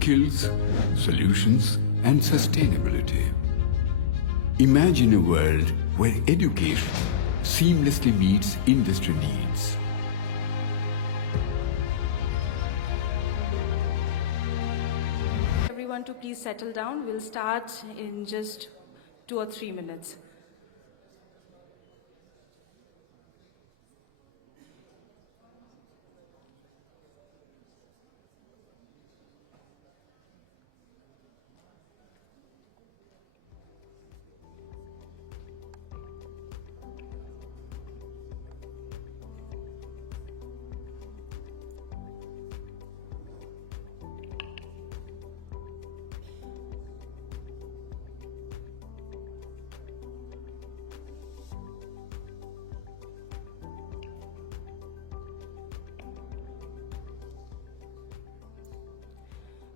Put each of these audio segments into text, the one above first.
skills, solutions, and sustainability. Imagine a world where education seamlessly meets industry needs. Everyone to please settle down. We'll start in just 2 or 3 minutes.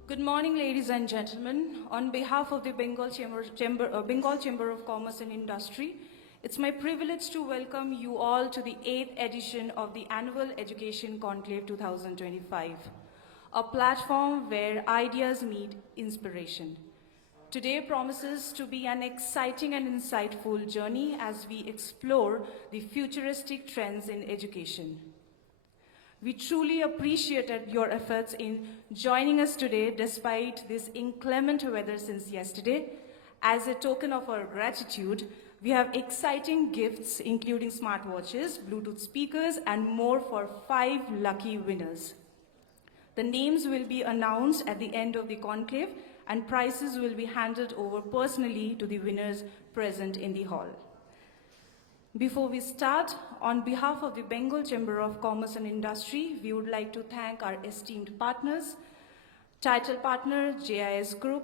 Good morning, ladies and gentlemen. On behalf of the Bengal Chamber of Commerce and Industry, it's my privilege to welcome you all to the 8th edition of the Annual Education Conclave 2025, a platform where ideas meet inspiration. Today promises to be an exciting and insightful journey as we explore the futuristic trends in education. We truly appreciated your efforts in joining us today despite this inclement weather since yesterday. As a token of our gratitude, we have exciting gifts including smartwatches, Bluetooth speakers, and more for 5 lucky winners. The names will be announced at the end of the conclave and prizes will be handed over personally to the winners present in the hall. Before we start, on behalf of the Bengal Chamber of Commerce and Industry, we would like to thank our esteemed partners, title partner JIS Group,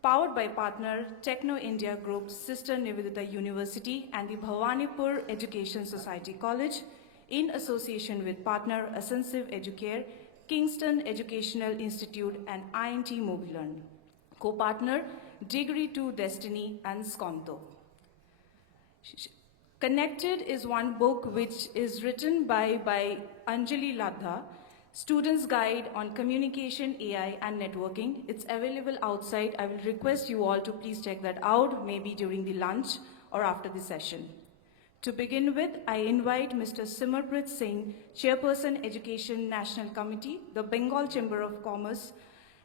powered by partner Techno India Group, Sister Nivedita University, and the Bhawanipur Education Society College, in association with partner Ascensive Educare, Kingston Educational Institute, and INT Mobilearn. Co-partner Degree 2 Destiny and Skonto. Connected is one book which is written by Anjali Ladha, Student's Guide on Communication, AI and Networking. It's available outside. I will request you all to please check that out, maybe during the lunch or after the session. To begin with, I invite Mr. Simarprit Singh, Chairperson Education National Committee, the Bengal Chamber of Commerce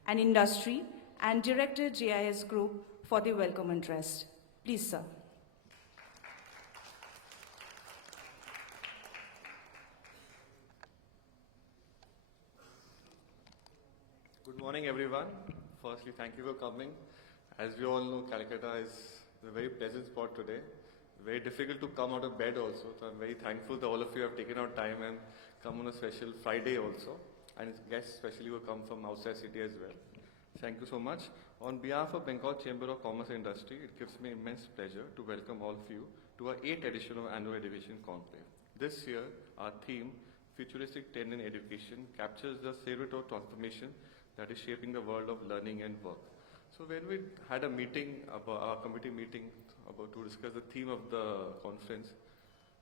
and Industry, and Director JIS Group for the welcome address. Please, sir. Good morning, everyone. Firstly, thank you for coming. As we all know, Calcutta is a very pleasant spot today. Very difficult to come out of bed also. So I'm very thankful that all of you have taken out time and come on a special Friday also. And guests especially who come from outside city as well. Thank you so much. On behalf of Bengal Chamber of Commerce and Industry, it gives me immense pleasure to welcome all of you to our 8th edition of Annual Education Conclave. This year, our theme, Futuristic Trend in Education, captures the spirit of transformation that is shaping the world of learning and work. So when we had a meeting, our committee meeting to discuss the theme of the conference,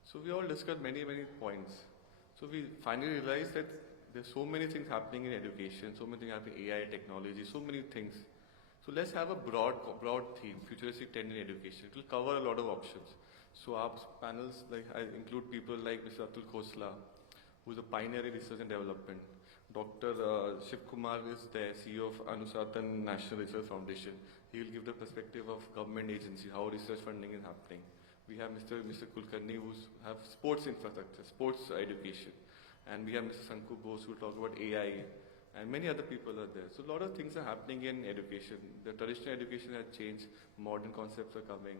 so we all discussed many points. So we finally realized that there's so many things happening in education, so many things happening in AI, technology, so many things. So let's have a broad theme, futuristic trend in education. It will cover a lot of options. So our panels, I include people like Mr. Atul Khosla, who's a pioneer in research and development. Dr. Shiv Kumar is the CEO of Anusatan National Research Foundation. He will give the perspective of government agency, how research funding is happening. We have Mr. Kulkarni, who have sports infrastructure, sports education. And we have Mr. Sanku Bose, who will talk about AI. And many other people are there. So a lot of things are happening in education. The traditional education has changed. Modern concepts are coming.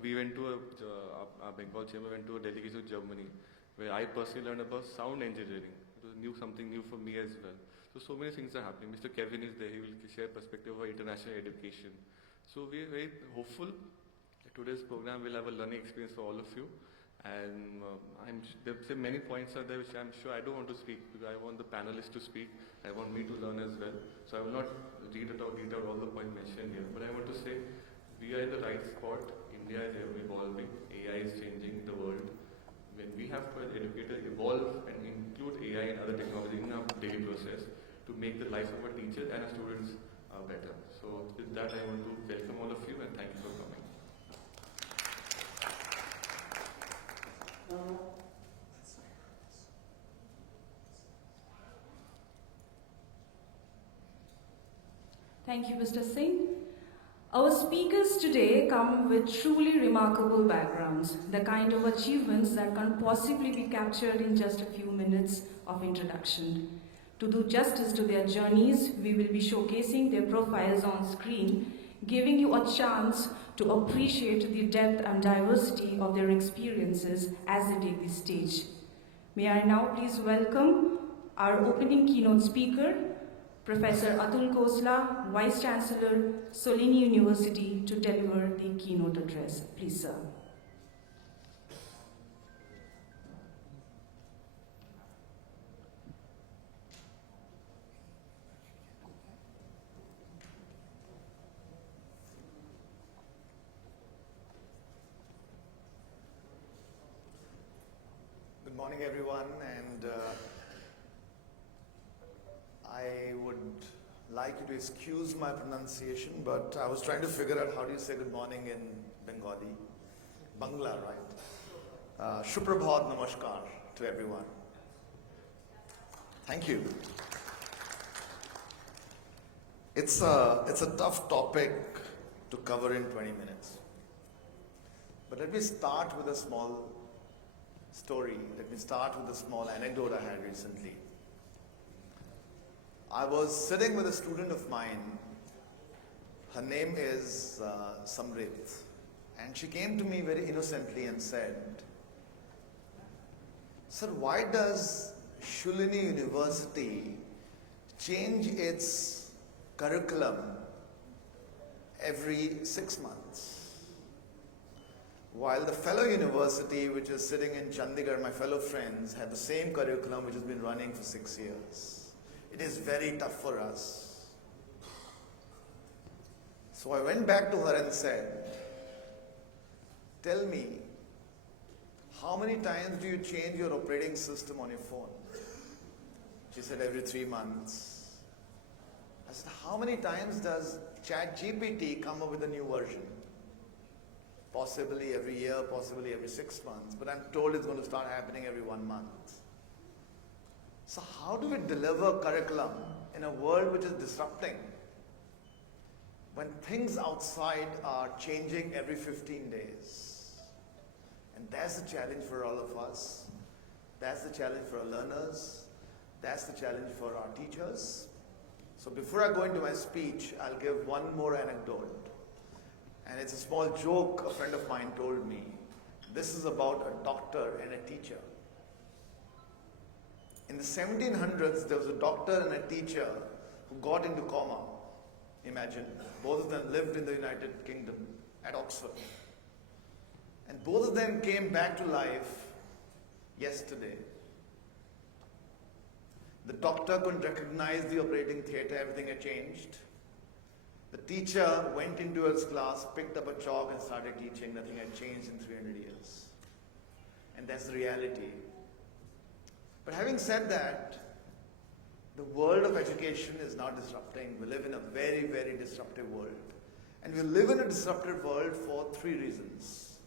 We went to our Bengal Chamber went to a delegation to Germany, where I personally learned about sound engineering. It was something new for me as well. So many things are happening. Mr. Kevin is there. He will share perspective of international education. So we are very hopeful that today's program will have a learning experience for all of you. And there are many points are there which I'm sure I don't want to speak because I want the panelists to speak. I want me to learn as well. So I will not read out all the points mentioned here. But I want to say we are in the right spot. India is evolving. AI is changing the world. When we have to educators evolve and include AI and other technology in our daily process to to make the lives of our teachers and our students better. So with that, I want to welcome all of you and thank you for coming. Thank you, Mr. Singh. Our speakers today come with truly remarkable backgrounds, the kind of achievements that can't possibly be captured in just a few minutes of introduction. To do justice to their journeys, we will be showcasing their profiles on screen, giving you a chance to appreciate the depth and diversity of their experiences as they take the stage. May I now please welcome our opening keynote speaker, Professor Atul Khosla, Vice Chancellor, Solini University, to deliver the keynote address. Please, sir. Good morning, everyone, and I would like you to excuse my pronunciation, but I was trying to figure out how do you say good morning in Bengali. Bangla, right? Shuprabhat Namaskar to everyone. Thank you. It's a tough topic to cover in 20 minutes. But let me start with a small story. Let me start with a small anecdote I had recently. I was sitting with a student of mine. Her name is Samrit, and she came to me very innocently and said, "Sir, why does Shulini University change its curriculum every 6 months? While the fellow university, which is sitting in Chandigarh, my fellow friends, had the same curriculum which has been running for 6 years. It is very tough for us." So I went back to her and said, "Tell me, how many times do you change your operating system on your phone?" She said, "Every 3 months. I said, "How many times does ChatGPT come up with a new version?" "Possibly every year, possibly every 6 months, but I'm told it's going to start happening every 1 month." So how do we deliver curriculum in a world which is disrupting, when things outside are changing every 15 days? And that's the challenge for all of us. That's the challenge for our learners. That's the challenge for our teachers. So before I go into my speech, I'll give one more anecdote. And it's a small joke a friend of mine told me. This is about a doctor and a teacher. In the 1700s, there was a doctor and a teacher who got into coma. Imagine, both of them lived in the United Kingdom at Oxford. And both of them came back to life yesterday. The doctor couldn't recognize the operating theatre, everything had changed. The teacher went into his class, picked up a chalk and started teaching. Nothing had changed in 300 years. And that's the reality. But having said that, the world of education is now disrupting. We live in a very, very disruptive world. And we live in a disruptive world for 3 reasons.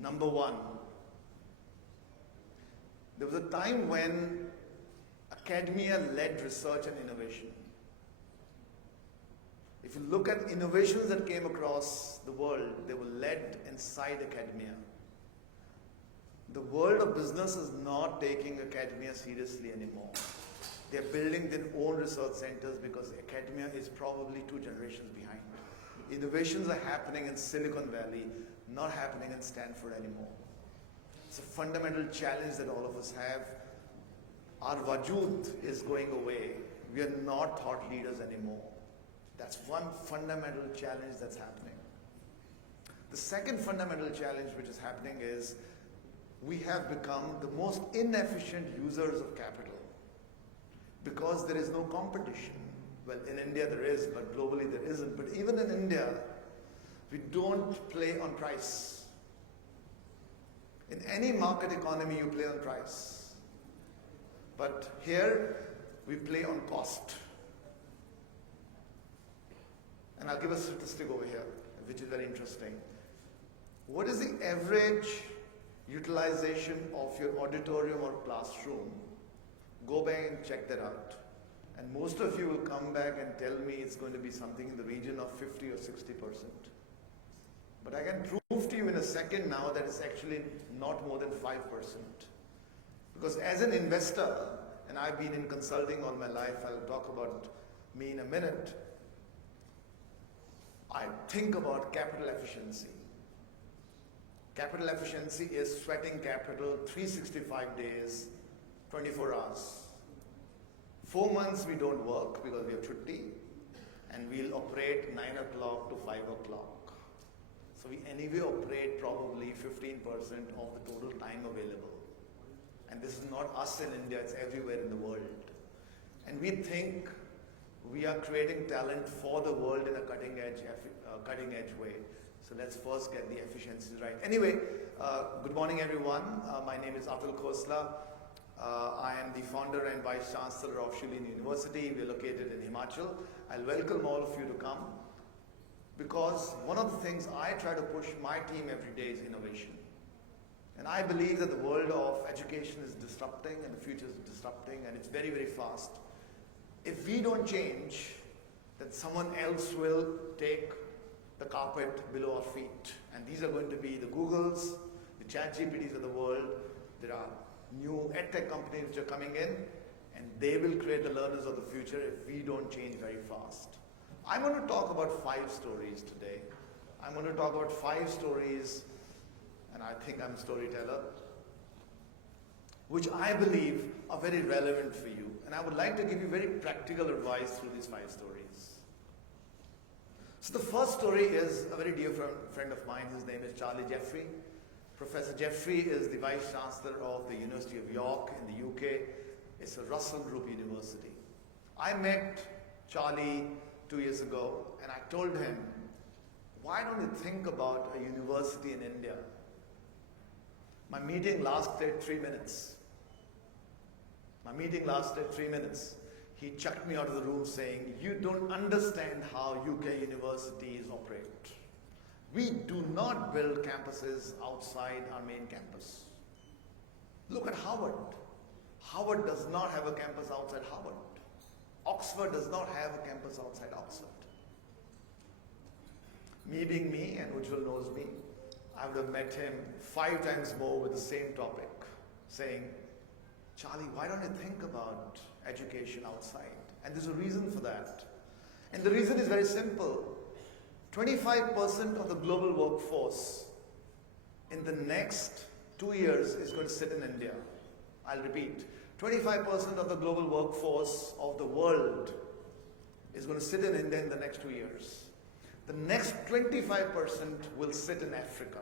Number one, there was a time when academia led research and innovation. If you look at innovations that came across the world, they were led inside academia. The world of business is not taking academia seriously anymore. They're building their own research centers because academia is probably 2 generations behind. Innovations are happening in Silicon Valley, not happening in Stanford anymore. It's a fundamental challenge that all of us have. Our wajood is going away. We are not thought leaders anymore. That's one fundamental challenge that's happening. The second fundamental challenge which is happening is we have become the most inefficient users of capital because there is no competition. Well, in India there is, but globally there isn't. But even in India, we don't play on price. In any market economy, you play on price. But here, we play on cost. And I'll give a statistic over here, which is very interesting. What is the average utilization of your auditorium or classroom? Go back and check that out. And most of you will come back and tell me it's going to be something in the region of 50 or 60%. But I can prove to you in a second now that it's actually not more than 5%. Because as an investor, and I've been in consulting all my life, I'll talk about me in a minute, I think about capital efficiency. Capital efficiency is sweating capital 365 days, 24 hours. 4 months we don't work because we have chutti, and we'll operate 9 o'clock to 5 o'clock. So we anyway operate probably 15% of the total time available. And this is not us in India, it's everywhere in the world. And we think we are creating talent for the world in a cutting edge way. So let's first get the efficiencies right. Anyway, good morning everyone. My name is Atul Khosla. I am the founder and Vice Chancellor of Shillong University. We are located in Himachal. I'll welcome all of you to come because one of the things I try to push my team every day is innovation. And I believe that the world of education is disrupting and the future is disrupting and it's very, very fast. If we don't change, then someone else will take the carpet below our feet. And these are going to be the Googles, the ChatGPTs of the world. There are new edtech companies which are coming in, and they will create the learners of the future if we don't change very fast. I'm going to talk about 5 stories today. I'm going to talk about 5 stories, and I think I'm a storyteller, which I believe are very relevant for you. And I would like to give you very practical advice through these 5 stories. So the first story is a very dear friend of mine. His name is Charlie Jeffrey. Professor Jeffrey is the Vice Chancellor of the University of York in the UK. It's a Russell Group university. I met Charlie 2 years ago and I told him, why don't you think about a university in India? My meeting lasted 3 minutes. He chucked me out of the room saying, you don't understand how UK universities operate. We do not build campuses outside our main campus. Look at Harvard. Harvard does not have a campus outside Harvard. Oxford does not have a campus outside Oxford. Me being me, and Ujjwal knows me, I would have met him 5 times more with the same topic, saying, Charlie, why don't you think about education outside? And there's a reason for that. And the reason is very simple. 25% of the global workforce in the next 2 years is going to sit in India. I'll repeat. 25% of the global workforce of the world is going to sit in India in the next 2 years. The next 25% will sit in Africa.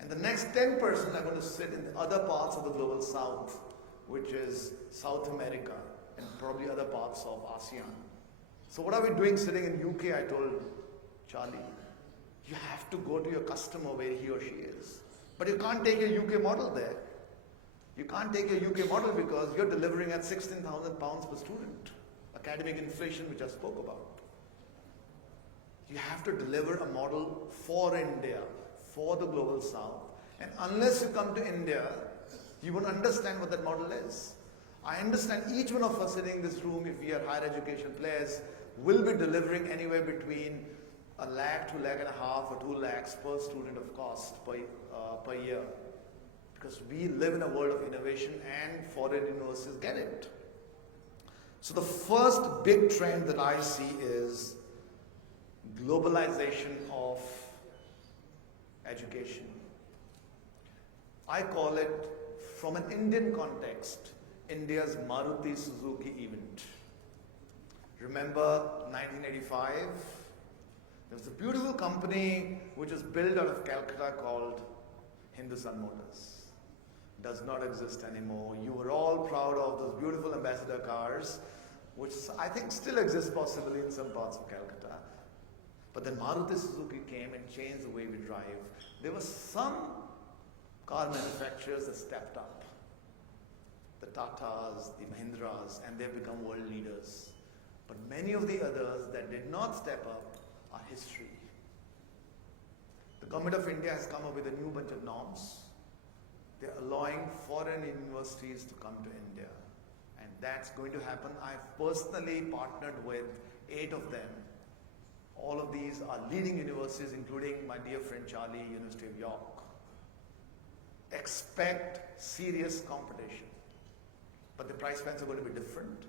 And the next 10% are going to sit in the other parts of the global south, which is South America and probably other parts of ASEAN. So what are we doing sitting in UK? I told Charlie, you have to go to your customer where he or she is. But you can't take a UK model there. You can't take a UK model because you're delivering at £16,000 per student. Academic inflation, which I spoke about. You have to deliver a model for India, for the global south. And unless you come to India, you won't understand what that model is. I understand each one of us sitting in this room, if we are higher education players, will be delivering anywhere between £1 lakh to £1.5 lakh or 2 lakhs per student of cost per year. Because we live in a world of innovation and foreign universities get it. So the first big trend that I see is globalization of education. I call it, from an Indian context, India's Maruti Suzuki event. Remember 1985? There was a beautiful company which was built out of Calcutta called Hindustan Motors. Does not exist anymore. You were all proud of those beautiful ambassador cars, which I think still exist possibly in some parts of Calcutta. But then Maruti Suzuki came and changed the way we drive. There were some car manufacturers that stepped up. the Tatas, the Mahindras, and they've become world leaders. But many of the others that did not step up are history. The government of India has come up with a new bunch of norms. They're allowing foreign universities to come to India. And that's going to happen. I've personally partnered with 8 of them. All of these are leading universities, including my dear friend Charlie, University of York. Expect serious competition. But the price points are going to be different.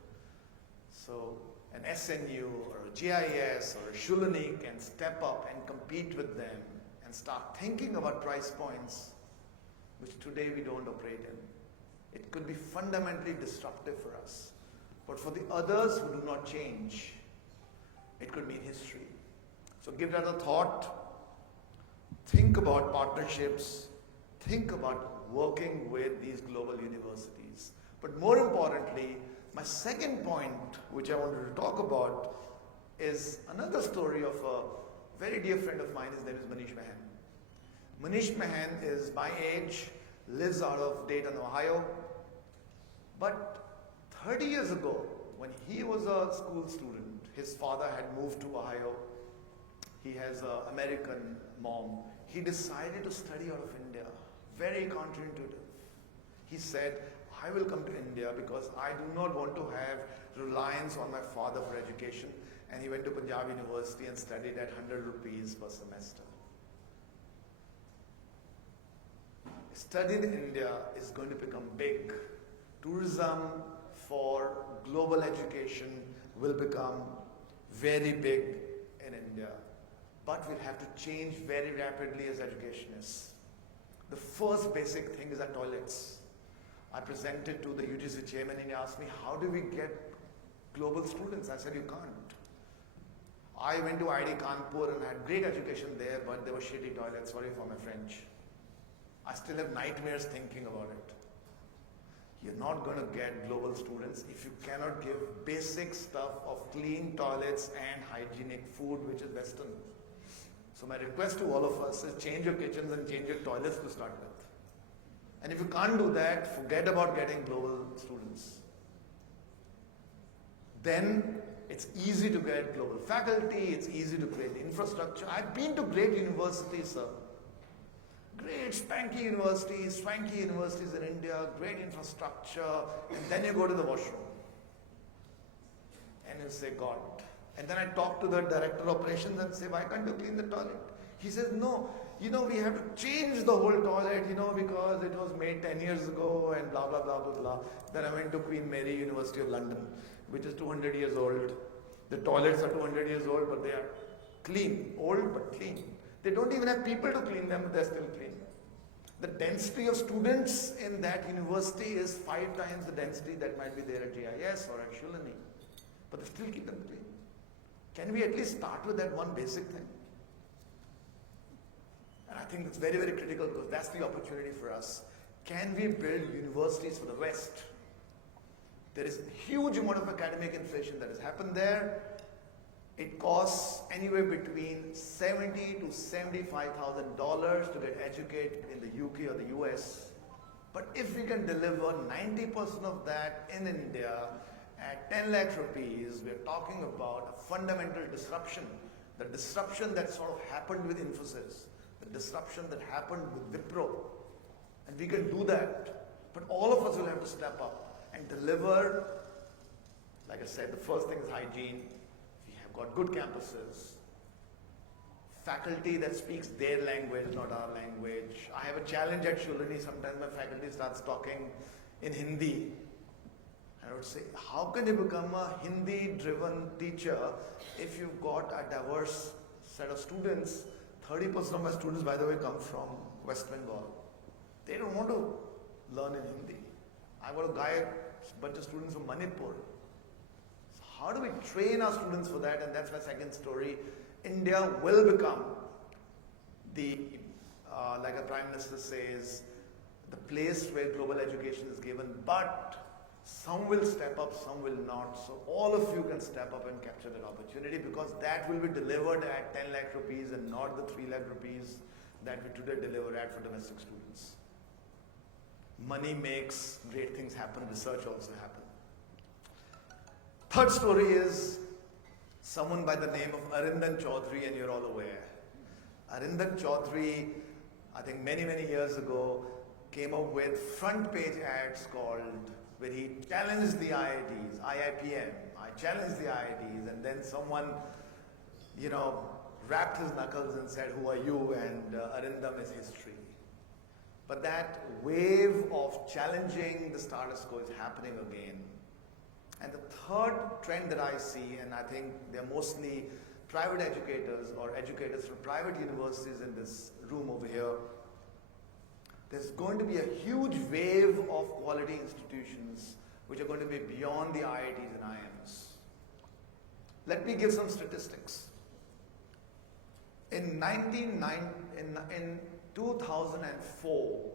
So an SNU or a GIS or a Shulani can step up and compete with them and start thinking about price points which today we don't operate in. It could be fundamentally disruptive for us. But for the others who do not change, it could mean history. So give that a thought. Think about partnerships. Think about working with these global universities. But more importantly, my second point, which I wanted to talk about, is another story of a very dear friend of mine. His name is Manish Mahan. Manish Mahan is my age, lives out of Dayton, Ohio. But 30 years ago, when he was a school student, his father had moved to Ohio. He has an American mom. He decided to study out of India. Very counterintuitive. He said, I will come to India because I do not want to have reliance on my father for education. And he went to Punjab University and studied at 100 rupees per semester. Studying in India is going to become big. Tourism for global education will become very big in India. But we'll have to change very rapidly as educationists. The first basic thing is our toilets. I presented to the UGC chairman and he asked me, how do we get global students? I said, you can't. I went to IIT Kanpur and had great education there, but there were shitty toilets, sorry for my French. I still have nightmares thinking about it. You're not going to get global students if you cannot give basic stuff of clean toilets and hygienic food, which is Western. So my request to all of us is change your kitchens and change your toilets to start with. And if you can't do that, forget about getting global students. Then it's easy to get global faculty, it's easy to create infrastructure. I've been to great universities, sir. Great swanky universities in India, great infrastructure, and then you go to the washroom. And you say, God. And then I talk to the director of operations and say, why can't you clean the toilet? He says, no, we have to change the whole toilet, because it was made 10 years ago and blah, blah, blah, blah, blah. Then I went to Queen Mary University of London, which is 200 years old. The toilets are 200 years old, but they are clean, old but clean. They don't even have people to clean them, but they're still clean. The density of students in that university is 5 times the density that might be there at GIS or at Shulani. But they still keep them clean. Can we at least start with that one basic thing? And I think it's very, very critical because that's the opportunity for us. Can we build universities for the West? There is a huge amount of academic inflation that has happened there. It costs anywhere between $70,000 to $75,000 to get educated in the UK or the US. But if we can deliver 90% of that in India at 10 lakh rupees, we're talking about a fundamental disruption. The disruption that sort of happened with Infosys, the disruption that happened with Wipro. And we can do that. But all of us will have to step up and deliver. Like I said, the first thing is hygiene. We have got good campuses. Faculty that speaks their language, not our language. I have a challenge at Shulani. Sometimes my faculty starts talking in Hindi. I would say, how can you become a Hindi-driven teacher if you've got a diverse set of students? 30% of my students, by the way, come from West Bengal. They don't want to learn in Hindi. I've got a bunch of students from Manipur. So how do we train our students for that? And that's my second story. India will become the, like a Prime Minister says, the place where global education is given, but some will step up, some will not. So all of you can step up and capture that opportunity because that will be delivered at 10 lakh rupees and not the 3 lakh rupees that we today deliver at for domestic students. money makes great things happen, research also happen. Third story is someone by the name of Arindam Chaudhary, and you're all aware. Arindam Chaudhary, I think many years ago, came up with front page ads called, where he challenged the IITs, IIPM, I challenged the IITs, and then someone, rapped his knuckles and said, who are you? And Arindam is history. But that wave of challenging the status quo is happening again. And the third trend that I see, and I think they're mostly private educators or educators from private universities in this room over here, there's going to be a huge wave of quality institutions which are going to be beyond the IITs and IIMs. Let me give some statistics. In 2004,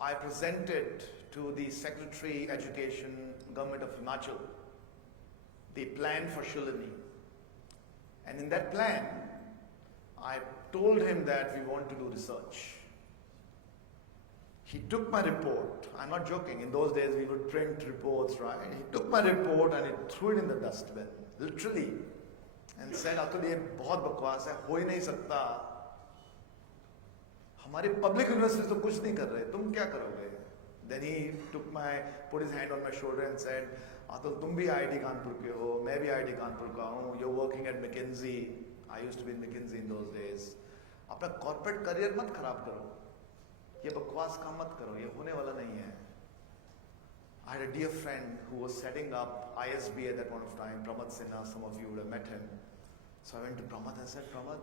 I presented to the Secretary Education, Government of Himachal, the plan for Shulani. And in that plan, I told him that we want to do research. He took my report. I'm not joking. In those days, we would print reports, right? He took my report and he threw it in the dustbin, literally, and said, "Atul, ये बहुत बकवास है, हो ही नहीं सकता. हमारे public universities तो कुछ नहीं कर रहे. तुम क्या करोगे?" Then he put his hand on my shoulder and said, "Atul, तुम भी IIT कानपुर के हो, मैं भी IIT कानपुर का हूँ. You're working at McKinsey. I used to be in McKinsey in those days. अपना corporate career मत खराब करो. ये बकवास काम मत करो, ये होने वाला नहीं है." I had a dear friend who was setting up ISB at that point of time, Pramad Sinha, some of you would have met him. So I went to Pramad and said, "Pramad,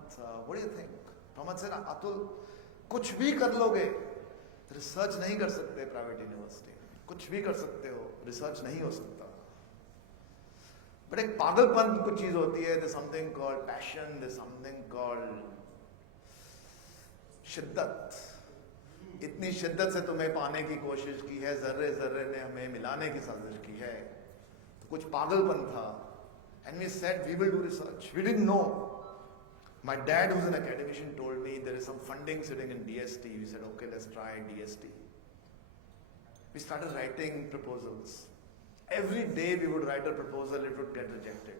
what do you think?" Pramad said, "Atul, कुछ भी कर लोगे, research नहीं कर सकते private university में, कुछ भी कर सकते हो, रिसर्च नहीं हो सकता." बट एक पागलपन कुछ चीज होती है, there's something called passion, there's something called शिद्दत. इतनी शिद्दत से तुम्हें पाने की कोशिश की है, जर्रे जर्रे ने हमें मिलाने की साजिश की है, तो कुछ पागलपन था. And we said we will do research. We didn't know. My dad, who's an academician, told me there is some funding sitting in DST. We said, okay, let's try DST. We started writing proposals. Every day we would write a proposal, it would get rejected.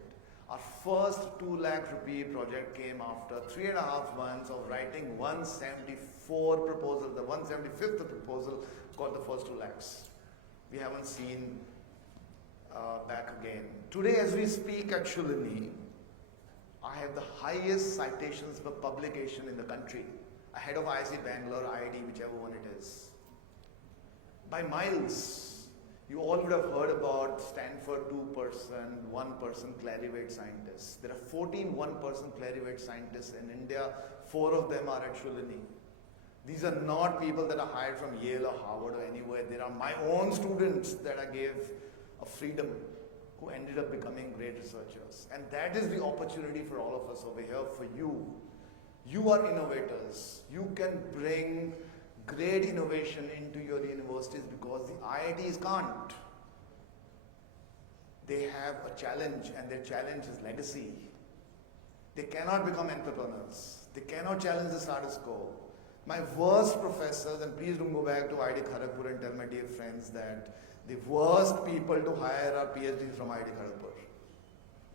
Our first 2 lakh rupee project came after 3.5 months of writing 174 proposals. The 175th proposal got the first 2 lakhs. We haven't seen back again. Today, as we speak at Shulani, I have the highest citations per publication in the country, ahead of IIT Bangalore, IIT, whichever one it is. By miles. You all would have heard about Stanford 2%, 1% Clarivate scientists. There are 14 1% Clarivate scientists in India. 4 of them are at Shulani. These are not people that are hired from Yale or Harvard or anywhere. They are my own students that I gave a freedom, who ended up becoming great researchers. And that is the opportunity for all of us over here, for you. You are innovators. You can bring great innovation into your universities because the IITs can't. They have a challenge, and their challenge is legacy. They cannot become entrepreneurs. They cannot challenge the status quo. My worst professors, and please don't go back to IIT Kharagpur and tell my dear friends that the worst people to hire are PhDs from IIT Kharagpur.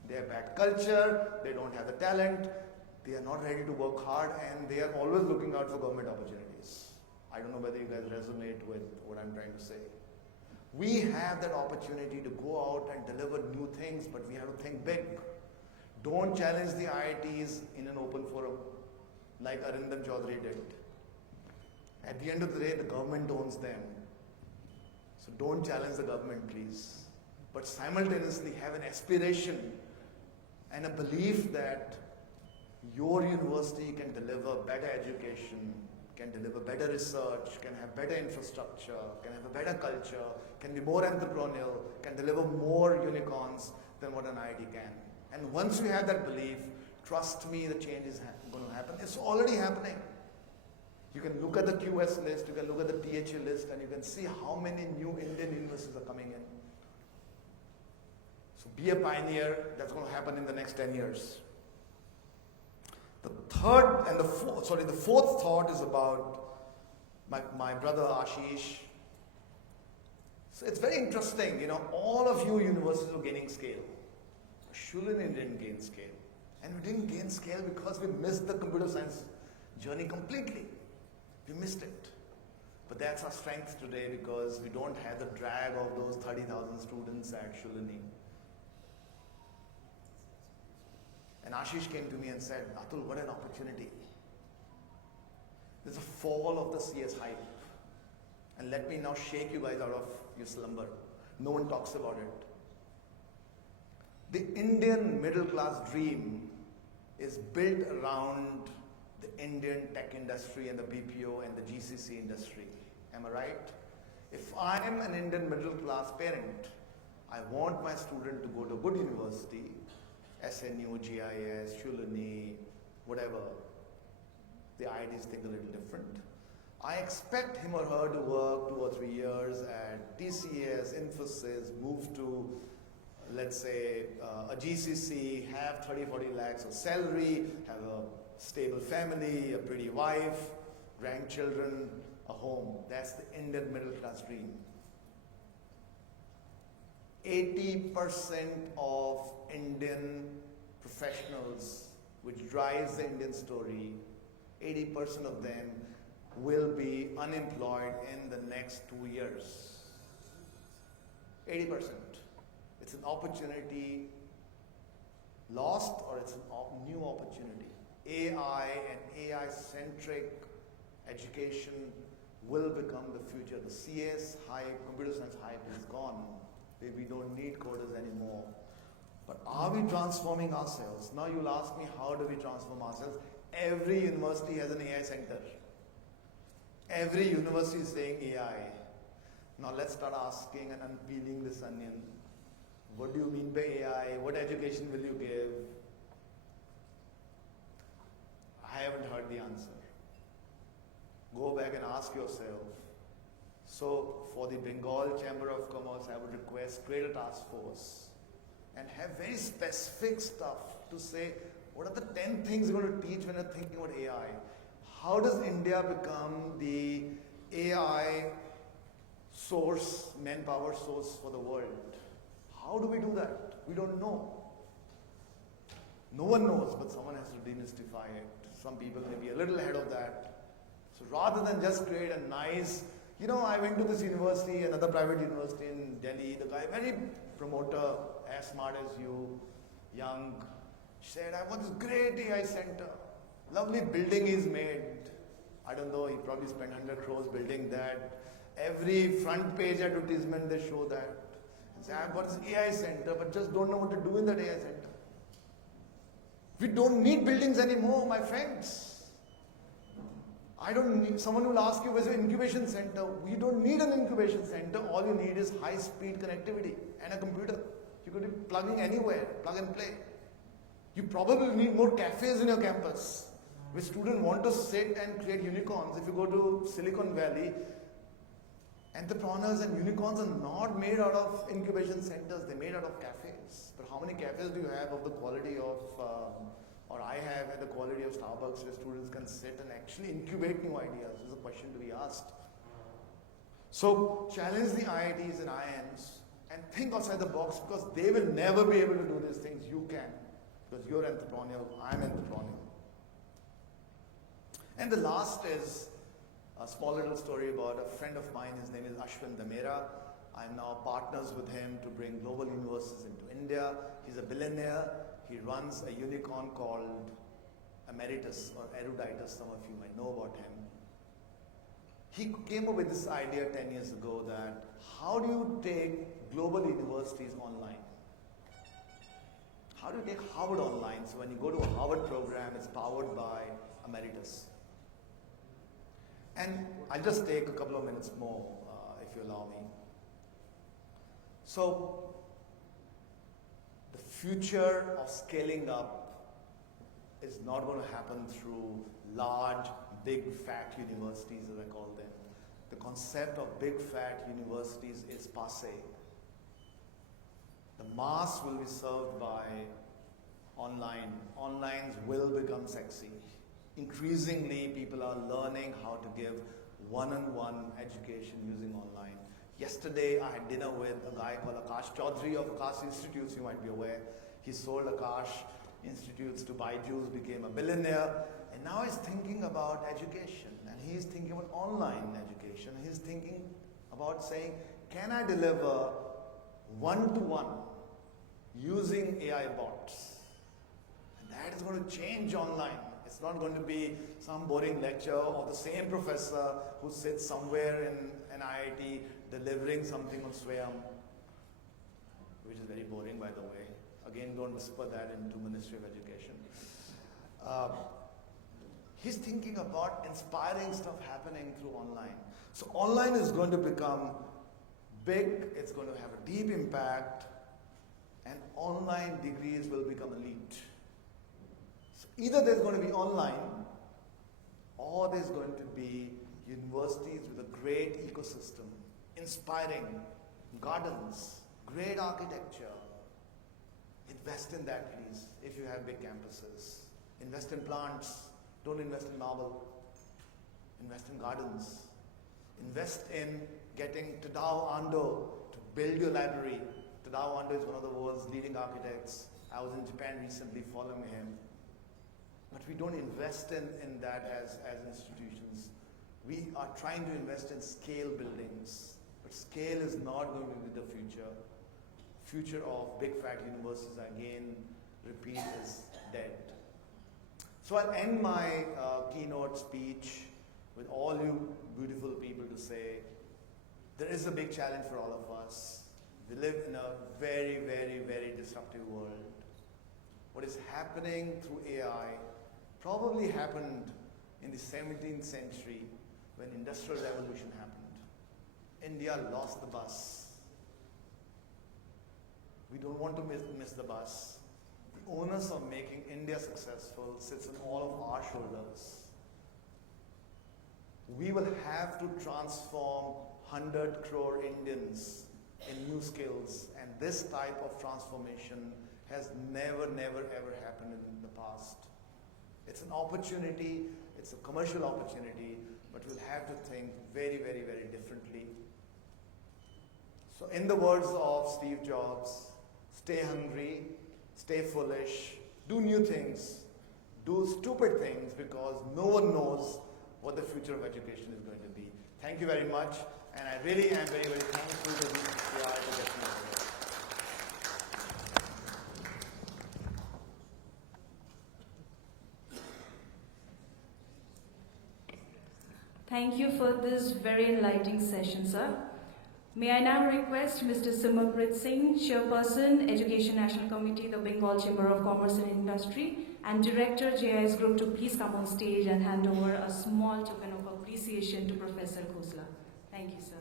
They have bad culture, they don't have the talent, they are not ready to work hard, and they are always looking out for government opportunities. I don't know whether you guys resonate with what I'm trying to say. We have that opportunity to go out and deliver new things, but we have to think big. Don't challenge the IITs in an open forum like Arindam Chaudhary did. At the end of the day, the government owns them. So don't challenge the government, please. But simultaneously have an aspiration and a belief that your university can deliver better education, can deliver better research, can have better infrastructure, can have a better culture, can be more entrepreneurial, can deliver more unicorns than what an IIT can. And once you have that belief, trust me, the change is going to happen. It's already happening. You can look at the QS list, you can look at the THA list, and you can see how many new Indian universities are coming in. So be a pioneer. That's going to happen in the next 10 years. The fourth thought is about my brother Ashish. So it's very interesting, all of you universities were gaining scale. Shulini didn't gain scale. And we didn't gain scale because we missed the computer science journey completely. We missed it. But that's our strength today because we don't have the drag of those 30,000 students at Shulini. And Ashish came to me and said, Atul, what an opportunity. There's a fall of the CS hype. And let me now shake you guys out of your slumber. No one talks about it. The Indian middle class dream is built around the Indian tech industry and the BPO and the GCC industry. Am I right? If I am an Indian middle class parent, I want my student to go to a good university, SNU, GIS, Shulini, whatever. The IITs think a little different. I expect him or her to work 2 or 3 years at TCS, Infosys, move to, let's say, a GCC, have 30, 40 lakhs of salary, have a stable family, a pretty wife, grandchildren, a home. That's the Indian middle class dream. 80% of Indian professionals, which drives the Indian story, 80% of them will be unemployed in the next 2 years. 80%. It's an opportunity lost or it's a new opportunity. AI and AI-centric education will become the future. The CS hype, computer science hype is gone. We don't need coders anymore. But are we transforming ourselves? Now you'll ask me, how do we transform ourselves? Every university has an AI center. Every university is saying AI. Now let's start asking and unpeeling this onion. What do you mean by AI? What education will you give? I haven't heard the answer. Go back and ask yourself. So for the Bengal Chamber of Commerce, I would request create a task force and have very specific stuff to say, what are the 10 things you're going to teach when you're thinking about AI? How does India become the AI source, manpower source for the world? How do we do that? We don't know. No one knows, but someone has to demystify it. Some people may be a little ahead of that. So rather than just create a nice, I went to this university, another private university in Delhi, the guy, very promoter, as smart as you, young, said, I want this great AI center. Lovely building he's made. I don't know, he probably spent 100 crores building that. Every front page advertisement, they show that. And say, I've got this AI center, but just don't know what to do in that AI center. We don't need buildings anymore, my friends. I don't need, someone will ask you, where's your incubation center? We don't need an incubation center. All you need is high-speed connectivity and a computer. You could be plugging anywhere, plug and play. You probably need more cafes in your campus where students want to sit and create unicorns. If you go to Silicon Valley, entrepreneurs and unicorns are not made out of incubation centers, they're made out of cafes. But how many cafes do you have of the quality of, or I have at the quality of Starbucks where students can sit and actually incubate new ideas? This is a question to be asked. So challenge the IITs and IIMs and think outside the box because they will never be able to do these things. You can. Because you're entrepreneurial, I'm entrepreneurial. And the last is a small little story about a friend of mine. His name is Ashwin Damera. I'm now partners with him to bring global universities into India. He's a billionaire. He runs a unicorn called Emeritus or Eruditus. Some of you might know about him. He came up with this idea 10 years ago that how do you take global universities online? How do you take Harvard online? So when you go to a Harvard program, it's powered by Emeritus. And I'll just take a couple of minutes more, if you allow me. So, the future of scaling up is not going to happen through large, big, fat universities, as I call them. The concept of big, fat universities is passé. The mass will be served by online. Onlines will become sexy. Increasingly, people are learning how to give one-on-one education using online. Yesterday, I had dinner with a guy called Akash Chaudhary of Akash Institutes, you might be aware. He sold Akash Institutes to Byju's, became a billionaire, and now he's thinking about education, and he's thinking about online education. He's thinking about saying, can I deliver one-to-one using AI bots? And that is going to change online. It's not going to be some boring lecture of the same professor who sits somewhere in an IIT delivering something on Swayam, which is very boring, by the way. Again, don't whisper that into Ministry of Education. He's thinking about inspiring stuff happening through online. So online is going to become big, it's going to have a deep impact, and online degrees will become elite. So either there's going to be online, or there's going to be universities with a great ecosystem, inspiring gardens, great architecture. Invest in that, please, if you have big campuses. Invest in plants. Don't invest in marble. Invest in gardens. Invest in getting Tadao Ando to build your library. Tadao Ando is one of the world's leading architects. I was in Japan recently following him. But we don't invest in that as institutions. We are trying to invest in scale buildings. But scale is not going to be the future. Future of big fat universities, again, repeat, is dead. So I'll end my keynote speech with all you beautiful people to say, there is a big challenge for all of us. We live in a very, very, very disruptive world. What is happening through AI probably happened in the 17th century when Industrial Revolution happened. India lost the bus. We don't want to miss the bus. The onus of making India successful sits on all of our shoulders. We will have to transform 100 crore Indians in new skills, and this type of transformation has never, ever happened in the past. It's an opportunity, it's a commercial opportunity, but we'll have to think very, very, very differently. So in the words of Steve Jobs, stay hungry, stay foolish, do new things, do stupid things, because no one knows what the future of education is going to be. Thank you very much, and I really am very, very thankful to the AI to get me here. Thank you for this very enlightening session, sir. May I now request Mr. Simarpreet Singh, Chairperson, Education National Committee, the Bengal Chamber of Commerce and Industry, and Director, JIS Group, to please come on stage and hand over a small token of appreciation to Professor Khosla. Thank you, sir.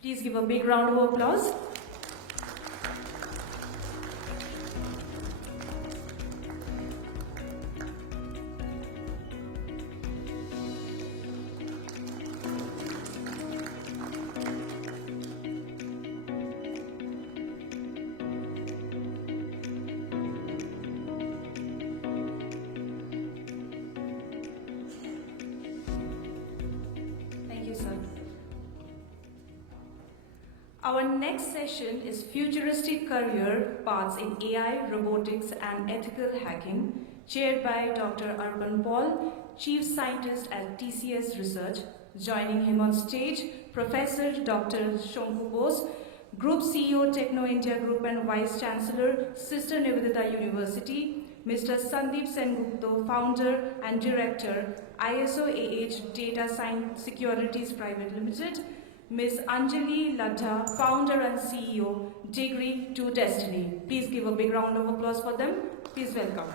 Please give a big round of applause. Our next session is Futuristic Career Paths in AI, Robotics and Ethical Hacking, chaired by Dr. Arpan Paul, Chief Scientist at TCS Research. Joining him on stage, Professor Dr. Shankhu Bose, Group CEO, Techno India Group and Vice Chancellor, Sister Nivedita University, Mr. Sandeep Sengupta, Founder and Director, ISO AH Data Science Securities Private Limited, Ms. Anjali Ladha, Founder and CEO, Degree to Destiny. Please give a big round of applause for them. Please welcome.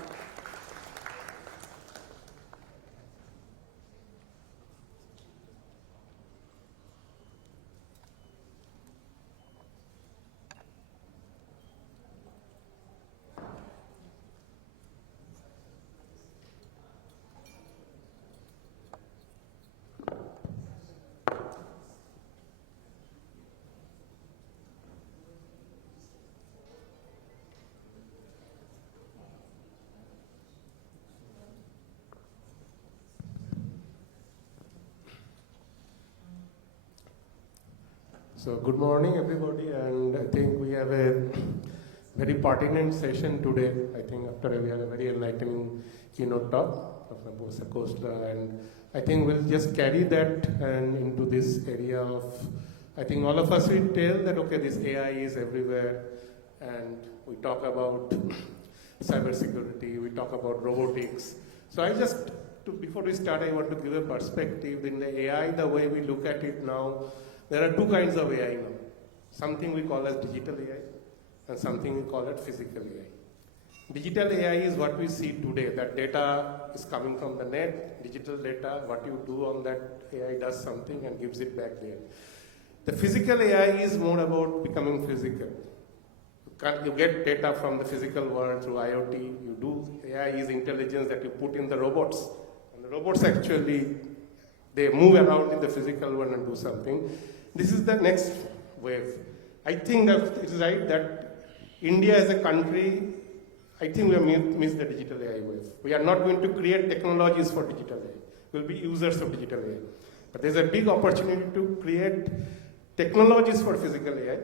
So good morning, everybody, and I think we have a very pertinent session today. I think after we had a very enlightening keynote talk of Mr. Khosla, and I think we'll just carry that and into this area of, I think all of us will tell that, okay, this AI is everywhere, and we talk about cybersecurity, we talk about robotics. So I just, before we start, I want to give a perspective in the AI, the way we look at it now. There are two kinds of AI now. Something we call as digital AI and something we call it physical AI. Digital AI is what we see today. That data is coming from the net, digital data, what you do on that AI does something and gives it back there. The physical AI is more about becoming physical. You get data from the physical world through IoT. You do AI is intelligence that you put in the robots. And the robots actually, they move around in the physical world and do something. This is the next wave. I think that it is right that India as a country, I think we have missed the digital AI wave. We are not going to create technologies for digital AI. We'll be users of digital AI. But there's a big opportunity to create technologies for physical AI.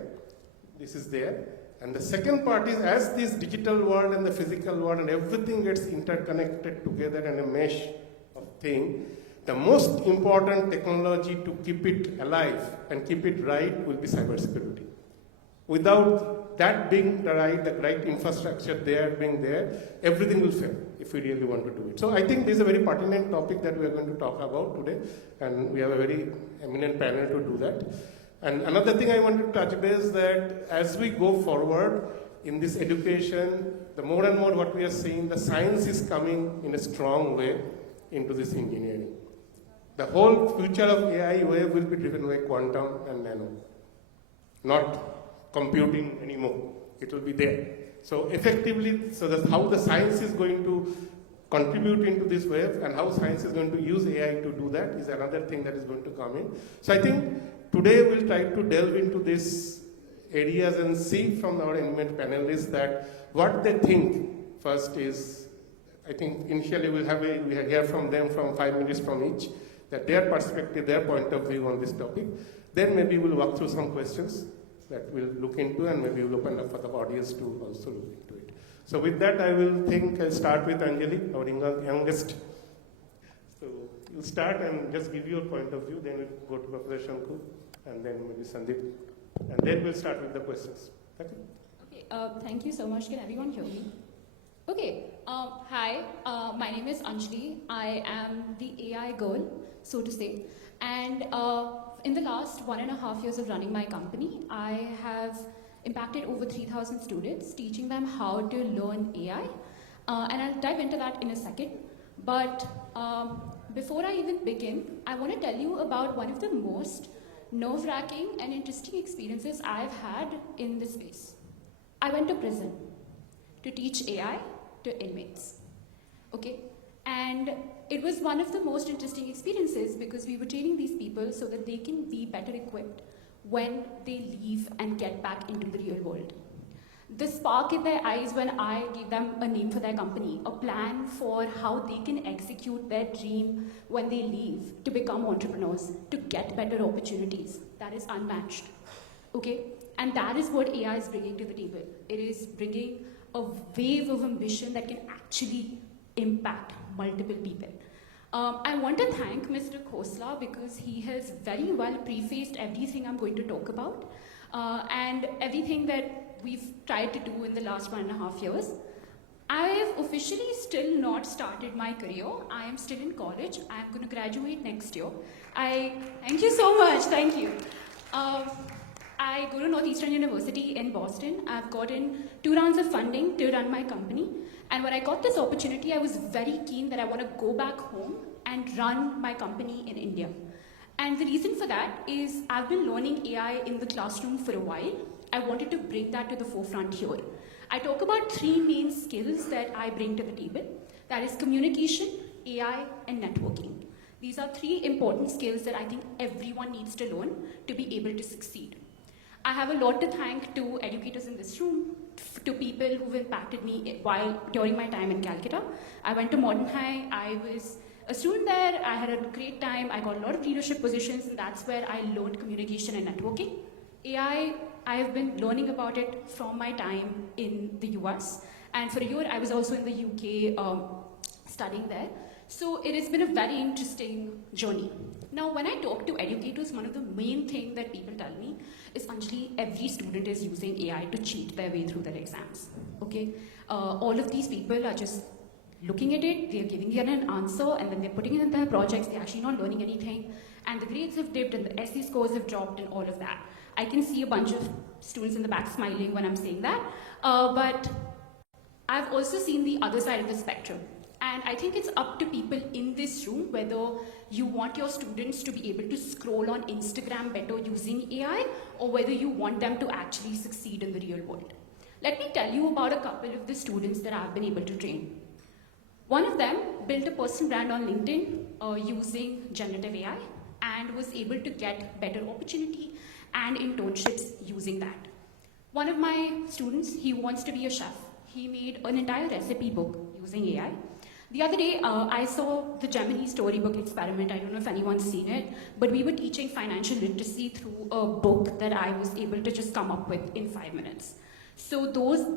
This is there. And the second part is, as this digital world and the physical world and everything gets interconnected together in a mesh of thing, the most important technology to keep it alive and keep it right will be cybersecurity. Without that being the right infrastructure being there, everything will fail if we really want to do it. So I think this is a very pertinent topic that we are going to talk about today, and we have a very eminent panel to do that. And another thing I want to touch base is that as we go forward in this education, the more and more what we are seeing, the science is coming in a strong way into this engineering. The whole future of AI wave will be driven by quantum and nano, not computing anymore. It will be there. So effectively, so that's how the science is going to contribute into this wave, and how science is going to use AI to do that is another thing that is going to come in. So I think today we'll try to delve into these areas and see from our eminent panelists that what they think. First is, I think initially we hear from them from 5 minutes from each, that their perspective, their point of view on this topic. Then maybe we'll walk through some questions that we'll look into, and maybe we'll open up for the audience to also look into it. So with that, I'll start with Anjali, our youngest. So you'll start and just give your point of view, then we'll go to Professor Shanku, and then maybe Sandeep, and then we'll start with the questions. Okay, thank you so much. Can everyone hear me? Okay, hi, my name is Anjali. I am the AI girl, so to say. And in the last 1.5 years of running my company, I have impacted over 3,000 students, teaching them how to learn AI. And I'll dive into that in a second. But before I even begin, I want to tell you about one of the most nerve-wracking and interesting experiences I've had in this space. I went to prison to teach AI to inmates, okay? And it was one of the most interesting experiences because we were training these people so that they can be better equipped when they leave and get back into the real world. The spark in their eyes when I gave them a name for their company, a plan for how they can execute their dream when they leave to become entrepreneurs, to get better opportunities, that is unmatched, okay? And that is what AI is bringing to the table. It is bringing a wave of ambition that can actually impact multiple people. I want to thank Mr. Khosla because he has very well prefaced everything I'm going to talk about and everything that we've tried to do in the last 1.5 years. I have officially still not started my career. I am still in college. I'm going to graduate next year. Thank you so much, thank you. I go to Northeastern University in Boston. I've gotten 2 rounds of funding to run my company. And when I got this opportunity, I was very keen that I want to go back home and run my company in India. And the reason for that is I've been learning AI in the classroom for a while. I wanted to bring that to the forefront here. I talk about 3 main skills that I bring to the table. That is communication, AI, and networking. These are 3 important skills that I think everyone needs to learn to be able to succeed. I have a lot to thank to educators in this room, to people who've impacted me during my time in Calcutta. I went to Modern High. I was a student there. I had a great time. I got a lot of leadership positions, and that's where I learned communication and networking. AI, I have been learning about it from my time in the US. And for a year, I was also in the UK studying there. So it has been a very interesting journey. Now, when I talk to educators, one of the main things that people tell me is, Anjali, every student is using AI to cheat their way through their exams. Okay? All of these people are just looking at it, they're giving you an answer, and then they're putting it in their projects, they're actually not learning anything, and the grades have dipped, and the SE scores have dropped, and all of that. I can see a bunch of students in the back smiling when I'm saying that, but I've also seen the other side of the spectrum. And I think it's up to people in this room whether you want your students to be able to scroll on Instagram better using AI, or whether you want them to actually succeed in the real world. Let me tell you about a couple of the students that I've been able to train. One of them built a personal brand on LinkedIn using generative AI and was able to get better opportunity and internships using that. One of my students, he wants to be a chef. He made an entire recipe book using AI. The other day, I saw the Gemini storybook experiment. I don't know if anyone's seen it, but we were teaching financial literacy through a book that I was able to just come up with in 5 minutes. So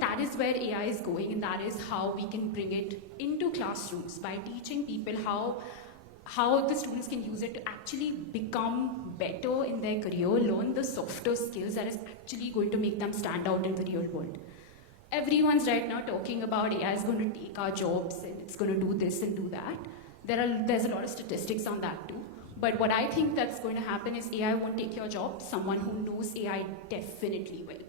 that is where AI is going, and that is how we can bring it into classrooms by teaching people how the students can use it to actually become better in their career, learn the softer skills that is actually going to make them stand out in the real world. Everyone's right now talking about AI is going to take our jobs and it's going to do this and do that. There's a lot of statistics on that too. But what I think that's going to happen is AI won't take your job. Someone who knows AI definitely will.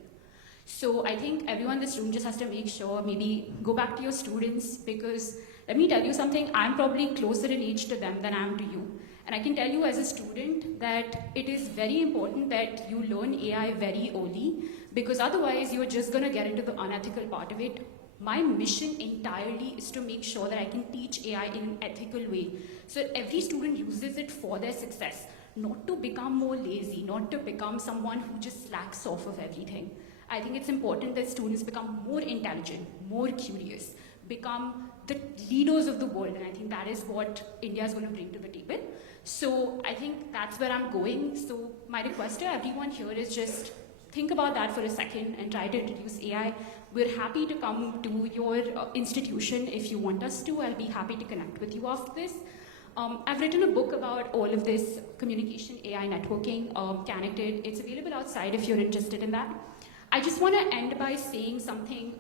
So I think everyone in this room just has to make sure, maybe go back to your students, because let me tell you something, I'm probably closer in age to them than I am to you. And I can tell you as a student that it is very important that you learn AI very early, because otherwise you're just going to get into the unethical part of it. My mission entirely is to make sure that I can teach AI in an ethical way, so that every student uses it for their success, not to become more lazy, not to become someone who just slacks off of everything. I think it's important that students become more intelligent, more curious, become the leaders of the world, and I think that is what India is going to bring to the table. So I think that's where I'm going. So my request to everyone here is just think about that for a second and try to introduce AI. We're happy to come to your institution if you want us to. I'll be happy to connect with you after this. I've written a book about all of this communication, AI networking, connected. It's available outside if you're interested in that. I just want to end by saying something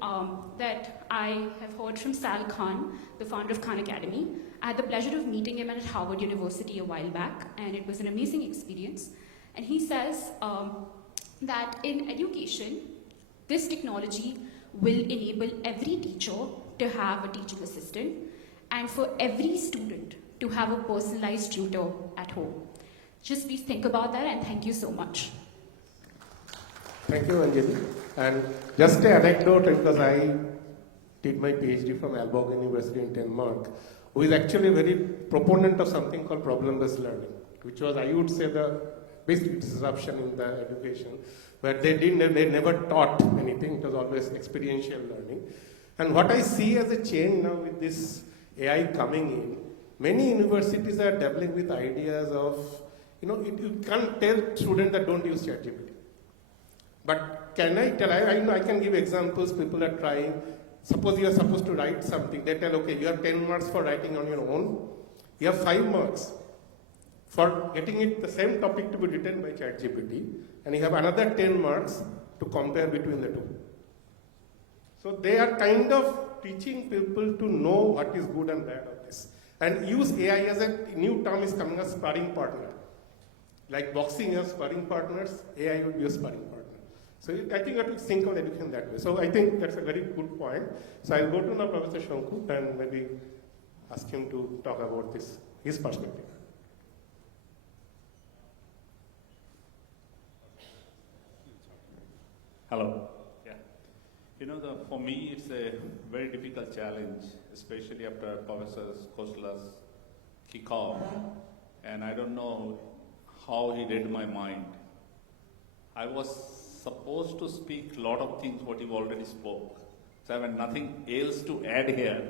that I have heard from Sal Khan, the founder of Khan Academy. I had the pleasure of meeting him at Harvard University a while back, and it was an amazing experience. And he says that in education, this technology will enable every teacher to have a teaching assistant, and for every student to have a personalized tutor at home. Just please think about that, and thank you so much. Thank you, Anjali. And just an anecdote, because I did my PhD from Aalborg University in Denmark, who is actually a very proponent of something called problem-based learning, which was, I would say, the basic disruption in the education, where they never taught anything. It was always experiential learning. And what I see as a change now with this AI coming in, many universities are dabbling with ideas of, you can't tell students that don't use ChatGPT. But can I tell, I can give examples, people are trying. Suppose you are supposed to write something, they tell, okay, you have 10 marks for writing on your own, you have 5 marks for getting it the same topic to be written by ChatGPT, and you have another 10 marks to compare between the two. So they are kind of teaching people to know what is good and bad of this. And use AI as a new term is coming as sparring partner. Like boxing has sparring partners, AI will be a sparring partner. So I think you have to think of education that way. So I think that's a very good point. So I'll go to now Professor Shanku and maybe ask him to talk about this, his perspective. Hello. Yeah. For me, it's a very difficult challenge, especially after Professor Kostla's kickoff. And I don't know how he read my mind. I was supposed to speak a lot of things what you already spoke. So I have nothing else to add here.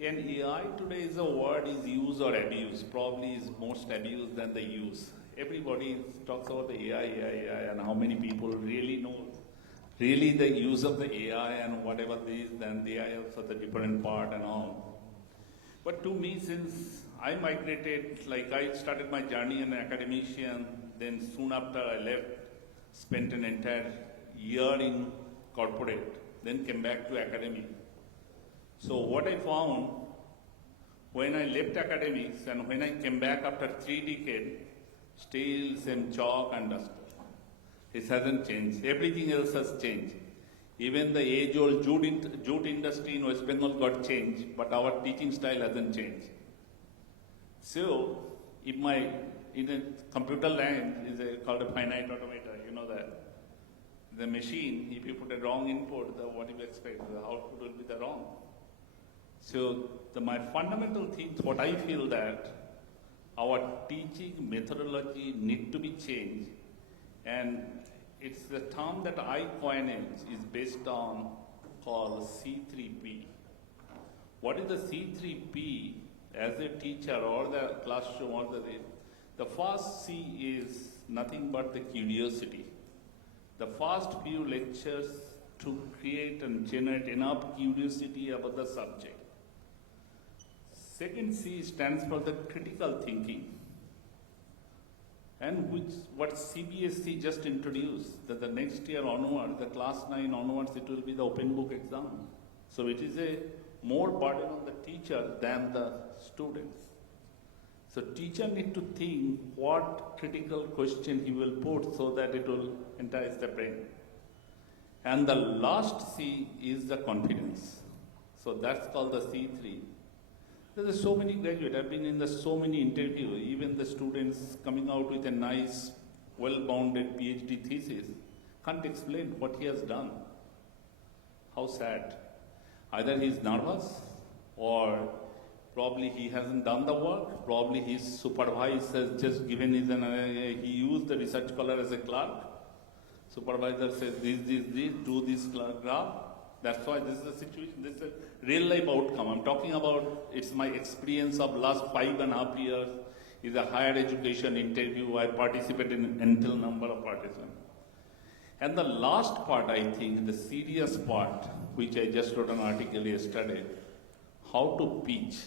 And AI today is a word is used or abused. Probably is most abused than the use. everybody talks about the AI, and how many people really know really the use of the AI and whatever this, then the AI is for the different part and all. But to me, since I migrated, like I started my journey as an academician, then soon after I left, spent an entire year in corporate, then came back to academic. So what I found, when I left academics and when I came back after 3 decades, still same chalk and dust. It hasn't changed. Everything else has changed. Even the age-old jute industry in West Bengal got changed, but our teaching style hasn't changed. So, if in a computer line is called a finite automata, you know that. The machine, if you put a wrong input, what do you expect? The output will be the wrong. So, my fundamental things, what I feel that our teaching methodology need to be changed, and it's the term that I coined is based on called C3P. What is the C3P as a teacher or the classroom or the first C is nothing but the curiosity. The first few lectures to create and generate enough curiosity about the subject. Second C stands for the critical thinking, and what CBSE just introduced, that the next year onward, the class 9 onwards, it will be the open book exam. So it is a more burden on the teacher than the students. So teacher need to think what critical question he will put so that it will entice the brain. And the last C is the confidence. So that's called the C3. There are so many graduates. I've been in so many interviews. Even the students coming out with a nice, well-bounded PhD thesis can't explain what he has done. How sad. Either he's nervous, or probably he hasn't done the work. Probably his supervisor has just given he used the research scholar as a clerk. Supervisor says this, do this graph. That's why this is the situation. This is a real life outcome. I'm talking about, it's my experience of last 5.5 years. Is a higher education interview. I participated in until number of participants. And the last part, I think, the serious part, which I just wrote an article yesterday, how to pitch.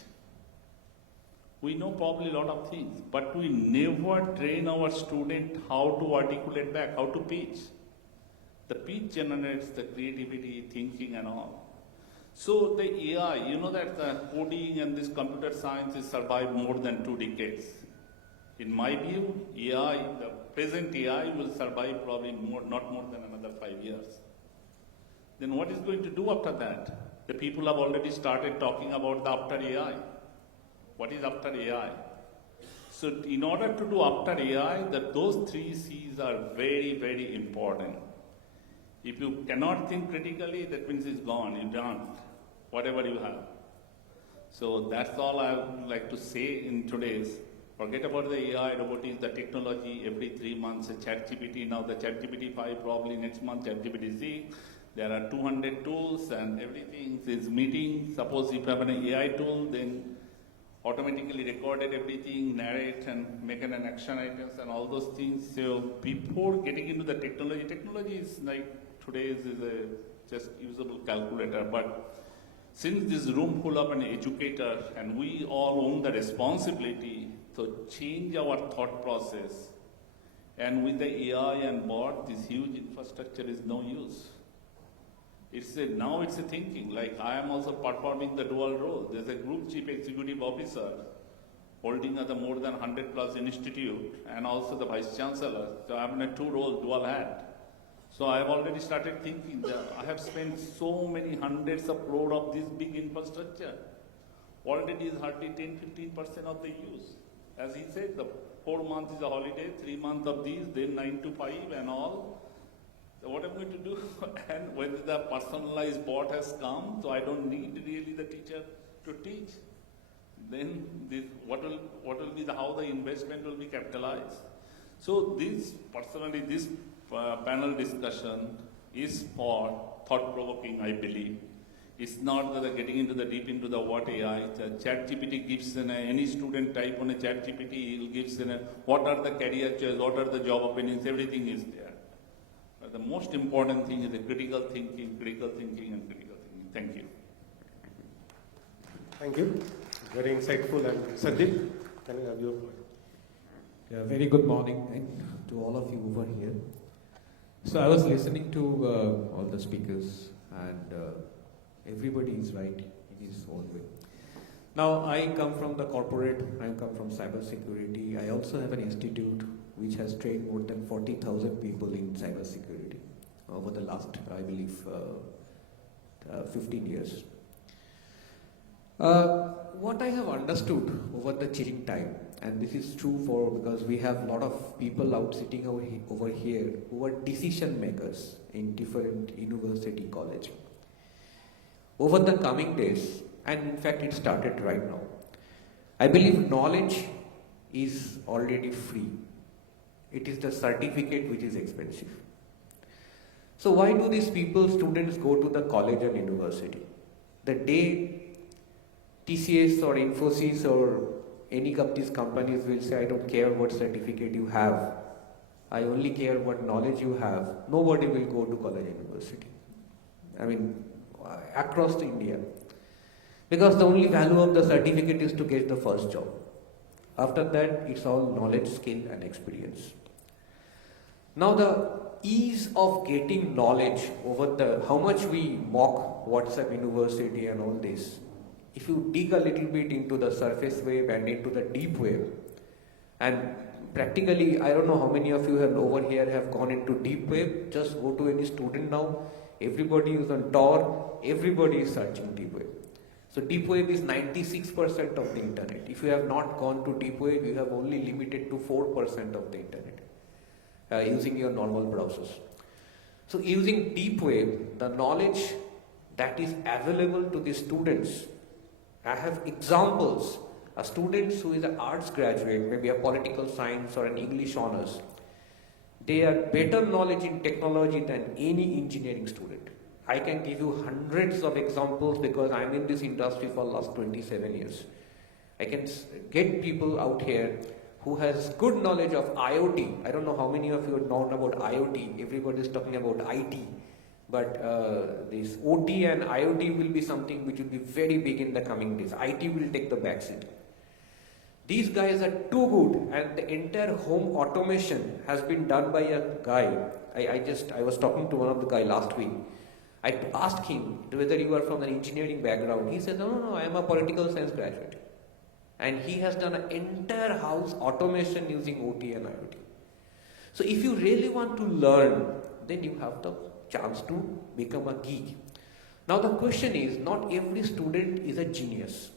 We know probably a lot of things, but we never train our student how to articulate back, how to pitch. The pitch generates the creativity, thinking and all. So the AI, you know that the coding and this computer science has survived more than 2 decades. In my view, AI, the present AI will survive probably not more than another 5 years. Then what is going to do after that? The people have already started talking about the after AI. What is after AI? So in order to do after AI, those 3 C's are very, very important. If you cannot think critically, that means it's gone, you're done, whatever you have. So that's all I would like to say in today's. Forget about the AI, robotics, the technology, every 3 months, ChatGPT, now the ChatGPT 5, probably next month, ChatGPT 6. There are 200 tools and everything is meeting. Suppose if you have an AI tool, then automatically recorded everything, narrate and make an action items and all those things. So before getting into the technology is like today's is a just usable calculator. But since this room full of an educator and we all own the responsibility to change our thought process, and with the AI and bot, this huge infrastructure is no use. Now it's a thinking, like I am also performing the dual role. There's a group chief executive officer holding the more than 100+ institute and also the vice chancellor. So I'm in a 2 role, dual hat. So I've already started thinking that I have spent so many hundreds of crore of this big infrastructure. Already is hardly 10-15% of the use. As he said, the 4 months is a holiday, 3 months of these, then 9 to 5 and all. So what I'm going to do, and when the personalized bot has come, so I don't need really the teacher to teach. Then what will be how the investment will be capitalized. So this panel discussion is for thought-provoking, I believe. It's not that they're getting into the deep into the what AI. Chat GPT gives any student type on a chat GPT, it gives what are the career choices, what are the job opinions, everything is there. But the most important thing is the critical thinking, and critical thinking. Thank you. Thank you. Very insightful. And Sandeep, can I have your point? Yeah, very good morning to all of you over here. So I was listening to all the speakers, and everybody is right in his own way. Now, I come from the corporate, I come from cybersecurity. I also have an institute which has trained more than 40,000 people in cybersecurity over the last, I believe, 15 years. What I have understood over the chilling time, and this is true for because we have a lot of people out sitting over here who are decision makers in different university college. Over the coming days, and in fact it started right now, I believe knowledge is already free. It is the certificate which is expensive. So why do these people, students, go to the college and university? The day TCS or Infosys or any of these companies will say, I don't care what certificate you have, I only care what knowledge you have, nobody will go to college and university. I mean, across India. Because the only value of the certificate is to get the first job. After that, it's all knowledge, skill and experience. Now the ease of getting knowledge over how much we mock WhatsApp University and all this, if you dig a little bit into the surface web and into the deep web, and practically, I don't know how many of you have over here have gone into deep web, just go to any student now, everybody is on Tor, everybody is searching deep web. So deep web is 96% of the internet. If you have not gone to deep web, you have only limited to 4% of the internet using your normal browsers. So using deep web, the knowledge that is available to the students, I have examples, a student who is an arts graduate, maybe a political science or an English honors, they have better knowledge in technology than any engineering student. I can give you hundreds of examples because I'm in this industry for the last 27 years. I can get people out here who has good knowledge of IoT. I don't know how many of you have known about IoT. Everybody is talking about IT. But this OT and IoT will be something which will be very big in the coming days. IT will take the backseat. These guys are too good, and the entire home automation has been done by a guy. I was talking to one of the guy last week. I asked him whether you are from an engineering background. He said, no, I am a political science graduate. And he has done an entire house automation using OT and IoT. So if you really want to learn, then you have the chance to become a geek. Now the question is, not every student is a genius.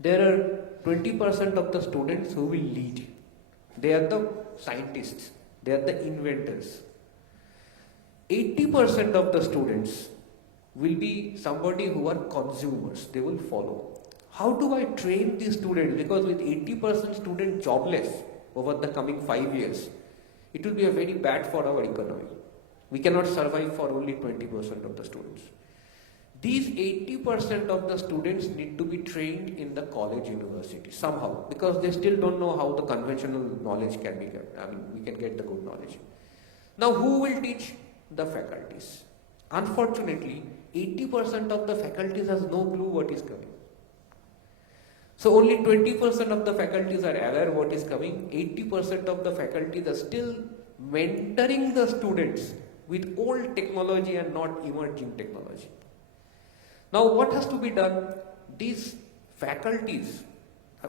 There are 20% of the students who will lead. They are the scientists. They are the inventors. 80% of the students will be somebody who are consumers. They will follow. How do I train these students? Because with 80% student jobless over the coming 5 years, it will be a very bad for our economy. We cannot survive for only 20% of the students. These 80% of the students need to be trained in the college university somehow, because they still don't know how the conventional knowledge can be get. I mean, we can get the good knowledge. Now, who will teach? The faculties. Unfortunately, 80% of the faculties has no clue what is coming. So only 20% of the faculties are aware what is coming. 80% of the faculties are still mentoring the students with old technology and not emerging technology. Now what has to be done? These faculties,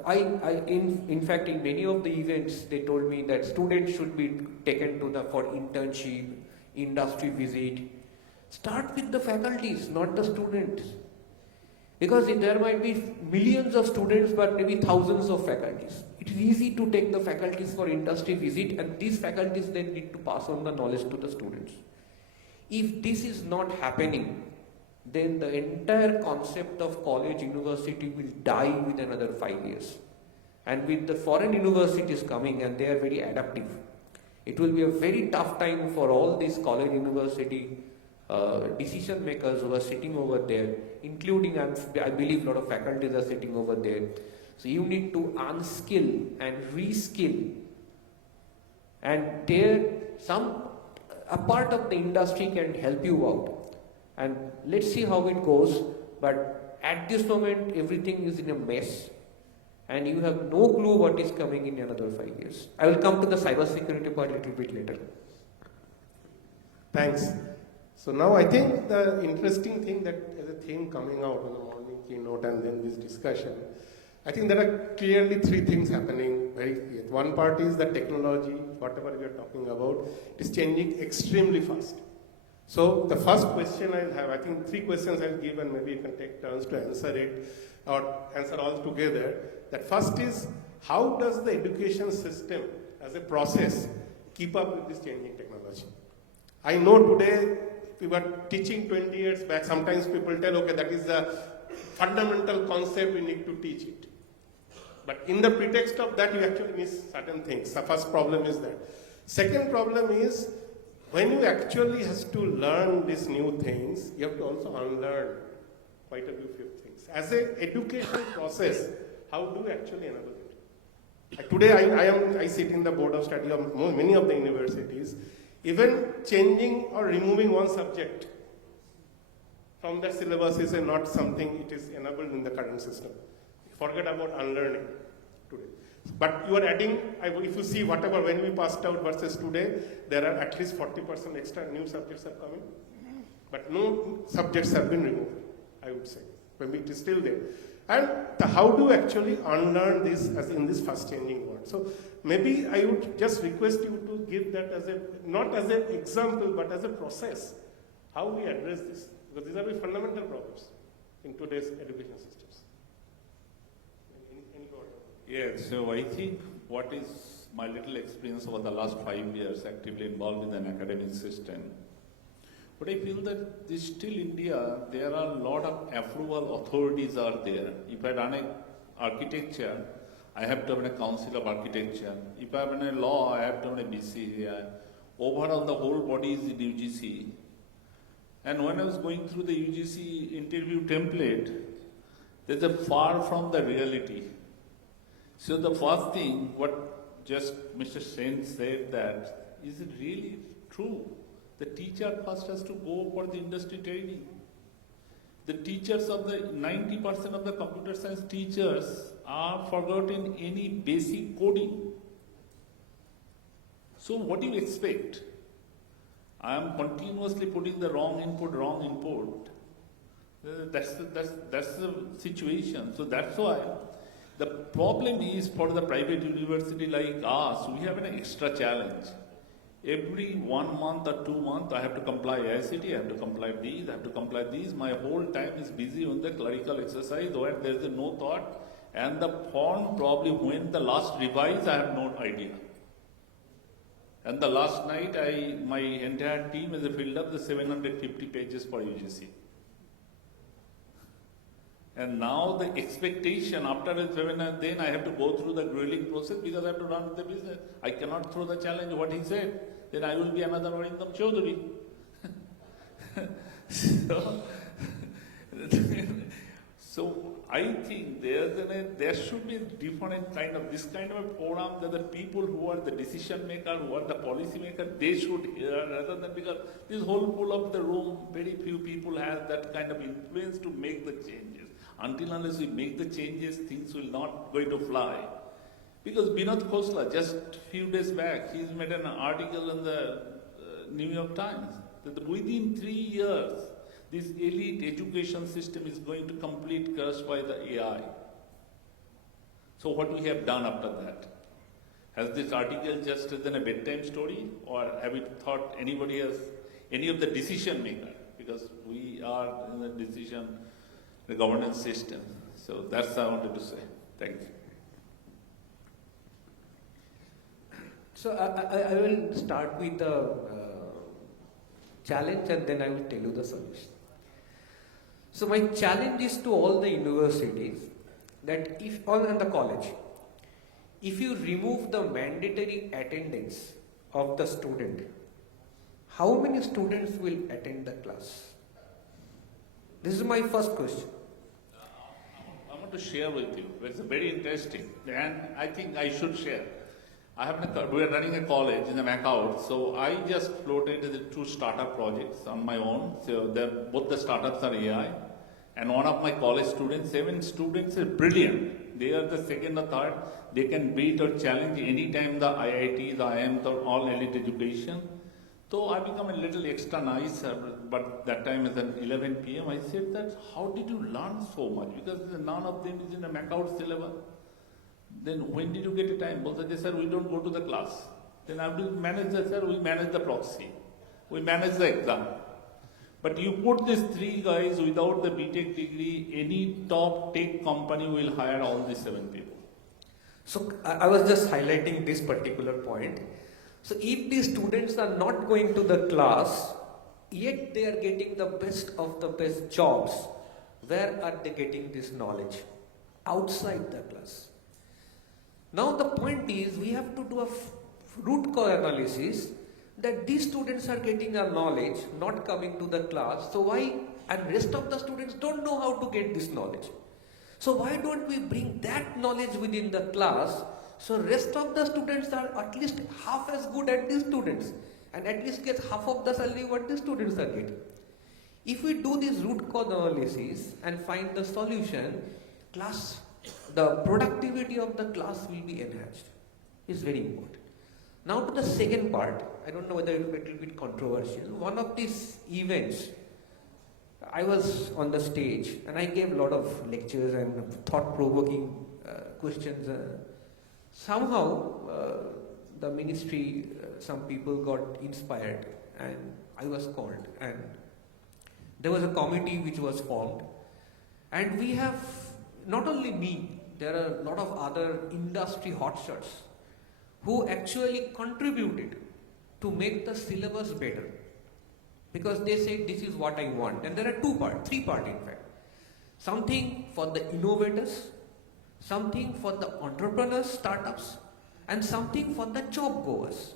in fact in many of the events they told me that students should be taken to for internship, industry visit. Start with the faculties, not the students. Because there might be millions of students but maybe thousands of faculties. It is easy to take the faculties for industry visit, and these faculties then need to pass on the knowledge to the students. If this is not happening, then the entire concept of college university will die within another 5 years. And with the foreign universities coming, and they are very adaptive, it will be a very tough time for all these college university decision makers who are sitting over there, including I believe a lot of faculties are sitting over there. So you need to unskill and reskill, and there a part of the industry can help you out. And let's see how it goes. But at this moment, everything is in a mess, and you have no clue what is coming in another 5 years. I will come to the cybersecurity part a little bit later. Thanks. So now I think the interesting thing that as a theme coming out in the morning keynote and then this discussion, I think there are clearly three things happening very clear. One part is the technology, whatever we are talking about, is changing extremely fast. So the first question I'll have, I think three questions I'll give and maybe you can take turns to answer it or answer all together. That first is, how does the education system as a process keep up with this changing technology? I know today, we were teaching 20 years back, sometimes people tell, okay, that is the fundamental concept, we need to teach it. But in the pretext of that, you actually miss certain things. The first problem is that. Second problem is, when you actually have to learn these new things, you have to also unlearn quite a few things. As an education process, how do you actually enable it? Today, I sit in the board of study of many of the universities. Even changing or removing one subject from the syllabus is not something it is enabled in the current system. Forget about unlearning today. But you are adding, if you see whatever, when we passed out versus today, there are at least 40% extra new subjects are coming. But no subjects have been removed, I would say. Maybe it is still there. And how do you actually unlearn this as in this fast changing world? So maybe I would just request you to give that as not as an example, but as a process, how we address this. Because these are very fundamental problems in today's education systems. Any thought? Yeah, so I think what is my little experience over the last 5 years actively involved in an academic system, but I feel that still India, there are a lot of approval authorities are there. If I run an architecture, I have to have a council of architecture. If I have a law, I have to have a BCI. Overall, the whole body is in UGC. And when I was going through the UGC interview template, there's a far from the reality. So the first thing, what just Mr. Sen said that, is it really true? The teacher first has to go for the industry training. The teachers of the 90% of the computer science teachers are forgotten any basic coding. So what do you expect? I am continuously putting the wrong input. That's the situation. So that's why the problem is for the private university like us, we have an extra challenge. Every 1 month or 2 months, I have to comply ICT, I have to comply these, I have to comply these. My whole time is busy on the clerical exercise where there is no thought. And the form probably when the last revise, I have no idea. And the last night, my entire team has filled up the 750 pages for UGC. And now the expectation after the seminar, then I have to go through the grilling process because I have to run the business. I cannot throw the challenge what he said. Then I will be another Arindam Chaudhary. So I think there should be different kind of this kind of a forum that the people who are the decision maker, who are the policy maker, they should hear rather than because this whole full of the room, very few people have that kind of influence to make the changes. Until unless we make the changes, things will not going to fly. Because Binod Khosla, just few days back, he's made an article in the New York Times that within 3 years, this elite education system is going to complete curse by the AI. So what we have done after that? Has this article just been a bedtime story, or have you thought anybody has, any of the decision maker? Because we are in the governance system. So that's what I wanted to say. Thank you. So I will start with the challenge and then I will tell you the solution. So my challenge is to all the universities that and the college, if you remove the mandatory attendance of the student, how many students will attend the class? This is my first question. I want to share with you. It's very interesting, and I think I should share. We are running a college in the Macau, so I just floated the 2 startup projects on my own. So both the startups are AI, and one of my college students, 7 students, are brilliant. They are the second or third. They can beat or challenge anytime the IITs, the IIMs, or all elite education. So I become a little extra nice, but that time is at 11 p.m. I said that, how did you learn so much? Because none of them is in a Macau syllabus. Then when did you get a time? Both they said, we don't go to the class. Then how do you manage that, sir? We manage the proxy. We manage the exam. But you put these 3 guys without the BTech degree, any top tech company will hire all these 7 people. So I was just highlighting this particular point. So if these students are not going to the class, yet they are getting the best of the best jobs, where are they getting this knowledge? Outside the class. Now the point is, we have to do a root cause analysis that these students are getting our knowledge, not coming to the class. So why, and rest of the students don't know how to get this knowledge. So why don't we bring that knowledge within the class, so rest of the students are at least half as good as these students, and at least get half of the salary what the students are getting. If we do this root cause analysis and find the solution, the productivity of the class will be enhanced. It's very important. Now to the second part, I don't know whether it will be a little bit controversial. One of these events, I was on the stage and I gave a lot of lectures and thought-provoking questions. Somehow, the ministry, some people got inspired and I was called, and there was a committee which was formed, and we have, not only me, there are a lot of other industry hotshots who actually contributed to make the syllabus better, because they said this is what I want. And there are 3 parts in fact. Something for the innovators, something for the entrepreneurs, startups, and something for the job goers.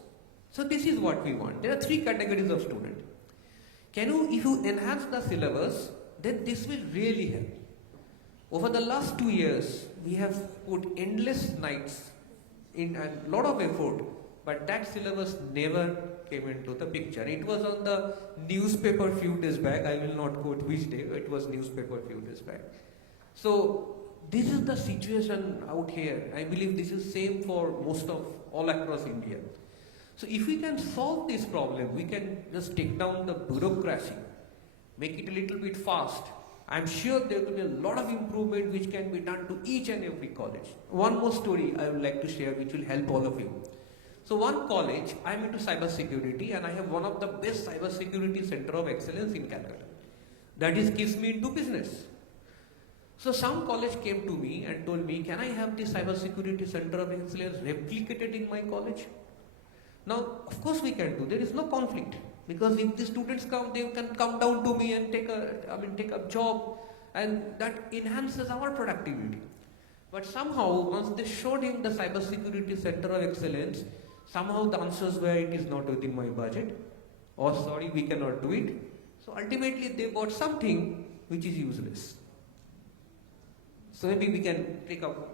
So this is what we want. There are 3 categories of students. If you enhance the syllabus, then this will really help. Over the last 2 years, we have put endless nights in a lot of effort, but that syllabus never came into the picture. It was on the newspaper few days back. I will not quote which day. It was newspaper few days back. So this is the situation out here. I believe this is same for most of all across India. So if we can solve this problem, we can just take down the bureaucracy, make it a little bit fast. I'm sure there will be a lot of improvement which can be done to each and every college. One more story I would like to share which will help all of you. So one college, I'm into cybersecurity and I have one of the best cybersecurity center of excellence in Calcutta. That is, keeps me into business. So some college came to me and told me, can I have this cybersecurity center of excellence replicated in my college? Now, of course we can do. There is no conflict, because if the students come, they can come down to me and take a job, and that enhances our productivity. But somehow, once they showed him the cybersecurity center of excellence, somehow the answers were, it is not within my budget, or sorry, we cannot do it. So ultimately they got something which is useless. So maybe we can pick up.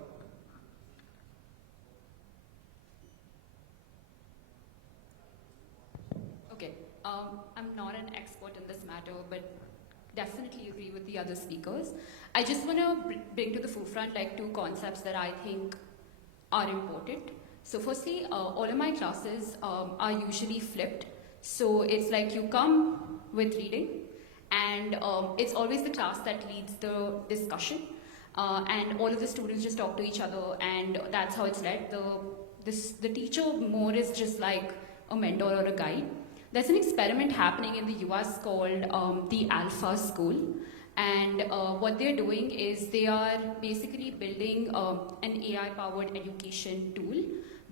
Okay, I'm not an expert in this matter, but definitely agree with the other speakers. I just want to bring to the forefront like 2 concepts that I think are important. So firstly, all of my classes are usually flipped. So it's like you come with reading, and it's always the class that leads the discussion, and all of the students just talk to each other, and that's how it's led. The teacher more is just like a mentor or a guide. There's an experiment happening in the US called the Alpha School, and what they're doing is they are basically building an AI-powered education tool,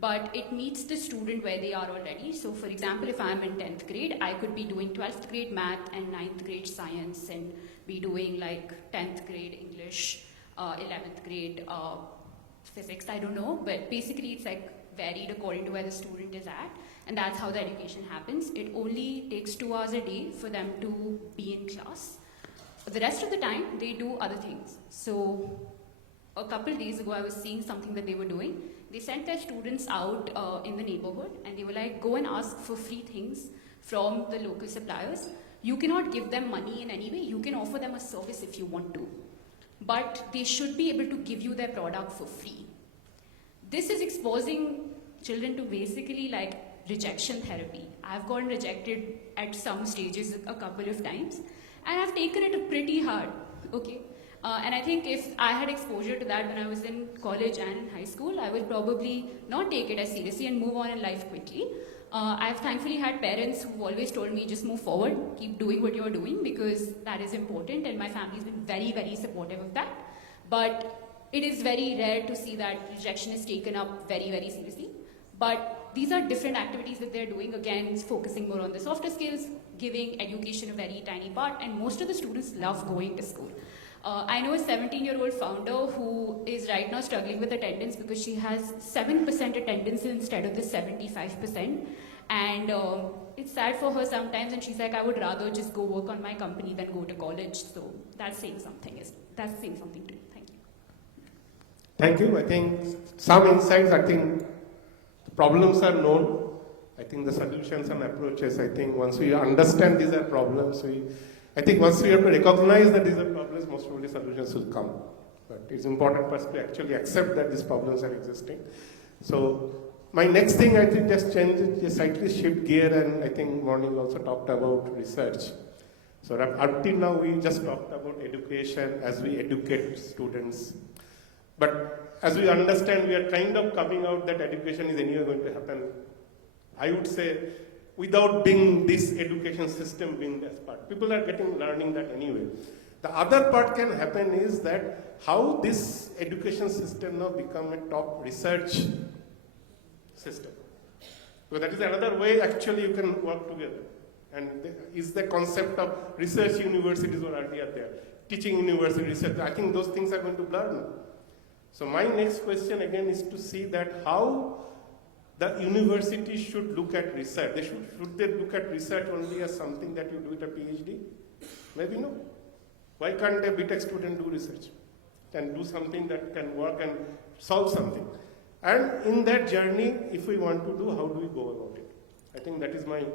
but it meets the student where they are already. So for example, if I'm in 10th grade, I could be doing 12th grade math and 9th grade science, and be doing like 10th grade English, 11th grade physics, I don't know, but basically it's like varied according to where the student is at, and that's how the education happens. It only takes 2 hours a day for them to be in class. But the rest of the time, they do other things. So a couple days ago, I was seeing something that they were doing. They sent their students out in the neighborhood, and they were like, go and ask for free things from the local suppliers. You cannot give them money in any way. You can offer them a service if you want to. But they should be able to give you their product for free. This is exposing children to basically like rejection therapy. I've gotten rejected at some stages a couple of times, and I've taken it pretty hard, okay? And I think if I had exposure to that when I was in college and in high school, I would probably not take it as seriously and move on in life quickly. I've thankfully had parents who've always told me, just move forward, keep doing what you're doing, because that is important, and my family's been very, very supportive of that. But it is very rare to see that rejection is taken up very, very seriously. But these are different activities that they're doing, again, focusing more on the softer skills, giving education a very tiny part, and most of the students love going to school. I know a 17-year-old founder who is right now struggling with attendance because she has 7% attendance instead of the 75%. And it's sad for her sometimes, and she's like, I would rather just go work on my company than go to college. So that's saying something. That's saying something too. Thank you. Thank you. I think some insights, I think the problems are known. I think the solutions and approaches, I think once we understand these are problems, I think once we have to recognize that these are problems, most probably solutions will come. But it's important for us to actually accept that these problems are existing. So my next thing, I think just slightly shift gear, and I think Morning also talked about research. So up till now, we just talked about education as we educate students. But as we understand, we are kind of coming out that education is anyway going to happen. I would say, without being this education system being as part. People are learning that anyway. The other part can happen is that how this education system now become a top research system. So that is another way actually you can work together. And is the concept of research universities were earlier there. Teaching university research, I think those things are going to blur now. So my next question again is to see that how the university should look at research. Should they look at research only as something that you do with a PhD? Maybe no. Why can't a BTech student do research and do something that can work and solve something? And in that journey, if we want to do, how do we go about it? I think that is my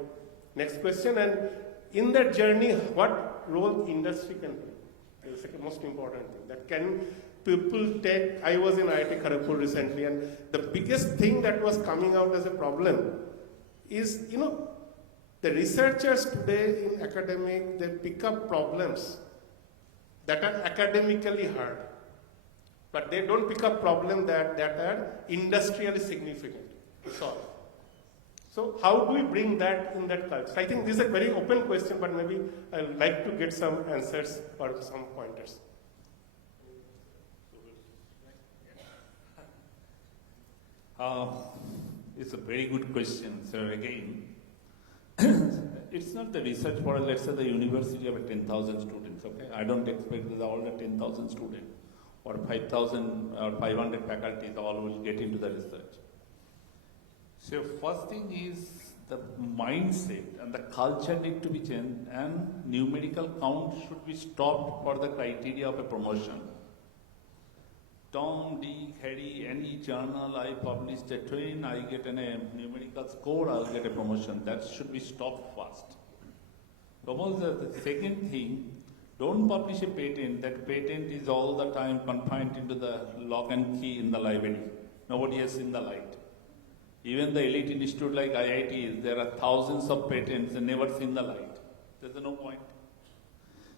next question. And in that journey, what role industry can play? That's the most important thing. That can people take, I was in IIT Kharagpur recently, and the biggest thing that was coming out as a problem is, the researchers today in academic, they pick up problems that are academically hard, but they don't pick up problems that are industrially significant to solve. So how do we bring that in that culture? I think this is a very open question, but maybe I'd like to get some answers or some pointers. It's a very good question. So again, it's not the research for, let's say, the university of 10,000 students, okay? I don't expect that all the 10,000 students or 5,000 or 500 faculties all will get into the research. So first thing is the mindset and the culture need to be changed, and numerical count should be stopped for the criteria of a promotion. Tom, Dick, Harry, any journal I published a twin, I get a numerical score, I'll get a promotion. That should be stopped first. The second thing, don't publish a patent. That patent is all the time confined into the lock and key in the library. Nobody has seen the light. Even the elite institute like IITs, there are thousands of patents and never seen the light. There's no point.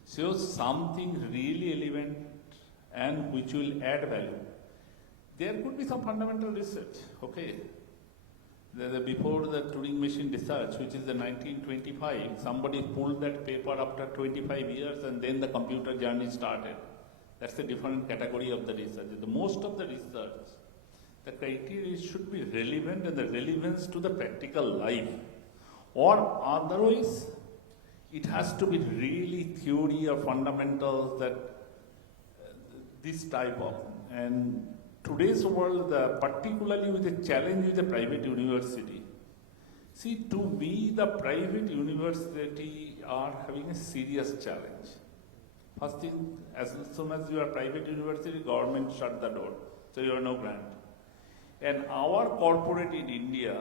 So something really relevant and which will add value. There could be some fundamental research, okay? Before the Turing machine research, which is the 1925, somebody pulled that paper after 25 years and then the computer journey started. That's a different category of the research. The most of the research, the criteria should be relevant and the relevance to the practical life. Or otherwise, it has to be really theory or fundamentals that this type of, and today's world, particularly with the challenge with the private university. See, to me, the private university are having a serious challenge. First thing, as soon as you are private university, government shut the door, so you have no grant. And our corporate in India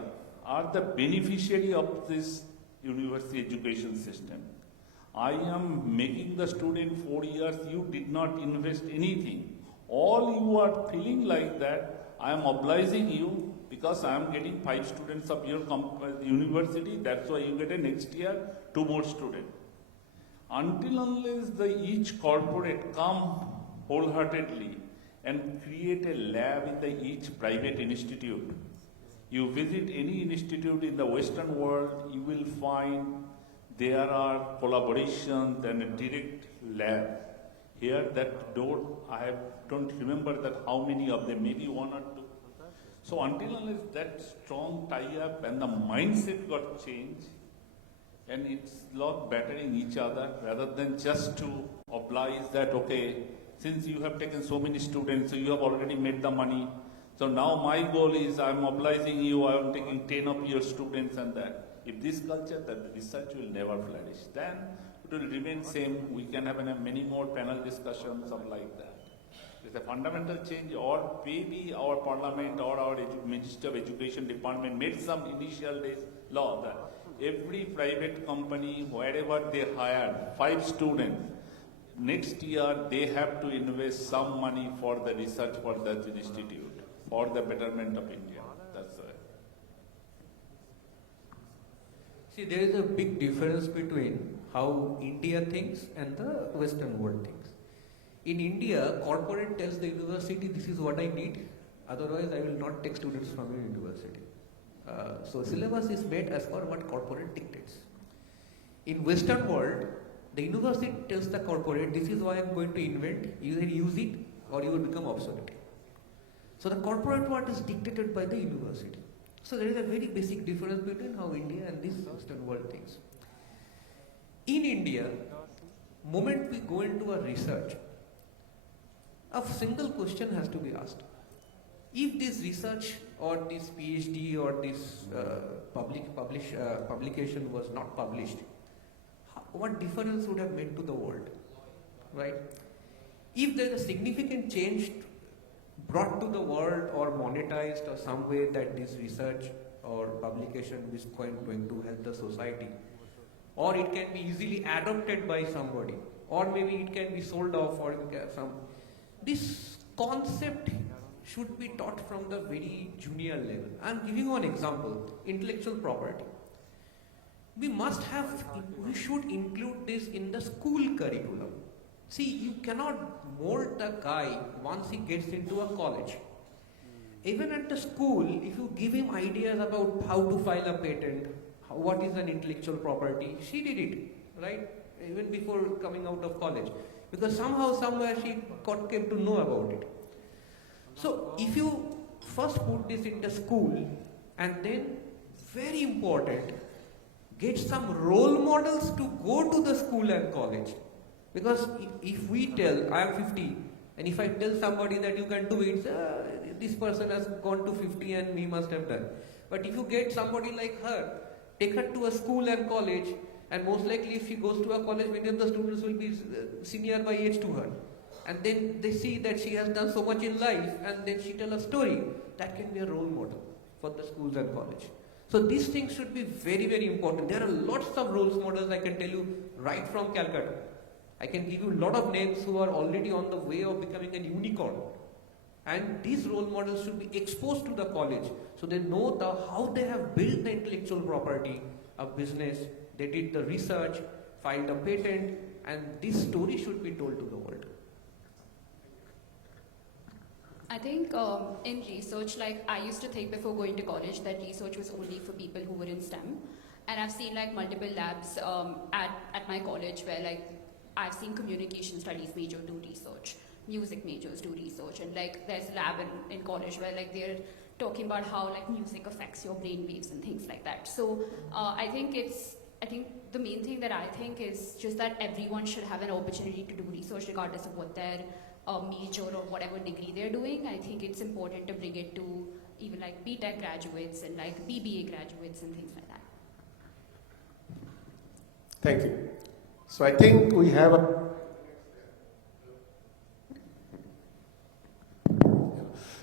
are the beneficiary of this university education system. I am making the student 4 years, you did not invest anything. All you are feeling like that, I am obliging you because I am getting 5 students of your university, that's why you get a next year 2 more students. Until unless each corporate come wholeheartedly and create a lab in each private institute. You visit any institute in the Western world, you will find there are collaborations and a direct lab. Here, that door, don't remember that how many of them, maybe 1 or 2. So until unless that strong tie-up and the mindset got changed, and it's lot bettering each other rather than just to oblige that, okay, since you have taken so many students, so you have already made the money. So now my goal is I'm obliging you, I'm taking 10 of your students and that. If this culture, that research will never flourish. Then it will remain same. We can have many more panel discussions of like that. It's a fundamental change, or maybe our parliament or our Minister of Education department made some initial days law that every private company, wherever they hired 5 students, next year they have to invest some money for the research for that institute, for the betterment of India. That's why. See, there is a big difference between how India thinks and the Western world thinks. In India, corporate tells the university, this is what I need, otherwise I will not take students from your university. So syllabus is made as per what corporate dictates. In Western world, the university tells the corporate, this is why I am going to invent, either use it or you will become obsolete. So the corporate world is dictated by the university. So there is a very basic difference between how India and this Western world thinks. In India, moment we go into a research, a single question has to be asked. If this research or this PhD or this publication was not published, what difference would have made to the world, right? If there is a significant change brought to the world or monetized or some way that this research or publication is going to help the society, or it can be easily adopted by somebody, or maybe it can be sold off or some. This concept should be taught from the very junior level. I am giving you an example, intellectual property. We should include this in the school curriculum. See, you cannot mold the guy once he gets into a college. Even at the school, if you give him ideas about how to file a patent, what is an intellectual property, she did it, right? Even before coming out of college. Because somehow, somewhere she came to know about it. So, if you first put this in the school, and then, very important, get some role models to go to the school and college. Because if we tell, I am 50, and if I tell somebody that you can do it, this person has gone to 50 and he must have done. But if you get somebody like her, take her to a school and college, and most likely if she goes to a college, many of the students will be senior by age to her. And then they see that she has done so much in life, and then she tells a story. That can be a role model for the schools and college. So these things should be very, very important. There are lots of role models I can tell you right from Calcutta. I can give you a lot of names who are already on the way of becoming a unicorn. And these role models should be exposed to the college so they know how they have built the intellectual property of business. They did the research, filed a patent, and this story should be told to the world. I think in research, like I used to think before going to college that research was only for people who were in STEM. And I've seen like multiple labs at my college where like I've seen communication studies major do research, music majors do research, and like there's a lab in college where like they're talking about how like music affects your brain waves and things like that. So I think the main thing that I think is just that everyone should have an opportunity to do research regardless of what their a major or whatever degree they're doing. I think it's important to bring it to even like BTech graduates and like BBA graduates and things like that. Thank you. So I think we have a...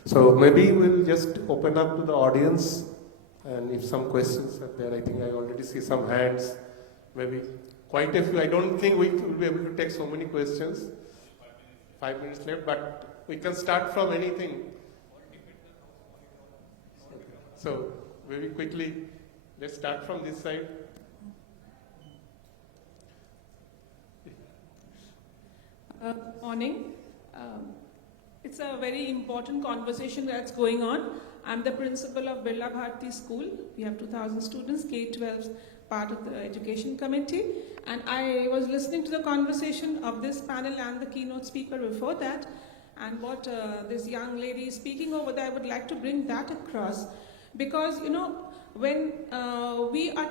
So maybe we'll just open up to the audience, and if some questions are there, I think I already see some hands, maybe quite a few. I don't think we will be able to take so many questions. 5 minutes left, but we can start from anything. So very quickly, let's start from this side. Morning. It's a very important conversation that's going on. I'm the principal of Birla Bharati School. We have 2,000 students, K-12 part of the education committee. And I was listening to the conversation of this panel and the keynote speaker before that. And what this young lady is speaking over there, I would like to bring that across. Because, you know, when we are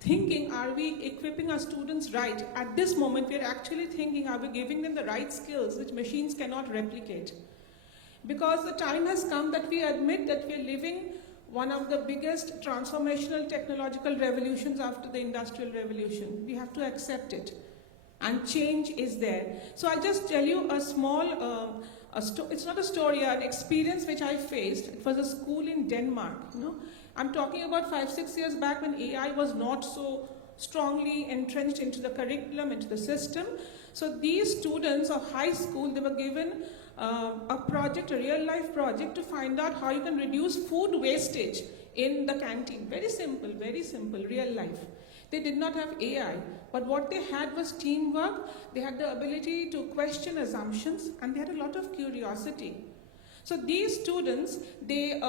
thinking, are we equipping our students right? At this moment, we're actually thinking, are we giving them the right skills which machines cannot replicate? Because the time has come that we admit that we're living one of the biggest transformational technological revolutions after the Industrial Revolution. We have to accept it. And change is there. So I'll just tell you a small, it's not a story, an experience which I faced. It was a school in Denmark, you know. I'm talking about 5-6 years back when AI was not so strongly entrenched into the curriculum, into the system. So these students of high school, they were given a project, a real life project to find out how you can reduce food wastage in the canteen. Very simple, real life. They did not have AI, but what they had was teamwork. They had the ability to question assumptions, and they had a lot of curiosity. So these students, they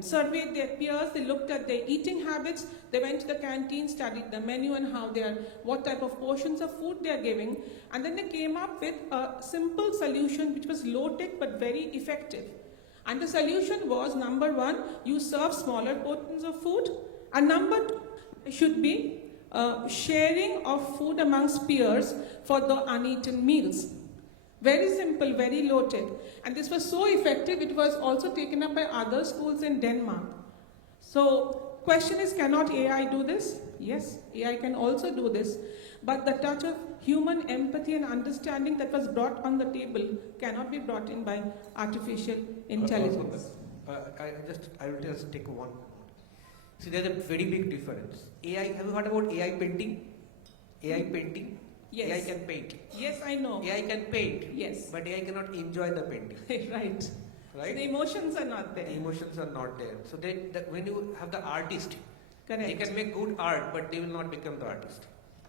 surveyed their peers, they looked at their eating habits, they went to the canteen, studied the menu and how they are, what type of portions of food they are giving, and then they came up with a simple solution which was low-tech but very effective. And the solution was, number one, you serve smaller portions of food, and number two should be sharing of food amongst peers for the uneaten meals. Very simple, very low-tech. And this was so effective, it was also taken up by other schools in Denmark. So, question is, cannot AI do this? Yes, AI can also do this. But the touch of human empathy and understanding that was brought on the table cannot be brought in by artificial intelligence. I will just take one. See, there's a very big difference. AI, have you heard about AI painting? AI painting? Yes. AI can paint. Yes, I know. AI can paint. Yes. But AI cannot enjoy the painting. Right. Right? So the emotions are not there. The emotions are not there. So when you have the artist, Correct. they can make good art, but they will not become the artist.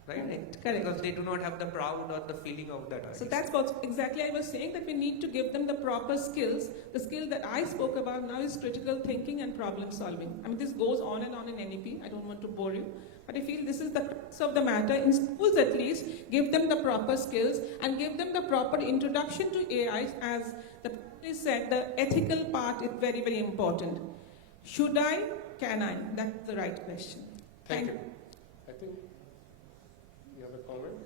Right? Correct. Because they do not have the proud or the feeling of that artist. So that's what exactly I was saying, that we need to give them the proper skills. The skill that I spoke about now is critical thinking and problem solving. I mean, this goes on in NEP. I don't want to bore you. But I feel this is the crux of the matter. In schools at least, give them the proper skills and give them the proper introduction to AI. As the is said, the ethical part is very, very important. Should I? Can I? That's the right question. Thank you. I think you have a comment?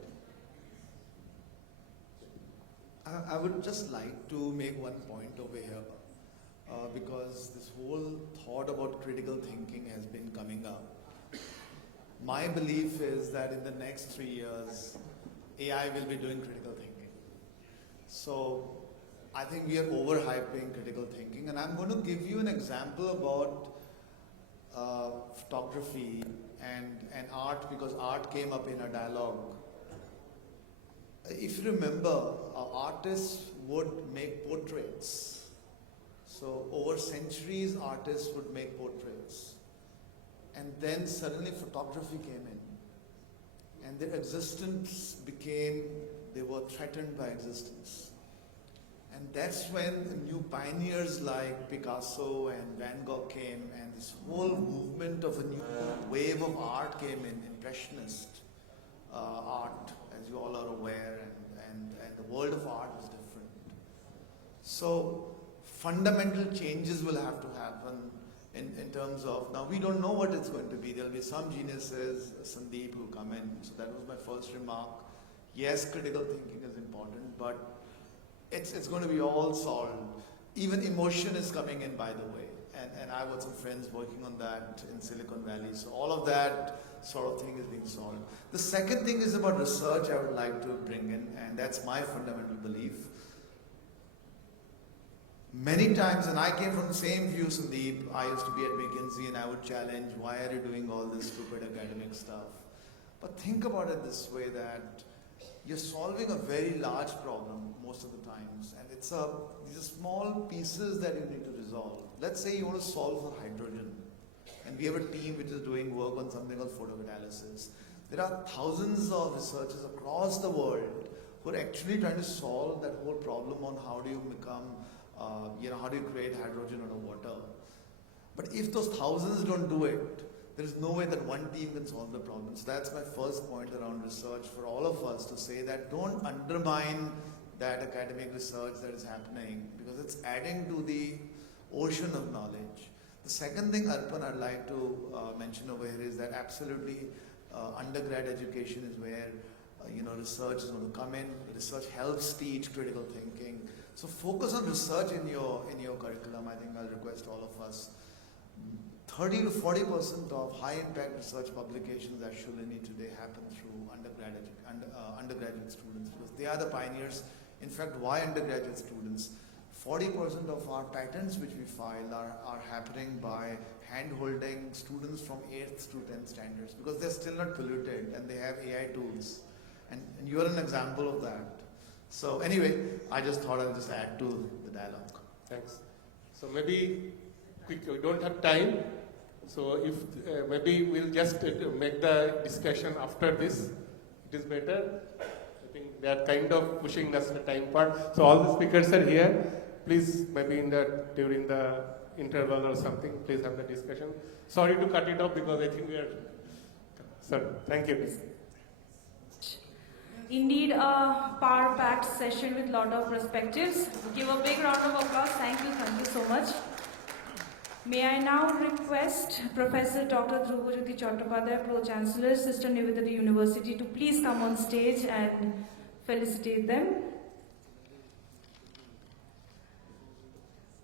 I would just like to make one point over here, because this whole thought about critical thinking has been coming up. My belief is that in the next 3 years, AI will be doing critical thinking. So I think we are overhyping critical thinking, and I'm going to give you an example about photography and art, because art came up in a dialogue. If you remember, artists would make portraits. So over centuries, artists would make portraits. And then suddenly photography came in. And their existence became, they were threatened by existence. And that's when new pioneers like Picasso and Van Gogh came, and this whole movement of a new wave of art came in, Impressionist art, as you all are aware, and the world of art was different. So fundamental changes will have to happen in terms of, now we don't know what it's going to be. There'll be some geniuses, Sandeep, who come in. So that was my first remark. Yes, critical thinking is important, but it's going to be all solved. Even emotion is coming in, by the way. And I've got some friends working on that in Silicon Valley. So all of that sort of thing is being solved. The second thing is about research I would like to bring in, and that's my fundamental belief. Many times, and I came from the same view, Sandeep, I used to be at McKinsey and I would challenge, why are you doing all this stupid academic stuff? But think about it this way, that you're solving a very large problem most of the times, and these are small pieces that you need to resolve. Let's say you want to solve for hydrogen, and we have a team which is doing work on something called photocatalysis. There are thousands of researchers across the world who are actually trying to solve that whole problem on how do you become, how do you create hydrogen out of water. But if those thousands don't do it, there is no way that one team can solve the problem. So that's my first point around research for all of us, to say that don't undermine that academic research that is happening, because it's adding to the ocean of knowledge. The second thing, Arpan, I'd like to mention over here is that absolutely undergrad education is where research is going to come in. Research helps teach critical thinking. So focus on research in your curriculum. I think I'll request all of us. 30 to 40% of high impact research publications actually today happen through undergraduate students, because they are the pioneers. In fact, why undergraduate students? 40% of our patents which we file are happening by hand-holding students from 8th to 10th standards, because they're still not polluted and they have AI tools. And you're an example of that. So anyway, I just thought I'd just add to the dialogue. Thanks. So maybe we don't have time. So if maybe we'll just make the discussion after this. It is better. I think they are kind of pushing us the time part. So all the speakers are here. Please, maybe during the interval or something, please have the discussion. Sorry to cut it off because I think we are. Sir, thank you. Indeed, a power-packed session with a lot of perspectives. Give a big round of applause. Thank you so much. May I now request Professor Dr. Dhruvajyoti Chattopadhyay, Pro-Chancellor, Sister Nivedita University, to please come on stage and felicitate them.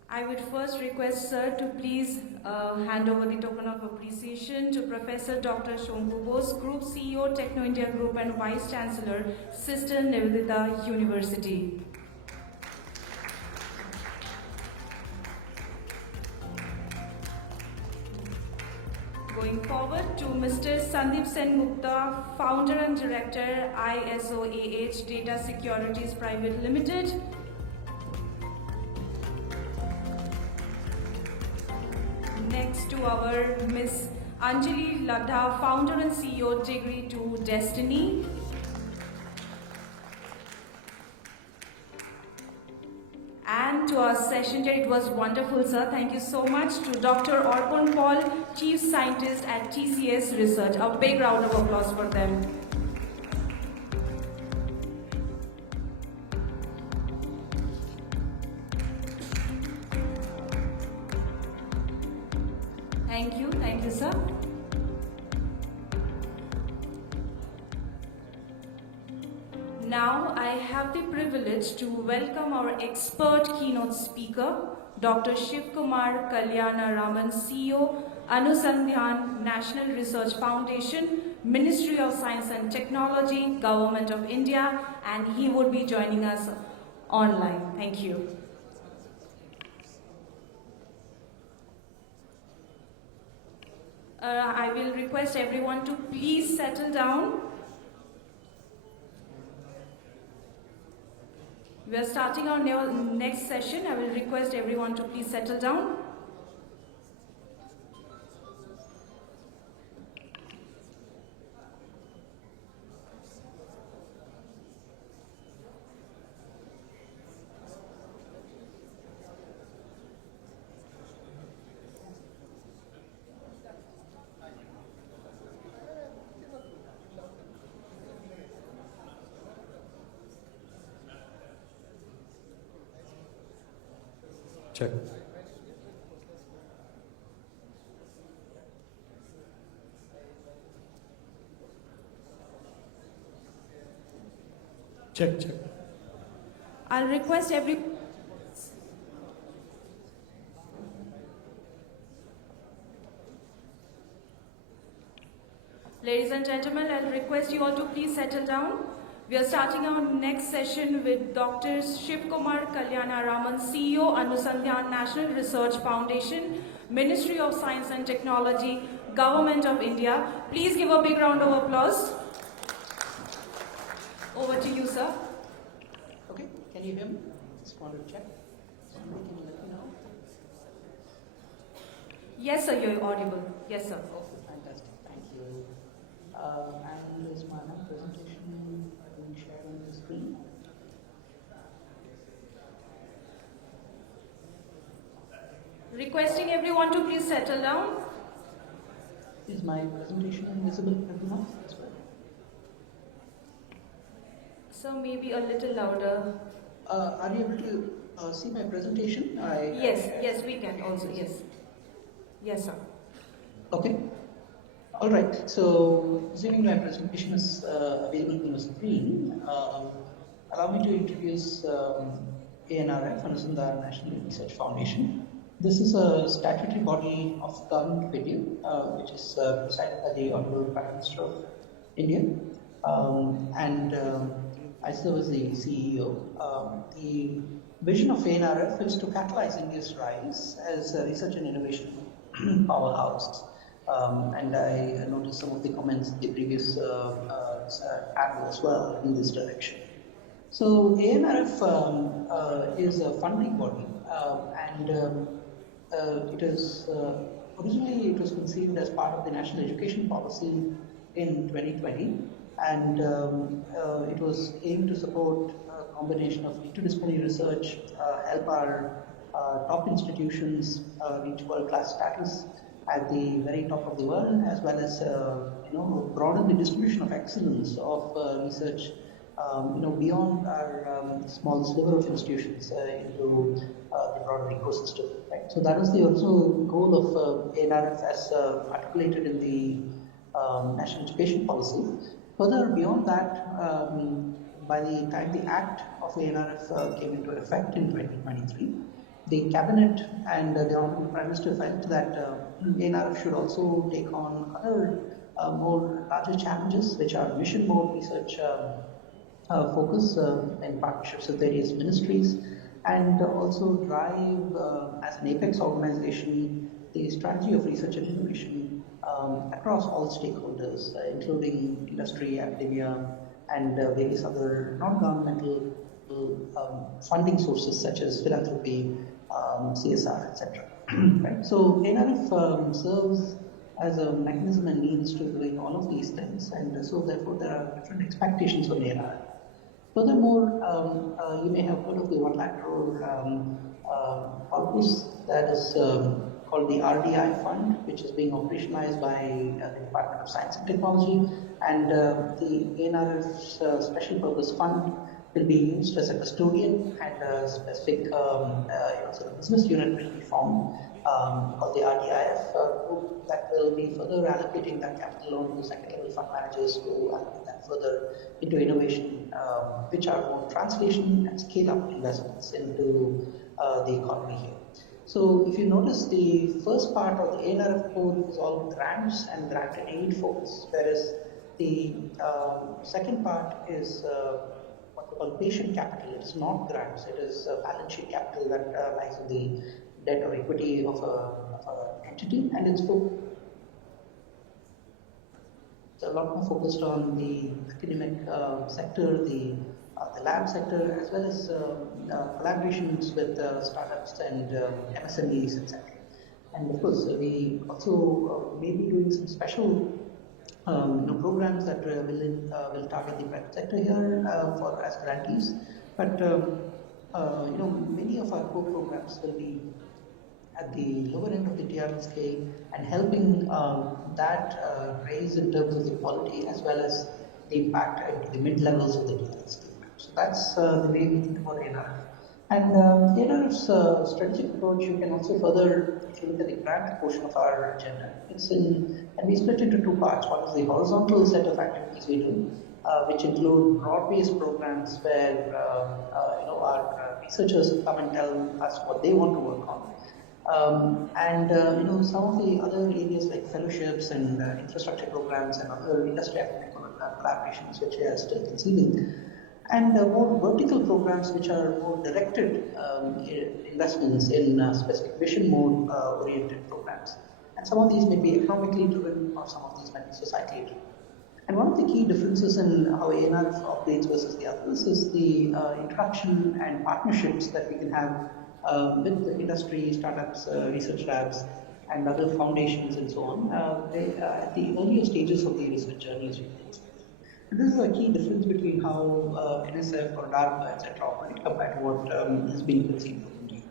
I would first request Sir to please hand over the token of appreciation to Professor Dr. Shombu Bose, Group CEO, Techno India Group and Vice Chancellor, Sister Nivedita University. Going forward to Mr. Sandeep Sen Gupta, Founder and Director, ISOAH Data Securities Private Limited. Next to our Miss Anjali Ladha, Founder and CEO, Degree to Destiny. And to our session chair, it was wonderful, sir. Thank you so much. To Dr. Orpon Paul, Chief Scientist at TCS Research. A big round of applause for them. Thank you, sir. Now I have the privilege to welcome our expert keynote speaker, Dr. Shiv Kumar Kalyana Raman, CEO, Anusandhyan National Research Foundation, Ministry of Science and Technology, Government of India, and he would be joining us online. Thank you. I will request everyone to please settle down. We are starting our next session. I will request everyone to please settle down. Check. Check. I'll request every... Ladies and gentlemen, I'll request you all to please settle down. We are starting our next session with Dr. Shiv Kumar Kalyanaraman, CEO, Anusandhan National Research Foundation, Ministry of Science and Technology, Government of India. Please give a big round of applause. Over to you, sir. Okay, can you hear me? Just want to check. Somebody can let me know. Yes, sir, you're audible. Yes, sir. Okay, fantastic. Thank you. And is my presentation being shared on the screen? Requesting everyone to please settle down. Is my presentation visible to everyone as well? Sir, maybe a little louder. Are you able to see my presentation? Yes, we can also, yes. Yes, sir. Okay. All right. So, assuming my presentation is available on the screen, allow me to introduce ANRF, Anusandhan National Research Foundation. This is a statutory body of Government of India, which is presided by the Honorable Prime Minister of India, and I serve as the CEO. The vision of ANRF is to catalyze India's rise as a research and innovation powerhouse. And I noticed some of the comments in the previous panel as well in this direction. So ANRF is a funding body, and it is originally it was conceived as part of the National Education Policy in 2020, and it was aimed to support a combination of interdisciplinary research, help our top institutions reach world-class status at the very top of the world, as well as broaden the distribution of excellence of research beyond our small sliver of institutions into the broader ecosystem. Right? So that was the original goal of ANRF as articulated in the National Education Policy. Further beyond that, by the time the Act of ANRF came into effect in 2023, the Cabinet and the Honorable Prime Minister felt that ANRF should also take on other more larger challenges, which are mission mode research focus in partnerships with various ministries, and also drive as an apex organization the strategy of research and innovation across all stakeholders, including industry, academia, and various other non-governmental funding sources such as philanthropy, CSR, etc. Right? So ANRF serves as a mechanism and means to doing all of these things, and so therefore there are different expectations on ANRF. Furthermore, you may have heard of the 1 lakh crore corpus that is called the RDI fund, which is being operationalized by the Department of Science and Technology, and the ANRF's special purpose fund will be used as a custodian, and a specific sort of business unit will be formed called the RDIF group that will be further allocating that capital on to second level fund managers to allocate that further into innovation, which are more translation and scale up investments into the economy here. So if you notice, the first part of the ANRF code is all grants and grant and aid focus, whereas the second part is what we call patient capital. It is not grants, it is balance sheet capital that lies in the debt or equity of an entity, and it's a lot more focused on the academic sector, the lab sector, as well as collaborations with startups and MSMEs, etc. And of course, we also may be doing some special programs that will target the private sector here for as grantees. But many of our core programs will be at the lower end of the TRL scale and helping that raise in terms of the quality as well as the impact at the mid levels of the TRL scale. So that's the way we think about ANRF. And ANRF's strategic approach, you can also further, if you look at the grant portion of our agenda, and we split into two parts. One is the horizontal set of activities we do, which include broad-based programs where our researchers come and tell us what they want to work on. Some of the other areas like fellowships and infrastructure programs and other industry academic collaborations which we are still conceiving, and more vertical programs which are more directed investments in specific mission mode oriented programs. And some of these may be economically driven or some of these might be societally driven. And one of the key differences in how ANRF operates versus the others is the interaction and partnerships that we can have with the industry, startups, research labs, and other foundations and so on at the earlier stages of the research journey, as we can expect. And this is a key difference between how NSF or DARPA, etc., operate compared to what has been conceived of India.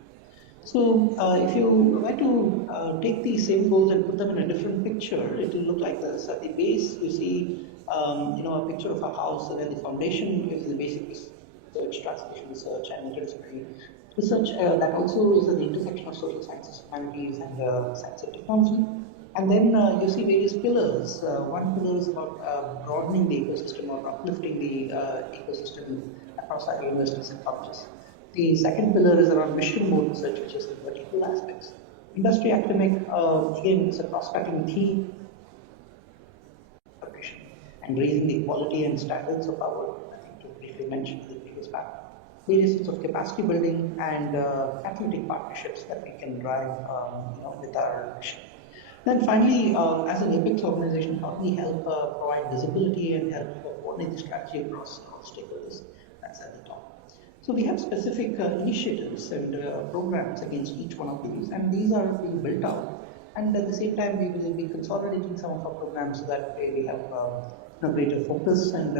So if you were to take these same goals and put them in a different picture, it will look like this. At the base, you see a picture of a house, and then the foundation is the basic research, translation research, and interdisciplinary research that also is at the intersection of social sciences, humanities, and science and technology. And then you see various pillars. One pillar is about broadening the ecosystem or uplifting the ecosystem across our universities and colleges. The second pillar is around mission mode research, which is the vertical aspects. Industry academic, again, it's a cross-cutting theme and raising the quality and standards of our work, I think to briefly mention in the previous panel. Various sorts of capacity building and catalytic partnerships that we can drive with our mission. Then finally, as an APEX organization, how do we help provide visibility and help coordinate the strategy across all stakeholders? That's at the top. So we have specific initiatives and programs against each one of these, and these are being built out. And at the same time, we will be consolidating some of our programs so that we have greater focus and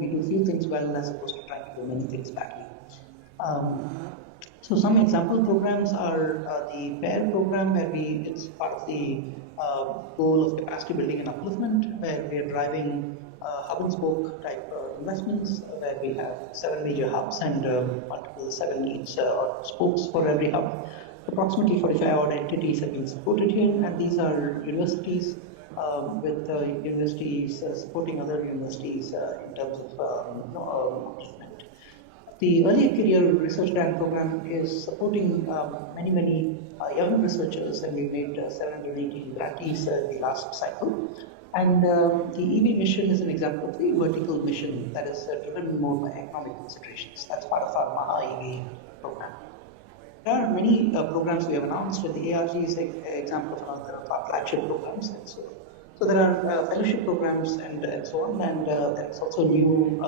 we do few things well as opposed to trying to do many things badly. So some example programs are the PAIR program, where it's part of the goal of capacity building and upliftment, where we are driving hub and spoke type investments, where we have 7 major hubs and multiple 7 each or spokes for every hub. Approximately 45 odd entities have been supported here, and these are universities with universities supporting other universities in terms of upliftment. The Early Career Research Grant Program is supporting many young researchers, and we made 718 grantees in the last cycle. And the EV mission is an example of the vertical mission that is driven more by economic considerations. That's part of our Maha EV program. There are many programs we have announced, and the ARG is an example of another of our flagship programs. And so there are fellowship programs and so on, and there's also a new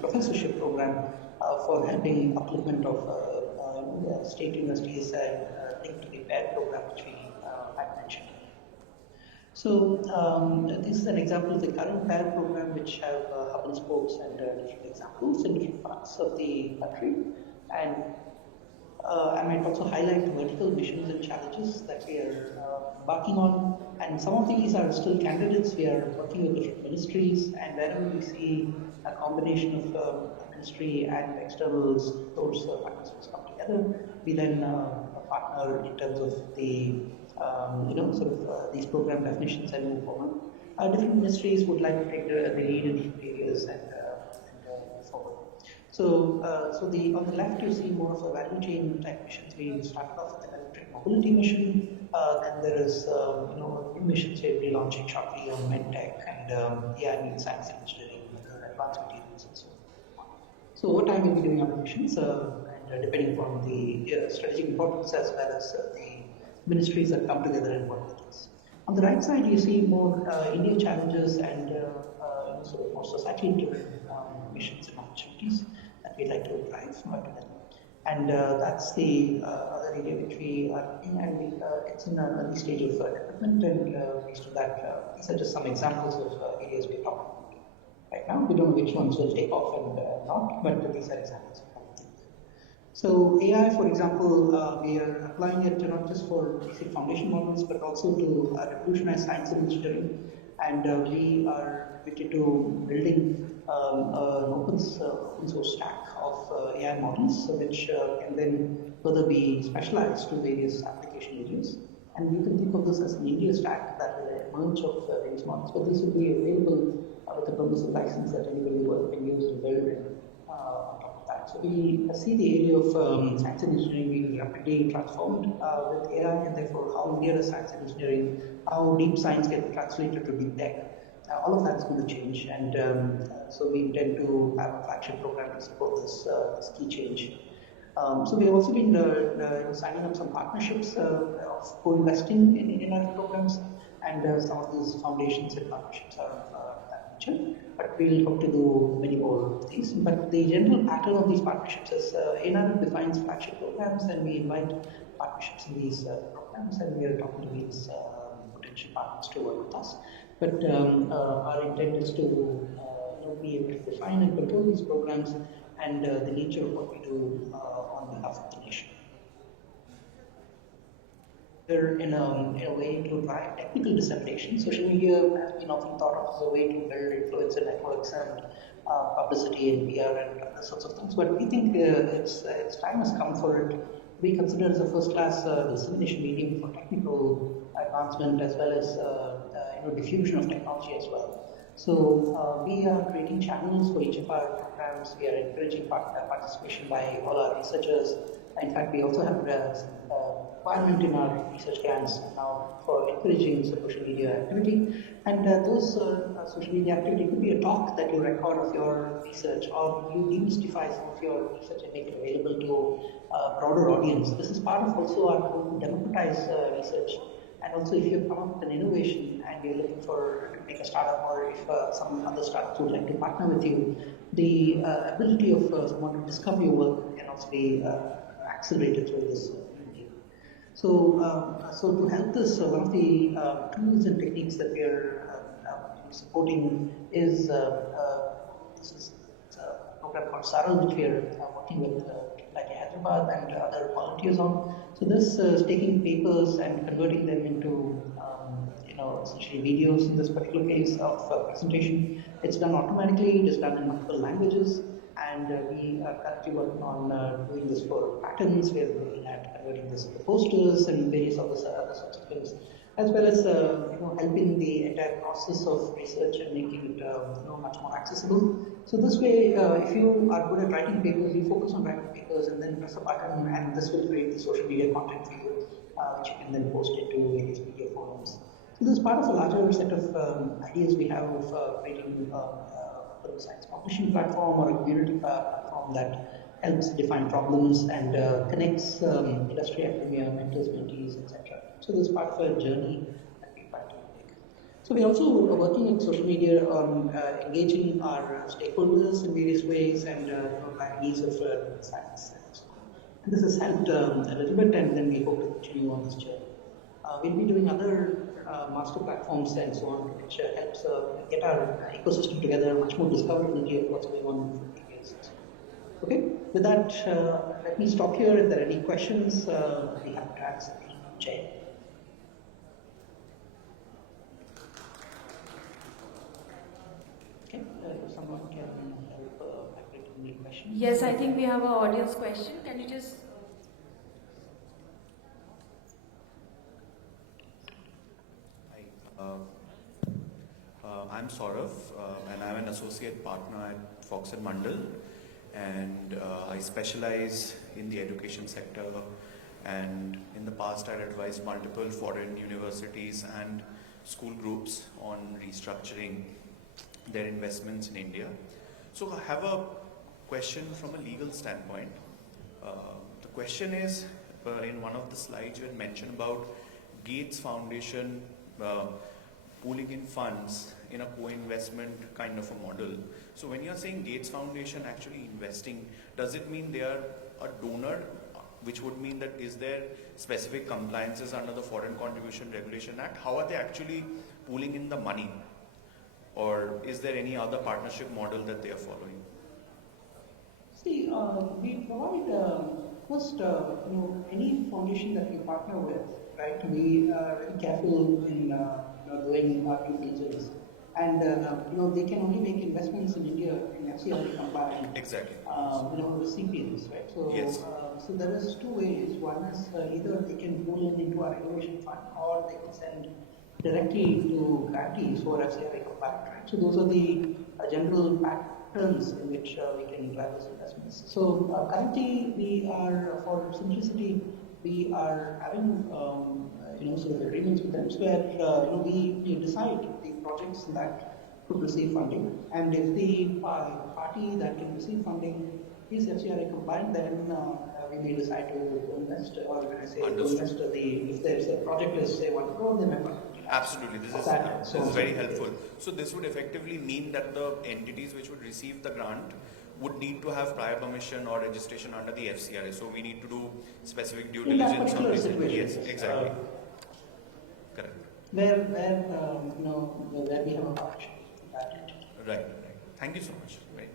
professorship program for helping upliftment of state universities linked to the PAIR program, which we had mentioned. So this is an example of the current PAIR program, which have hub and spokes and different examples in different parts of the country. And I might also highlight vertical missions and challenges that we are embarking on, and some of these are still candidates. We are working with different ministries, and wherever we see a combination of ministry and external source partners come together, we then partner in terms of the these program definitions and move forward. Different ministries would like to take the lead in different areas and move forward. So, on the left you see more of a value chain type missions. We started off with an electric mobility mission. Then there is new missions we'll be launching shortly on medtech and AI means science and engineering, advanced materials and so on. So over time we'll be doing other missions, and depending upon the strategic importance as well as the ministries that come together and work with us. On the right side you see more India challenges and more societally driven missions and opportunities that we'd like to drive together. And that's the other area which we are looking at, and it's in an early stage of development, and based on that, these are just some examples of areas we're talking about. Right now, we don't know which ones will take off and not, but these are examples. So AI, for example, we are applying it not just for basic foundation models, but also to revolutionize science and engineering. And we are committed to building an open source stack of AI models, which can then further be specialized to various application areas. And you can think of this as an India stack that will emerge of these models, but this will be available with a permissive license that anybody can use and build on top of that. So we see the area of science and engineering being rapidly transformed with AI, and therefore how India does science and engineering, how deep science gets translated to deep tech. All of that is going to change, and so we intend to have a flagship program to support this key change. So we have also been signing up some partnerships of co-investing in our programs, and some of these foundations and partnerships are that nature. But we'll hope to do many more of these. But the general pattern of these partnerships is NRF defines flagship programs, and we invite partnerships in these programs, and we are talking to these potential partners to work with us. But our intent is to be able to define and control these programs and the nature of what we do on behalf of the nation. They're in a way to drive technical dissemination. Social media has been often thought of as a way to build influencer networks and publicity and PR and other sorts of things. But we think its time has come for it to be considered as a first-class dissemination medium for technical advancement as well as diffusion of technology as well. So we are creating channels for each of our programs. We are encouraging participation by all our researchers. In fact, we also have requirement in our research grants now for encouraging social media activity. And those social media activity could be a talk that you record of your research, or you demystify some of your research and make it available to a broader audience. This is part of also our goal to democratize research. And also, if you come up with an innovation and you're looking to make a startup, or if some other startups would like to partner with you, the ability of someone to discover your work can also be accelerated through this medium. So to help this, one of the tools and techniques that we are supporting is this is a program called Saral, which we are working with like Hyderabad and other volunteers on. So this is taking papers and converting them into essentially videos in this particular case of presentation. It's done automatically, it is done in multiple languages, and we are currently working on doing this for patterns. We are looking at converting this into posters and various other sorts of things, as well as helping the entire process of research and making it much more accessible. So this way, if you are good at writing papers, you focus on writing papers and then press a button, and this will create the social media content for you, which you can then post into various media forums. So this is part of a larger set of ideas we have of creating a science publishing platform or a community platform that helps define problems and connects industry, academia, mentors, mentees, etc. So this is part of a journey that we try to make. So we're also working in social media on engaging our stakeholders in various ways and needs of science. And this has helped a little bit, and then we hope to continue on this journey. We'll be doing other master platforms and so on, which helps get our ecosystem together, much more discoverability of what's going on in the areas. Okay, with that, let me stop here. If there are any questions, I'll be happy to answer. Jay. Okay, if someone can help with any questions. Yes, I think we have an audience question. Can you just... I'm Saurav, and I'm an associate partner at Fox & Mandal, and I specialize in the education sector, and in the past I'd advised multiple foreign universities and school groups on restructuring their investments in India. So I have a question from a legal standpoint. The question is, in one of the slides you had mentioned about Gates Foundation pooling in funds in a co-investment kind of a model. So when you're saying Gates Foundation actually investing, does it mean they are a donor, which would mean that is there specific compliances under the Foreign Contribution Regulation Act? How are they actually pooling in the money? Or is there any other partnership model that they are following? See, we provide first, any foundation that we partner with, right? We are very careful in doing our due diligence. And they can only make investments in India in FCRA compliant Exactly. recipients, right? So, Yes. so there is two ways. One is either they can pull in into our innovation fund, or they can send directly to grantees who are FCRA compliant, right? So those are the general patterns in which we can drive those investments. So currently we are, for simplicity, we are having sort of agreements with them where we decide the projects that could receive funding, and if the party that can receive funding is FCRA compliant, then we may decide to invest, or when I say invest, if there's a project is say 1 crore, then we're absolutely. This is very helpful. So this would effectively mean that the entities which would receive the grant would need to have prior permission or registration under the FCRA. So we need to do specific due diligence on this. Yes, exactly. Correct. Where we have a partnership. Right. Thank you so much. Right.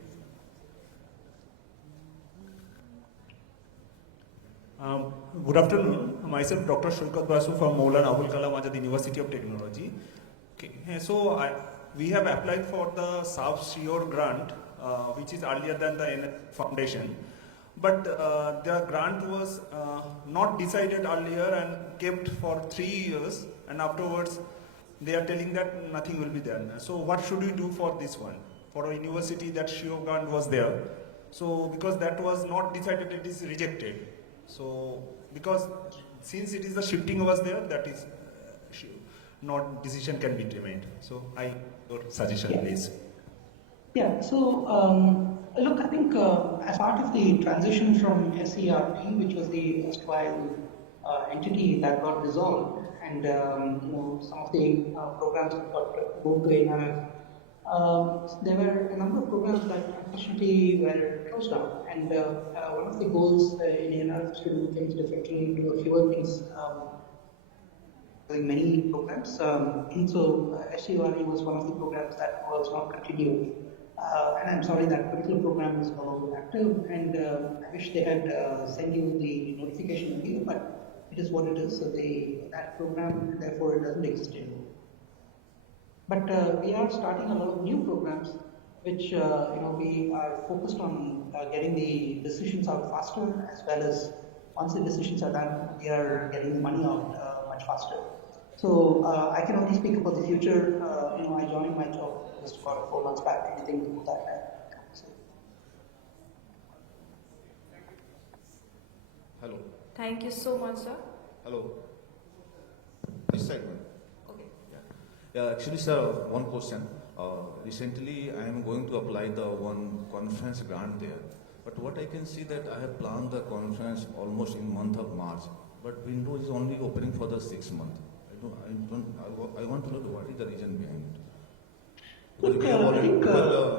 Good afternoon. Myself, Dr. Shulkat Basu from Maulana Abul Kalam Azad University of Technology. Okay. So we have applied for the South Shore grant, which is earlier than the NF Foundation. But the grant was not decided earlier and kept for 3 years, and afterwards they are telling that nothing will be done. So what should we do for this one? For a university, that Shio grant was there. So because that was not decided, it is rejected. So because since it is the shifting was there, that is not decision can be made. So your suggestion, please. Yeah, so look, I think as part of the transition from SERP, which was the erstwhile entity that got dissolved, and some of the programs that got moved to NRF, there were a number of programs that unfortunately were closed down, and one of the goals in NRF is to do things differently, do fewer things, doing many programs, and so SURE was one of the programs that was not continued. And I'm sorry that particular program is no longer active, and I wish they had sent you the notification earlier, but it is what it is. So that program, therefore, it doesn't exist anymore. But we are starting a lot of new programs, which we are focused on getting the decisions out faster, as well as once the decisions are done, we are getting the money out much faster. So I can only speak about the future. I joined my job just about 4 months back. Anything to put that back. Hello. Thank you so much, sir. Hello. This segment. Okay. Yeah, actually, sir, one question. Recently, I am going to apply the one conference grant there. But what I can see that I have planned the conference almost in month of March. But window is only opening for the 6 months. I want to know what is the reason behind it. Because we have already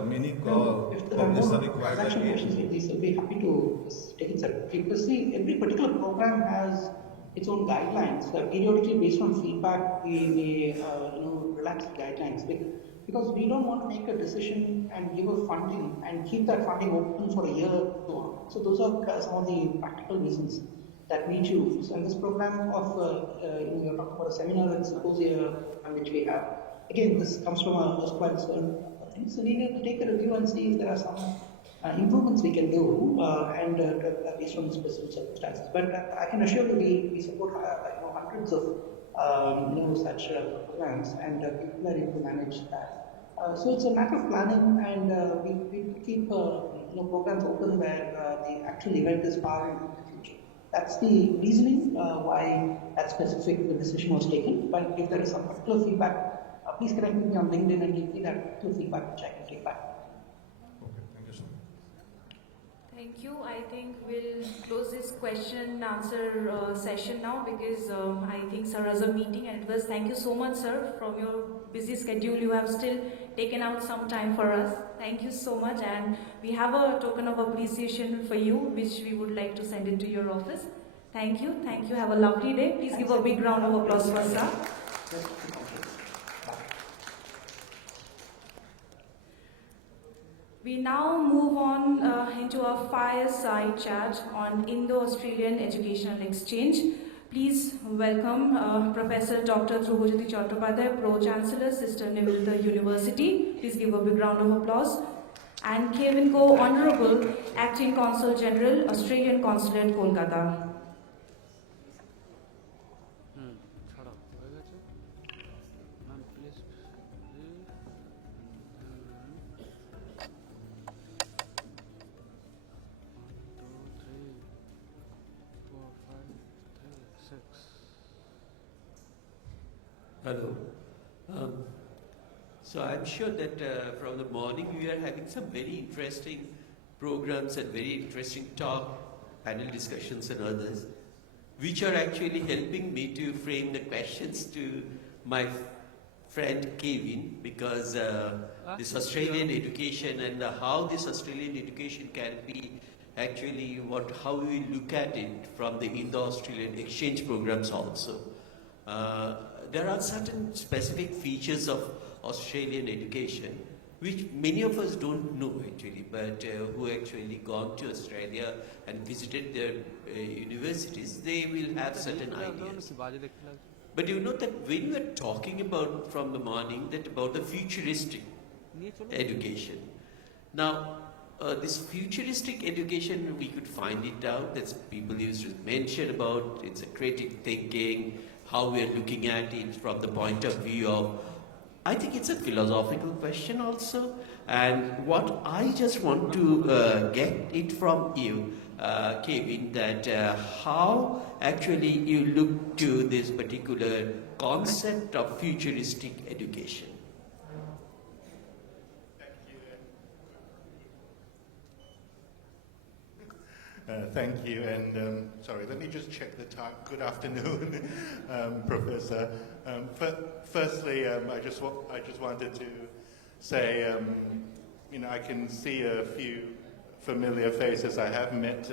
many publics are required. These will be happy to take it separately. Because see, every particular program has its own guidelines. Periodically, based on feedback, we may relax the guidelines because we don't want to make a decision and give a funding and keep that funding open for a year or so. So those are some of the practical reasons that we choose. And this program of you're talking about a seminar and symposium which we have. Again, this comes from a quite thing. So we need to take a review and see if there are some improvements we can do and based on the specific circumstances. But I can assure you, we support hundreds of such programs, and people are able to manage that. So it's a matter of planning, and we keep programs open where the actual event is far into the future. That's the reasoning why that specific decision was taken. But if there is some particular feedback, please connect with me on LinkedIn and give me that particular feedback which I can take back. Okay, thank you so much. Thank you. I think we'll close this question and answer session now because I think Sir has a meeting and it was. Thank you so much, sir. From your busy schedule, you have still taken out some time for us. Thank you so much, and we have a token of appreciation for you, which we would like to send it to your office. Thank you. Thank you. Have a lovely day. Please give a big round of applause for Sir. We now move on into our fireside chat on Indo-Australian Educational Exchange. Please welcome Professor Dr. Dhrubajyoti Chattopadhyay, Pro-Chancellor, Sister Nivedita University. Please give a big round of applause. And Kevin Go, Honorable Acting Consul General, Australian Consulate, Kolkata. Hello. So I'm sure that from the morning we are having some very interesting programs and very interesting talk, panel discussions and others, which are actually helping me to frame the questions to my friend Kevin, because this Australian education and how this Australian education can be actually how we look at it from the Indo-Australian exchange programs also. There are certain specific features of Australian education which many of us don't know actually, but who actually gone to Australia and visited their universities, they will have certain ideas. But you know that when we are talking about from the morning that about the futuristic education. Now, this futuristic education, we could find it out, that people used to mention about, it's a creative thinking, how we are looking at it from the point of view of, I think it's a philosophical question also. And what I just want to get it from you, Kevin, that how actually you look to this particular concept of futuristic education. Thank you, and sorry, let me just check the time. Good afternoon, Professor. Firstly, I just wanted to say, I can see a few familiar faces I have met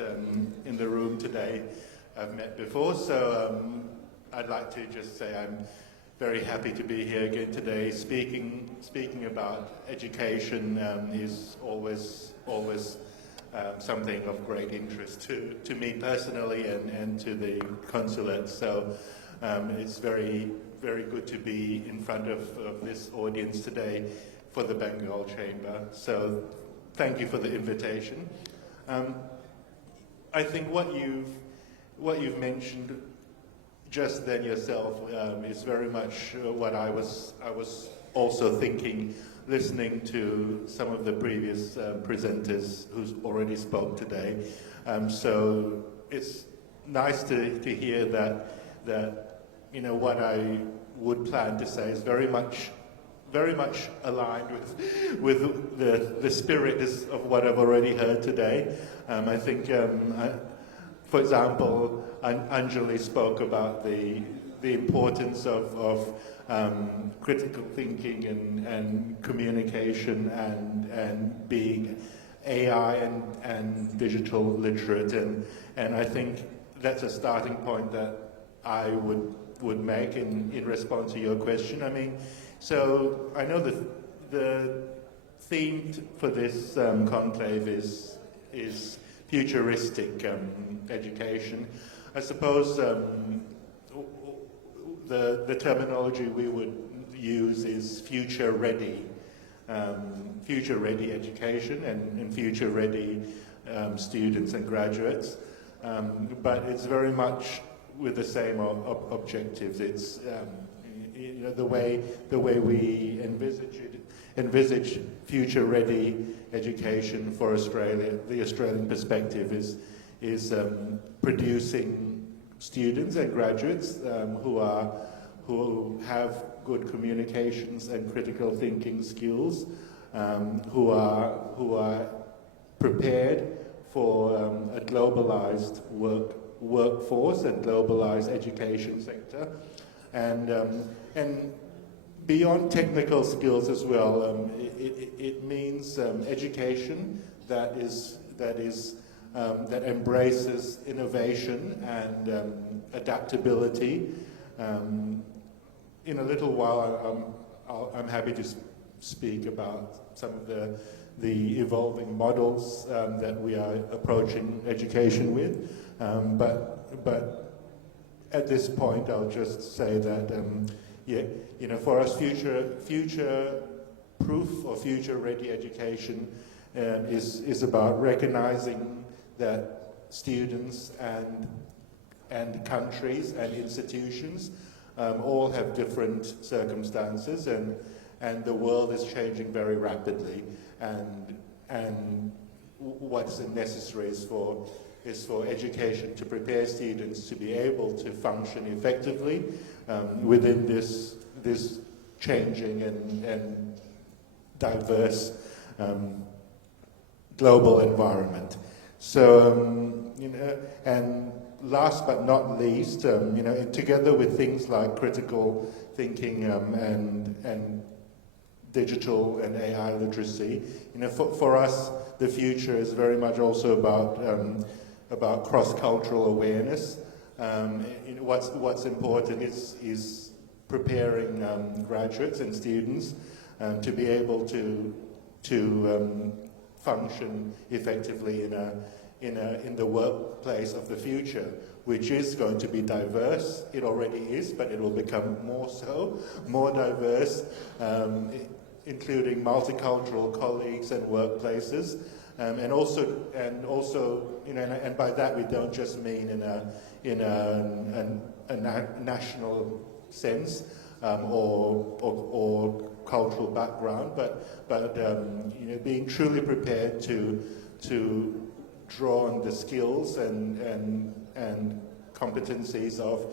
in the room today. I've met before, so I'd like to just say I'm very happy to be here again today. Speaking about education is always something of great interest to me personally and to the consulate. So it's very, very good to be in front of this audience today for the Bengal Chamber. So thank you for the invitation. I think what you've mentioned just then yourself is very much what I was also thinking, listening to some of the previous presenters who's already spoke today. So it's nice to hear that what I would plan to say is very much aligned with the spirit of what I've already heard today. I think, for example, Anjali spoke about the importance of critical thinking and communication and being AI and digital literate, and I think that's a starting point that I would make in response to your question. I mean, so I know the theme for this conclave is futuristic education. I suppose the terminology we would use is future-ready education and future-ready students and graduates, but it's very much with the same objectives. It's the way we envisage future-ready education for Australia. The Australian perspective is producing students and graduates who have good communications and critical thinking skills, who are prepared for a globalized workforce and globalized education sector, and beyond technical skills as well. It means education that embraces innovation and adaptability. In a little while, I'm happy to speak about some of the evolving models that we are approaching education with. But at this point, I'll just say that, yeah, you know, for us, future-proof or future-ready education is about recognizing that students and countries and institutions all have different circumstances, and the world is changing very rapidly, and what's necessary is for education to prepare students to be able to function effectively within this changing and diverse global environment. So, you know, and last but not least, you know, together with things like critical thinking and digital and AI literacy, you know, for us, the future is very much also about cross-cultural awareness. You know, what's important is preparing graduates and students to be able to function effectively in the workplace of the future, which is going to be diverse. It already is, but it will become more so, more diverse, including multicultural colleagues and workplaces, and also, you know, and by that we don't just mean in a national sense or cultural background, but you know, being truly prepared to draw on the skills and competencies of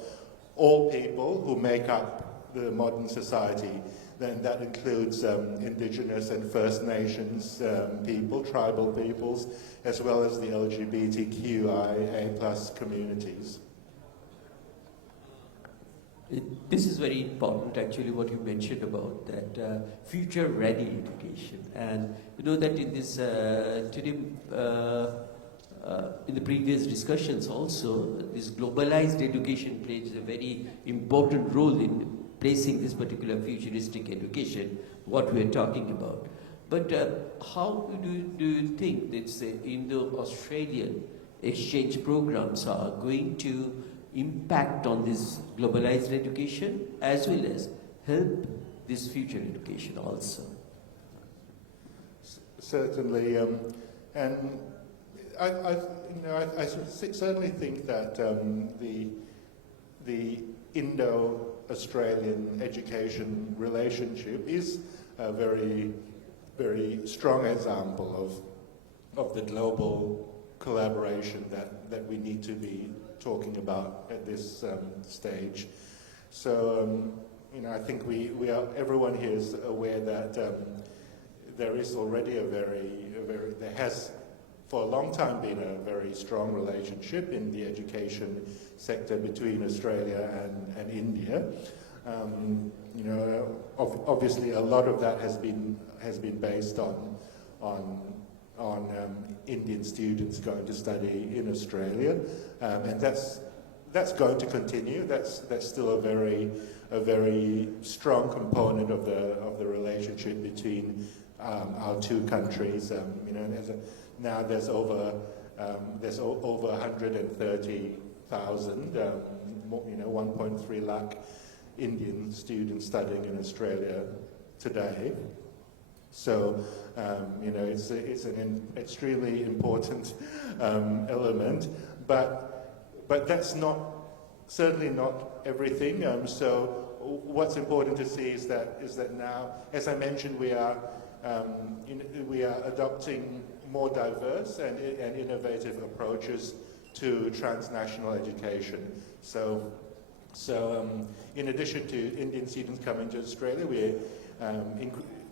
all people who make up the modern society. Then that includes indigenous and First Nations people, tribal peoples, as well as the LGBTQIA+ communities. This is very important, actually, what you mentioned about that future-ready education. And you know that in this today, in the previous discussions also, this globalized education plays a very important role in placing this particular futuristic education, what we are talking about. But how do you think that Indo-Australian exchange programs are going to impact on this globalized education as well as help this future education also? Certainly, and I certainly think that the Indo-Australian education relationship is a very, very strong example of the global collaboration that we need to be talking about at this stage. So, you know, I think everyone here is aware that there is already there has for a long time been a very strong relationship in the education sector between Australia and India. You know, obviously a lot of that has been based on Indian students going to study in Australia, and that's going to continue. That's still a very strong component of the relationship between our two countries. You know, now there's over 130,000, you know, 1.3 lakh Indian students studying in Australia today. So, you know, it's an extremely important element, but that's certainly not everything. So, what's important to see is that now, as I mentioned, we are adopting more diverse and innovative approaches to transnational education. So, in addition to Indian students coming to Australia,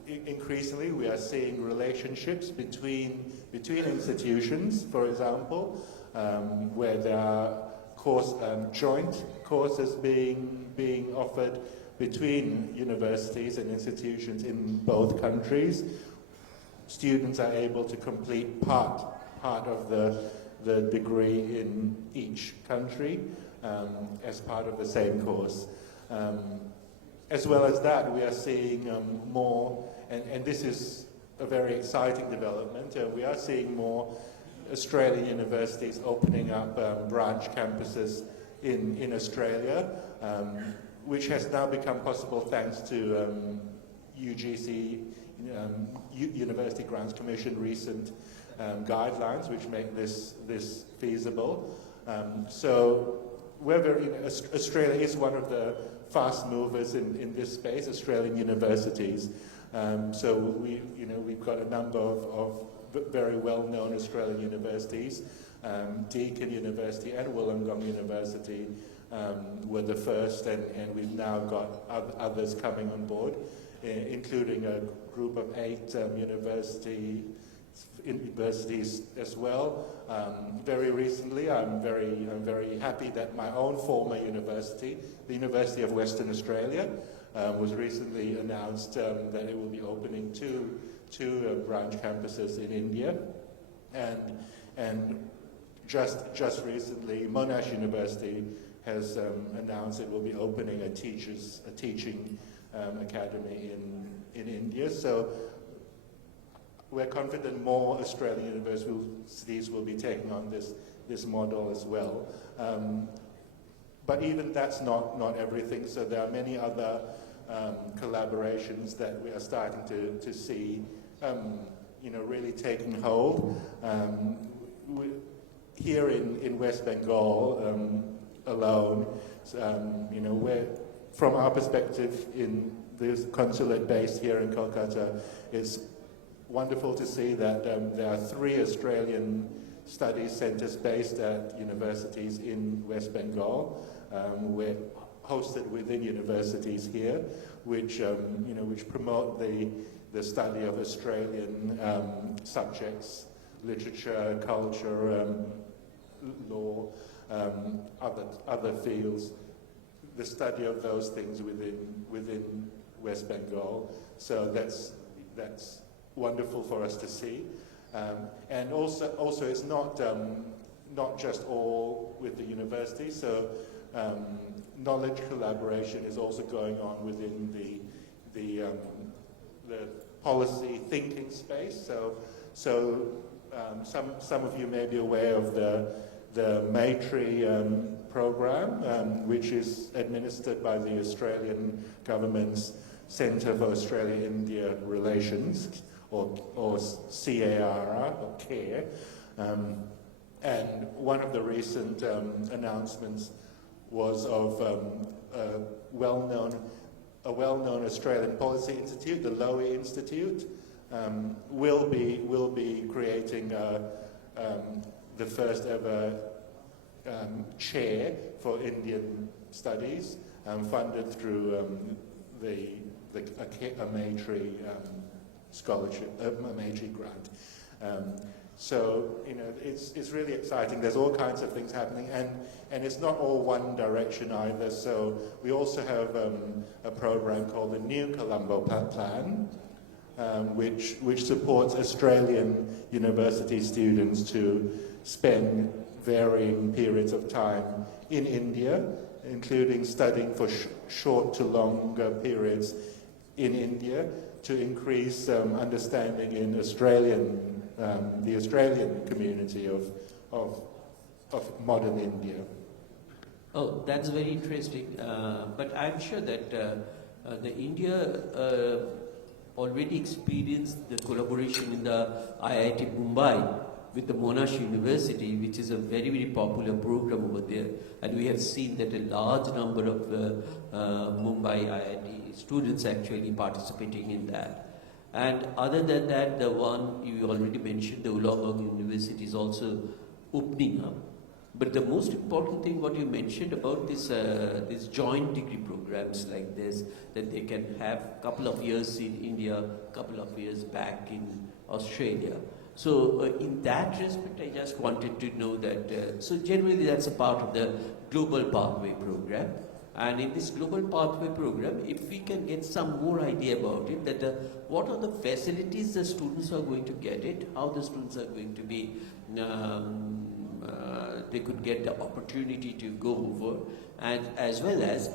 increasingly we are seeing relationships between institutions, for example, where there are joint courses being offered between universities and institutions in both countries. Students are able to complete part of the degree in each country as part of the same course. As well as that, we are seeing more, and this is a very exciting development, we are seeing more Australian universities opening up branch campuses in Australia, which has now become possible thanks to UGC, University Grants Commission recent guidelines which make this feasible. So Australia is one of the fast movers in this space, Australian universities. So we've got a number of very well-known Australian universities. Deakin University and Wollongong University were the first, and we've now got others coming on board, including a group of 8 universities as well. Very recently, I'm very happy that my own former university, the University of Western Australia, was recently announced that it will be opening two branch campuses in India, and just recently, Monash University has announced it will be opening a teaching academy in India. So we're confident more Australian universities will be taking on this model as well. But even that's not everything. So there are many other collaborations that we are starting to see, really taking hold. Here in West Bengal alone, where from our perspective in the consulate base here in Kolkata, it's wonderful to see that there are 3 Australian studies centres based at universities in West Bengal. We're hosted within universities here, which promote the study of Australian subjects, literature, culture, law, other fields, the study of those things within West Bengal. So that's wonderful for us to see, and also it's not just all with the university. So knowledge collaboration is also going on within the policy thinking space. So some of you may be aware of the Maitri program, which is administered by the Australian government's Centre for Australia-India Relations, or CAR, or CARE. And one of the recent announcements was of a well-known Australian policy institute, the Lowy Institute, will be creating the first ever chair for Indian studies, funded through a Maitri scholarship, a Maitri grant. So it's really exciting. There's all kinds of things happening, and it's not all one direction either. So we also have a program called the New Colombo Plan, which supports Australian university students to spend varying periods of time in India, including studying for short to longer periods in India, to increase understanding in the Australian community of modern India. Oh, that's very interesting. But I'm sure that the India already experienced the collaboration in the IIT Mumbai with the Monash University, which is a very, very popular program over there. And we have seen that a large number of Mumbai IIT students actually participating in that. And other than that, the one you already mentioned, the Wollongong University, is also opening up. But the most important thing what you mentioned about this joint degree programs like this, that they can have a couple of years in India, a couple of years back in Australia. So in that respect, I just wanted to know that, so generally that's a part of the Global Pathway program. And in this Global Pathway program, if we can get some more idea about it, that what are the facilities the students are going to get it, how the students are going to be, they could get the opportunity to go over, and as well as,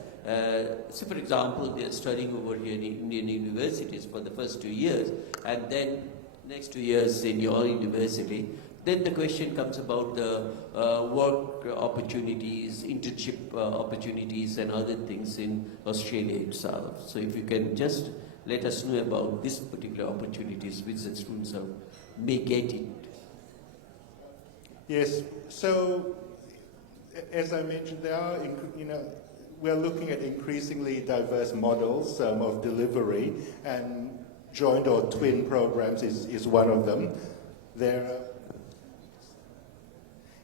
so for example, they are studying over here in Indian universities for the first 2 years, and then next 2 years in your university, Then the question comes about the work opportunities, internship opportunities and other things in Australia itself. So if you can just let us know about these particular opportunities which the students may get it. Yes, so as I mentioned, there are, we're looking at increasingly diverse models of delivery, and joint or twin programs is one of them. There are,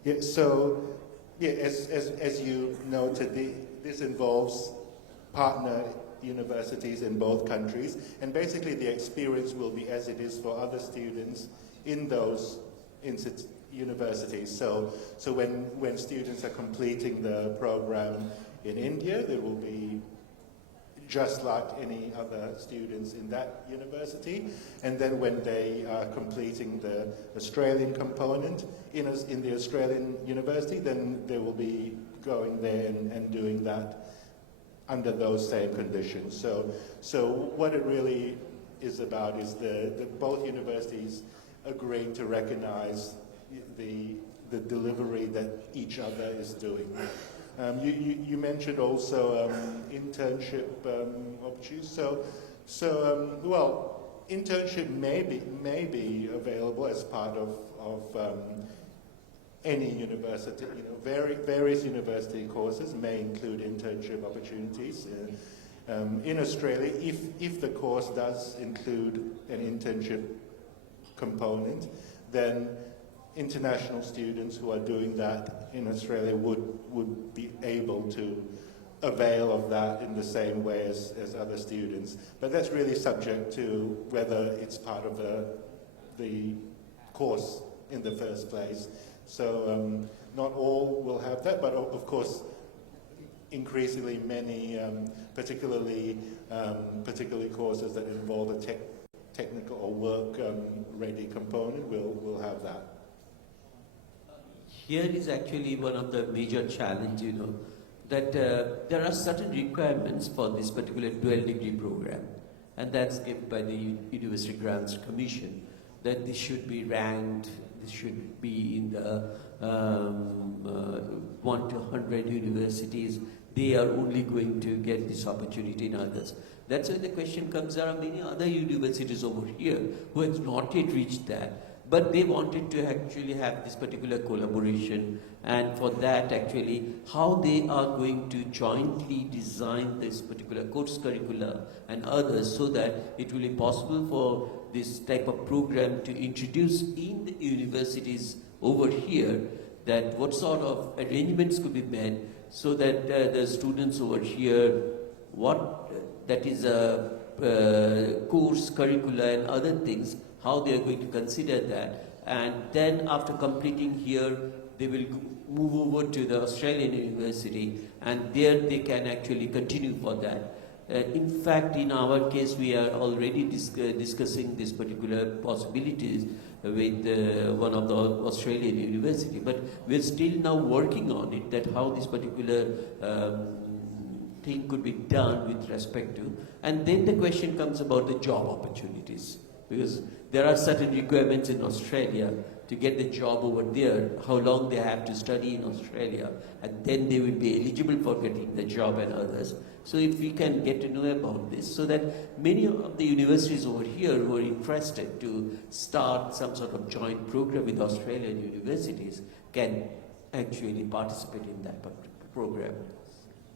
yeah, so, yeah, as you noted, this involves partner universities in both countries, and basically the experience will be as it is for other students in those universities. So when students are completing the program in India, there will be just like any other students in that university. And then when they are completing the Australian component in the Australian university, then they will be going there and doing that under those same conditions. So what it really is about is both universities agreeing to recognize the delivery that each other is doing. You mentioned also internship opportunities. Well, internship may be available as part of any university. Various university courses may include internship opportunities. In Australia, if the course does include an internship component, then international students who are doing that in Australia would be able to avail of that in the same way as other students. But that's really subject to whether it's part of the course in the first place. So not all will have that, but of course increasingly many, particularly courses that involve a technical or work-ready component will have that. Here is actually one of the major challenges, that there are certain requirements for this particular dual degree program, and that's given by the University Grants Commission, that this should be ranked, this should be in the 1 to 100 universities. They are only going to get this opportunity in others. That's why the question comes, there are many other universities over here who have not yet reached that, but they wanted to actually have this particular collaboration, and for that actually how they are going to jointly design this particular course curricula and others, so that it will be possible for this type of program to introduce in the universities over here, that what sort of arrangements could be made so that the students over here, that is a course curricula and other things, how they are going to consider that, and then after completing here, they will move over to the Australian university, and there they can actually continue for that. In fact, in our case, we are already discussing this particular possibilities with one of the Australian university, but we're still now working on it, that how this particular thing could be done with respect to. And then the question comes about the job opportunities, because there are certain requirements in Australia to get the job over there, how long they have to study in Australia, and then they will be eligible for getting the job and others. So if we can get to know about this, so that many of the universities over here who are interested to start some sort of joint program with Australian universities can actually participate in that program.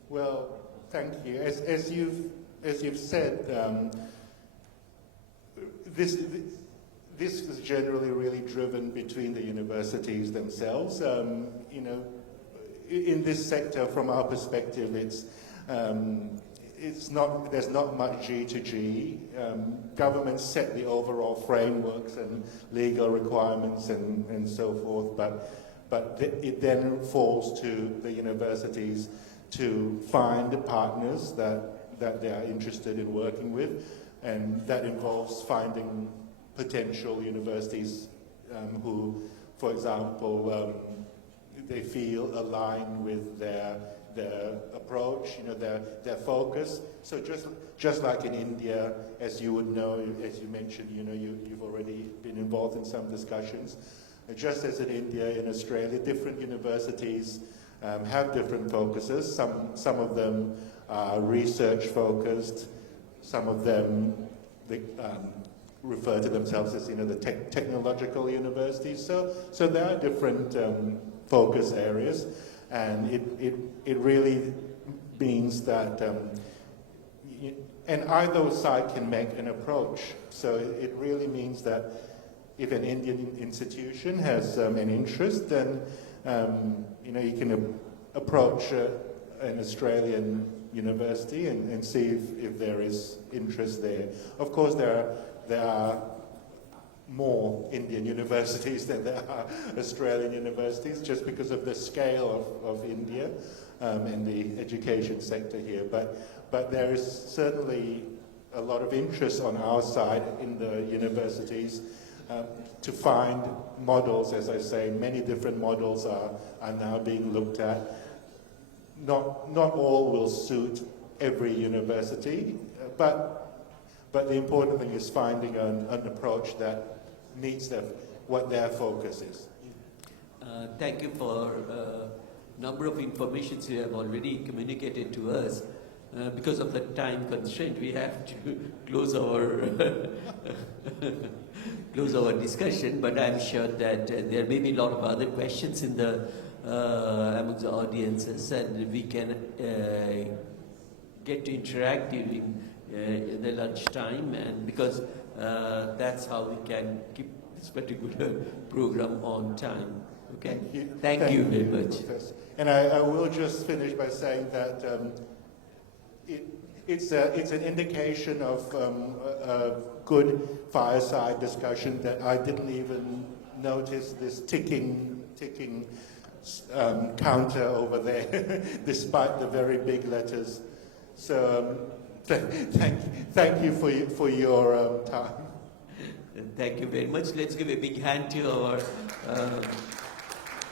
Well, thank you. As you've said, this is generally really driven between the universities themselves. In this sector, from our perspective, there's not much G to G. Governments set the overall frameworks and legal requirements and so forth, but it then falls to the universities to find partners that they are interested in working with, and that involves finding potential universities who, for example, they feel align with their approach, their focus. So just like in India, as you would know, as you mentioned, you've already been involved in some discussions. Just as in India, in Australia, different universities have different focuses. Some of them are research focused. Some of them refer to themselves as, the technological universities. So there are different focus areas, and it really means that and either side can make an approach. So it really means that if an Indian institution has an interest, then you can approach an Australian university and see if there is interest there. Of course, there are more Indian universities than there are Australian universities, just because of the scale of India and the education sector here. But there is certainly a lot of interest on our side in the universities to find models. As I say, many different models are now being looked at. Not all will suit every university, but the important thing is finding an approach that meets what their focus is. Thank you for number of informations you have already communicated to us. Because of the time constraint, we have to close our discussion. But I'm sure that there may be a lot of other questions in the among the audiences, and we can get to interact during the lunch time, and because that's how we can keep this particular program on time. Okay. Thank you very much. Professor. And I will just finish by saying that it's an indication of a good fireside discussion that I didn't even notice this ticking counter over there, despite the very big letters. So thank you for your time. Thank you very much. Let's give a big hand to our...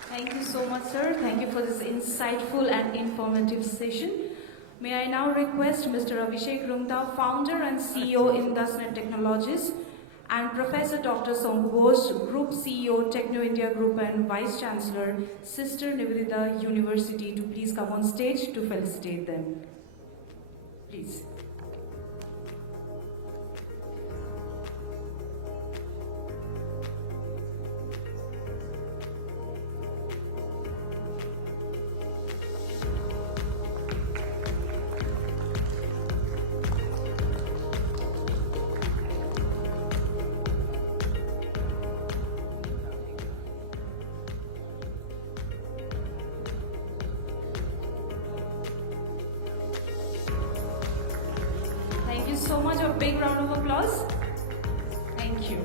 Thank you so much, sir. Thank you for this insightful and informative session. May I now request Mr. Abhishek Rungta, founder and CEO, Indusnet Technologies, and Professor Dr. Songu Bose, Group CEO, Techno India Group and Vice Chancellor, Sister Nivedita University, to please come on stage to felicitate them. Please. Thank you so much. A big round of applause. Thank you.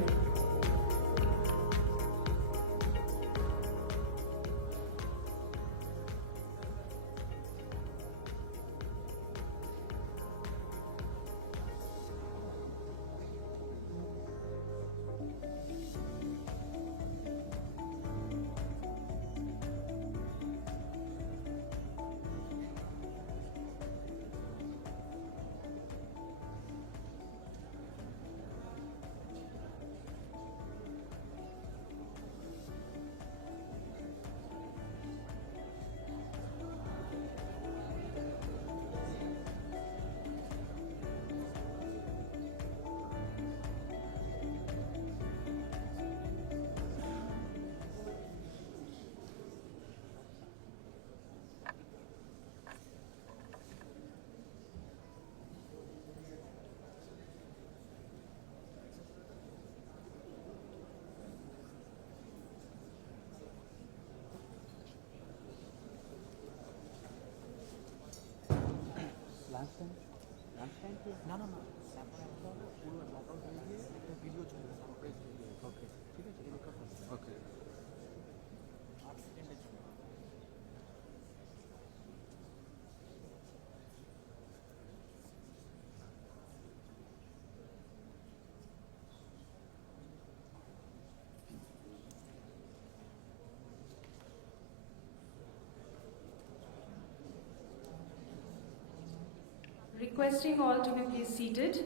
Requesting all to be please seated.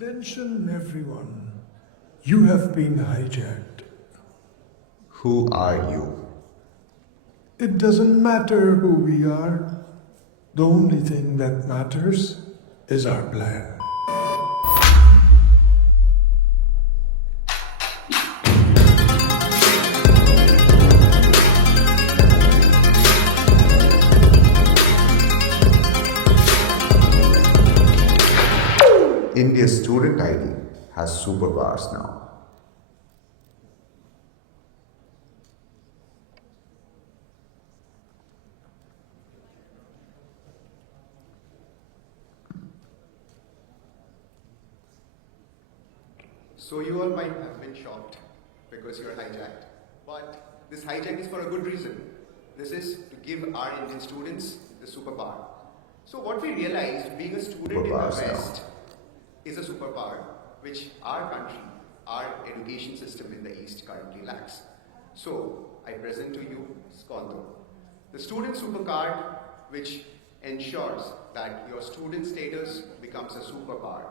Attention everyone, you have been hijacked. Who are you? It doesn't matter who we are. The only thing that matters is our plan. India's student ID has superpowers now. So you all might have been shocked because you are hijacked. But this hijack is for a good reason. This is to give our Indian students the superpower. So what we realized, being a student in the West is a superpower which our country, our education system in the East currently lacks. So I present to you Skonto, the student supercard which ensures that your student status becomes a superpower.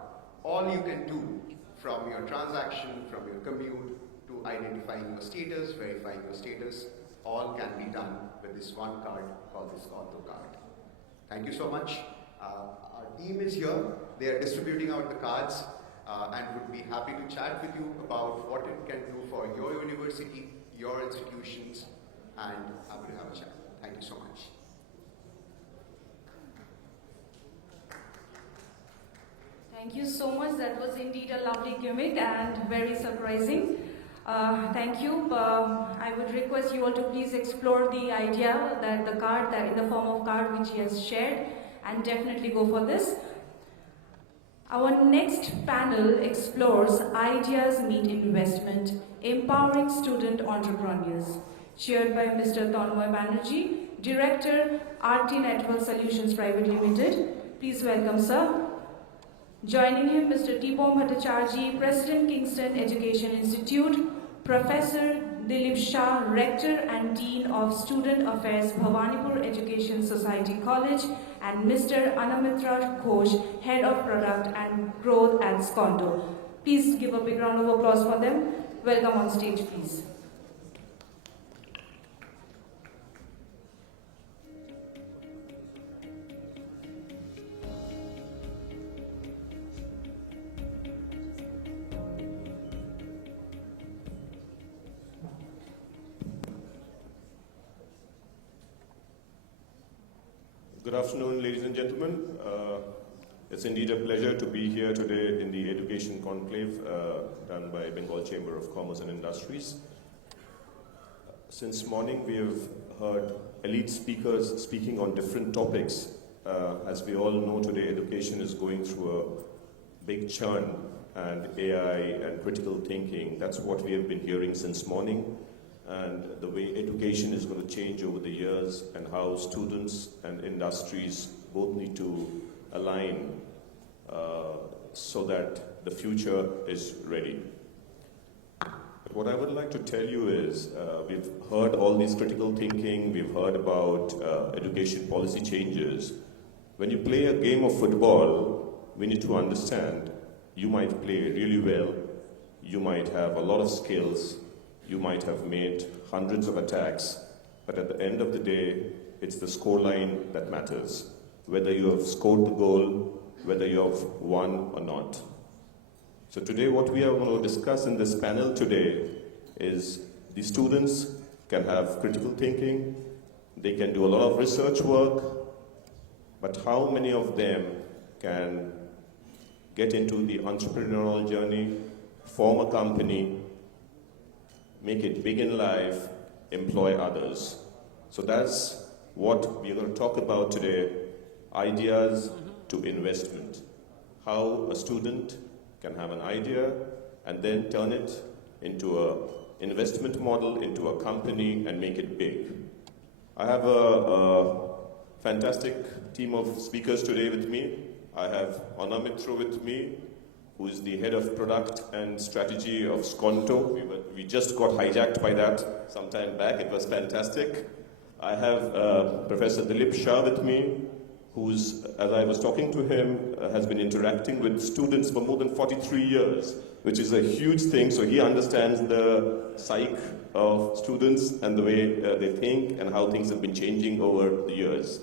All you can do from your transaction, from your commute, to identifying your status, verifying your status, all can be done with this one card called the Skonto card. Thank you so much. Our team is here. They are distributing out the cards and would be happy to chat with you about what it can do for your university, your institutions, and happy to have a chat. Thank you so much. Thank you so much. That was indeed a lovely gimmick and very surprising. Thank you. I would request you all to please explore the idea that the card, that in the form of card which he has shared, and definitely go for this. Our next panel explores Ideas Meet Investment, Empowering Student Entrepreneurs, chaired by Mr. Tanmoy Banerjee, Director, RT Network Solutions Private Limited. Please welcome, sir. Joining him, Mr. T-Pom Bhattacharjee, President, Kingston Education Institute, Professor Dilip Shah, Rector and Dean of Student Affairs, Bhawanipur Education Society College, and Mr. Anamitra Ghosh, Head of Product and Growth at Skonto. Please give a big round of applause for them. Welcome on stage, please. Good afternoon, ladies and gentlemen. It's indeed a pleasure to be here today in the Education Conclave done by Bengal Chamber of Commerce and Industries. Since morning, we have heard elite speakers speaking on different topics. As we all know today, education is going through a big churn, and AI and critical thinking, that's what we have been hearing since morning. And the way education is going to change over the years, and how students and industries both need to align so that the future is ready. But what I would like to tell you is, we've heard all these critical thinking, we've heard about education policy changes. When you play a game of football, we need to understand you might play really well, you might have a lot of skills, you might have made hundreds of attacks, but at the end of the day, it's the scoreline that matters. Whether you have scored the goal, whether you have won or not. So today what we are going to discuss in this panel today is the students can have critical thinking, they can do a lot of research work, but how many of them can get into the entrepreneurial journey, form a company, make it big in life, employ others. So that's what we're going to talk about today, ideas to investment. How a student can have an idea and then turn it into an investment model, into a company, and make it big. I have a fantastic team of speakers today with me. I have Anamitra with me, who is the head of product and strategy of Skonto. We just got hijacked by that some time back. It was fantastic. I have Professor Dilip Shah with me, who's, as I was talking to him, has been interacting with students for more than 43 years, which is a huge thing. So he understands the psyche of students and the way they think and how things have been changing over the years.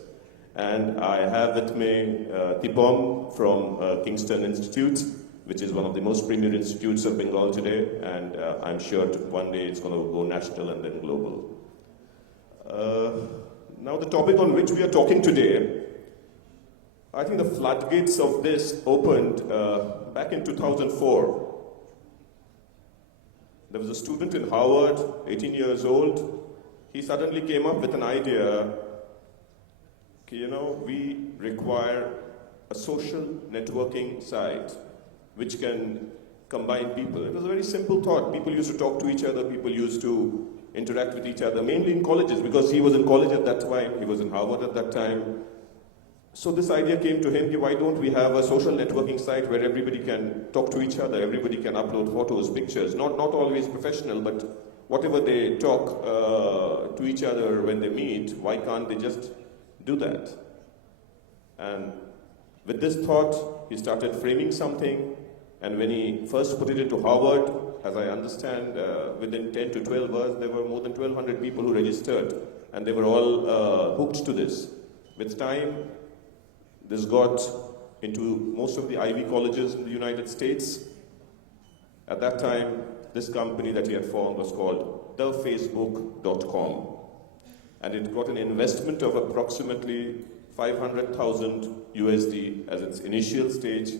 And I have with me Tipom from Kingston Institute, which is one of the most premier institutes of Bengal today, and I'm sure one day it's going to go national and then global. Now the topic on which we are talking today, I think the floodgates of this opened back in 2004. There was a student in Harvard, 18 years old. He suddenly came up with an idea, we require a social networking site which can combine people. It was a very simple thought. People used to talk to each other, people used to interact with each other, mainly in colleges, because he was in college at that time, he was in Harvard at that time. So this idea came to him, why don't we have a social networking site where everybody can talk to each other, everybody can upload photos, pictures, not always professional, but whatever they talk to each other when they meet, why can't they just do that? And with this thought, he started framing something, and when he first put it into Harvard, as I understand, within 10 to 12 hours, there were more than 1,200 people who registered, and they were all hooked to this. With time, this got into most of the Ivy colleges in the United States. At that time, this company that he had formed was called thefacebook.com. And it got an investment of approximately 500,000 USD as its initial stage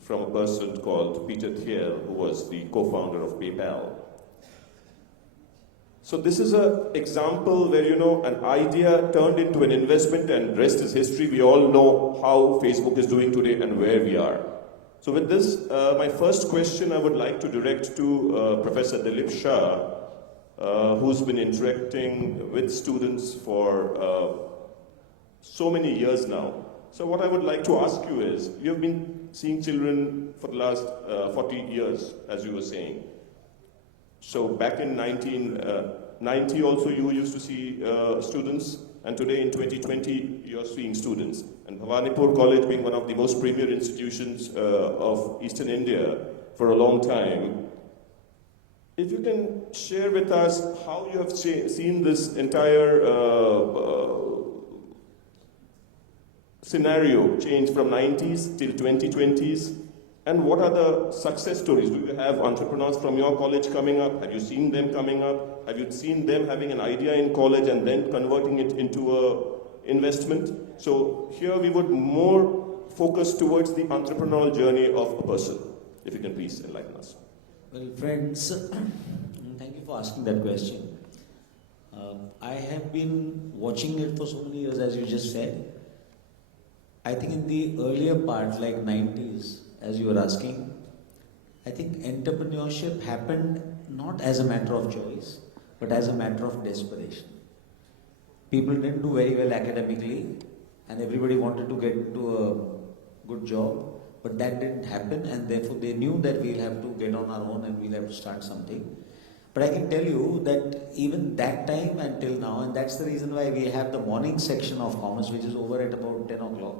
from a person called Peter Thiel, who was the co-founder of PayPal. So this is an example where, an idea turned into an investment, and rest is history. We all know how Facebook is doing today and where we are. So with this, my first question I would like to direct to Professor Dilip Shah, who's been interacting with students for so many years now. So what I would like to ask you is, you've been seeing children for the last 40 years, as you were saying. So back in 1990 also you used to see students, and today in 2020 you're seeing students. And Bhawanipur College, being one of the most premier institutions of Eastern India for a long time, if you can share with us how you have seen this entire scenario change from 90s till 2020s, and what are the success stories? Do you have entrepreneurs from your college coming up? Have you seen them coming up? Have you seen them having an idea in college and then converting it into a investment? So here we would more focus towards the entrepreneurial journey of a person. If you can please enlighten us. Well, friends, thank you for asking that question. I have been watching it for so many years, as you just said. I think in the earlier part, like 90s, as you were asking, I think entrepreneurship happened not as a matter of choice, but as a matter of desperation. People didn't do very well academically, and everybody wanted to get into a good job, but that didn't happen, and therefore they knew that we'll have to get on our own and we'll have to start something. But I can tell you that even that time until now, and that's the reason why we have the morning section of commerce, which is over at about 10 o'clock.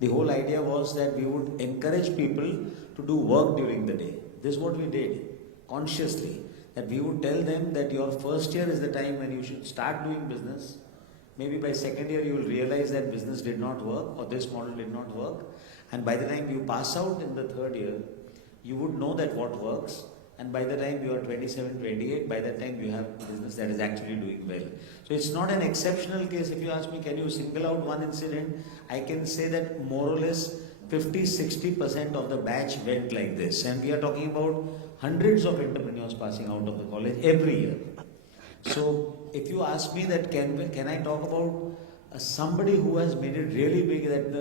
The whole idea was that we would encourage people to do work during the day. This is what we did, consciously. That we would tell them that your first year is the time when you should start doing business. Maybe by second year you will realize that business did not work or this model did not work. And by the time you pass out in the third year, you would know that what works. And by the time you are 27, 28, by that time you have a business that is actually doing well. So it's not an exceptional case. If you ask me, can you single out one incident? I can say that more or less 50-60% of the batch went like this. And we are talking about hundreds of entrepreneurs passing out of the college every year. So if you ask me that can I talk about somebody who has made it really big that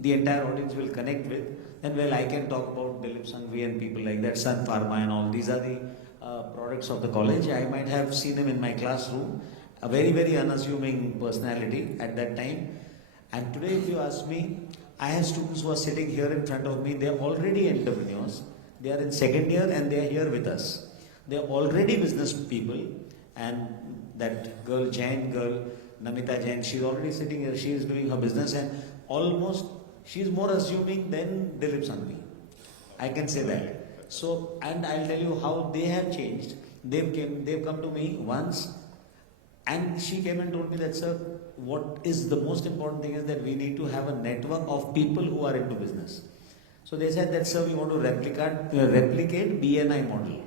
the entire audience will connect with, then well, I can talk about Dilip Sanghvi and people like that, Sun Pharma and all. These are the products of the college. I might have seen them in my classroom. A very, very unassuming personality at that time. And today, if you ask me, I have students who are sitting here in front of me. They are already entrepreneurs. They are in second year and they are here with us. They are already business people. And that girl, Jain girl, Namita Jain, she's already sitting here. She is doing her business. And almost, she's more assuming than Dilip Sanghvi. I can say that. So, and I'll tell you how they have changed. They've come to me once, and she came and told me that, sir, what is the most important thing is that we need to have a network of people who are into business. So they said that, sir, we want to replicate BNI model.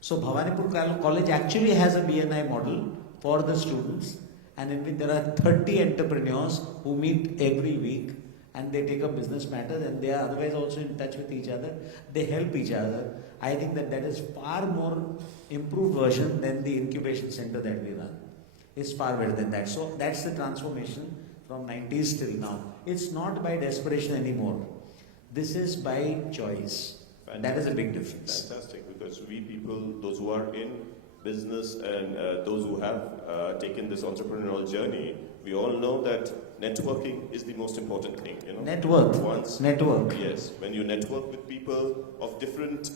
So Bhawanipur College actually has a BNI model for the students, and in which there are 30 entrepreneurs who meet every week, and they take up business matters, and they are otherwise also in touch with each other. They help each other. I think that is far more improved version than the incubation center that we run. It's far better than that. So that's the transformation from 90s till now. It's not by desperation anymore. This is by choice. Fantastic. That is a big difference. Fantastic, because we people, those who are in business and those who have taken this entrepreneurial journey, we all know that networking is the most important thing. You know, Network. Yes, when you network with people of different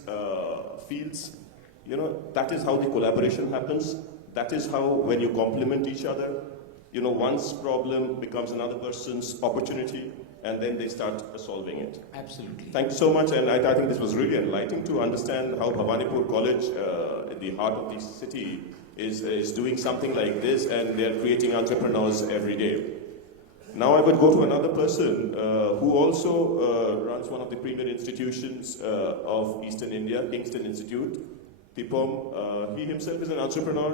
fields, you know, that is how the collaboration happens. That is how, when you complement each other, you know, one's problem becomes another person's opportunity, and then they start solving it. Absolutely. Thank you so much, and I think this was really enlightening to understand how Bhawanipur College, in the heart of the city, is doing something like this, and they're creating entrepreneurs every day. Now I would go to another person who also runs one of the premier institutions of Eastern India, Kingston Institute. Tipom, he himself is an entrepreneur.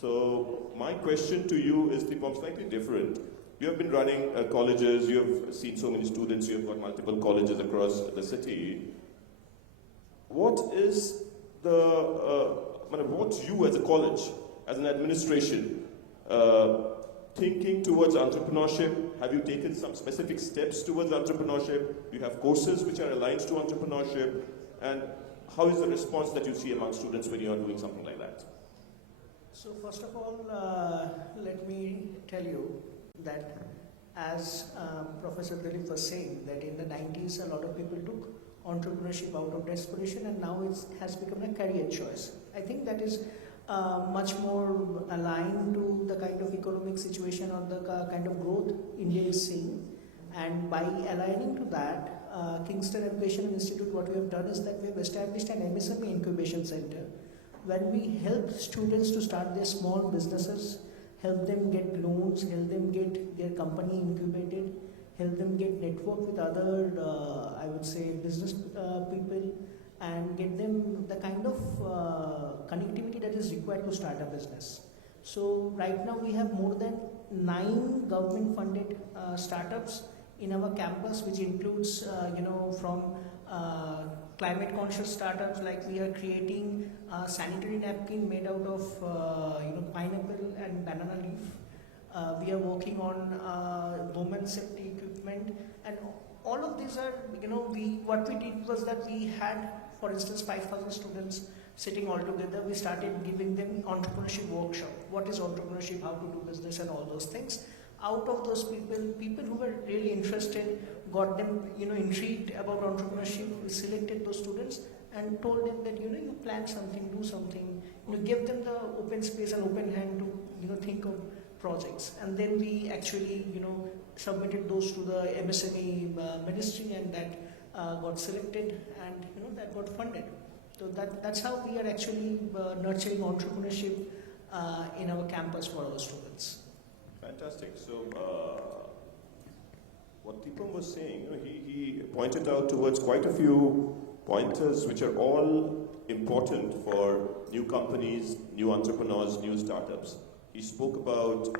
So my question to you is, Tipom, slightly different. You have been running colleges, you have seen so many students, you have got multiple colleges across the city. What is what you as a college, as an administration, thinking towards entrepreneurship? Have you taken some specific steps towards entrepreneurship? Do you have courses which are aligned to entrepreneurship? And how is the response that you see among students when you are doing something like that? So first of all, let me tell you that as Professor Dilip was saying, that in the 90s a lot of people took entrepreneurship out of desperation, and now it has become a career choice. I think that is much more aligned to the kind of economic situation or the kind of growth India is seeing. And by aligning to that, Kingston Education Institute, what we have done is that we have established an MSME incubation center, when we help students to start their small businesses, help them get loans, help them get their company incubated, help them get network with other, I would say, business people, and get them the kind of connectivity that is required to start a business. So right now we have more than 9 government-funded startups in our campus, which includes, from climate-conscious startups, like we are creating a sanitary napkin made out of, pineapple and banana leaf. We are working on women's safety equipment, and all of these are, what we did was that we had, for instance, 5,000 students sitting all together. We started giving them entrepreneurship workshop. What is entrepreneurship, how to do business, and all those things. Out of those people who were really interested, got them, intrigued about entrepreneurship. We selected those students and told them that, you plan something, do something, give them the open space and open hand to, think of projects. And then we actually, submitted those to the MSME ministry, and that got selected, and, that got funded. So that's how we are actually nurturing entrepreneurship in our campus for our students. Fantastic. So, what Tipam was saying, he pointed out towards quite a few pointers which are all important for new companies, new entrepreneurs, new startups. He spoke about,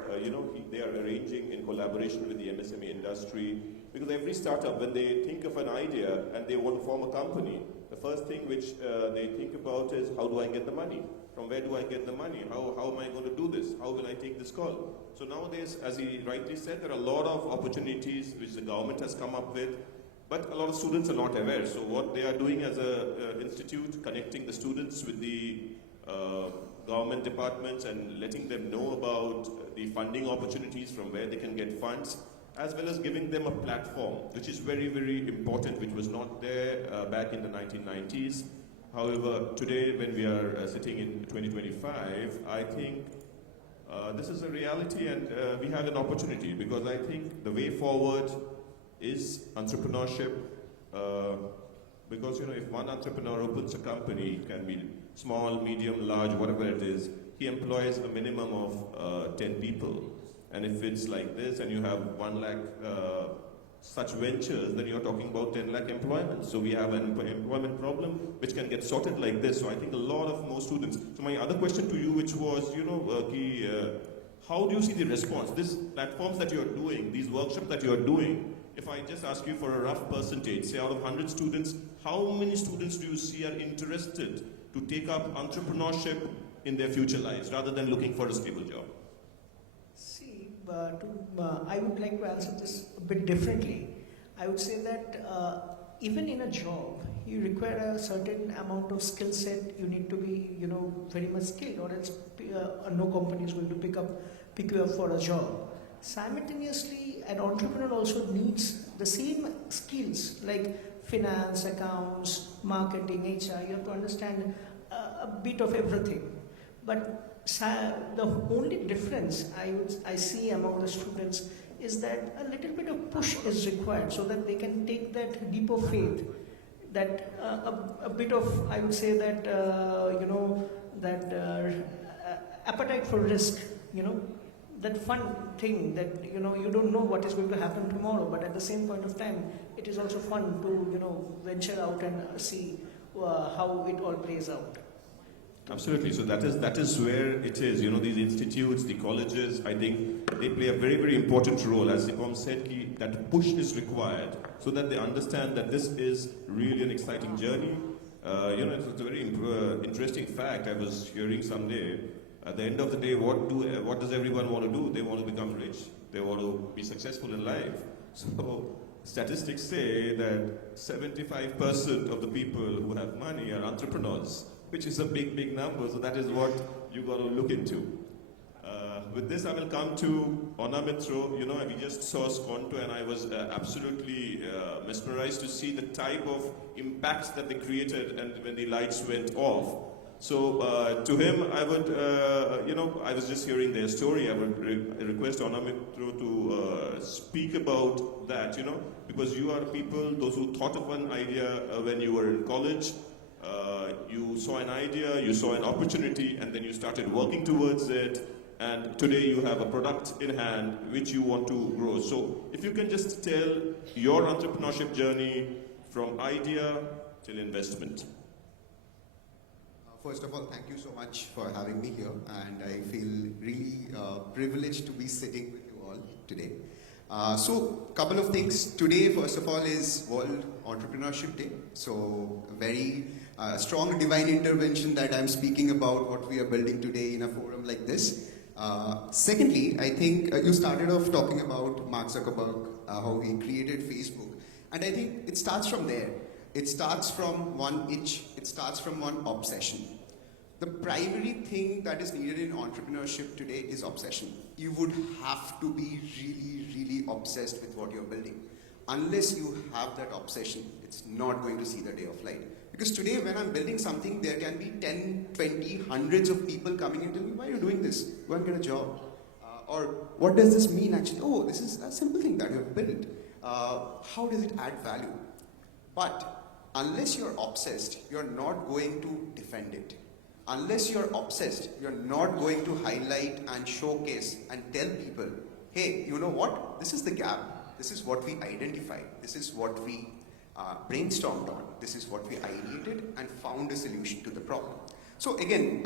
they are arranging in collaboration with the MSME industry, because every startup, when they think of an idea and they want to form a company, the first thing which they think about is, how do I get the money? From where do I get the money? How am I going to do this? How will I take this call? So nowadays, as he rightly said, there are a lot of opportunities which the government has come up with, but a lot of students are not aware. So what they are doing as an institute, connecting the students with the government departments and letting them know about the funding opportunities from where they can get funds, as well as giving them a platform, which is very, very important, which was not there back in the 1990s. However, today when we are sitting in 2025, I think This is a reality, and we have an opportunity, because I think the way forward is entrepreneurship. Because if one entrepreneur opens a company, it can be small, medium, large, whatever it is, he employs a minimum of 10 people. And if it's like this and you have 1 lakh such ventures, then you're talking about 10 lakh employment. So we have an employment problem which can get sorted like this. So I think a lot of more students. So my other question to you, which was, how do you see the response? These platforms that you're doing, these workshops that you're doing, if I just ask you for a rough percentage, say out of 100 students, how many students do you see are interested to take up entrepreneurship in their future lives rather than looking for a stable job? See, I would like to answer this a bit differently. I would say that even in a job, you require a certain amount of skill set. You need to be, very much skilled, or else no company is going to pick you up for a job. Simultaneously, an entrepreneur also needs the same skills like finance, accounts, marketing, HR. You have to understand a bit of everything. But the only difference I see among the students is that a little bit of push is required so that they can take that leap of faith, that a bit of, I would say that, appetite for risk, that fun thing that, you don't know what is going to happen tomorrow, but at the same point of time, it is also fun to, venture out and see how it all plays out. Absolutely. So that is where it is. These institutes, the colleges, I think they play a very, very important role. As Sipam said, that push is required so that they understand that this is really an exciting journey. It's a very interesting fact I was hearing someday. At the end of the day, what does everyone want to do? They want to become rich. They want to be successful in life. So statistics say that 75% of the people who have money are entrepreneurs, which is a big, big number. So that is what you got to look into. With this, I will come to Onamitro. We just saw Sconto, and I was absolutely mesmerized to see the type of impacts that they created and when the lights went off. So to him, I would, I was just hearing their story. I would request Onamitro to speak about that, because you are people, those who thought of an idea when you were in college. You saw an idea, you saw an opportunity, and then you started working towards it. And today you have a product in hand which you want to grow. So if you can just tell your entrepreneurship journey from idea till investment. First of all, thank you so much for having me here, and I feel really privileged to be sitting with you all today. So, couple of things. Today, first of all, is World Entrepreneurship Day. So, a very strong divine intervention that I'm speaking about what we are building today in a forum like this. Secondly, I think you started off talking about Mark Zuckerberg, how he created Facebook, and I think it starts from there. It starts from one itch. It starts from one obsession. The primary thing that is needed in entrepreneurship today is obsession. You would have to be really, really obsessed with what you're building. Unless you have that obsession, it's not going to see the day of light. Because today when I'm building something, there can be 10, 20, hundreds of people coming and telling me, why are you doing this? Go and get a job. Or what does this mean actually? Oh, this is a simple thing that you have built. How does it add value? But unless you're obsessed, you're not going to defend it. Unless you're obsessed, you're not going to highlight and showcase and tell people, hey, you know what? This is the gap. This is what we identified. This is what we brainstormed on. This is what we ideated and found a solution to the problem. So again,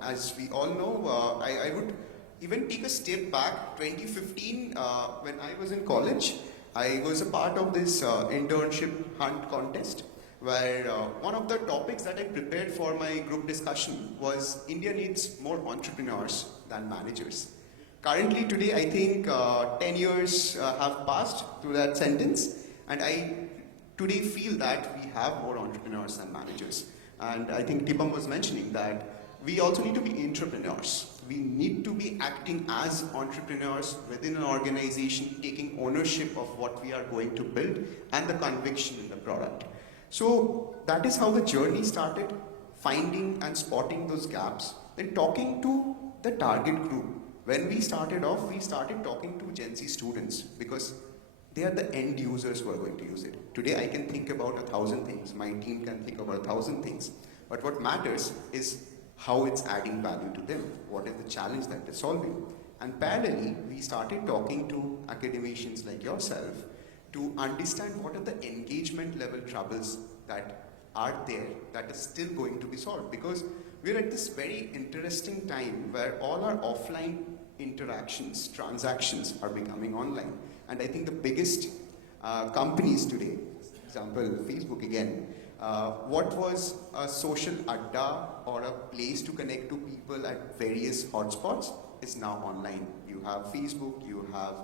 as we all know, I would even take a step back. 2015, when I was in college, I was a part of this internship hunt contest, where one of the topics that I prepared for my group discussion was India needs more entrepreneurs than managers. Currently today, I think 10 years have passed through that sentence, and I today feel that we have more entrepreneurs than managers. And I think Tipam was mentioning that we also need to be entrepreneurs. We need to be acting as entrepreneurs within an organization, taking ownership of what we are going to build and the conviction in the product. So that is how the journey started, finding and spotting those gaps, then talking to the target group. When we started off, we started talking to Gen Z students because they are the end users who are going to use it. Today I can think about 1,000 things, my team can think about 1,000 things, but what matters is how it's adding value to them, what is the challenge that they're solving. And parallelly, we started talking to academicians like yourself to understand what are the engagement level troubles that are there that is still going to be solved. Because we're at this very interesting time where all our offline interactions, transactions are becoming online. And I think the biggest companies today, for example, Facebook again, what was a social adda or a place to connect to people at various hotspots is now online. You have Facebook, you have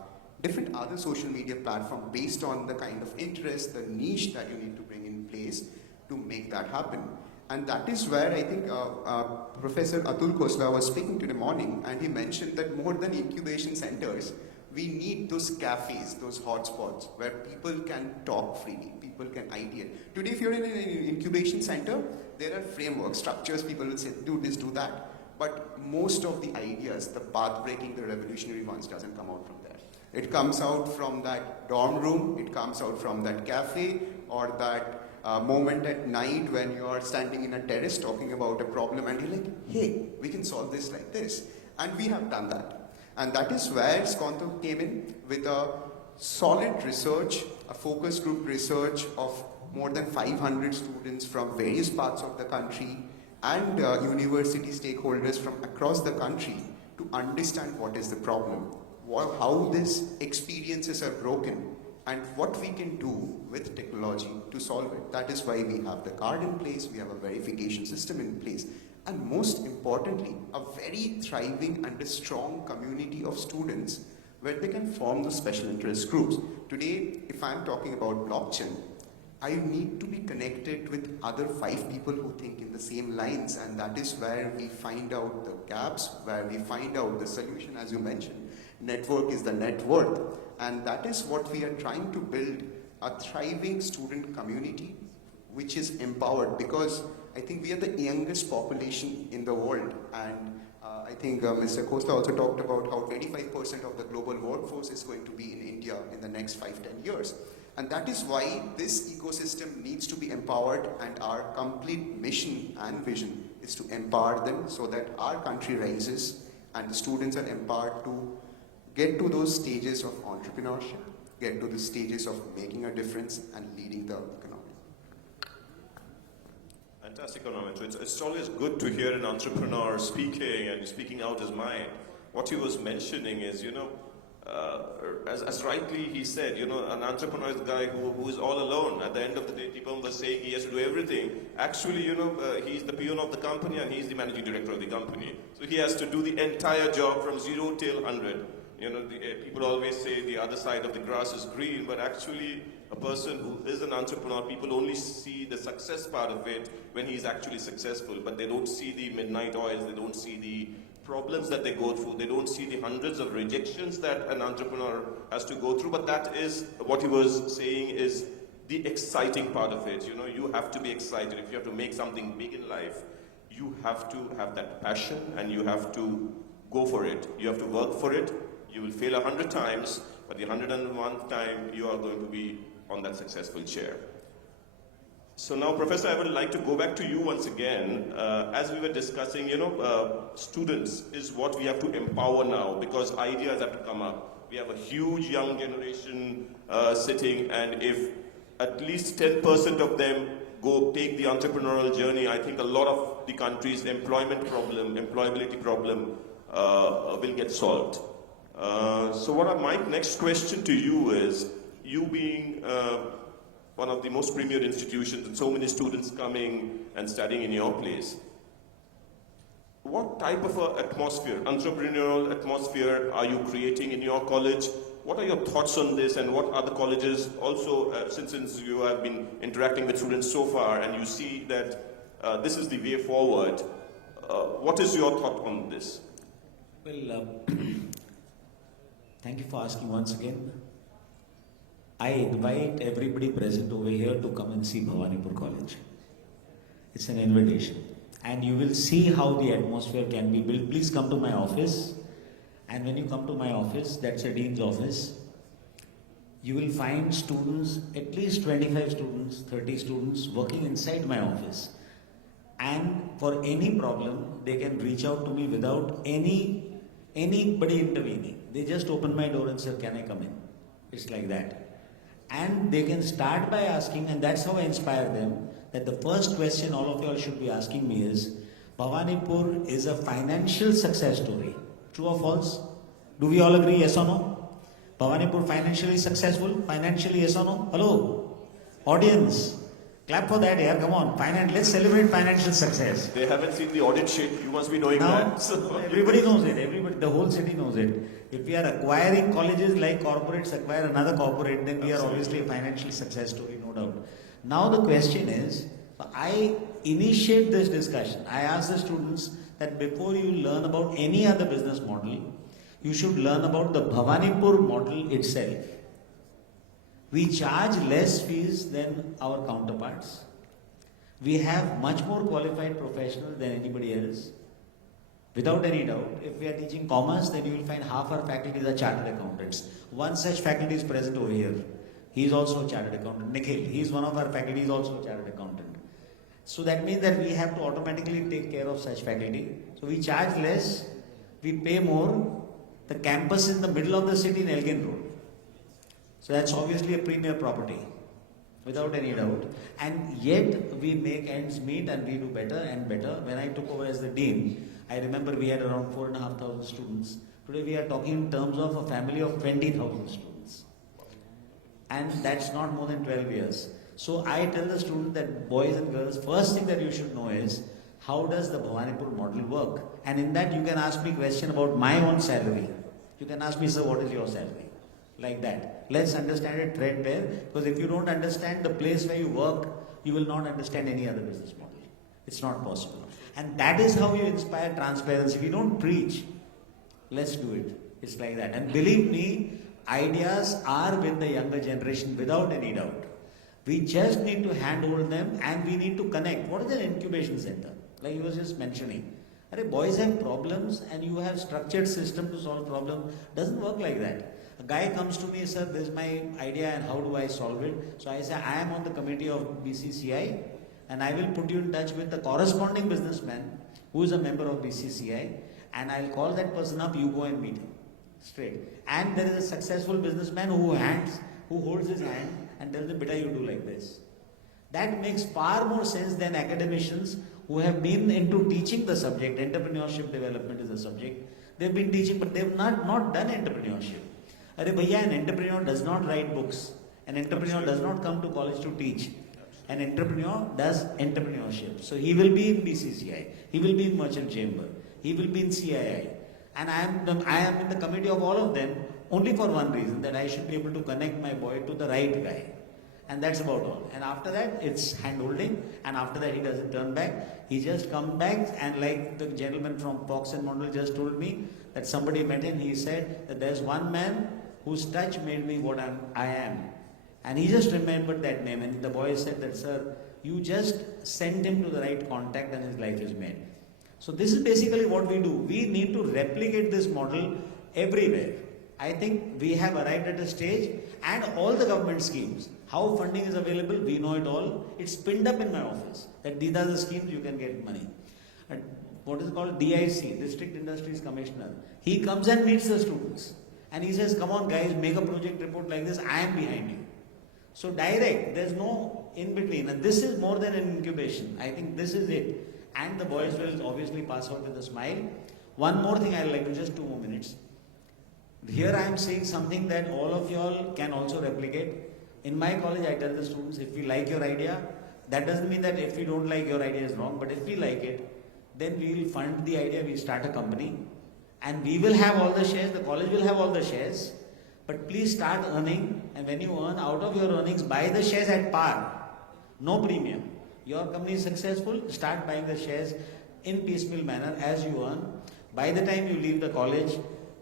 different other social media platforms based on the kind of interest, the niche that you need to bring in place to make that happen. And that is where I think Professor Atul Khosla was speaking today morning, and he mentioned that more than incubation centers, we need those cafes, those hotspots where people can talk freely, people can ideate. Today, if you're in an incubation center, there are frameworks, structures, people will say, do this, do that. But most of the ideas, the path-breaking, the revolutionary ones, doesn't come out from there. It comes out from that dorm room, it comes out from that cafe, or that moment at night when you are standing in a terrace talking about a problem and you're like, hey, we can solve this like this. And we have done that. And that is where Conclave came in with a solid research, a focus group research of more than 500 students from various parts of the country and university stakeholders from across the country to understand what is the problem, how these experiences are broken, and what we can do with technology to solve it. That is why we have the card in place, we have a verification system in place, and most importantly, a very thriving and a strong community of students where they can form those special interest groups. Today, if I'm talking about blockchain, I need to be connected with other 5 people who think in the same lines, and that is where we find out the gaps, where we find out the solution. As you mentioned, network is the net worth, and that is what we are trying to build, a thriving student community which is empowered, because I think we are the youngest population in the world, and I think Mr. Khosla also talked about how 25% of the global workforce is going to be in India in the next 5-10 years. And that is why this ecosystem needs to be empowered, and our complete mission and vision is to empower them so that our country rises and the students are empowered to get to those stages of entrepreneurship, get to the stages of making a difference and leading the economy. Fantastic, Anand. So it's always good to hear an entrepreneur speaking and speaking out his mind. What he was mentioning is, as rightly he said, an entrepreneur is a guy who is all alone. At the end of the day, Tipam was saying he has to do everything. Actually, he's the peon of the company and he's the managing director of the company. So he has to do the entire job from 0 till 100. People always say the other side of the grass is green, but actually a person who is an entrepreneur, people only see the success part of it when he's actually successful, but they don't see the midnight oils, they don't see the problems that they go through, they don't see the hundreds of rejections that an entrepreneur has to go through. But that is what he was saying is the exciting part of it. You have to be excited. If you have to make something big in life, you have to have that passion and you have to go for it. You have to work for it. You will fail 100 times, but the 101th time you are going to be on that successful chair. So now, Professor, I would like to go back to you once again. As we were discussing, students is what we have to empower now, because ideas have to come up. We have a huge young generation sitting, and if at least 10% of them go take the entrepreneurial journey, I think a lot of the country's employability problem will get solved. So my next question to you is, you being one of the most premier institutions and so many students coming and studying in your place, what type of entrepreneurial atmosphere are you creating in your college? What are your thoughts on this, and what other colleges also, since you have been interacting with students so far and you see that this is the way forward, what is your thought on this? Well, thank you for asking once again. I invite everybody present over here to come and see Bhawanipur College. It's an invitation. And you will see how the atmosphere can be built. Please come to my office And when you come to my office, that's a dean's office, you will find students, at least 25 students, 30 students working inside my office. And for any problem, they can reach out to me without anybody intervening. They just open my door and say, can I come in? It's like that. And they can start by asking, and that's how I inspire them, that the first question all of you all should be asking me is, Bhawanipur is a financial success story. True or false? Do we all agree, yes or no? Bhawanipur financially successful? Financially, yes or no? Hello? Audience. Clap for that, yeah, come on. Let's celebrate financial success. They haven't seen the audit sheet, you must be knowing Now, that. So everybody knows it, the whole city knows it. If we are acquiring colleges like corporates acquire another corporate, then we are obviously a financial success story, no doubt. Now the question is, I initiate this discussion. I ask the students that before you learn about any other business model, you should learn about the Bhawanipur model itself. We charge less fees than our counterparts. We have much more qualified professionals than anybody else. Without any doubt, if we are teaching commerce, then you will find half our faculties are chartered accountants. One such faculty is present over here. He is also a chartered accountant. Nikhil, he is one of our faculty, he is also a chartered accountant. So that means that we have to automatically take care of such faculty. So we charge less, we pay more. The campus is in the middle of the city in Elgin Road. So that's obviously a premier property, without any doubt. And yet we make ends meet and we do better and better. When I took over as the dean, I remember we had around 4,500 students. Today we are talking in terms of a family of 20,000 students. And that's not more than 12 years. So I tell the student that boys and girls, first thing that you should know is, how does the Bhawanipur model work? And in that you can ask me a question about my own salary. You can ask me, sir, what is your salary? Like that. Let's understand it threadbare, because if you don't understand the place where you work, you will not understand any other business model. It's not possible. And that is how you inspire transparency. We don't preach. Let's do it. It's like that. And believe me, ideas are with the younger generation without any doubt. We just need to handhold them and we need to connect. What is an incubation center? Like you was just mentioning. Boys have problems and you have structured system to solve problems. Doesn't work like that. A guy comes to me, sir, this is my idea and how do I solve it? So I say, I am on the committee of BCCI and I will put you in touch with the corresponding businessman who is a member of BCCI, and I'll call that person up, you go and meet him. Straight. And there is a successful businessman who holds his hand and tells him, beta, you do like this. That makes far more sense than academicians who have been into teaching the subject. Entrepreneurship development is a subject. They've been teaching, but they've not done entrepreneurship. Arey bhaiya, an entrepreneur does not write books. An entrepreneur does not come to college to teach. An entrepreneur does entrepreneurship. So he will be in BCCI. He will be in Merchant Chamber. He will be in CII. And I am in the committee of all of them only for one reason, that I should be able to connect my boy to the right guy. And that's about all. And after that, it's hand-holding. And after that, he doesn't turn back. He just comes back, and like the gentleman from Fox and Mondal just told me, that somebody met him, he said that there's one man whose touch made me what I am. And he just remembered that name. And the boy said that, sir, you just sent him to the right contact and his life is made. So this is basically what we do. We need to replicate this model everywhere. I think we have arrived at a stage, and all the government schemes, how funding is available, we know it all. It's pinned up in my office that these are the schemes you can get money. And what is called DIC, District Industries Commissioner. He comes and meets the students and he says, come on guys, make a project report like this, I am behind you. So direct, there's no in between, and this is more than an incubation. I think this is it. And the boys will obviously pass out with a smile. One more thing I'd like to, just 2 more minutes. Here I am saying something that all of y'all can also replicate. In my college, I tell the students, if we like your idea, that doesn't mean that if we don't like your idea is wrong, but if we like it, then we will fund the idea, we start a company, and we will have all the shares, the college will have all the shares, but please start earning, and when you earn, out of your earnings, buy the shares at par, no premium. Your company is successful, start buying the shares in piecemeal manner as you earn. By the time you leave the college,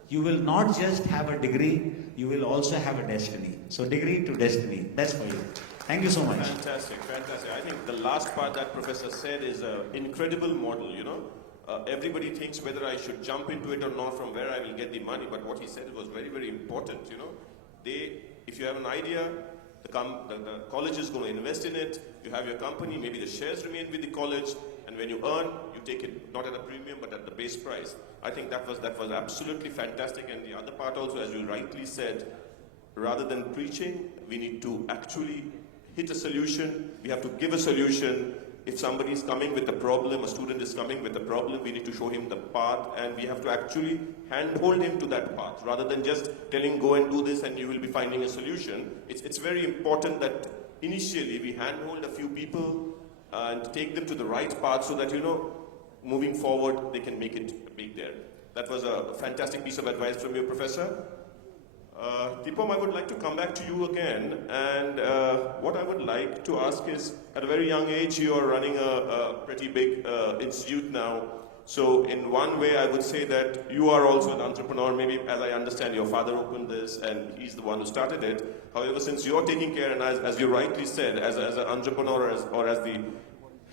you will not just have a degree, you will also have a destiny. So degree to destiny, that's for you. Thank you so much. Fantastic, fantastic. I think the last part that Professor said is an incredible model, you know. everybody thinks whether I should jump into it or not, from where I will get the money. But what he said was very, very important. You know, if you have an idea, the college is going to invest in it. You have your company, maybe the shares remain with the college, and when you earn, you take it not at a premium but at the base price. I think that was absolutely fantastic. And the other part also, as you rightly said, rather than preaching, we need to actually hit a solution. We have to give a solution. If somebody is coming with a problem, a student is coming with a problem, we need to show him the path, and we have to actually handhold him to that path, rather than just telling go and do this and you will be finding a solution. It's very important that initially we handhold a few people and take them to the right path, so that, you know, moving forward they can make it big there. That was a fantastic piece of advice from you, Professor. Deepam, I would like to come back to you again, and what I would like to ask is, at a very young age you are running a pretty big institute now. So in one way I would say that you are also an entrepreneur. Maybe, as I understand, your father opened this and he's the one who started it. However, since you're taking care, and as you rightly said, as an entrepreneur or as the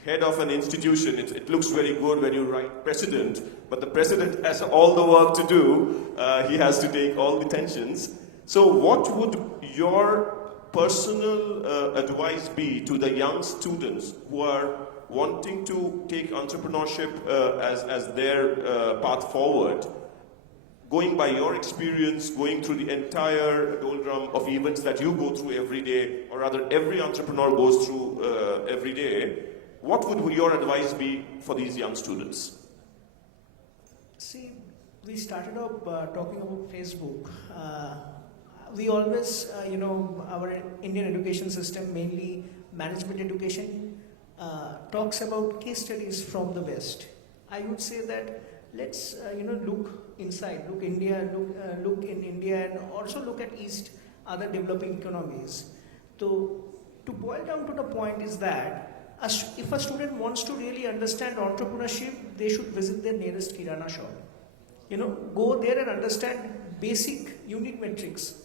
head of an institution, it looks very good when you write president, but the president has all the work to do. He has to take all the tensions. So what would your personal advice be to the young students who are wanting to take entrepreneurship as their path forward? Going by your experience, going through the entire doldrum of events that you go through every day, or rather every entrepreneur goes through every day, what would your advice be for these young students? See, we started off talking about Facebook. We always, our Indian education system, mainly management education, talks about case studies from the West. I would say that let's, look inside, look in India, and also look at East, other developing economies. So, to boil down to the point is that if a student wants to really understand entrepreneurship, they should visit their nearest kirana shop. Go there and understand basic unit metrics.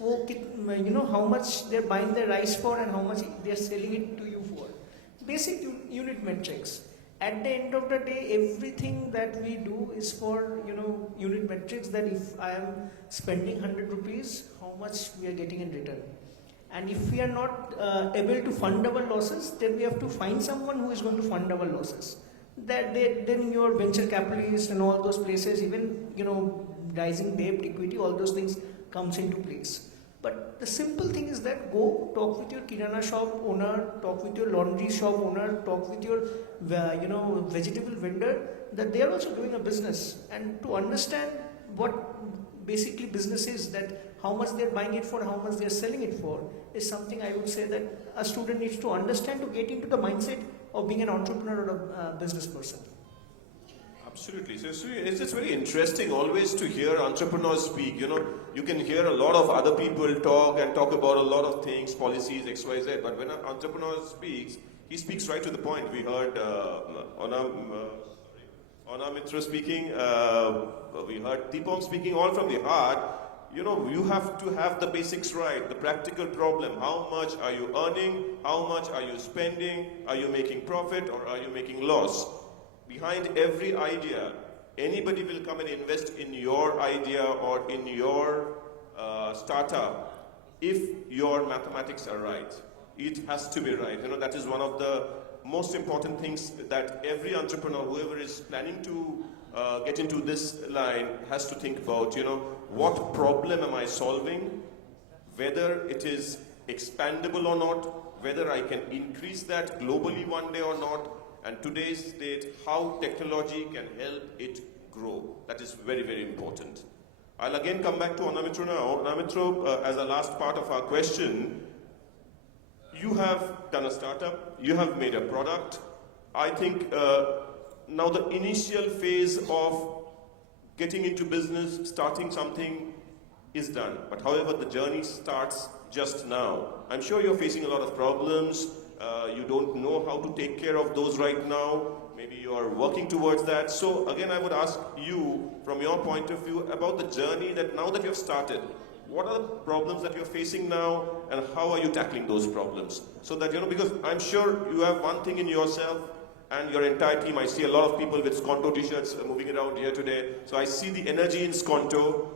How much they're buying their rice for and how much they're selling it to you for. Basic unit metrics. At the end of the day, everything that we do is for, unit metrics, that if I am spending 100 rupees, how much we are getting in return. And if we are not able to fund our losses, then we have to find someone who is going to fund our losses. Then your venture capitalists and all those places, even rising debt, equity, all those things comes into place. But the simple thing is that go talk with your kirana shop owner, talk with your laundry shop owner, talk with your vegetable vendor, that they are also doing a business, and to understand what basically business is, that how much they're buying it for, how much they're selling it for, is something I would say that a student needs to understand to get into the mindset of being an entrepreneur or a business person. Absolutely. So it's just very interesting always to hear entrepreneurs speak. You can hear a lot of other people talk about a lot of things, policies, X, Y, Z. But when an entrepreneur speaks, he speaks right to the point. We heard Ona Mitra speaking. We heard Deepam speaking, all from the heart. You have to have the basics right, the practical problem. How much are you earning? How much are you spending? Are you making profit or are you making loss? Behind every idea, anybody will come and invest in your idea or in your startup if your mathematics are right. It has to be right. That is one of the most important things that every entrepreneur, whoever is planning to get into this line, has to think about. What problem am I solving? Whether it is expandable or not, whether I can increase that globally one day or not, and today's state, how technology can help it grow. That is very, very important. I'll again come back to Anamitra now. Anamitra, as a last part of our question, you have done a startup, you have made a product. I think now the initial phase of getting into business, starting something is done. But however, the journey starts just now. I'm sure you're facing a lot of problems. You don't know how to take care of those right now. Maybe you are working towards that. So again, I would ask you, from your point of view, about the journey that now that you have started, what are the problems that you're facing now and how are you tackling those problems? So that, because I'm sure you have one thing in yourself and your entire team. I see a lot of people with Sconto t-shirts moving around here today. So I see the energy in Sconto.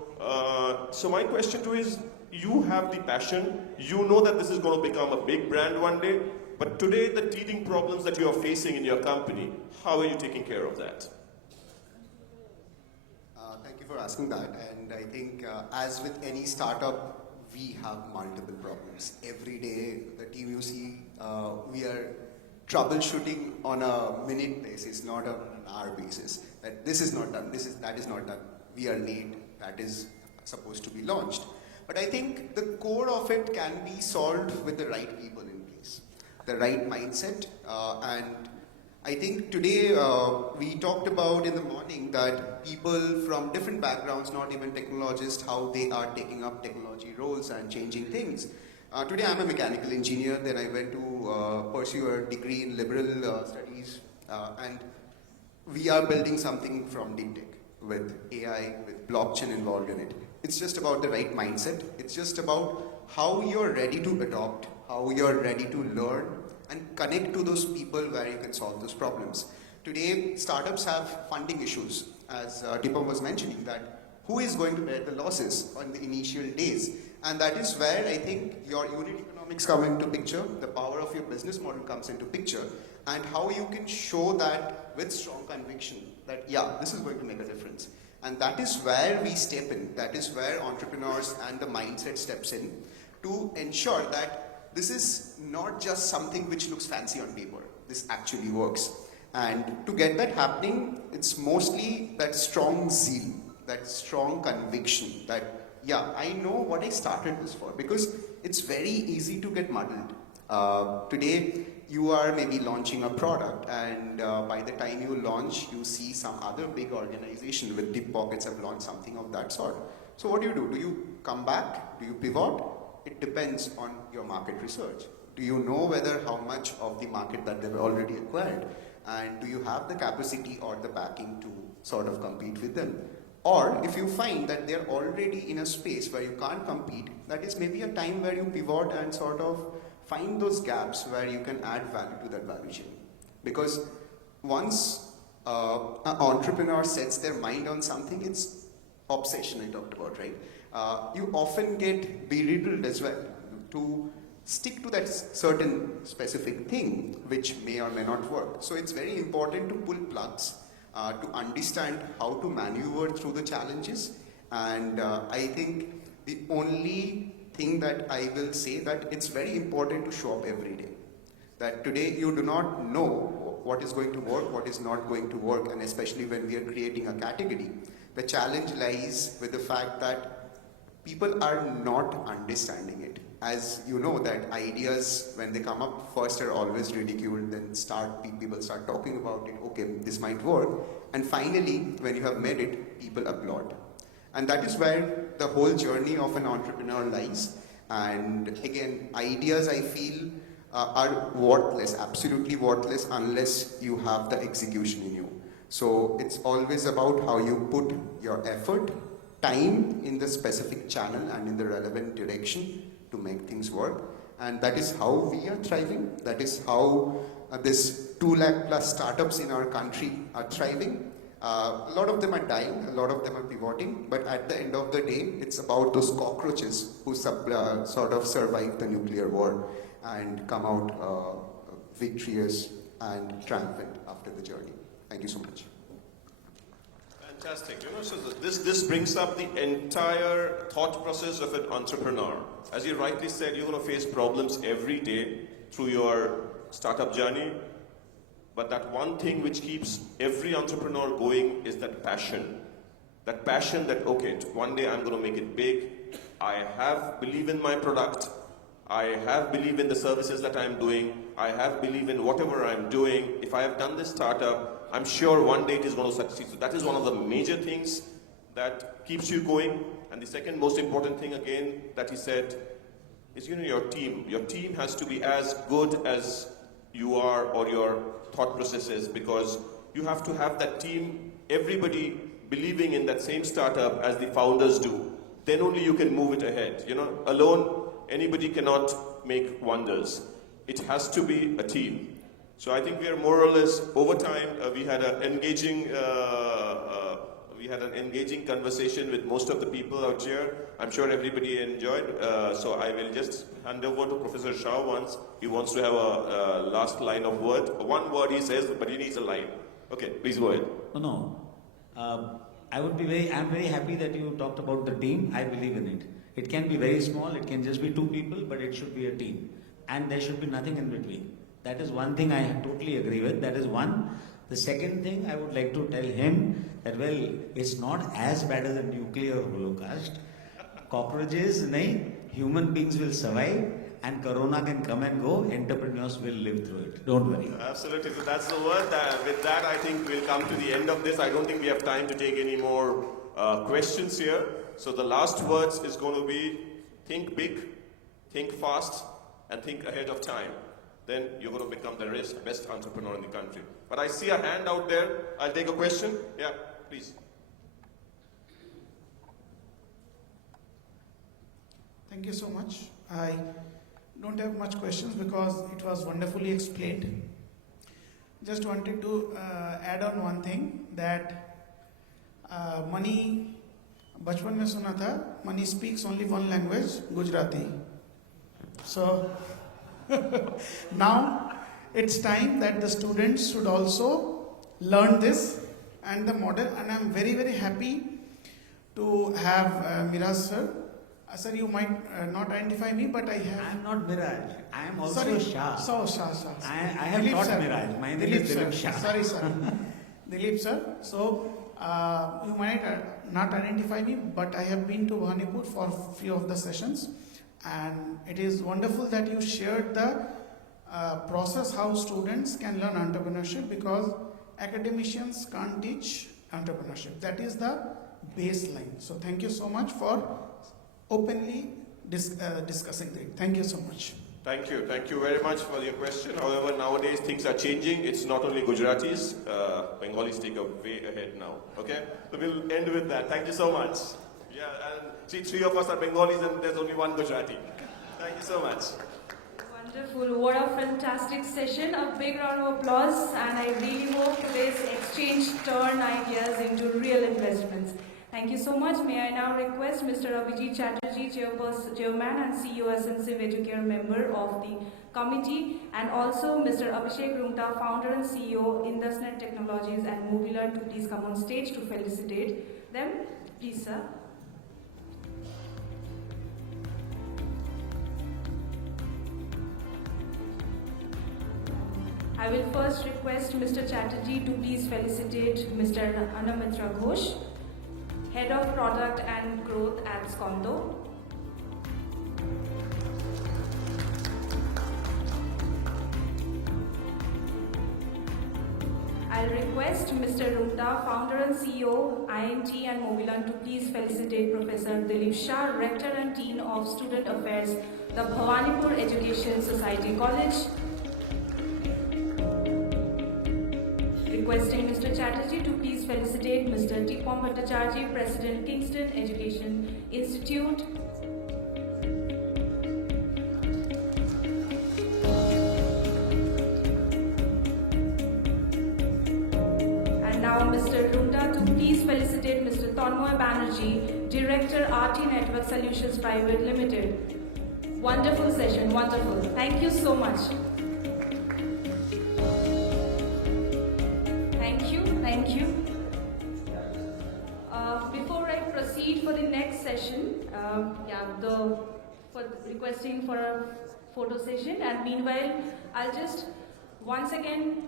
So my question to you is, you have the passion, you know that this is going to become a big brand one day, but today the teething problems that you are facing in your company, how are you taking care of that? Thank you for asking that. And I think as with any startup, we have multiple problems. Every day, the team you see, we are troubleshooting on a minute basis, not on an hour basis. That this is not done, that is not done. We are late, that is supposed to be launched. But I think the core of it can be solved with the right people in place, the right mindset. And I think today we talked about in the morning that people from different backgrounds, not even technologists, how they are taking up technology roles and changing things. Today I'm a mechanical engineer, then I went to pursue a degree in liberal studies, and we are building something from deep tech with AI, with blockchain involved in it. It's just about the right mindset. It's just about how you're ready to adopt, how you're ready to learn and connect to those people where you can solve those problems. Today, startups have funding issues, as Deepa was mentioning, that who is going to bear the losses on the initial days? And that is where I think your unit economics come into picture, the power of your business model comes into picture, and how you can show that with strong conviction that, yeah, this is going to make a difference. And that is where we step in. That is where entrepreneurs and the mindset steps in to ensure that this is not just something which looks fancy on paper. This actually works. And to get that happening, it's mostly that strong zeal, that strong conviction that, yeah, I know what I started this for, because it's very easy to get muddled. Today, you are maybe launching a product, and by the time you launch, you see some other big organization with deep pockets have launched something of that sort. So what do? Do you come back? Do you pivot? It depends on your market research. Do you know whether how much of the market that they've already acquired? And do you have the capacity or the backing to sort of compete with them? Or if you find that they're already in a space where you can't compete, that is maybe a time where you pivot and sort of find those gaps where you can add value to that value chain. Because once an entrepreneur sets their mind on something, it's obsession I talked about, right? You often get belittled as well to stick to that certain specific thing which may or may not work. So it's very important to pull plugs, to understand how to maneuver through the challenges. And I think the only thing that I will say that it's very important to show up every day. That today you do not know what is going to work, what is not going to work, and especially when we are creating a category, the challenge lies with the fact that people are not understanding it. As you know that ideas, when they come up, first are always ridiculed, then people start talking about it, okay, this might work, and finally, when you have made it, people applaud. And that is where the whole journey of an entrepreneur lies. And again, ideas I feel are worthless, absolutely worthless, unless you have the execution in you. So it's always about how you put your effort, time in the specific channel and in the relevant direction to make things work. And that is how we are thriving. That is how this 2 lakh plus startups in our country are thriving. A lot of them are dying, a lot of them are pivoting, but at the end of the day, it's about those cockroaches who sort of survive the nuclear war and come out victorious and triumphant after the journey. Thank you so much. Fantastic. So this brings up the entire thought process of an entrepreneur. As you rightly said, you're going to face problems every day through your startup journey. But that one thing which keeps every entrepreneur going is that passion. That passion that, okay, one day I'm going to make it big. I have believe in my product. I have believe in the services that I'm doing. I have believe in whatever I'm doing. If I have done this startup, I'm sure one day it is going to succeed. So that is one of the major things that keeps you going. And the second most important thing again that he said is, your team. Your team has to be as good as you are or your thought processes, because you have to have that team, everybody believing in that same startup as the founders do. Then only you can move it ahead. Alone, anybody cannot make wonders. It has to be a team. So I think we are more or less over time. We had an engaging conversation with most of the people out here. I'm sure everybody enjoyed. So I will just hand over to Professor Shah once. He wants to have a last line of word. One word he says, but he needs a line. Okay, please go ahead. No. I'm very happy that you talked about the team. I believe in it. It can be very small, it can just be 2 people, but it should be a team. And there should be nothing in between. That is one thing I totally agree with. That is one. The second thing I would like to tell him that, well, it's not as bad as a nuclear holocaust. Cockroaches, nahi, human beings will survive, and corona can come and go, entrepreneurs will live through it. Don't worry. Absolutely. So that's the word. With that, I think we'll come to the end of this. I don't think we have time to take any more questions here. So the last words is going to be think big, think fast, and think ahead of time. Then you're going to become the best entrepreneur in the country. But I see a hand out there. I'll take a question. Yeah, please. Thank you so much. I don't have much questions because it was wonderfully explained. Just wanted to add on one thing that money, bachpan mein suna tha, money speaks only one language, Gujarati. So now it's time that the students should also learn this and the model, and I'm very, very happy to have Miraj sir. Sir, you might not identify me, but I have. I am not Miraj. I am also Sorry. Shah. Shah. I have Dilip not sir. Miraj. My name Dilip is Dilip sir. Shah. Sorry, sir. Dilip sir. So, you might not identify me, but I have been to Bhanipur for a few of the sessions. And it is wonderful that you shared the process how students can learn entrepreneurship, because academicians can't teach entrepreneurship. That is the baseline. So thank you so much for openly discussing it. Thank you so much. Thank you. Thank you very much for your question. However, nowadays things are changing. It's not only Gujaratis. Bengalis take a way ahead now. Okay? So we'll end with that. Thank you so much. Yeah, and see, 3 of us are Bengalis and there's only 1 Gujarati. Thank you so much. Wonderful. What a fantastic session. A big round of applause. And I really hope today's exchange turn ideas into real investments. Thank you so much. May I now request Mr. Abhijit Chatterjee, Chairman and CEO Ascensive Educare member of the committee, and also Mr. Abhishek Rumta, Founder and CEO Indusnet Technologies and Mobilearn, to please come on stage to felicitate them. Please, sir. I will first request Mr. Chatterjee to please felicitate Mr. Anamitra Ghosh, Head of Product and Growth at Skonto. I'll request Mr. Rumta, Founder and CEO, INT and Mobilearn, to please felicitate Professor Dilip Shah, Rector and Dean of Student Affairs, the Bhawanipur Education Society College. Requesting Mr. Chatterjee to please felicitate Mr. Tipom Bhattacharjee, President, Kingston Education Institute. And now Mr. Rumta to please felicitate Mr. Tanmoy Banerjee, Director, RT Network Solutions Private Limited. Wonderful session, wonderful. Thank you so much. Thank you. Before I proceed for the next session, requesting for a photo session, and meanwhile, I'll just once again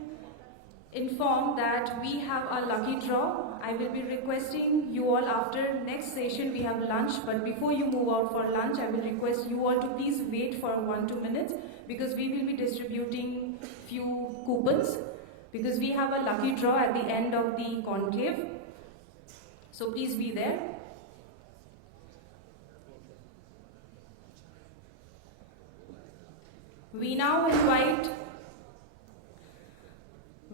inform that we have a lucky draw. I will be requesting you all after next session we have lunch, but before you move out for lunch, I will request you all to please wait for 1-2 minutes, because we will be distributing few coupons, because we have a lucky draw at the end of the conclave. So please be there. We now invite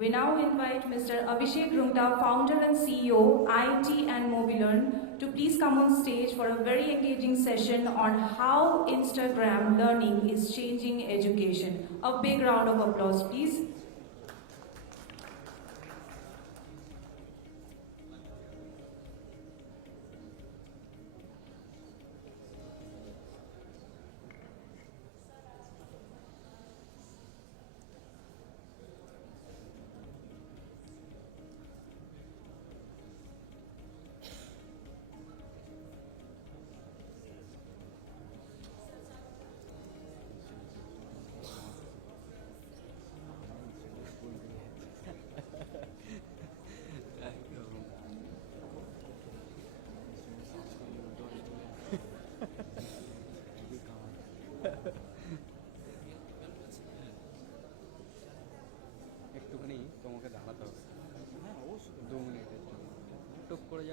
Mr. Abhishek Rumta, Founder and CEO, INT and Mobilearn, to please come on stage for a very engaging session on how Instagram learning is changing education. A big round of applause, please.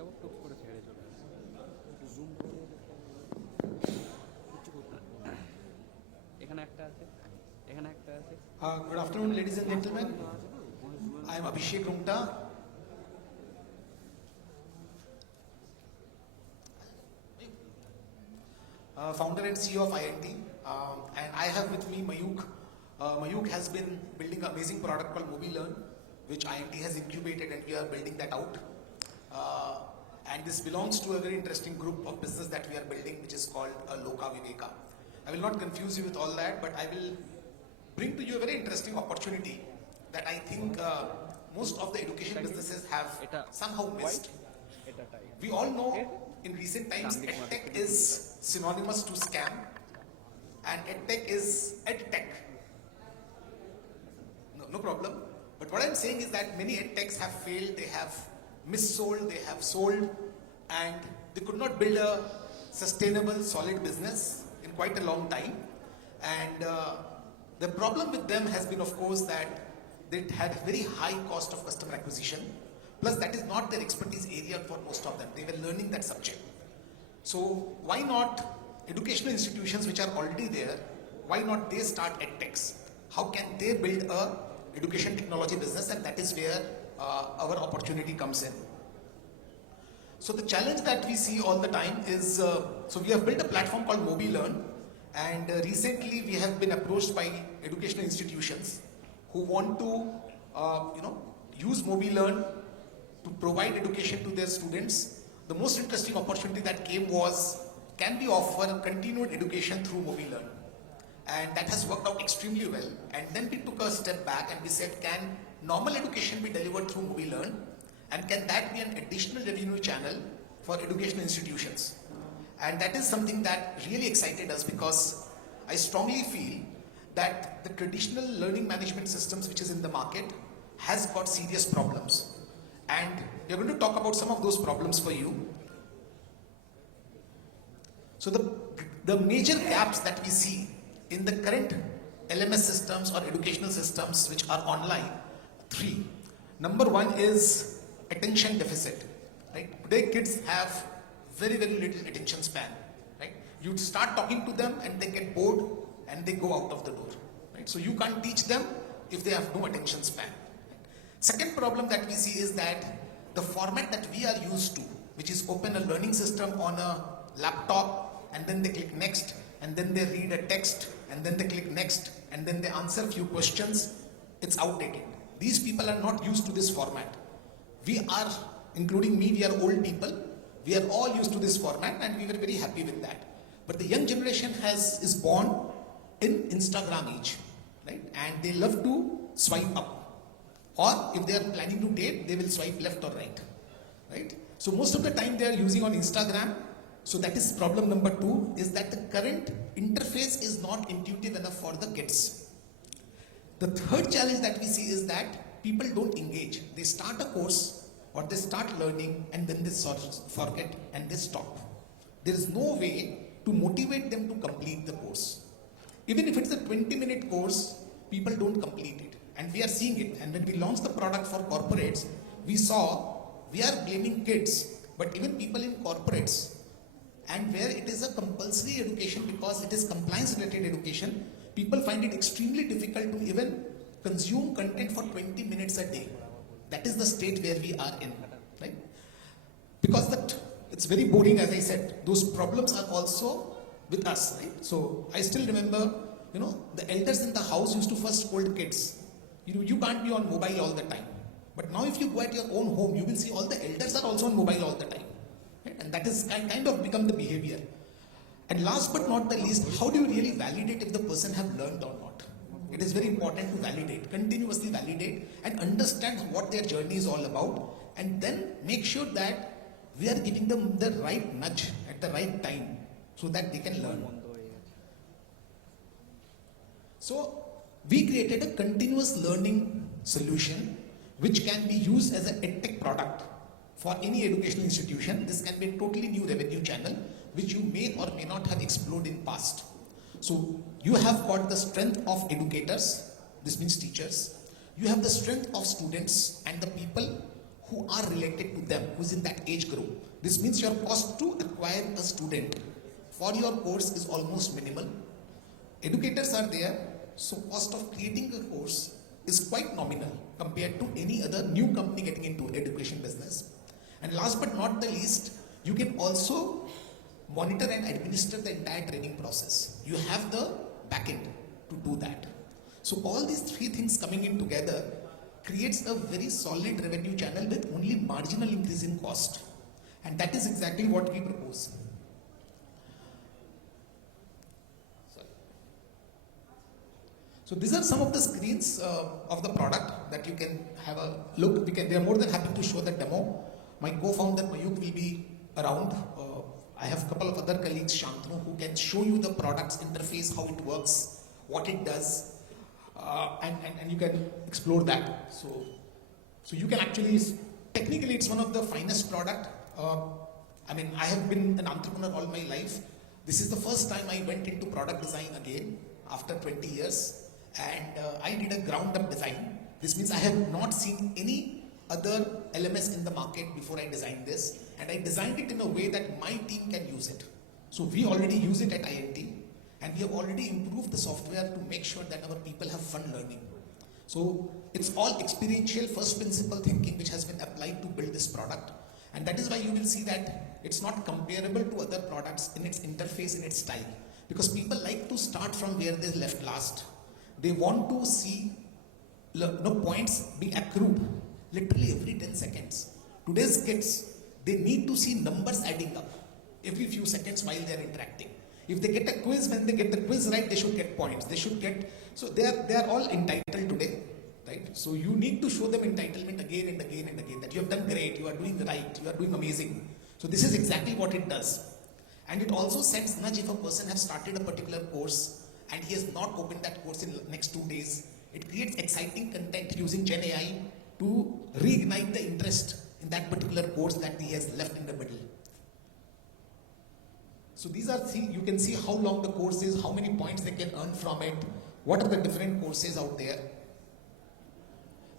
যাবো টুক করে ছেড়ে চলে আসবো একটু zoom করে কিছু করতে পারবো না। এখানে একটা আছে এখানে একটা আছে Good afternoon, ladies and gentlemen. I am Abhishek Rungta. Founder and CEO of INT. And I have with me Mayuk. Mayuk has been building an amazing product called MobiLearn, which INT has incubated, and we are building that out. And this belongs to a very interesting group of business that we are building, which is called Loka Viveka. I will not confuse you with all that, but I will bring to you a very interesting opportunity that I think most of the education businesses have somehow missed. We all know in recent times edtech is synonymous to scam, and edtech is edtech. No problem. But what I'm saying is that many edtechs have failed, they have missold, they have sold, and they could not build a sustainable, solid business in quite a long time. And the problem with them has been, of course, that they had a very high cost of customer acquisition. Plus, that is not their expertise area for most of them. They were learning that subject. So, why not educational institutions which are already there, why not they start edtechs? How can they build a education technology business? And that is where our opportunity comes in. So, the challenge that we see all the time is, so we have built a platform called MobiLearn. And recently we have been approached by educational institutions who want to, use MobiLearn to provide education to their students. The most interesting opportunity that came was, can we offer continued education through MobiLearn? And that has worked out extremely well. And then we took a step back and we said, can normal education be delivered through MobiLearn? And can that be an additional revenue channel for educational institutions? And that is something that really excited us, because I strongly feel that the traditional learning management systems which is in the market has got serious problems. And we're going to talk about some of those problems for you. So the major gaps that we see in the current LMS systems or educational systems which are online, 3. Number 1 is attention deficit. Right? Today kids have very, very little attention span. Right? You start talking to them and they get bored and they go out of the door. Right? So you can't teach them if they have no attention span. Right? Second problem that we see is that the format that we are used to, which is open a learning system on a laptop and then they click next, and then they read a text, and then they click next, and then they answer a few questions, it's outdated. These people are not used to this format. We are, including me, we are old people. We are all used to this format and we were very happy with that. But the young generation is born in Instagram age, right? And they love to swipe up. Or if they are planning to date, they will swipe left or right, right? So most of the time they are using on Instagram. So that is problem number 2, is that the current interface is not intuitive enough for the kids. The third challenge that we see is that people don't engage. They start a course or they start learning and then they forget and they stop. There is no way to motivate them to complete the course. Even if it's a 20-minute course, people don't complete it. And we are seeing it. And when we launched the product for corporates, we saw we are blaming kids, but even people in corporates, and where it is a compulsory education because it is compliance related education, people find it extremely difficult to even consume content for 20 minutes a day. That is the state where we are in, right? Because it's very boring, as I said. Those problems are also with us, right? So I still remember, the elders in the house used to first scold kids. You can't be on mobile all the time. But now if you go at your own home, you will see all the elders are also on mobile all the time. Right? And that is kind of become the behavior. And last but not the least, how do you really validate if the person have learned or not? It is very important to validate, continuously validate and understand what their journey is all about, and then make sure that we are giving them the right nudge at the right time so that they can learn. So we created a continuous learning solution which can be used as an edtech product for any educational institution. This can be a totally new revenue channel which you may or may not have explored in past. So you have got the strength of educators, this means teachers. You have the strength of students and the people who who are related to them, who is in that age group. This means your cost to acquire a student for your course is almost minimal. Educators are there, so cost of creating a course is quite nominal compared to any other new company getting into education business. And last but not the least, you can also monitor and administer the entire training process. You have the backend to do that. So all these three things coming in together creates a very solid revenue channel with only marginal increase in cost. And that is exactly what we propose. So these are some of the screens of the product that you can have a look. They are more than happy to show the demo. My co-founder Mayuk will be around. I have a couple of other colleagues, Shantanu, who can show you the product's interface, how it works, what it does, and you can explore that. So you can actually, technically it's one of the finest product. I mean, I have been an entrepreneur all my life. This is the first time I went into product design again after 20 years. And I did a ground up design. This means I have not seen any other LMS in the market before I designed this. And I designed it in a way that my team can use it. So we already use it at INT. And we have already improved the software to make sure that our people have fun learning. So it's all experiential first principle thinking which has been applied to build this product. And that is why you will see that it's not comparable to other products in its interface, in its style. Because people like to start from where they left last. They want to see points being accrued literally every 10 seconds. Today's kids, they need to see numbers adding up every few seconds while they are interacting. If they get a quiz, when they get the quiz right, they should get points. They should get, so they are all entitled today, right? So you need to show them entitlement again and again and again, that you have done great, you are doing right, you are doing amazing. So this is exactly what it does. And it also sends nudge if a person has started a particular course and he has not opened that course in the next 2 days. It creates exciting content using Gen AI to reignite the interest in that particular course that he has left in the middle. So these are, you can see how long the course is, how many points they can earn from it, what are the different courses out there.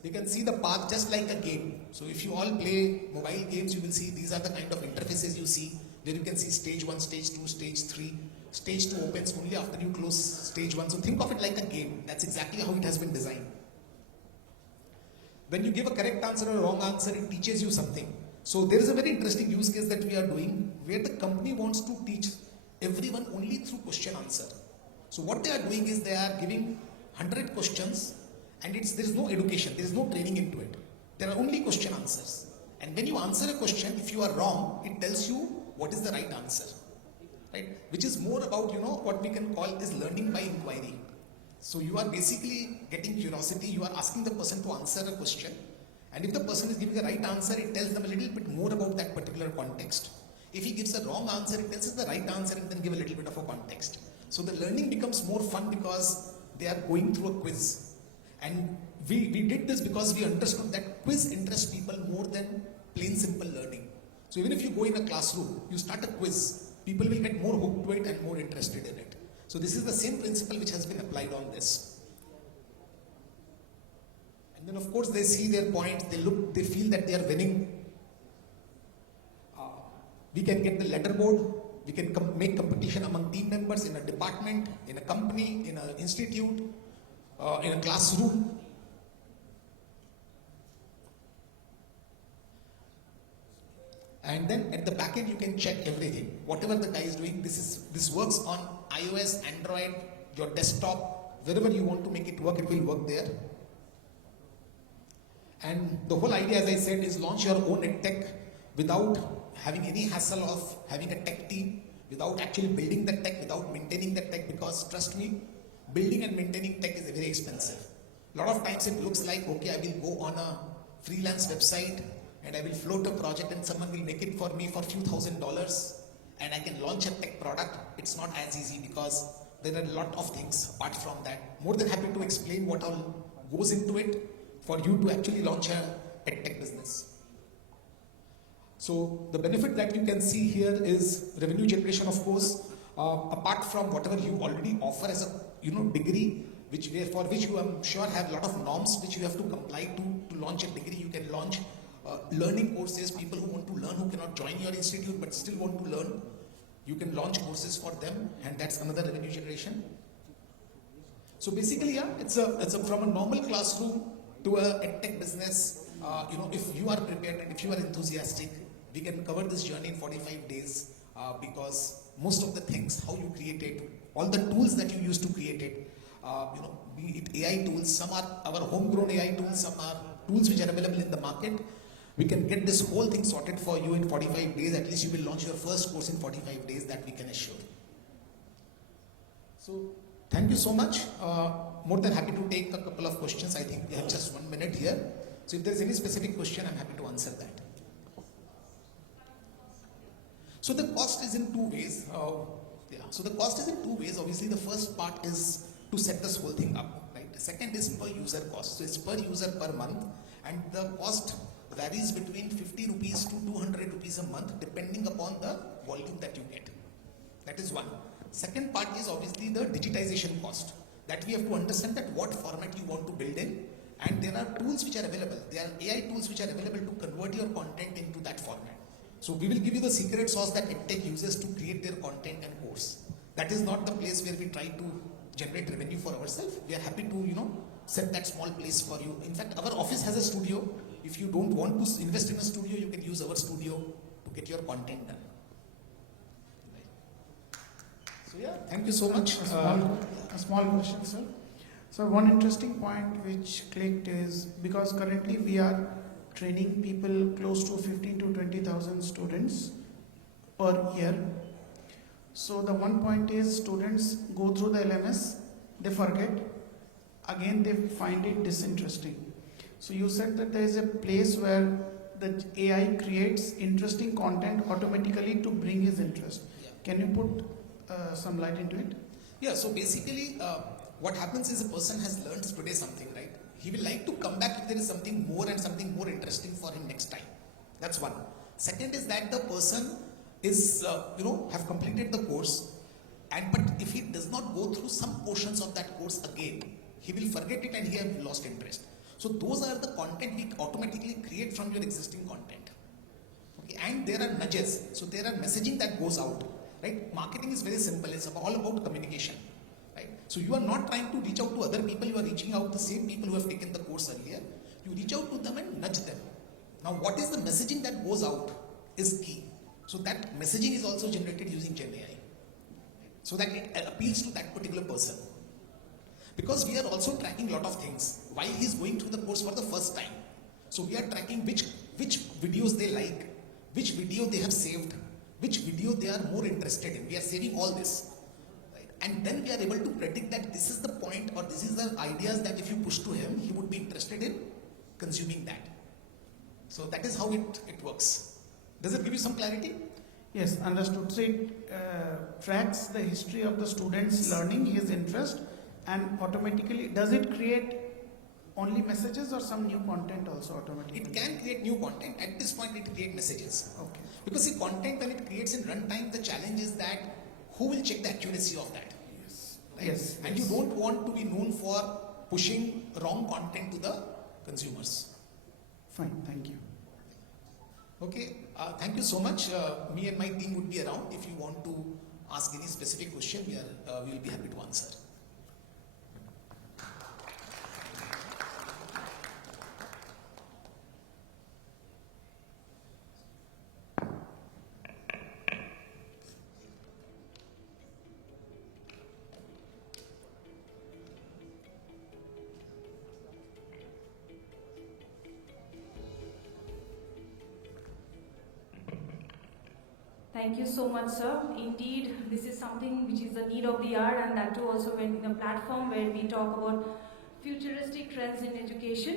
You can see the path just like a game. So if you all play mobile games, you will see these are the kind of interfaces you see, where you can see stage 1, stage 2, stage 3. Stage 2 opens only after you close stage 1. So think of it like a game. That's exactly how it has been designed. When you give a correct answer or a wrong answer, it teaches you something. So there is a very interesting use case that we are doing where the company wants to teach everyone only through question answer. So what they are doing is they are giving 100 questions and there is no education, there is no training into it. There are only question answers. And when you answer a question, if you are wrong, it tells you what is the right answer. Right? Which is more about, what we can call is learning by inquiry. So you are basically getting curiosity, you are asking the person to answer a question, and if the person is giving the right answer, it tells them a little bit more about that particular context. If he gives a wrong answer, it tells us the right answer and then give a little bit of a context. So the learning becomes more fun because they are going through a quiz. And we did this because we understood that quiz interests people more than plain simple learning. So even if you go in a classroom, you start a quiz, people will get more hooked to it and more interested in it. So this is the same principle which has been applied on this. And then of course they see their points, they feel that they are winning. We can get the leaderboard, we can make competition among team members in a department, in a company, in an institute, in a classroom. And then at the back end, you can check everything. Whatever the guy is doing, this works on iOS, Android, your desktop, wherever you want to make it will work there. And the whole idea, as I said, is launch your own edtech without having any hassle of having a tech team, without actually building the tech, without maintaining the tech, because trust me, building and maintaining tech is very expensive. A lot of times it looks like, okay, I will go on a freelance website and I will float a project and someone will make it for me for a few $1,000s and I can launch a tech product. It's not as easy because there are a lot of things apart from that. More than happy to explain what all goes into it for you to actually launch a tech business. So the benefit that you can see here is revenue generation, of course, apart from whatever you already offer as a degree, for which you I'm sure have a lot of norms which you have to comply to launch a degree. You can launch learning courses, people who want to learn, who cannot join your institute but still want to learn. You can launch courses for them, and that's another revenue generation. So basically, yeah, it's a from a normal classroom to a edtech business. If you are prepared and if you are enthusiastic, we can cover this journey in 45 days because most of the things, how you create it, all the tools that you use to create it, be it AI tools, some are our homegrown AI tools, some are tools which are available in the market. We can get this whole thing sorted for you in 45 days. At least you will launch your first course in 45 days, that we can assure. So thank you so much. More than happy to take a couple of questions. I think we have just 1 minute here. So if there is any specific question, I'm happy to answer that. So the cost is in two ways. So the cost is in two ways. Obviously, the first part is to set this whole thing up. Right. The second is per user cost. So it's per user per month, and the cost varies between 50 rupees to 200 rupees a month depending upon the volume that you get. That is one. Second part is obviously the digitization cost, that we have to understand that what format you want to build in, and there are tools which are available. There are AI tools which are available to convert your content into that format. So we will give you the secret sauce that EdTech uses to create their content and course. That is not the place where we try to generate revenue for ourselves. We are happy to set that small place for you. In fact, our office has a studio. If you don't want to invest in a studio, you can use our studio to get your content done. So yeah, thank you so much. A small question, sir. So one interesting point which clicked is, because currently we are training people close to 15 to 20,000 students per year. So the one point is, students go through the LMS, they forget, again they find it disinteresting. So you said that there is a place where the AI creates interesting content automatically to bring his interest. Yeah. Can you put some light into it? Yeah, so basically what happens is a person has learned today something, right? He will like to come back if there is something more and something more interesting for him next time. That's one. Second is that the person is, have completed the course, but if he does not go through some portions of that course again, he will forget it and he have lost interest. So those are the content we automatically create from your existing content. Okay? And there are nudges. So there are messaging that goes out. Right? Marketing is very simple. It's all about communication. Right? So you are not trying to reach out to other people. You are reaching out to the same people who have taken the course earlier. You reach out to them and nudge them. Now what is the messaging that goes out is key. So that messaging is also generated using GenAI. So that it appeals to that particular person. Because we are also tracking a lot of things while he is going through the course for the first time. So we are tracking which videos they like, which video they have saved, which video they are more interested in. We are saving all this. Right? And then we are able to predict that this is the point or this is the ideas that if you push to him, he would be interested in consuming that. So that is how it works. Does it give you some clarity? Yes, understood. So it tracks the history of the student's learning, his interest, and automatically, does it create only messages or some new content also automatically? It can create new content. At this point, it creates messages. Okay. Because the content, when it creates in runtime, the challenge is that who will check the accuracy of that? Yes. Right? Yes. And you don't want to be known for pushing wrong content to the consumers. Fine, thank you. Okay, thank you so much. Me and my team would be around. If you want to ask any specific question, we will be happy to answer. Thank you so much, sir. Indeed, this is something which is the need of the hour, and that too also when in a platform where we talk about futuristic trends in education.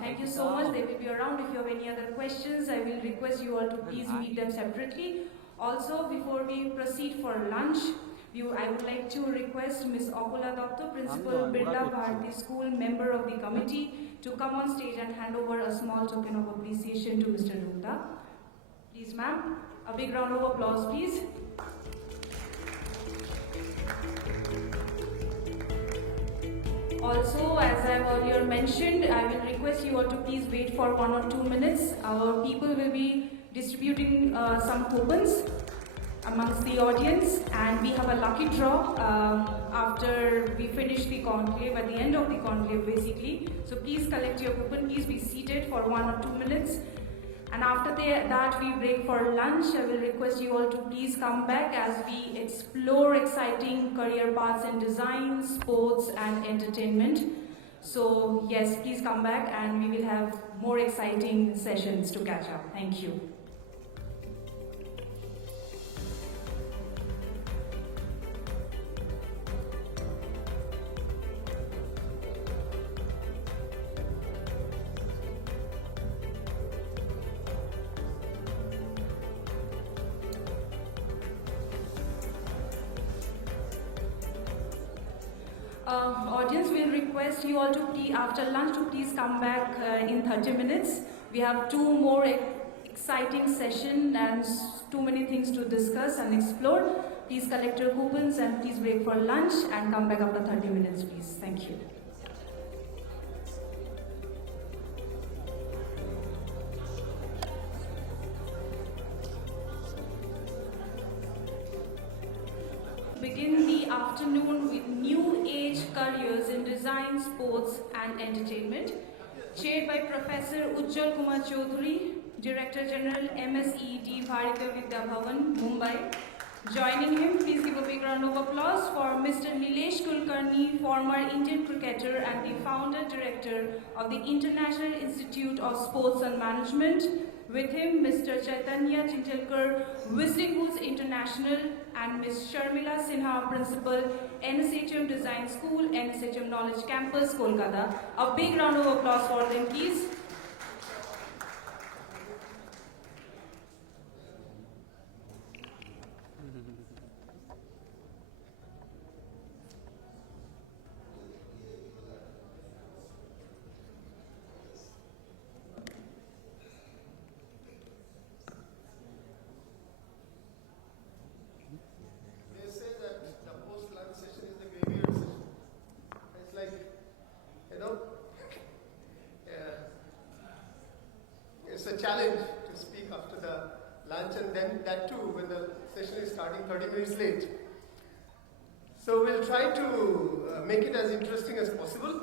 Thank you so much. They will be around. If you have any other questions, I will request you all to please meet them separately. Also, before we proceed for lunch, I would like to request Ms. Akula Doctor, Principal, Birla Bharati School, member of the committee, to come on stage and hand over a small token of appreciation to Mr. Rupta. Please, ma'am. A big round of applause, please. Also, as I've earlier mentioned, I will request you all to please wait for 1 or 2 minutes. Our people will be distributing some coupons amongst the audience, and we have a lucky draw after we finish the conclave, at the end of the conclave basically. So please collect your coupon, please be seated for 1 or 2 minutes. And after that we break for lunch. I will request you all to please come back as we explore exciting career paths in design, sports and entertainment. So yes, please come back and we will have more exciting sessions to catch up. Thank you. Audience will request you all to please, after lunch, to please come back in 30 minutes. We have 2 more exciting sessions and too many things to discuss and explore. Please collect your coupons and please break for lunch and come back after 30 minutes, please. Thank you. Begin the afternoon with New Age Careers in Design, Sports and Entertainment, chaired by Professor Ujjwal Kumar Chaudhary, Director General MSED Bharatiya Vidya Bhavan, Mumbai. Joining him, please give a big round of applause for Mr. Nilesh Kulkarni, former Indian cricketer and the founder director of the International Institute of Sports and Management. With him, Mr. Chaitanya Chintelkar, Whistling Woods International, and Ms. Sharmila Sinha, Principal, NSHM Design School, NSHM Knowledge Campus, Kolkata. A big round of applause for them, please. It's a challenge to speak after the lunch, and then that too when the session is starting 30 minutes late. So we'll try to make it as interesting as possible.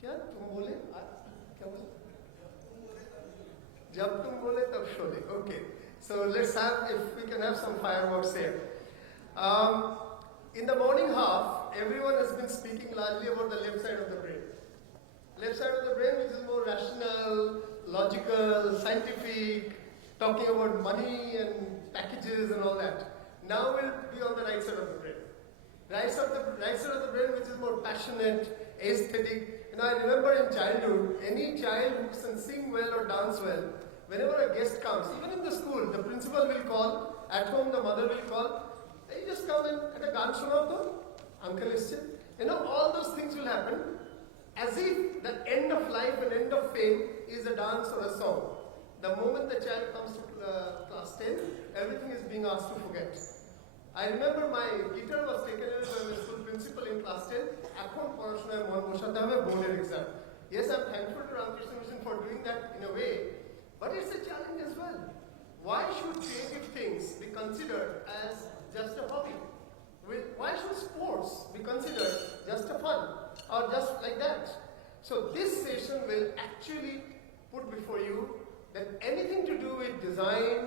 क्या तुम बोले? क्या बोले? जब तुम बोले तब Sholay. Okay. So let's have, if we can have some fireworks here. In the morning half, everyone has been speaking largely about the left side of the brain. Left side of the brain, which is more rational, logical, scientific, talking about money and packages and all that. Now we'll be on the right side of the brain. Right side of the brain, which is more passionate, aesthetic. You know, I remember in childhood, any child who can sing well or dance well, whenever a guest comes, even in the school, the principal will call, at home the mother will call, hey, just come and at a gaan sunao to, uncle is sick. You know, all those things will happen as if the end of life and end of fame is a dance or a song. The moment the child comes to class 10, everything is being asked to forget. I remember my guitar was taken away by my school principal in class 10. Ekhon porashonaয় মন বসাতে হবে বোর্ডের exam. Yes, I'm thankful to Ramakrishna Mission for doing that in a way, but it's a challenge as well. Why should creative things be considered as just a hobby? Why should sports be considered just a fun or just like that? So this session will actually put before you that anything to do with design,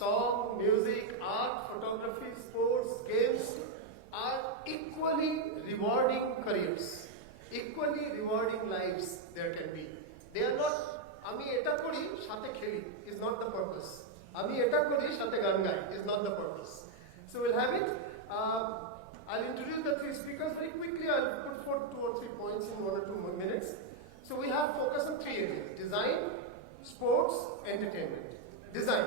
song, music, art, photography, sports, games are equally rewarding careers, equally rewarding lives there can be. They are not, ami eta kori shathe kheli is not the purpose. Ami eta kori shathe gan gai is not the purpose. So we'll have it. I'll introduce the 3 speakers very quickly. I'll put forth 2 or 3 points in 1 or 2 more minutes. So we have focus on 3 areas: design, sports, entertainment. Design.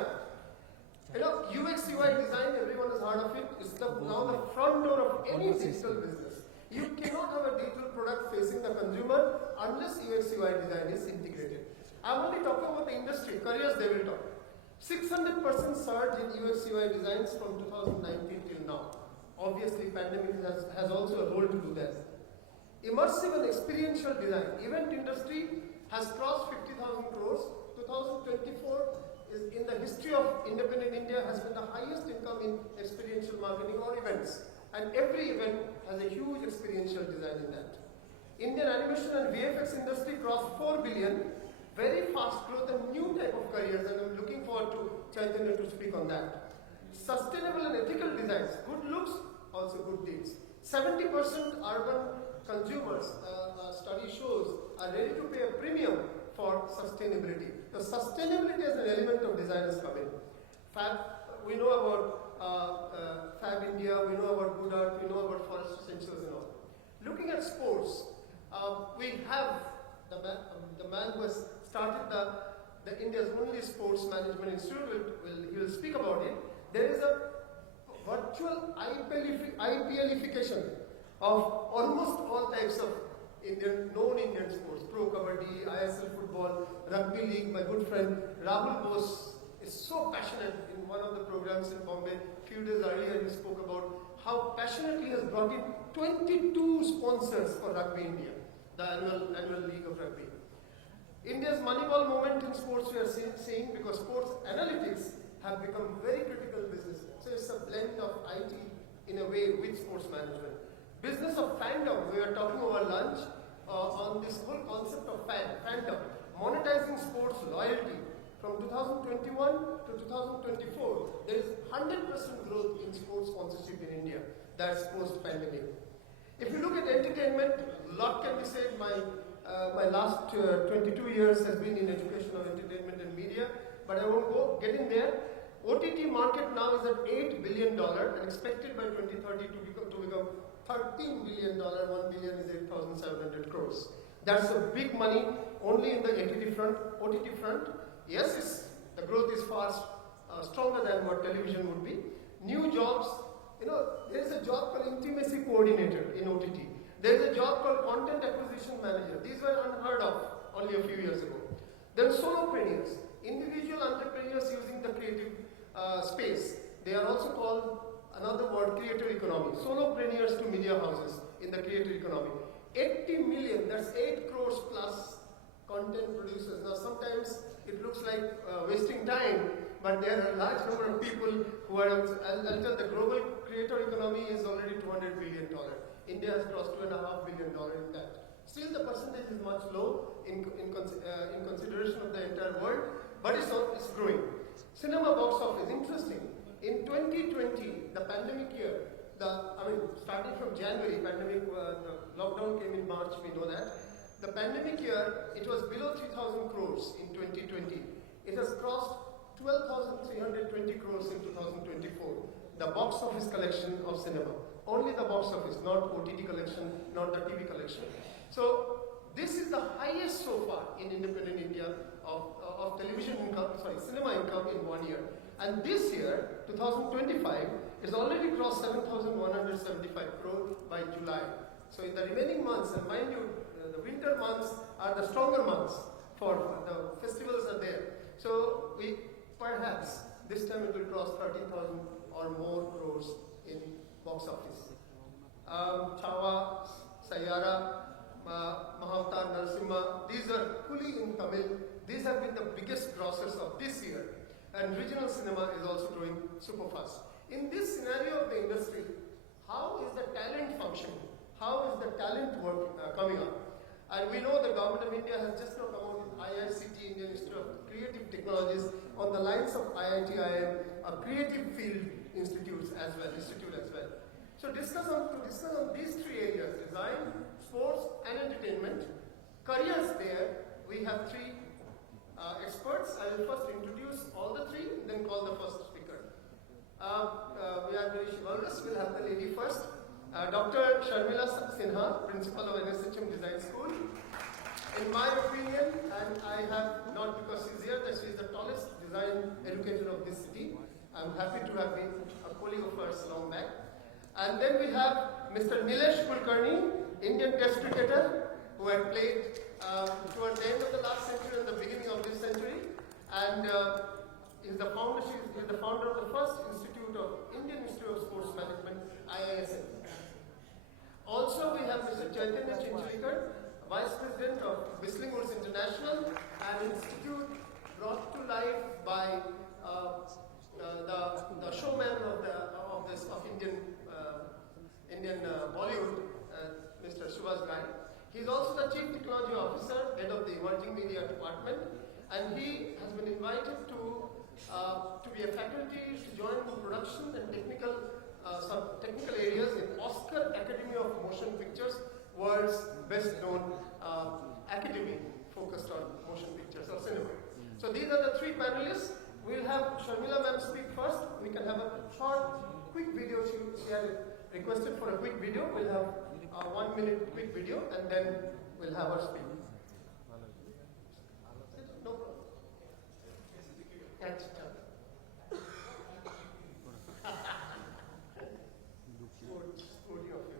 You know, UX UI design, everyone has heard of it. It's now the front door of any digital business. You cannot have a digital product facing the consumer unless UX UI design is integrated. I'm only talking about the industry, careers they will talk. 600% surge in UX UI designs from 2019 till now. obviously pandemic has also a role to do that. Immersive and experiential design. Event industry has crossed 50,000 crores. 2024 is in the history of independent India has been the highest income in experiential marketing or events. And every event has a huge experiential design in that. Indian animation and VFX industry crossed 4 billion. Very fast growth and new type of careers, and I'm looking forward to Chaitanya to speak on that. Sustainable and ethical designs. Good looks, also good deeds. 70% urban consumers, study shows, are ready to pay a premium for sustainability. So sustainability as an element of design has come in. We know about Fab India, we know about Good Art, we know about Forest Essentials and all. Looking at sports, we have the man who has started the India's only sports management institute, he will speak about it. There is a virtual IPLification of almost all types of known Indian sports, Pro Kabaddi, ISL football, Rugby League. My good friend Rahul Bose is so passionate in one of the programs in Bombay. A few days earlier he spoke about how passionately he has brought in 22 sponsors for Rugby India, the annual league of rugby. India's Moneyball moment in sports we are seeing because sports analytics have become very critical business. So it's a blend of IT in a way with sports management. Business of fandom, we are talking over lunch on this whole concept of fandom. Monetizing sports loyalty. From 2021 to 2024, there is 100% growth in sports sponsorship in India. That's post-pandemic. If you look at entertainment, a lot can be said. My last 22 years has been in education of entertainment and media, but I won't get in there. OTT market now is at $8 billion and expected by 2030 to become $13 billion. 1 billion is 8,700 crores. That's a big money only in the OTT front. Yes, the growth is far stronger than what television would be. New jobs, there is a job called intimacy coordinator in OTT. There is a job called content acquisition manager. These were unheard of only a few years ago. There are solopreneurs, individual entrepreneurs using the creative space. They are also called, another word, creator economy. Solopreneurs to media houses in the creator economy. 80 million, that's 8 crores plus content producers. Now sometimes it looks like wasting time, but there are a large number of people who are, until the global creator economy is already $200 billion. India has crossed $2.5 billion in that. Still the percentage is much low in consideration of the entire world, but it's growing. Cinema box office, interesting. In 2020, the pandemic year, starting from January, the lockdown came in March, we know that. The pandemic year, it was below 3,000 crores in 2020. It has crossed 12,320 crores in 2024. The box office collection of cinema. Only the box office, not OTT collection, not the TV collection. So this is the highest so far in independent India of television income, cinema income in 1 year. And this year, 2025, is already crossed 7,175 crore by July. So in the remaining months, and mind you, the winter months are the stronger months for the festivals are there. So we perhaps this time it will cross 13,000 or more crores in box office. Chava, Sayara, Mahavatar, Narasimha, these are fully in Tamil. These have been the biggest grossers of this year. And regional cinema is also growing super fast. In this scenario of the industry, how is the talent functioning? How is the talent work coming up? And we know the government of India has just now come out with IICT, Indian Institute of Creative Technologies, on the lines of IIT-IM, a creative field institute as well. So to discuss on these three areas, design, sports and entertainment, careers there, we have three experts. I will first introduce all the three, then call the first speaker. We are very chivalrous, we'll have the lady first. Dr. Sharmila Sinha, Principal of NSHM Design School. In my opinion, and I have, not because she's here, that she is the tallest design educator of this city. I'm happy to have been a colleague of hers long back. And then we have Mr. Nilesh Kulkarni, Indian Test cricketer, who had played towards the end of the last century and the beginning of this century. And she is the founder of the first Indian Institute of Sports Management IISM. Also, we have Mr. Chaitanya Chinchlikar, Vice President of Whistling Woods International, an institute brought to life by the showman of Indian Bollywood, Mr. Subhas Rai. He is also the Chief Technology Officer, Head of the Emerging Media Department, and he has been invited to be a faculty to join the production and technical areas in Oscar Academy of Motion Pictures, world's best known academy focused on motion pictures or cinema. So these are the three panelists. We'll have Sharmila ma'am speak first. We can have a short, quick video. She had requested for a quick video. We'll have a 1 minute quick video and then we'll have her speak. No problem. Catch it up. Sporty of you.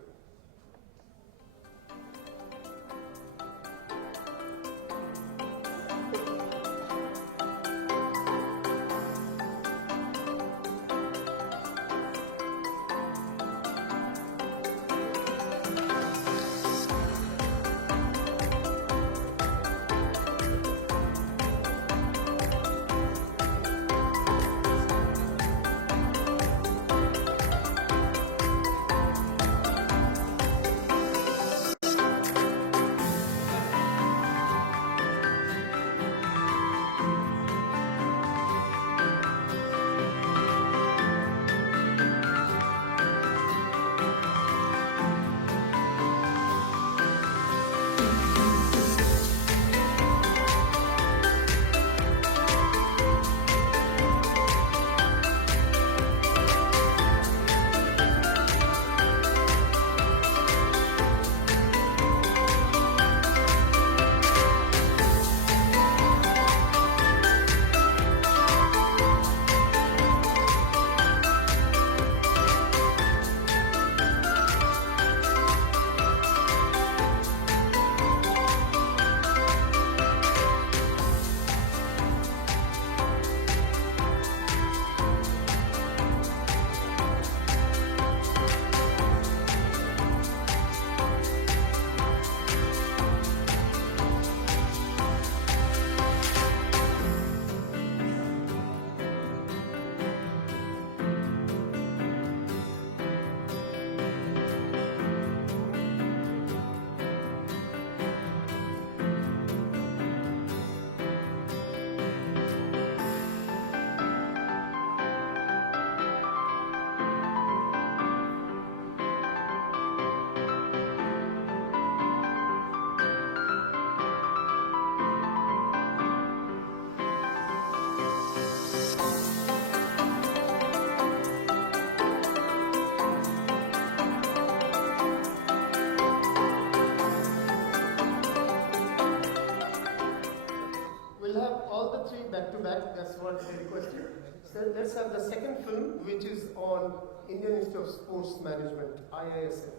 Back to back, that's what they requested. So let's have the second film, which is on Indian Institute of Sports Management, IISM.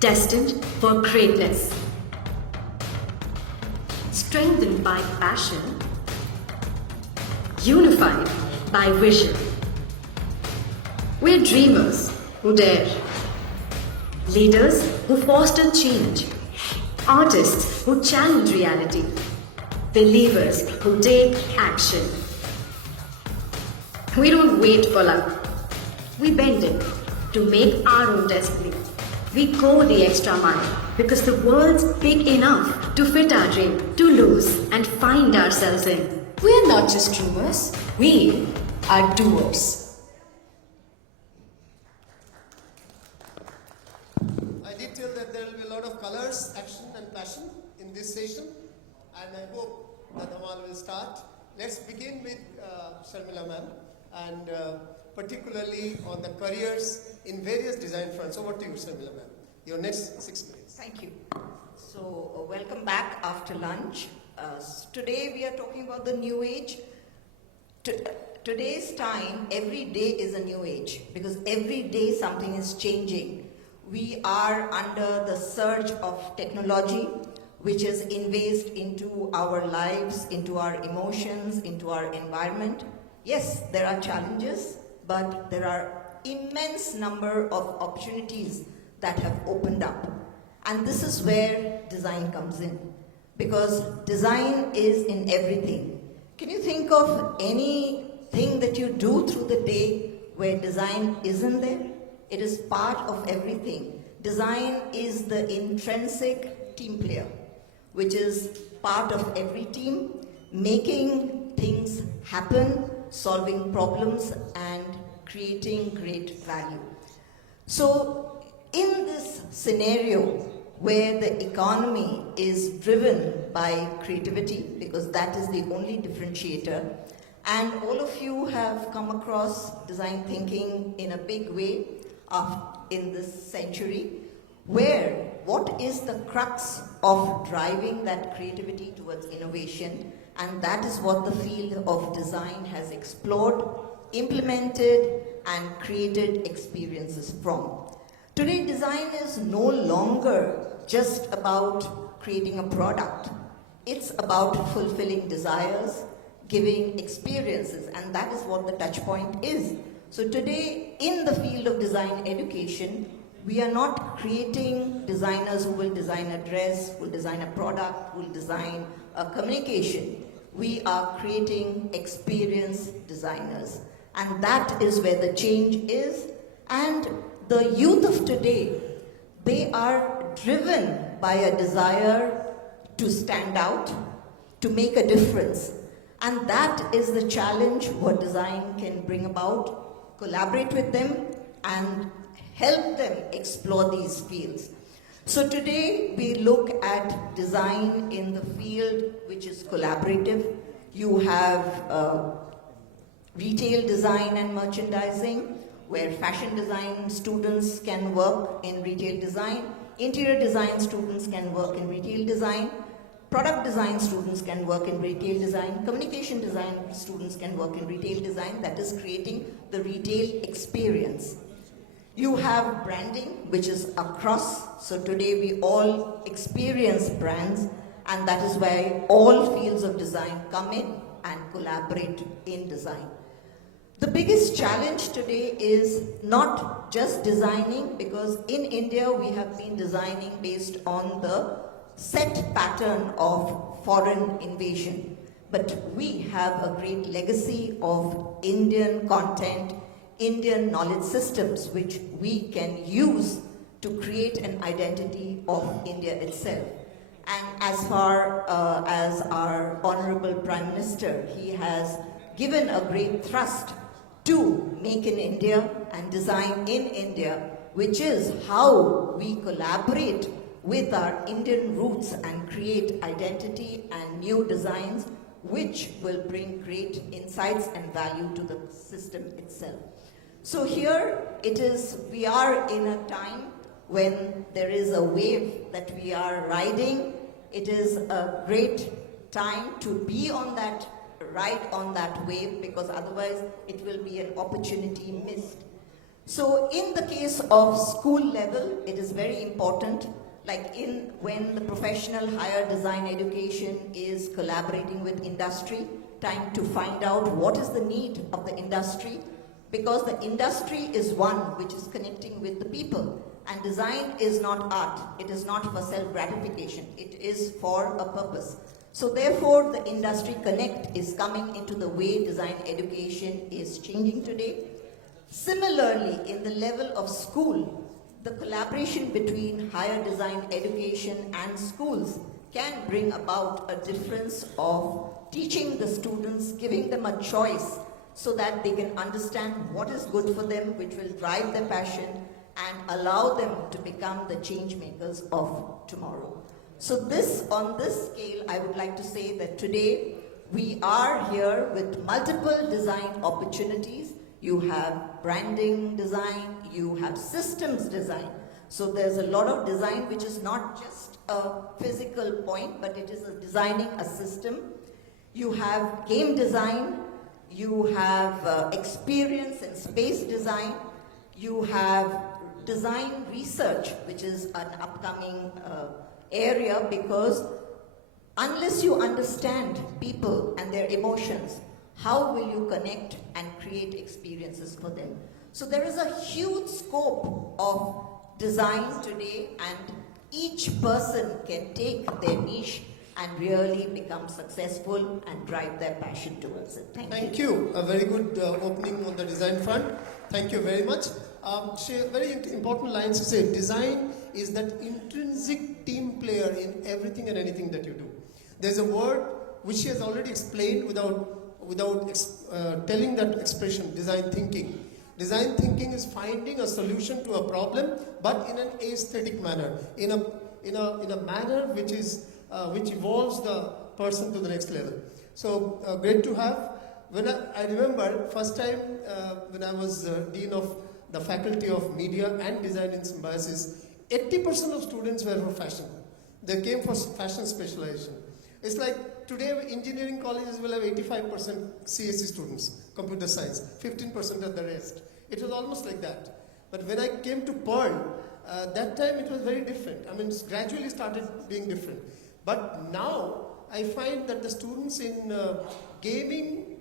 destined for greatness. Strengthened by passion, unified by vision. We're dreamers who dare, leaders who foster change, artists who challenge reality, believers who take action. We don't wait for luck, we bend it to make our own destiny. We go the extra mile because the world's big enough to fit our dream, to lose and find ourselves in. We're not just dreamers, we are doers. I did tell that there will be a lot of colors, action and passion in this session, and I hope the Dhamal will start. Let's begin with Sharmila ma'am, and particularly on the careers in various design fronts. Over to you, Sharmila ma'am. Your next 6 minutes. Thank you. So, welcome back after lunch. Today we are talking about the new age. Today's time, every day is a new age because every day something is changing. We are under the surge of technology which is invaded into our lives, into our emotions, into our environment. Yes, there are challenges, but there are immense number of opportunities that have opened up. And this is where design comes in, because design is in everything. Can you think of anything that you do through the day where design isn't there? It is part of everything. Design is the intrinsic team player, which is part of every team, making things happen, solving problems, and creating great value. So, in this scenario where the economy is driven by creativity, because that is the only differentiator, and all of you have come across design thinking in a big way in this century, where what is the crux of driving that creativity towards innovation, and that is what the field of design has explored, implemented, and created experiences from. Today, design is no longer just about creating a product. It's about fulfilling desires, giving experiences, and that is what the touch point is. So today, in the field of design education, we are not creating designers who will design a dress, who will design a product, who will design a communication. We are creating experience designers. And that is where the change is. And the youth of today, they are driven by a desire to stand out, to make a difference. And that is the challenge what design can bring about. Collaborate with them and help them explore these fields. So today we look at design in the field which is collaborative. You have retail design and merchandising, where fashion design students can work in retail design, interior design students can work in retail design, product design students can work in retail design, communication design students can work in retail design, that is creating the retail experience. You have branding, which is across, so today we all experience brands, and that is why all fields of design come in and collaborate in design. The biggest challenge today is not just designing, because in India we have been designing based on the set pattern of foreign invasion. But we have a great legacy of Indian content, Indian knowledge systems, which we can use to create an identity of India itself. And as far as our Honorable Prime Minister, he has given a great thrust to Make in India and Design in India, which is how we collaborate with our Indian roots and create identity and new designs which will bring great insights and value to the system itself. So here it is, we are in a time when there is a wave that we are riding. It is a great time to be on that ride on that wave, because otherwise it will be an opportunity missed. So in the case of school level, it is very important, like when the professional higher design education is collaborating with industry, time to find out what is the need of the industry, because the industry is one which is connecting with the people, and design is not art, it is not for self-gratification, it is for a purpose. So therefore the industry connect is coming into the way design education is changing today. Similarly, in the level of school, the collaboration between higher design education and schools can bring about a difference of teaching the students, giving them a choice so that they can understand what is good for them, which will drive their passion and allow them to become the change makers of tomorrow. So on this scale, I would like to say that today we are here with multiple design opportunities. You have branding design, you have systems design. So there's a lot of design which is not just a physical point, but it is designing a system. You have game design, you have experience and space design, you have design research, which is an upcoming area, because unless you understand people and their emotions, how will you connect and create experiences for them? So there is a huge scope of design today, and each person can take their niche and really become successful and drive their passion towards it. Thank you. A very good opening on the design front. Thank you very much. Very important lines to say, design is that intrinsic team player in everything and anything that you do. There's a word which she has already explained without telling that expression, design thinking. Design thinking is finding a solution to a problem, but in an aesthetic manner, in a manner which evolves the person to the next level. So great to have. I remember first time when I was Dean of the Faculty of Media and Design in Symbiosis, 80% of students were for fashion. They came for fashion specialization. It's like today engineering colleges will have 85% CSE students, computer science, 15% are the rest. It was almost like that. But when I came to Pearl, that time it was very different. I mean, it gradually started being different. But now I find that the students in gaming,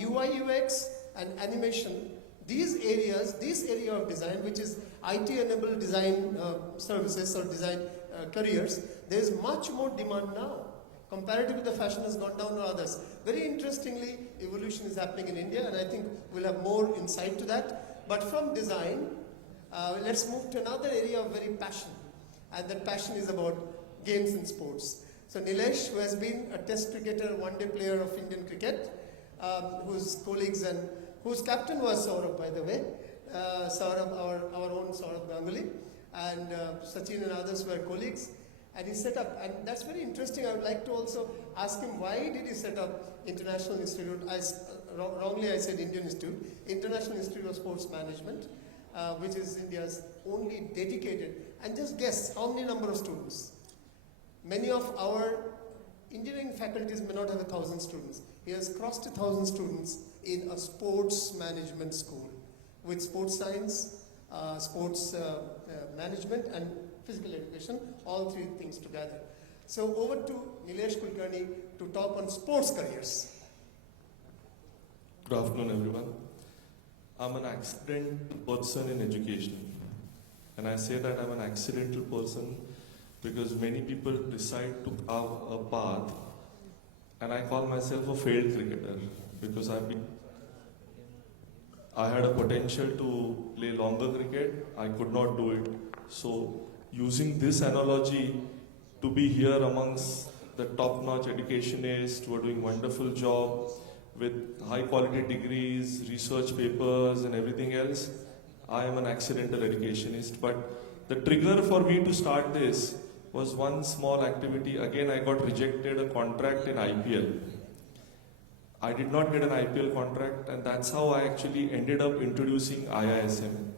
UI, UX and animation, this area of design, which is IT-enabled design services or design careers, there is much more demand now. Comparatively, the fashion has gone down to others. Very interestingly, evolution is happening in India, and I think we'll have more insight to that. But from design, let's move to another area of very passion. And that passion is about games and sports. So Nilesh, who has been a test cricketer, one-day player of Indian cricket, whose colleagues and whose captain was Saurabh, by the way. Saurabh, our own Saurabh Ganguly, and Sachin and others were colleagues. And he set up, and that's very interesting. I would like to also ask him, why did he set up International Institute? Wrongly I said Indian Institute. International Institute of Sports Management, which is India's only dedicated. And just guess how many number of students? Many of our engineering faculties may not have 1,000 students. He has crossed 1,000 students in a sports management school with sports science, sports management and physical education, all three things together. So over to Nilesh Kulkarni to talk on sports careers. Good afternoon, everyone. I'm an accident person in education. And I say that I'm an accidental person because many people decide to carve a path, and I call myself a failed cricketer because I had a potential to play longer cricket. I could not do it. So using this analogy to be here amongst the top-notch educationists who are doing wonderful job with high-quality degrees, research papers and everything else, I am an accidental educationist. But the trigger for me to start this was one small activity. Again, I got rejected a contract in IPL. I did not get an IPL contract, and that's how I actually ended up introducing IISM.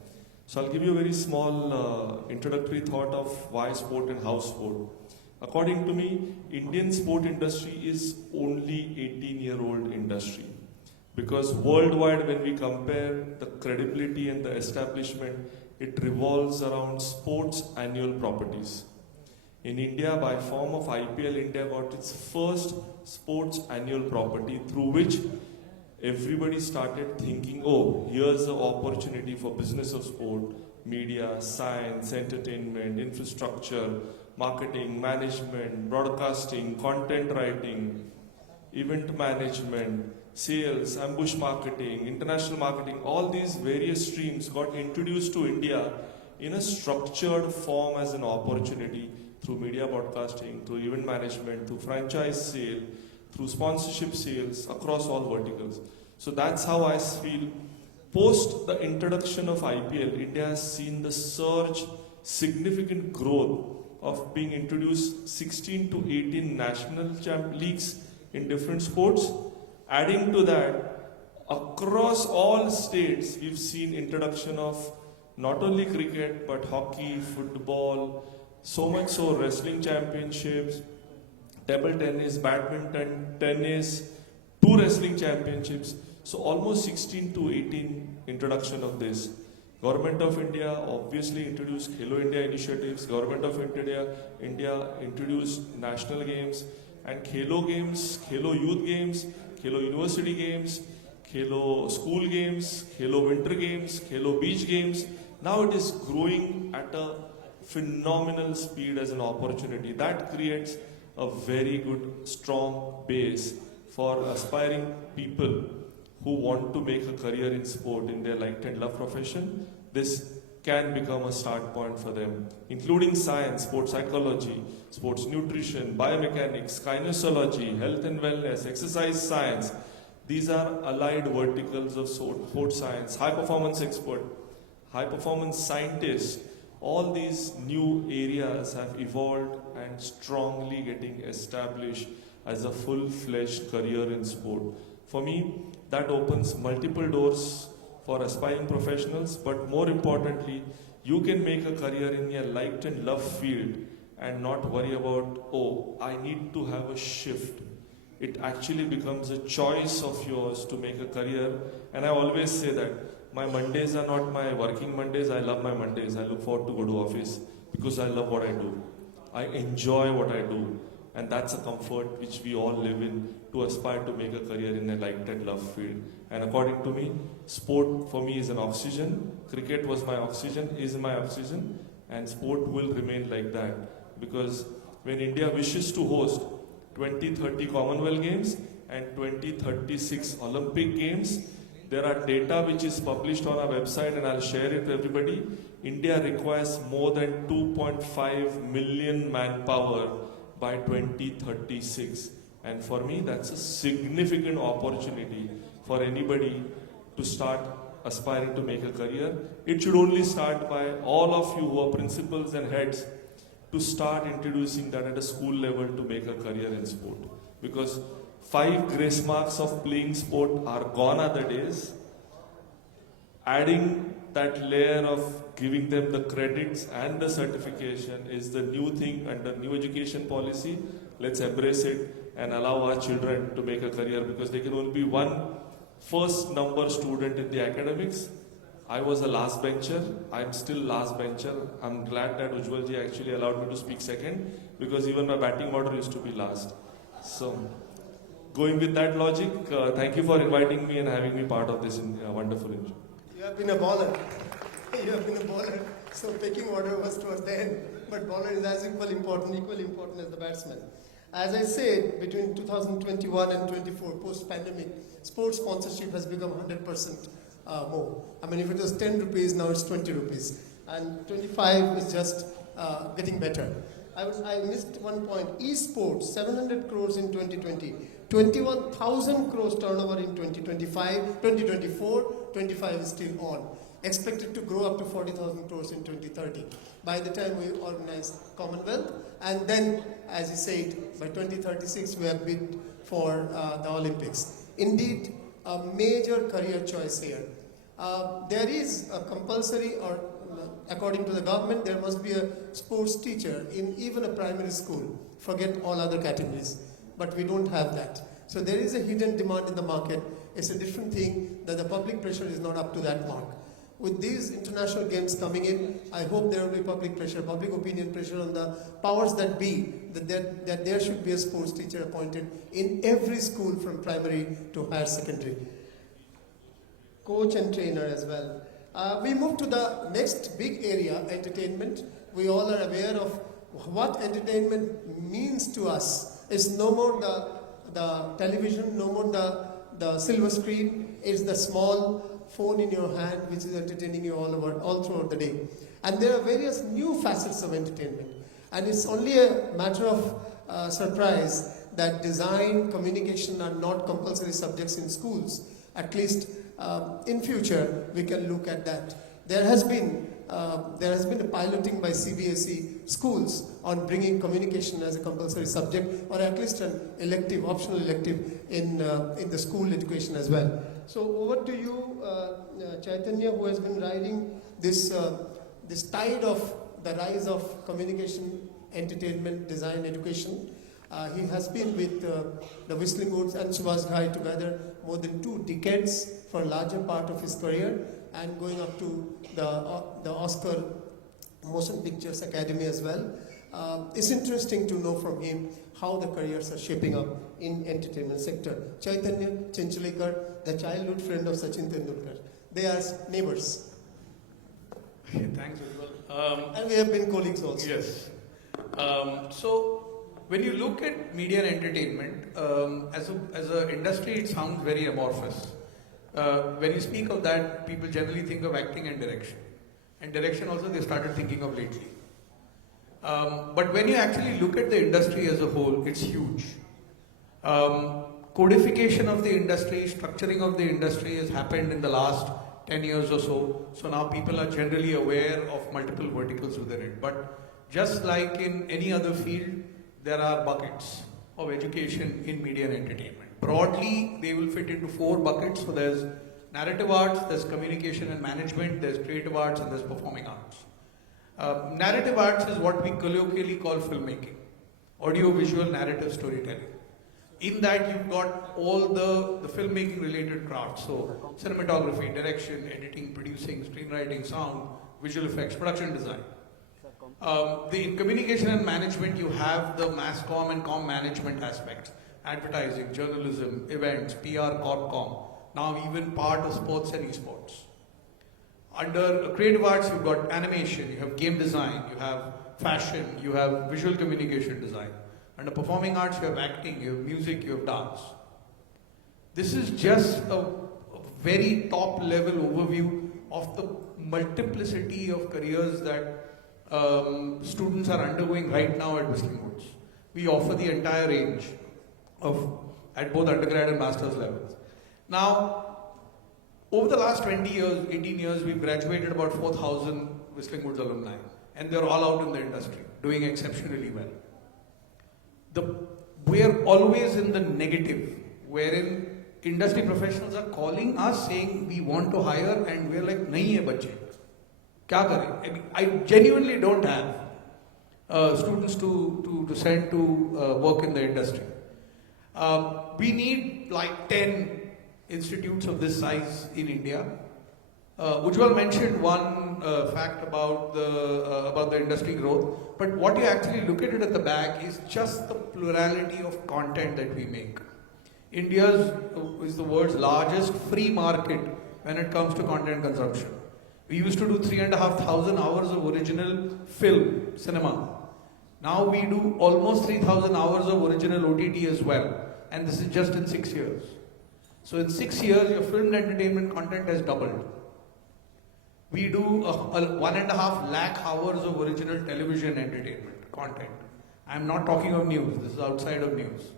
So I'll give you a very small introductory thought of why sport and how sport. According to me, Indian sport industry is only 18-year-old industry. Because worldwide, when we compare the credibility and the establishment, it revolves around sports annual properties. In India, by form of IPL, India got its first sports annual property through which everybody started thinking, oh, here's the opportunity for business of sport, media, science, entertainment, infrastructure, marketing, management, broadcasting, content writing, event management, sales, ambush marketing, international marketing, all these various streams got introduced to India in a structured form as an opportunity through media broadcasting, through event management, through franchise sale, through sponsorship sales across all verticals. So that's how I feel. Post the introduction of IPL, India has seen the surge, significant growth of being introduced 16 to 18 national leagues in different sports. Adding to that, across all states, we've seen introduction of not only cricket, but hockey, football, so much so wrestling championships, table tennis, badminton, tennis, 2 wrestling championships. So almost 16 to 18 introduction of this. Government of India obviously introduced Khelo India initiatives. Government of India introduced national games and Khelo games, Khelo youth games, Khelo university games, Khelo school games, Khelo winter games, Khelo beach games. Now it is growing at a phenomenal speed as an opportunity. That creates a very good, strong base for aspiring people who want to make a career in sport in their liked and loved profession. This can become a start point for them, including science, sports psychology, sports nutrition, biomechanics, kinesiology, health and wellness, exercise science. These are allied verticals of sports science, high performance expert, high performance scientist. All these new areas have evolved and strongly getting established as a full-fledged career in sport. For me, that opens multiple doors for aspiring professionals, but more importantly, you can make a career in your liked and loved field and not worry about, oh, I need to have a shift. It actually becomes a choice of yours to make a career. And I always say that my Mondays are not my working Mondays. I love my Mondays. I look forward to go to office because I love what I do. I enjoy what I do. And that's a comfort which we all live in to aspire to make a career in a liked and loved field. And according to me, sport for me is an oxygen. Cricket was my oxygen, is my oxygen. And sport will remain like that. Because when India wishes to host 2030 Commonwealth Games and 2036 Olympic Games, there are data which is published on our website and I'll share it with everybody. India requires more than 2.5 million manpower by 2036. And for me, that's a significant opportunity for anybody to start aspiring to make a career. It should only start by all of you who are principals and heads to start introducing that at a school level to make a career in sport. Because 5 grace marks of playing sport are gone are the days. Adding that layer of giving them the credits and the certification is the new thing under new education policy. Let's embrace it and allow our children to make a career, because they can only be one first number student in the academics. I was a last bencher. I'm still last bencher. I'm glad that Ujjwalji actually allowed me to speak second, because even my batting order used to be last. So, going with that logic, thank you for inviting me and having me part of this wonderful interview. You have been a bowler. You have been a bowler. So pecking order was towards the end. But bowler is as equally important as the batsman. As I said, between 2021 and 24, post-pandemic, sports sponsorship has become 100% more. I mean, if it was 10 rupees, now it's 20 rupees. And 25 is just getting better. I missed one point. Esports, 700 crores in 2020. 21,000 crores turnover in 2024. 25 is still on. Expected to grow up to 40,000 crores in 2030. By the time we organize Commonwealth, and then, as you said, by 2036 we have bid for the Olympics. Indeed, a major career choice here. There is a compulsory, or according to the government, there must be a sports teacher in even a primary school. Forget all other categories. But we don't have that. So there is a hidden demand in the market. It's a different thing that the public pressure is not up to that mark. With these international games coming in, I hope there will be public pressure, public opinion pressure on the powers that be, that there should be a sports teacher appointed in every school from primary to higher secondary. Coach and trainer as well. We move to the next big area, entertainment. We all are aware of what entertainment means to us. It's no more the television, no more the silver screen. It's the small phone in your hand which is entertaining you all throughout the day. And there are various new facets of entertainment. And it's only a matter of surprise that design, communication are not compulsory subjects in schools. At least in future, we can look at that. There has been a piloting by CBSE schools on bringing communication as a compulsory subject, or at least an elective, optional elective in the school education as well. So over to you, Chaitanya, who has been riding this tide of the rise of communication, entertainment, design, education. He has been with the Whistling Woods and Subhash Ghai together more than 2 decades for a larger part of his career, and going up to the Oscar Motion Pictures Academy as well. It's interesting to know from him how the careers are shaping up in entertainment sector. Chaitanya Chinchlikar, the childhood friend of Sachin Tendulkar. They are neighbors. Thanks, Ujjwal. And we have been colleagues also. Yes. So, when you look at media and entertainment, as an industry, it sounds very amorphous. When you speak of that, people generally think of acting and direction. And direction also they started thinking of lately. But when you actually look at the industry as a whole, it's huge. Codification of the industry, structuring of the industry has happened in the last 10 years or so. So now people are generally aware of multiple verticals within it. But just like in any other field, there are buckets of education in media and entertainment. Broadly, they will fit into 4 buckets. So there's narrative arts, there's communication and management, there's creative arts, and there's performing arts. Narrative arts is what we colloquially call filmmaking, audio-visual narrative storytelling. In that, you've got all the filmmaking related crafts, so cinematography, direction, editing, producing, screenwriting, sound, visual effects, production design. In communication and management, you have the mass comm and comm management aspects, advertising, journalism, events, PR, corp comm, now even part of sports and esports. Under creative arts, you've got animation, you have game design, you have fashion, you have visual communication design. Under performing arts, you have acting, you have music, you have dance. This is just a very top level overview of the multiplicity of careers that students are undergoing right now at Whistling Woods. We offer the entire range at both undergrad and master's levels. Now, over the last 20 years, 18 years, we've graduated about 4,000 Whistling Woods alumni, and they're all out in the industry, doing exceptionally well. We are always in the negative, wherein industry professionals are calling us saying we want to hire, and we're like, nahi hai bache. Kya kare? I genuinely don't have students to send to work in the industry. We need like 10 institutes of this size in India. Ujjwal mentioned one fact about the industry growth, but what you actually look at it at the back is just the plurality of content that we make. India is the world's largest free market when it comes to content consumption. We used to do 3,500 hours of original film, cinema. Now we do almost 3,000 hours of original OTT as well, and this is just in 6 years. So in 6 years, your film entertainment content has doubled. We do 1.5 lakh hours of original television entertainment content. I'm not talking of news, this is outside of news.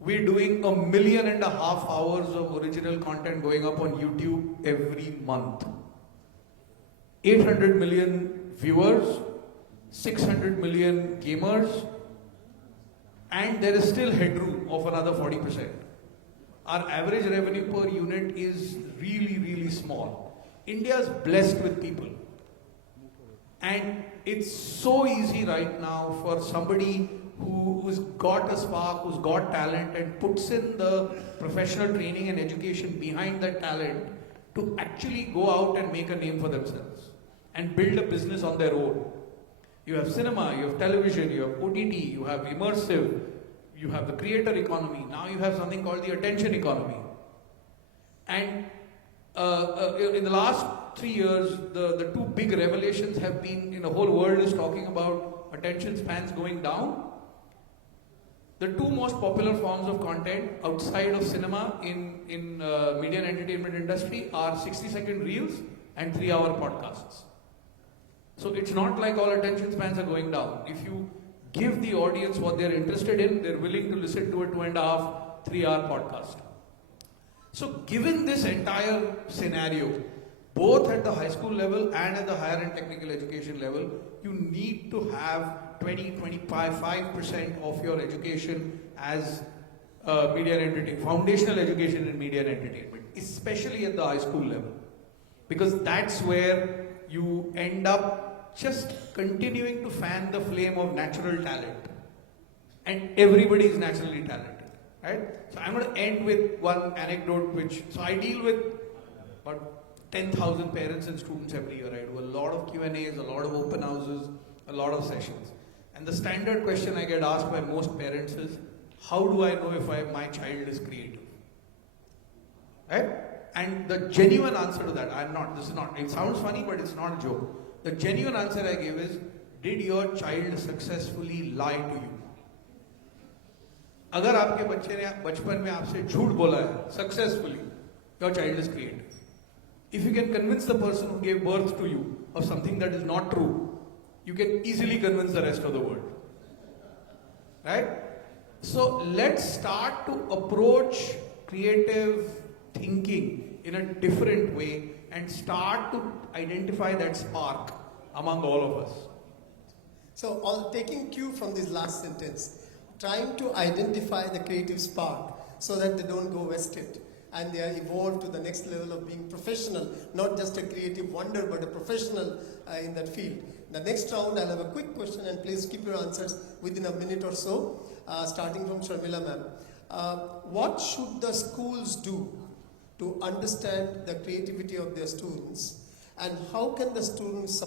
We're doing 1.5 million hours of original content going up on YouTube every month. 800 million viewers, 600 million gamers, and there is still headroom of another 40%. Our average revenue per unit is really, really small. India is blessed with people. And it's so easy right now for somebody who's got a spark, who's got talent, and puts in the professional training and education behind that talent to actually go out and make a name for themselves and build a business on their own. You have cinema, you have television, you have OTT, you have immersive, you have the creator economy. Now you have something called the attention economy. And in the last 3 years, the two big revelations have been, the whole world is talking about attention spans going down. The two most popular forms of content outside of cinema in media and entertainment industry are 60-second reels and 3-hour podcasts. So it's not like all attention spans are going down. If you give the audience what they're interested in, they're willing to listen to a 2.5, 3-hour podcast. So given this entire scenario, both at the high school level and at the higher and technical education level, you need to have 20-25% of your education as media and entertainment, foundational education in media and entertainment, especially at the high school level. Because that's where you end up just continuing to fan the flame of natural talent. And everybody is naturally talented, right? So I'm going to end with one anecdote so I deal with about 10,000 parents and students every year. I do a lot of Q&As, a lot of open houses, a lot of sessions. And the standard question I get asked by most parents is, how do I know if my child is creative? Right? And the genuine answer to that, it sounds funny, but it's not a joke. The genuine answer I give is, did your child successfully lie to you? अगर आपके बच्चे ने बचपन में आपसे झूठ बोला है, successfully, your child is creative. If you can convince the person who gave birth to you of something that is not true, you can easily convince the rest of the world. Right? So let's start to approach creative thinking in a different way and start to identify that spark among all of us. So, taking cue from this last sentence, trying to identify the creative spark so that they don't go wasted and they are evolved to the next level of being professional, not just a creative wonder, but a professional in that field. The next round, I'll have a quick question, and please keep your answers within a minute or so, starting from Sharmila ma'am. What should the schools do to understand the creativity of their students, and how can the schools,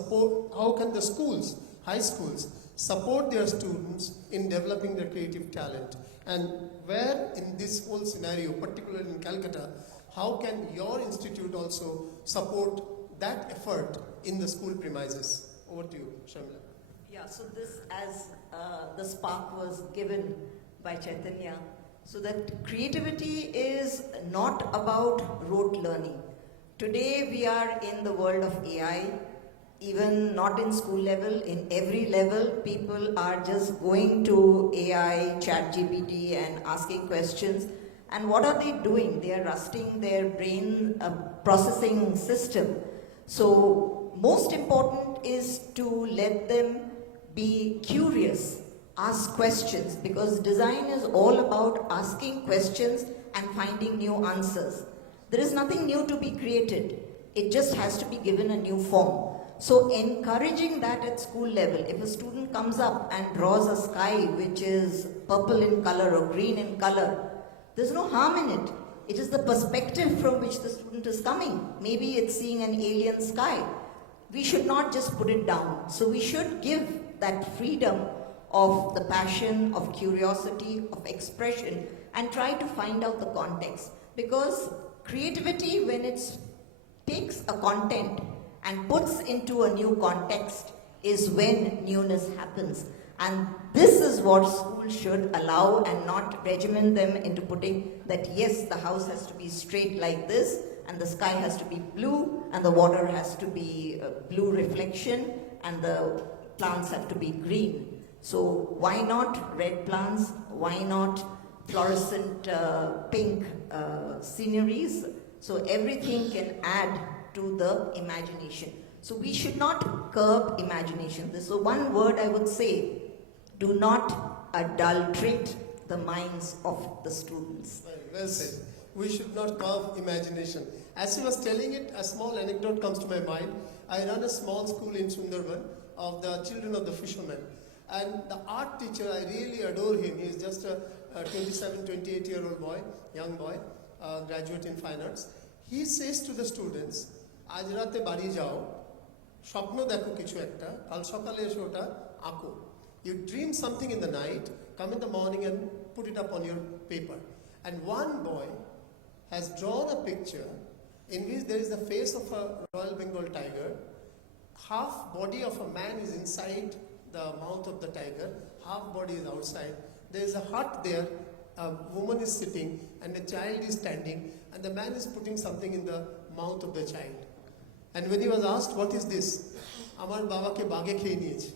high schools, support their students in developing their creative talent? And where in this whole scenario, particularly in Calcutta, how can your institute also support that effort in the school premises? Over to you, Sharmila. Yeah, so this, as the spark was given by Chaitanya, so that creativity is not about rote learning. Today we are in the world of AI, even not in school level, in every level, people are just going to AI, ChatGPT and asking questions. And what are they doing? They are rusting their brain processing system. So most important is to let them be curious, ask questions, because design is all about asking questions and finding new answers. There is nothing new to be created. It just has to be given a new form. So encouraging that at school level, if a student comes up and draws a sky which is purple in color or green in color, there's no harm in it. It is the perspective from which the student is coming. Maybe it's seeing an alien sky. We should not just put it down. So we should give that freedom of the passion, of curiosity, of expression, and try to find out the context. Because creativity, when it takes a content and puts into a new context, is when newness happens. And this is what schools should allow, and not regiment them into putting that, yes, the house has to be straight like this, and the sky has to be blue, and the water has to be blue reflection, and the plants have to be green. So why not red plants? Why not fluorescent pink sceneries? So everything can add to the imagination. So we should not curb imagination. This is one word I would say: do not adulterate the minds of the students. Well said. We should not curb imagination. As he was telling it, a small anecdote comes to my mind. I run a small school in Sundarban of the children of the fishermen. And the art teacher, I really adore him. He's just a 27, 28-year-old boy, young boy, graduate in fine arts. He says to the students, আজ রাতে বাড়ি যাও, স্বপ্ন দেখো কিছু একটা, কাল সকালে এসে ওটা আঁকো. You dream something in the night, come in the morning and put it up on your paper. And one boy has drawn a picture in which there is the face of a Royal Bengal tiger, half body of a man is inside the mouth of the tiger, half body is outside. There is a hut there, a woman is sitting and a child is standing, and the man is putting something in the mouth of the child. And when he was asked, what is this? আমার বাবাকে বাঘে খেয়ে নিয়েছে.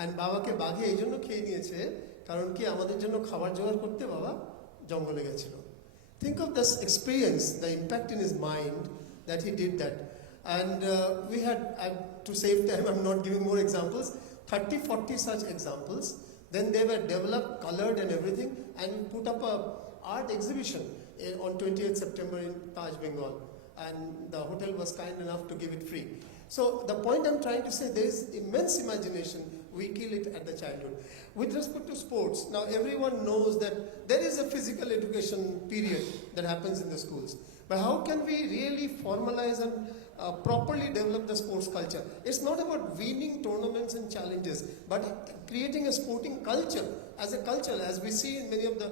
And বাবাকে বাঘে এই জন্য খেয়ে নিয়েছে কারণ কি আমাদের জন্য খাবার জোগাড় করতে বাবা জঙ্গলে গেছিল. Think of this experience, the impact in his mind that he did that. And we had, to save time, I'm not giving more examples, 30, 40 such examples. Then they were developed, colored and everything, and put up a art exhibition on 28th September in Taj, Bengal. And the hotel was kind enough to give it free. So the point I'm trying to say, there is immense imagination, we kill it at the childhood. With respect to sports, now everyone knows that there is a physical education period that happens in the schools. But how can we really formalize and properly develop the sports culture? It's not about winning tournaments and challenges, but creating a sporting culture, as we see in many of the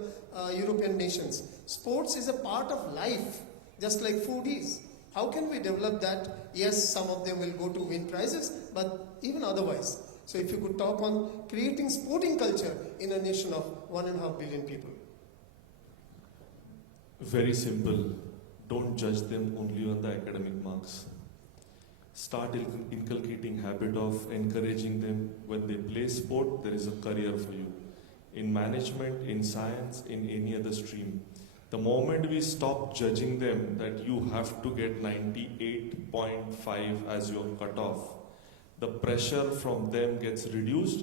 European nations. Sports is a part of life, just like food is. How can we develop that? Yes, some of them will go to win prizes, but even otherwise. So if you could talk on creating sporting culture in a nation of 1.5 billion people. Very simple. Don't judge them only on the academic marks. Start inculcating habit of encouraging them. When they play sport, there is a career for you. In management, in science, in any other stream. The moment we stop judging them that you have to get 98.5 as your cutoff, the pressure from them gets reduced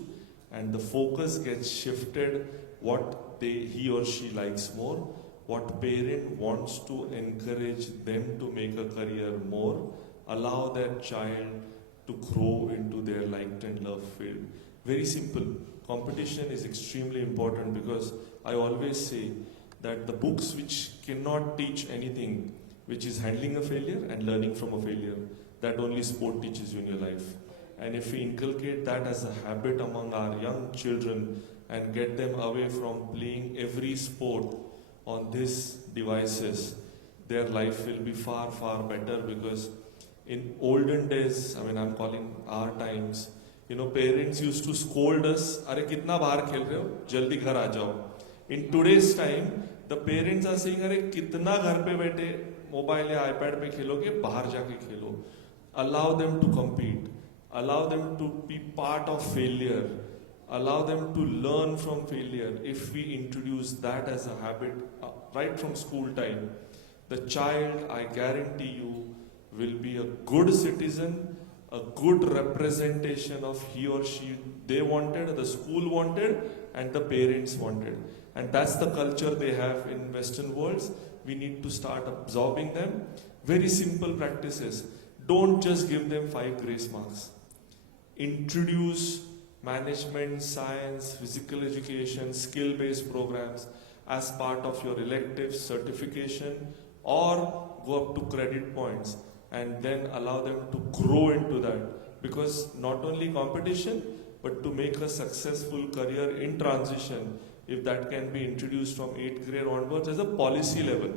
and the focus gets shifted what he or she likes more, what parent wants to encourage them to make a career more, allow that child to grow into their liked and loved field. Very simple. Competition is extremely important because I always say that the books which cannot teach anything, which is handling a failure and learning from a failure, that only sport teaches you in your life. And if we inculcate that as a habit among our young children and get them away from playing every sport on these devices, their life will be far, far better because in olden days, I'm calling our times, parents used to scold us, "Arey kitna bahar khel rahe ho? Jaldi ghar aa jao." In today's time, the parents are saying, "Arey kitna ghar pe baithe mobile ya iPad pe kheloge, bahar jaake khelo." Allow them to compete. Allow them to be part of failure. Allow them to learn from failure. If we introduce that as a habit right from school time, the child, I guarantee you, will be a good citizen, a good representation of he or she they wanted, the school wanted, and the parents wanted. And that's the culture they have in Western worlds. We need to start absorbing them. Very simple practices. Don't just give them 5 grace marks. Introduce management, science, physical education, skill-based programs as part of your elective certification, or go up to credit points and then allow them to grow into that. Because not only competition, but to make a successful career in transition, if that can be introduced from 8th grade onwards as a policy level.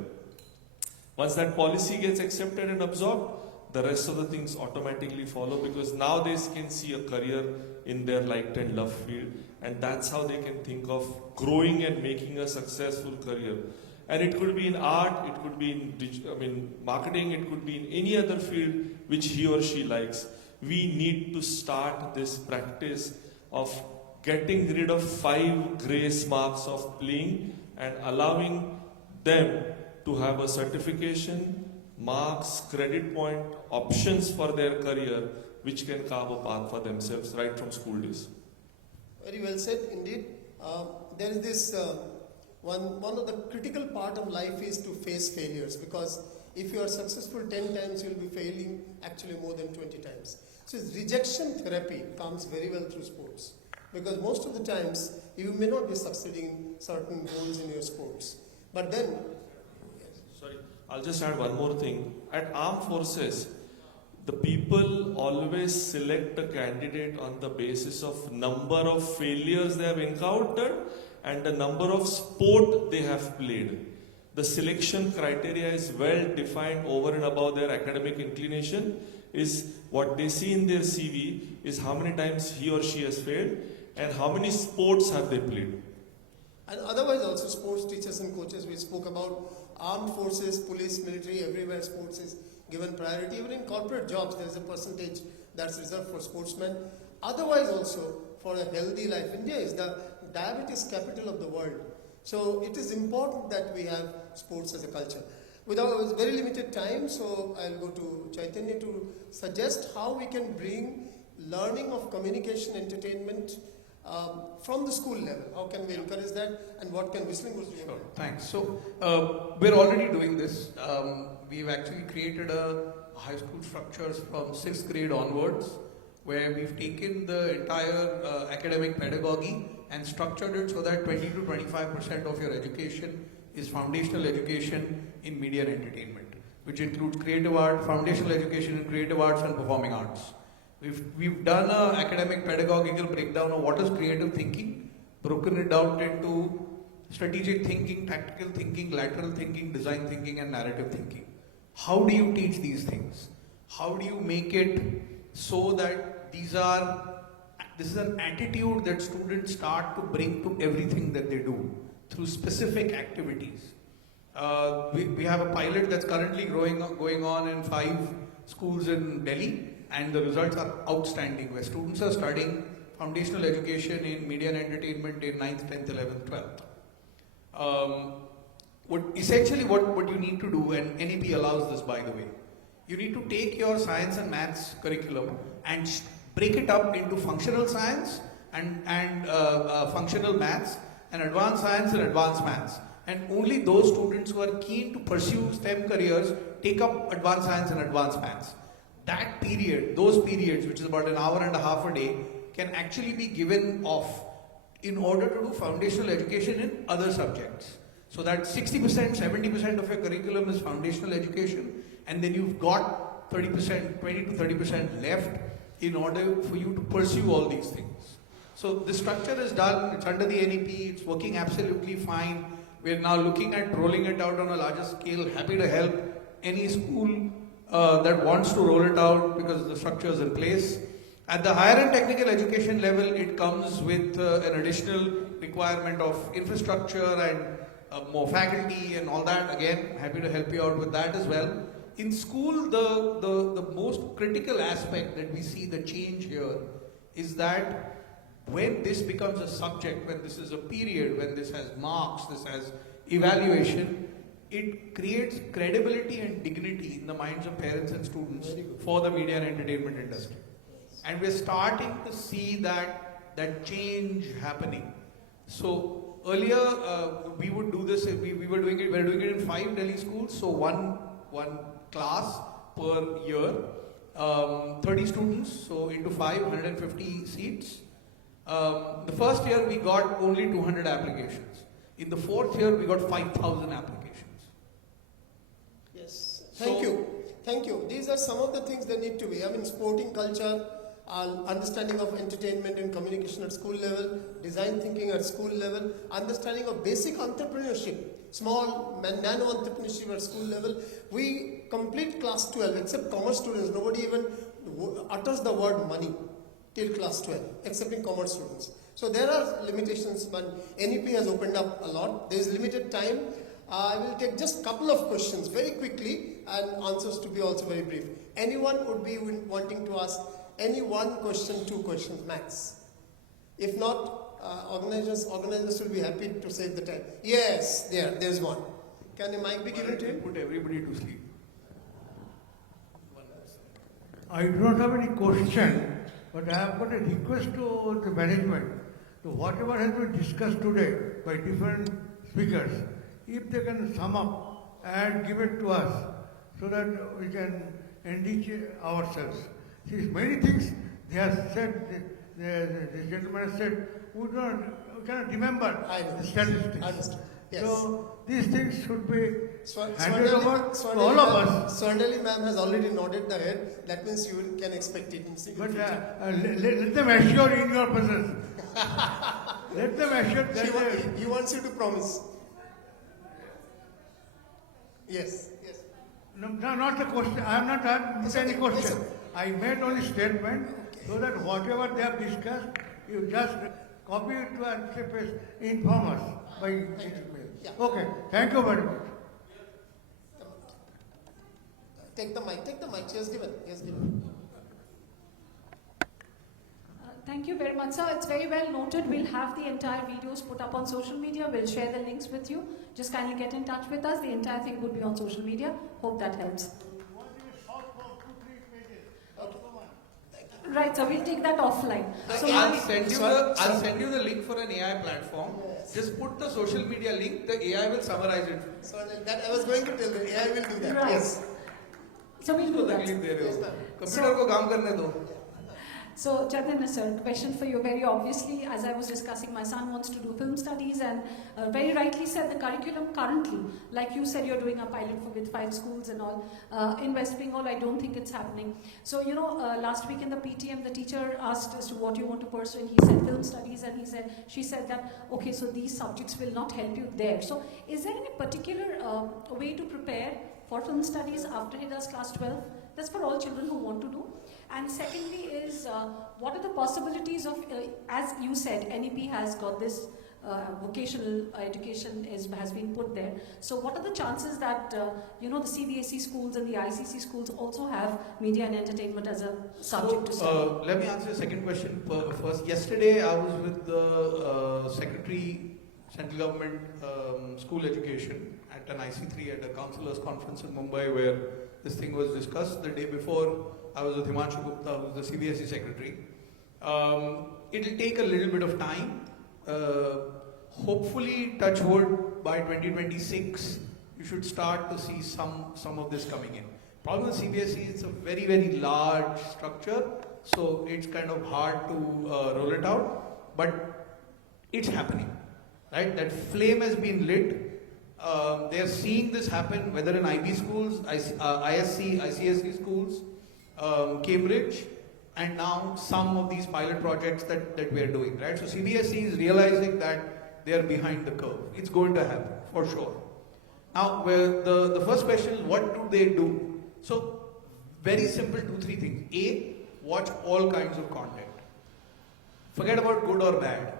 Once that policy gets accepted and absorbed, the rest of the things automatically follow, because now they can see a career in their liked and loved field, and that's how they can think of growing and making a successful career. And it could be in art, it could be in marketing, it could be in any other field which he or she likes. We need to start this practice of getting rid of 5 grace marks of playing and allowing them to have a certification, marks, credit point, options for their career, which can carve a path for themselves right from school days. Very well said, indeed. There is this one of the critical part of life is to face failures, because if you are successful 10 times, you will be failing actually more than 20 times. So rejection therapy comes very well through sports, Because most of the times, you may not be succeeding in certain goals in your sports. But then, Sorry, I'll just add one more thing. At armed forces, the people always select a candidate on the basis of number of failures they have encountered and the number of sport they have played. The selection criteria is well defined over and above their academic inclination. Is what they see in their CV is how many times he or she has failed and how many sports have they played. and otherwise also sports teachers and coaches, we spoke about armed forces, police, military, everywhere sports is given priority. Even in corporate jobs, there is a percentage that's reserved for sportsmen. Otherwise also, for a healthy life, India is the diabetes capital of the world. So it is important that we have sports as a culture. Without very limited time, so I'll go to Chaitanya to suggest how we can bring learning of communication entertainment from the school level. How can we encourage that, and what can Whistling Woods do? Sure, thanks. So we're already doing this. We've actually created a high school structures from 6th grade onwards, where we've taken the entire academic pedagogy and structured it so that 20 to 25% of your education is foundational education in media and entertainment, which includes creative art, foundational education in creative arts and performing arts. We've done an academic pedagogical breakdown of what is creative thinking, broken it down into strategic thinking, tactical thinking, lateral thinking, design thinking, and narrative thinking. How do you teach these things? How do you make it so that this is an attitude that students start to bring to everything that they do through specific activities? We have a pilot that's currently going on in 5 schools in Delhi, and the results are outstanding, where students are studying foundational education in media and entertainment in 9th, 10th, 11th, 12th. What you need to do, and NEP allows this, by the way, you need to take your science and maths curriculum and break it up into functional science and functional maths and advanced science and advanced maths. And only those students who are keen to pursue STEM careers take up advanced science and advanced maths. That period, those periods, which is about an hour and a half a day, can actually be given off in order to do foundational education in other subjects. So that 60%, 70% of your curriculum is foundational education, and then you've got 30%, 20 to 30% left in order for you to pursue all these things. So the structure is done, it's under the NEP, it's working absolutely fine. We're now looking at rolling it out on a larger scale. Happy to help any school that wants to roll it out because the structure is in place. At the higher and technical education level, it comes with an additional requirement of infrastructure and more faculty and all that. Again, happy to help you out with that as well. In school, the most critical aspect that we see the change here is that when this becomes a subject, when this is a period, when this has marks, this has evaluation, it creates credibility and dignity in the minds of parents and students for the media and entertainment industry. And we're starting to see that change happening. So earlier we would do this, we're doing it in 5 Delhi schools, so one class per year, 30 students, so into 150 seats. The first year we got only 200 applications. In the 4th year we got 5,000 applications. Yes, thank you. These are some of the things that need to be. I mean, sporting culture, understanding of entertainment and communication at school level, design thinking at school level, understanding of basic entrepreneurship, small nano entrepreneurship at school level. We complete class 12, except commerce students. Nobody even utters the word money till class 12, except in commerce students. So there are limitations, but NEP has opened up a lot. There is limited time. I will take just a couple of questions very quickly, and answers to be also very brief. Anyone would be wanting to ask any one question, 2 questions max. If not, organizers will be happy to save the time. Yes, there's one. Can the mic be given to him? Put everybody to sleep. I do not have any question, but I have got a request to the management. So whatever has been discussed today by different speakers, if they can sum up and give it to us so that we can enrich ourselves. See, many things they have said the gentleman has said, we cannot remember the statistics. Understood. Yes. So these things should be handed Swarnali over to all of us. Swarnali ma'am has already nodded the head. That means you can expect it in But let them assure in your presence. Let them assure that he wants you to promise. Yes. Yes. No, not the question. I am not asking any question. I made only statement so that whatever they have discussed, you just copy it to and inform us by email. Okay. Thank you very much. Take the mic. She has given. Thank you very much, sir. It's very well noted. We'll have the entire videos put up on social media. We'll share the links with you. Just kindly get in touch with us. The entire thing would be on social media. Hope that helps. Right, so we'll take that offline. So I'll send you the link for an AI platform. Yes. Just put the social media link. The AI will summarize it. So that I was going to tell the AI will do that. Right. Yes. So we'll do that. Computer ko kaam karne do. So, Chaitanya sir, question for you. Very obviously, as I was discussing, my son wants to do film studies, and very rightly said, the curriculum currently, like you said, you're doing a pilot with 5 schools and all. In West Bengal, I don't think it's happening. So, last week in the PTM, the teacher asked as to what you want to pursue, and he said film studies, and she said that, okay, so these subjects will not help you there. So, is there any particular way to prepare for film studies after he does class 12? That's for all children who want to do. And secondly is, what are the possibilities of, as you said, NEP has got this vocational education has been put there. So what are the chances that, the CBSE schools and the ICC schools also have media and entertainment as a subject to study? Let me answer the second question first. Yesterday I was with the Secretary, Central Government School Education at an IC3 at a councillors conference in Mumbai where this thing was discussed. The day before I was with Himanshu Gupta, who is the CBSE secretary. It will take a little bit of time. Hopefully, touch wood, by 2026, you should start to see some of this coming in. Problem with CBSE, it's a very, very large structure, so it's kind of hard to roll it out, but it's happening, right? That flame has been lit. They are seeing this happen, whether in IB schools, ISC, ICSE schools, Cambridge, and now some of these pilot projects that we are doing, right? So CBSE is realizing that they are behind the curve. It's going to happen, for sure. Now, the first question is, what do they do? So, very simple 2-3 things. A, watch all kinds of content. Forget about good or bad.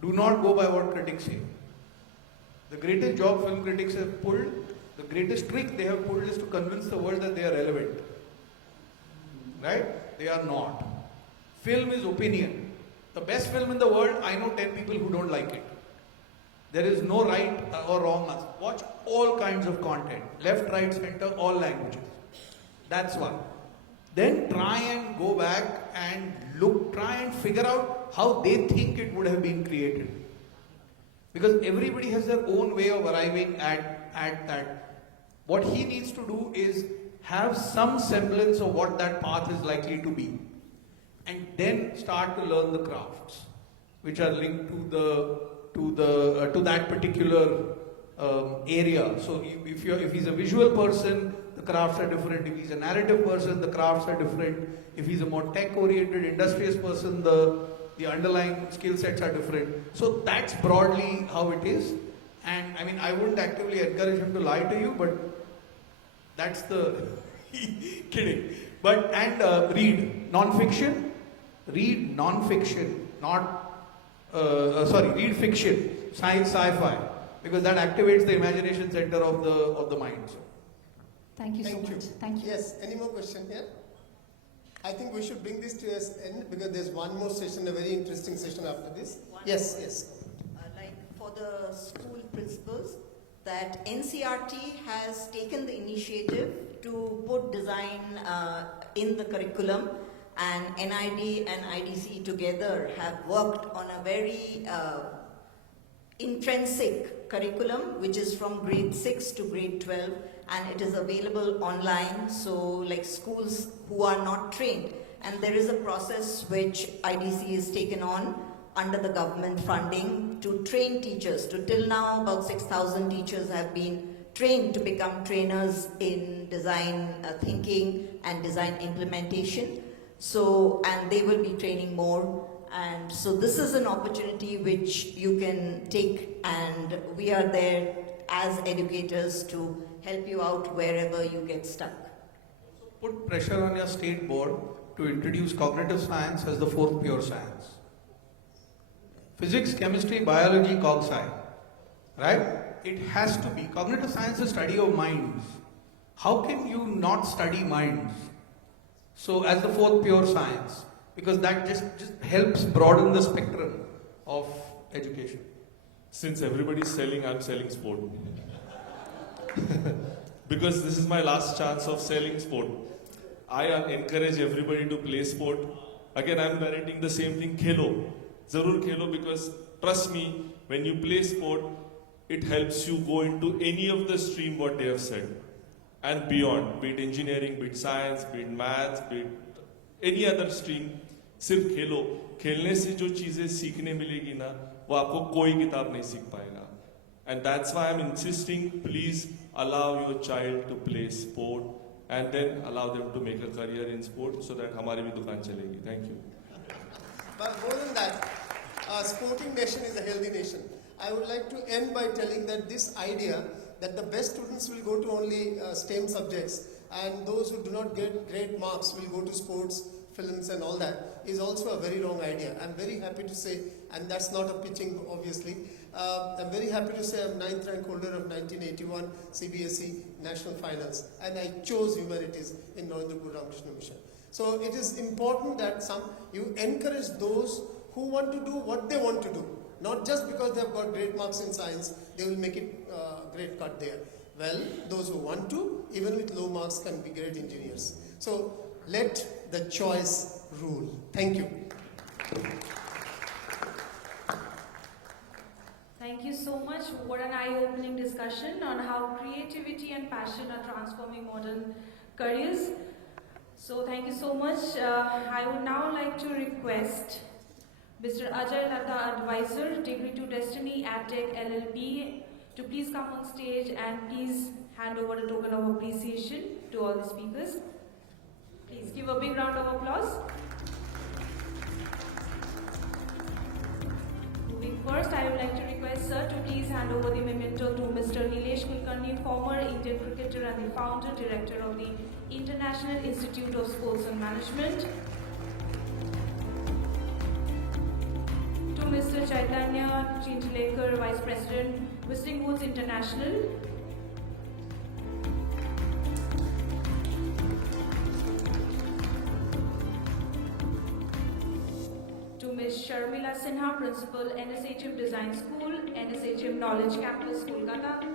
Do not go by what critics say. The greatest job film critics have pulled, the greatest trick they have pulled is to convince the world that they are relevant. Right? They are not. Film is opinion. The best film in the world, I know 10 people who don't like it. There is no right or wrong answer. Watch all kinds of content. Left, right, center, all languages. That's one. Then try and go back and try and figure out how they think it would have been created. Because everybody has their own way of arriving at that. What he needs to do is have some semblance of what that path is likely to be, and then start to learn the crafts which are linked to that particular area. So if he's a visual person, the crafts are different. If he's a narrative person, the crafts are different. If he's a more tech-oriented, industrious person, the underlying skill sets are different. So that's broadly how it is. And I mean, I wouldn't actively encourage him to lie to you, but that's the kidding. But read non-fiction. Read non-fiction, read fiction, science, sci-fi, because that activates the imagination center of the mind. So. Thank you so much. Thank you. Yes. Any more question here? I think we should bring this to an end because there's one more session, a very interesting session after this. Yes. Like for the school principals, that NCRT has taken the initiative to put design in the curriculum, and NID and IDC together have worked on a very intrinsic curriculum which is from grade 6 to grade 12, and it is available online, so like schools who are not trained And there is a process which IDC has taken on under the government funding to train teachers. Till now, about 6,000 teachers have been trained to become trainers in design thinking and design implementation. So, and they will be training more. And so this is an opportunity which you can take, and we are there as educators to help you out wherever you get stuck. Put pressure on your state board to introduce cognitive science as the fourth pure science. Physics, chemistry, biology, cog sci. Right? It has to be. Cognitive science is study of minds. How can you not study minds? So as the fourth pure science, because that just helps broaden the spectrum of education. Since everybody's selling, I'm selling sport. Because this is my last chance of selling sport. I encourage everybody to play sport. Again, I'm narrating the same thing, khelo. Zarur khelo, because trust me, when you play sport, it helps you go into any of the stream what they have said. And beyond, be it engineering, be it science, be it maths, be it any other stream, सिर्फ खेलो. खेलने से जो चीजें सीखने मिलेगी ना, वो आपको कोई किताब नहीं सीख पाएगा. And that's why I'm insisting, please allow your child to play sport and then allow them to make a career in sport so that हमारी भी दुकान चलेगी. Thank you. But more than that, a sporting nation is a healthy nation. I would like to end by telling that this idea that the best students will go to only STEM subjects and those who do not get great marks will go to sports, films and all that is also a very wrong idea. I'm very happy to say, and that's not a pitching obviously, I'm very happy to say I'm 9th rank holder of 1981 CBSE National Finals, and I chose humanities in Narendrapur Ramakrishna Mission. So it is important that you encourage those who want to do what they want to do. Not just because they have got great marks in science, they will make it great cut there. Well, those who want to, even with low marks, can be great engineers. So let the choice rule. Thank you. Thank you so much. What an eye-opening discussion on how creativity and passion are transforming modern careers. So thank you so much. I would now like to request Mr. Ajay Lata, Advisor, Degree to Destiny, AdTech LLP, to please come on stage and please hand over a token of appreciation to all the speakers. Please give a big round of applause. Moving first, I would like to request Sir to please hand over the memento to Mr. Nilesh Kulkarni, former Indian cricketer and the founder, director of the International Institute of Sports and Management. To Mr. Chaitanya Chintalekar, Vice President, Whistling Woods International. To Ms. Sharmila Sinha, Principal, NSHM Design School, NSHM Knowledge Campus, Kolkata.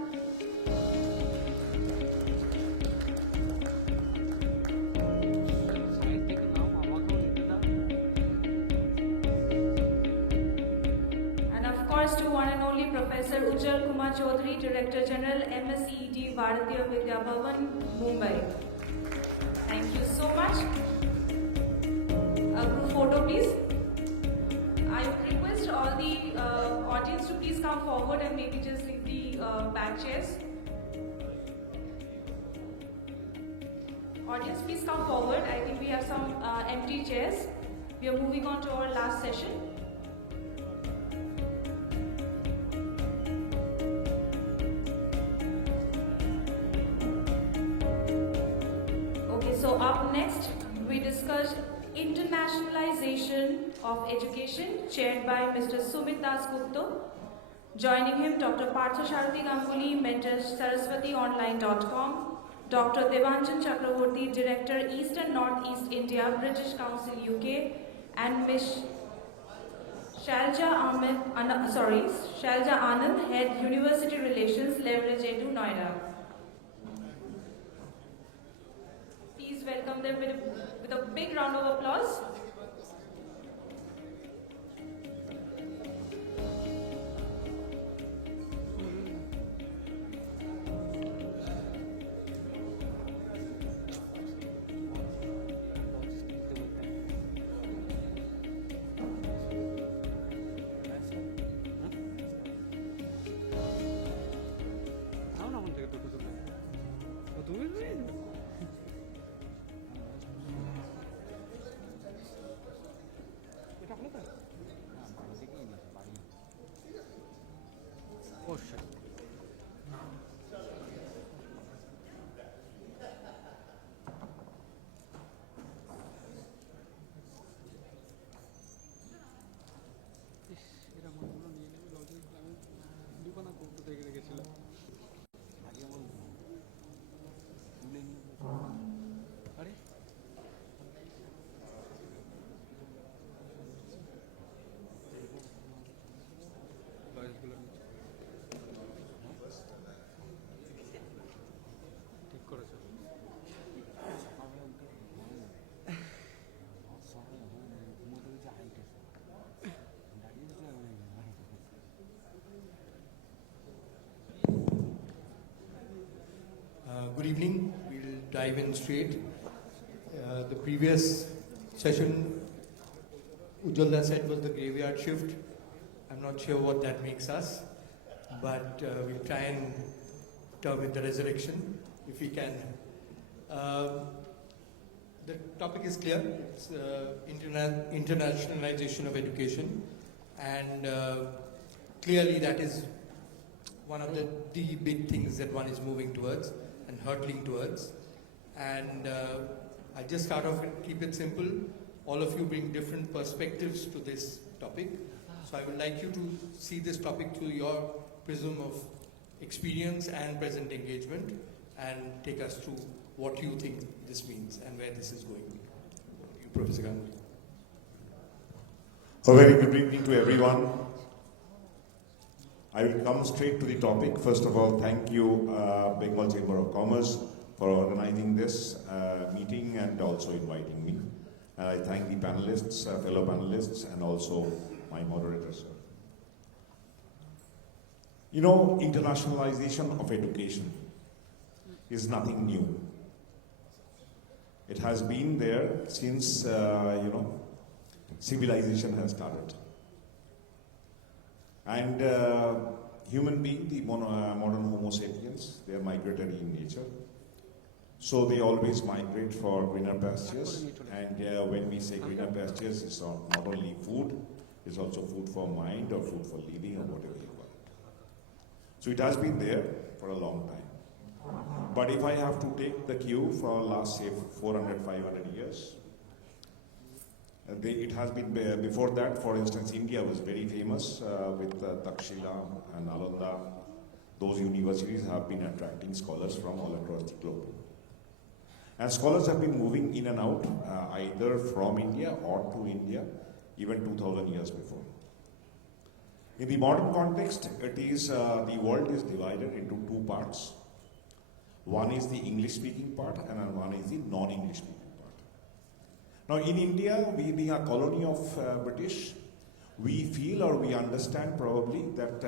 To one and only Professor Ujjwal Kumar Chaudhary, Director General, MSED, Bharatiya Vidya Bhavan, Mumbai. Thank you so much. A group photo, please. I would request all the audience to please come forward and maybe just leave the back chairs. Audience, please come forward. I think we have some empty chairs. We are moving on to our last session. So up next, we discuss internationalization of education, chaired by Mr. Sumit Das Gupta. Joining him, Dr. Partha Sarathi Ganguly, mentor saraswationline.com, Dr. Devanjan Chakraborty, Director, East and Northeast India, British Council, UK, and Ms. Shalja Anand, Head, University Relations, Leverage Edu, Noida. Please welcome them with a big round of applause. Good evening. We'll dive in straight. The previous session, Ujjalda said, was the graveyard shift. I'm not sure what that makes us, but we'll try and term it the resurrection if we can. The topic is clear. It's internationalization of education, and clearly that is one of the big things that one is moving towards and hurtling towards. And I'll just start off and keep it simple. All of you bring different perspectives to this topic. So I would like you to see this topic through your prism of experience and present engagement and take us through what you think this means and where this is going. You, Professor Ganguly. A very good evening to everyone. I will come straight to the topic. First of all, thank you, Bengal Chamber of Commerce, for organizing this meeting and also inviting me. And I thank the panelists, fellow panelists, and also my moderator, sir. You know, internationalization of education is nothing new. It has been there since, civilization has started. And human being, the modern Homo sapiens, they are migratory in nature. So they always migrate for greener pastures. And when we say greener pastures, it's not only food, it's also food for mind or food for living or whatever you call it. So it has been there for a long time. But if I have to take the cue for last, say, 400, 500 years, it has been before that. For instance, India was very famous with Takshila and Nalanda. Those universities have been attracting scholars from all across the globe. And scholars have been moving in and out, either from India or to India, even 2000 years before. In the modern context, it is the world is divided into two parts. One is the English-speaking part, and one is the non-English-speaking. Now in India, we being a colony of British, we feel or we understand probably that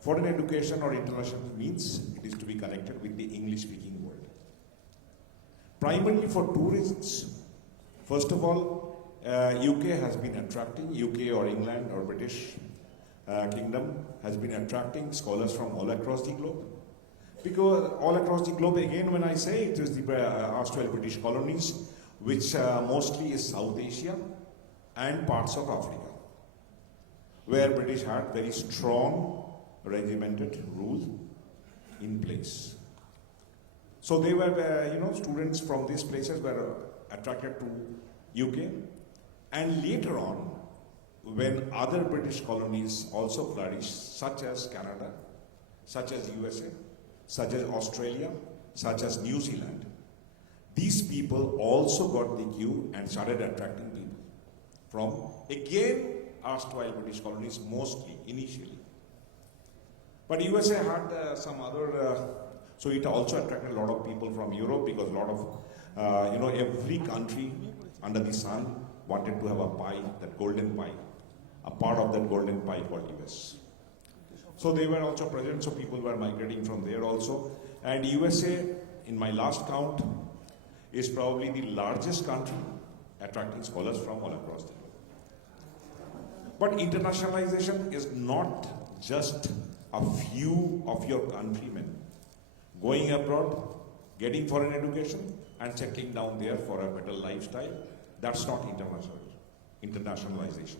foreign education or international means it is to be connected with the English-speaking world. Primarily for two reasons. First of all, UK has been attracting, UK or England or British Kingdom has been attracting scholars from all across the globe. Because all across the globe, again when I say it is the erstwhile British colonies, which mostly is South Asia and parts of Africa, where British had very strong regimented rule in place. So they were, students from these places were attracted to UK, and later on, when other British colonies also flourished, such as Canada, such as USA, such as Australia, such as New Zealand, these people also got the cue and started attracting people from, again, erstwhile British colonies, mostly, initially. But USA had some other, so it also attracted a lot of people from Europe, because a lot of, every country under the sun wanted to have a pie, that golden pie, a part of that golden pie called US. So they were also present, so people were migrating from there also. And USA, in my last count, is probably the largest country attracting scholars from all across the globe. But internationalization is not just a few of your countrymen going abroad, getting foreign education, and settling down there for a better lifestyle. That's not internationalization.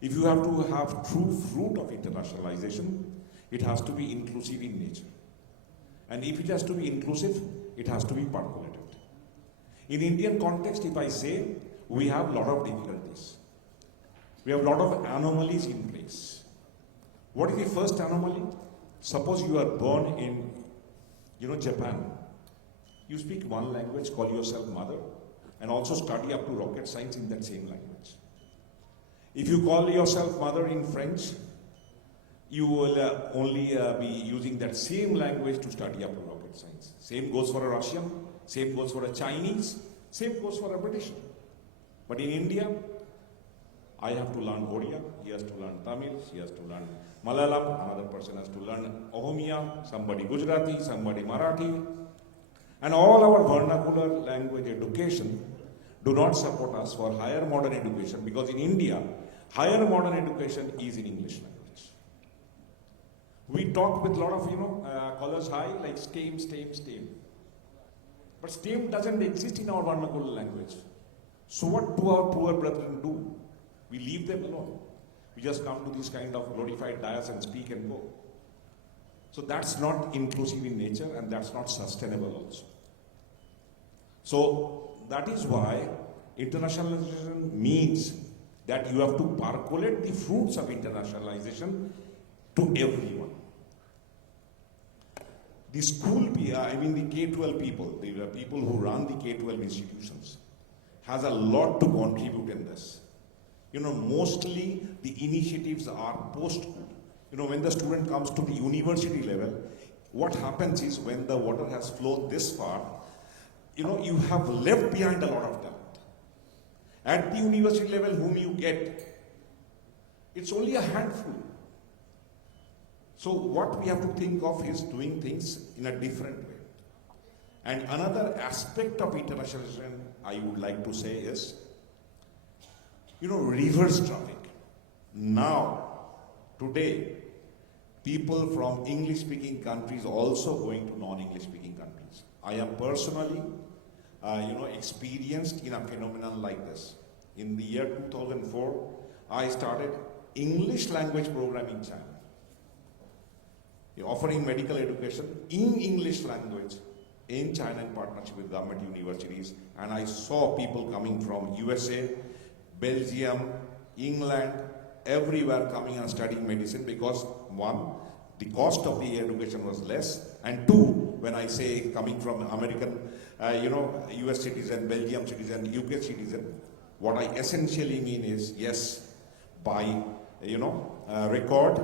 If you have to have true fruit of internationalization, it has to be inclusive in nature. And if it has to be inclusive, it has to be percolated. In Indian context, if I say, we have a lot of difficulties. We have a lot of anomalies in place. What is the first anomaly? Suppose you are born in, Japan. You speak one language, call yourself mother, and also study up to rocket science in that same language. If you call yourself mother in French, you will only be using that same language to study up to rocket science. Same goes for a Russian, same goes for a Chinese, same goes for a British. But in India, I have to learn Odia, he has to learn Tamil, he has to learn Malayalam, another person has to learn Ohomia, somebody Gujarati, somebody Marathi. And all our vernacular language education do not support us for higher modern education, because in India, higher modern education is in English language. We talk with a lot of, colors high, like STEM. But STEM doesn't exist in our vernacular language. So what do our poor brethren do? We leave them alone. We just come to this kind of glorified dais and speak and go. So that's not inclusive in nature, and that's not sustainable also. So that is why internationalization means that you have to percolate the fruits of internationalization to everyone. The school, the K-12 people, the people who run the K-12 institutions, has a lot to contribute in this. Mostly the initiatives are post-school. When the student comes to the university level, what happens is when the water has flowed this far, you have left behind a lot of talent. At the university level, whom you get, it's only a handful. So what we have to think of is doing things in a different way. And another aspect of internationalization I would like to say is, reverse traffic. Now, today, people from English-speaking countries also going to non-English-speaking countries. I am personally, experienced in a phenomenon like this. In the year 2004, I started English language program in China, offering medical education in English language in China in partnership with government universities. And I saw people coming from USA, Belgium, England, everywhere coming and studying medicine, because one, the cost of the education was less, and two, when I say coming from American, US citizen, Belgium citizen, UK citizen, what I essentially mean is, yes, by, record,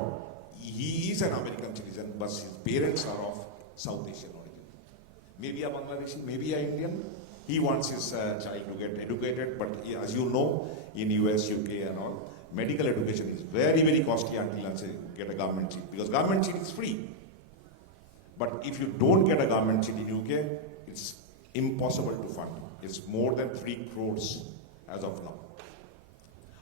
he is an American citizen, but his parents are of South Asian origin. Maybe a Bangladeshi, maybe an Indian. He wants his child to get educated, but as you know, in US, UK and all, medical education is very, very costly until you get a government seat, because government seat is free. But if you don't get a government seat in UK, it's impossible to fund. It's more than 3 crores as of now.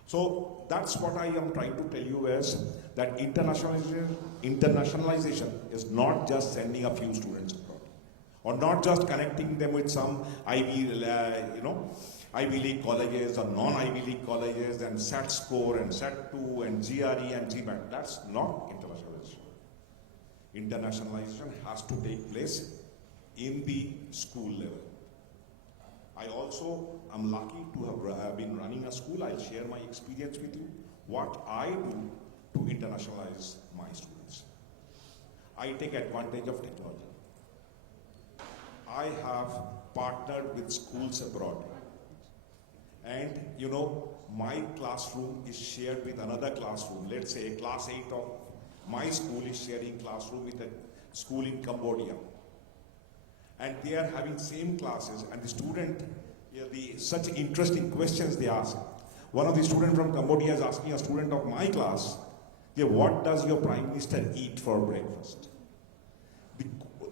So that's what I am trying to tell you is that internationalization is not just sending a few students abroad, or not just connecting them with some Ivy League colleges or non-Ivy League colleges and SAT score and SAT 2 and GRE and GMAT. That's not internationalization. Internationalization has to take place in the school level. I also am lucky to have been running a school. I'll share my experience with you, what I do to internationalize my students. I take advantage of technology. I have partnered with schools abroad. And my classroom is shared with another classroom. Let's say class 8 of my school is sharing classroom with a school in Cambodia. And they are having same classes, and the student, such interesting questions they ask. One of the students from Cambodia is asking a student of my class, what does your Prime Minister eat for breakfast?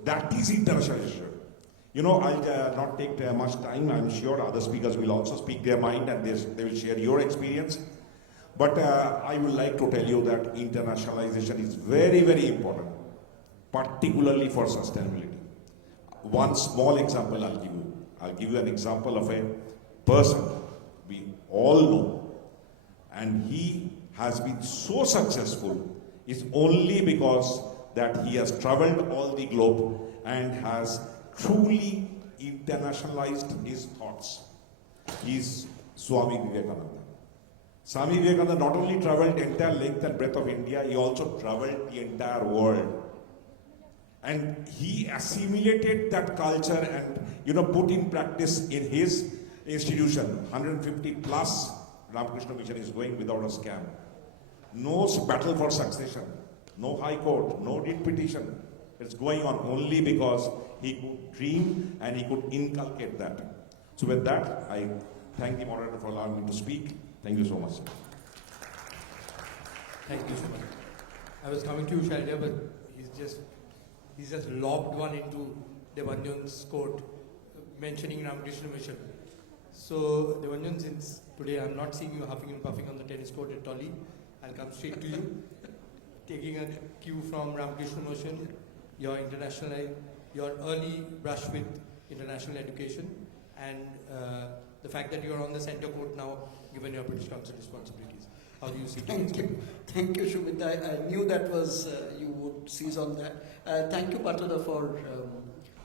That is internationalization. I'll not take much time. I'm sure other speakers will also speak their mind and they will share your experience. But I would like to tell you that internationalization is very, very important. particularly for sustainability. One small example I'll give you. I'll give you an example of a person we all know, and he has been so successful is only because that he has traveled all the globe and has truly internationalized his thoughts. He is Swami Vivekananda. Swami Vivekananda not only traveled the entire length and breadth of India, he also traveled the entire world. And he assimilated that culture and put in practice in his institution. 150 plus Ramakrishna Mission is going without a scam. No battle for succession, no high court, no writ petition. It's going on only because he could dream and he could inculcate that. So with that, I thank the moderator for allowing me to speak. Thank you so much. Thank you so much. I was coming to you, Shailja, but he's just lobbed one into Devanjan's court, mentioning Ramakrishna Mission. So, Devanjan, since today I'm not seeing you huffing and puffing on the tennis court at Dolly, I'll come straight to you. Taking a cue from Ramakrishna Mission, your early brush with international education, and the fact that you're on the center court now, given your British Council responsibilities. How do you see it? Thank you, Shumit. I knew that was you would seize on that. Thank you, Patada, for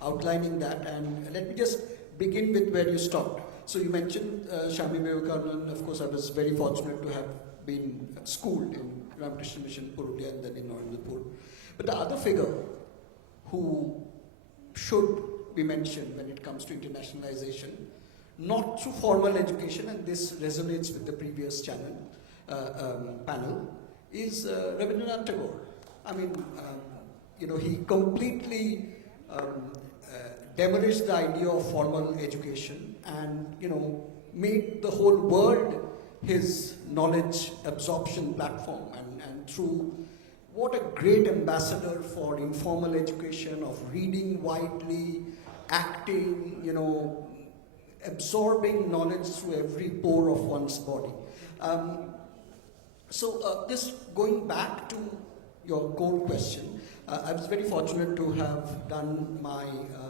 outlining that. And let me just begin with where you stopped. So you mentioned Swami Vivekananda. Of course, I was very fortunate to have been schooled in Ramakrishna Mission, Purulia, and then in Narayanpur. But the other figure who should be mentioned when it comes to internationalization, not through formal education, and this resonates with the previous panel, is Rabindranath Tagore. I mean, he completely demolished the idea of formal education and, made the whole world his knowledge absorption platform. And through what a great ambassador for informal education, of reading widely, acting, absorbing knowledge through every pore of one's body. This going back to your core question, I was very fortunate to have done my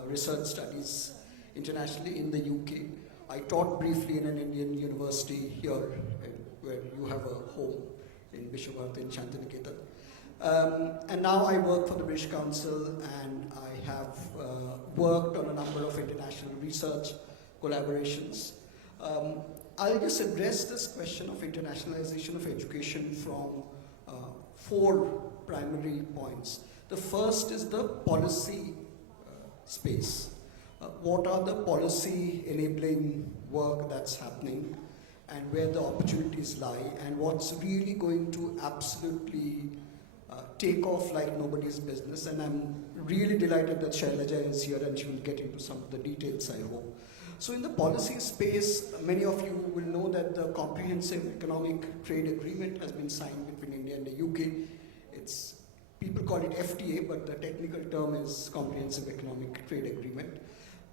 research studies internationally in the UK. I taught briefly in an Indian university here, where you have a home in Vishwabharat in Shantiniketan. And now I work for the British Council, and I have worked on a number of international research collaborations. I'll just address this question of internationalization of education from 4 primary points. The first is the policy space. What are the policy enabling work that's happening, and where the opportunities lie, and what's really going to absolutely take off like nobody's business. And I'm really delighted that Shailaja is here, and she will get into some of the details, I hope. So in the policy space, many of you will know that the Comprehensive Economic Trade Agreement has been signed between India and the UK. People call it FTA, but the technical term is Comprehensive Economic Trade Agreement.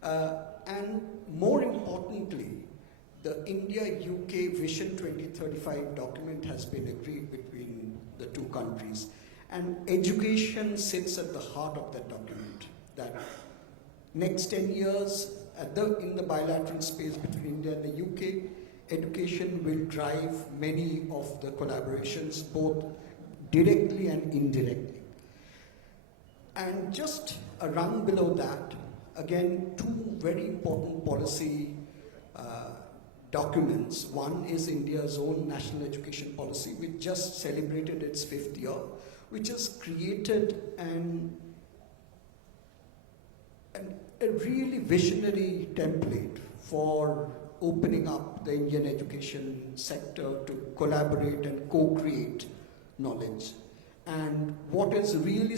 And more importantly, the India-UK Vision 2035 document has been agreed between the 2 countries. And education sits at the heart of that document. That next 10 years, in the bilateral space between India and the UK, education will drive many of the collaborations, both directly and indirectly. And just a rung below that, again, 2 very important policy documents. One is India's own national education policy, which just celebrated its 5th year, which has created a really visionary template for opening up the Indian education sector to collaborate and co-create knowledge. And what is really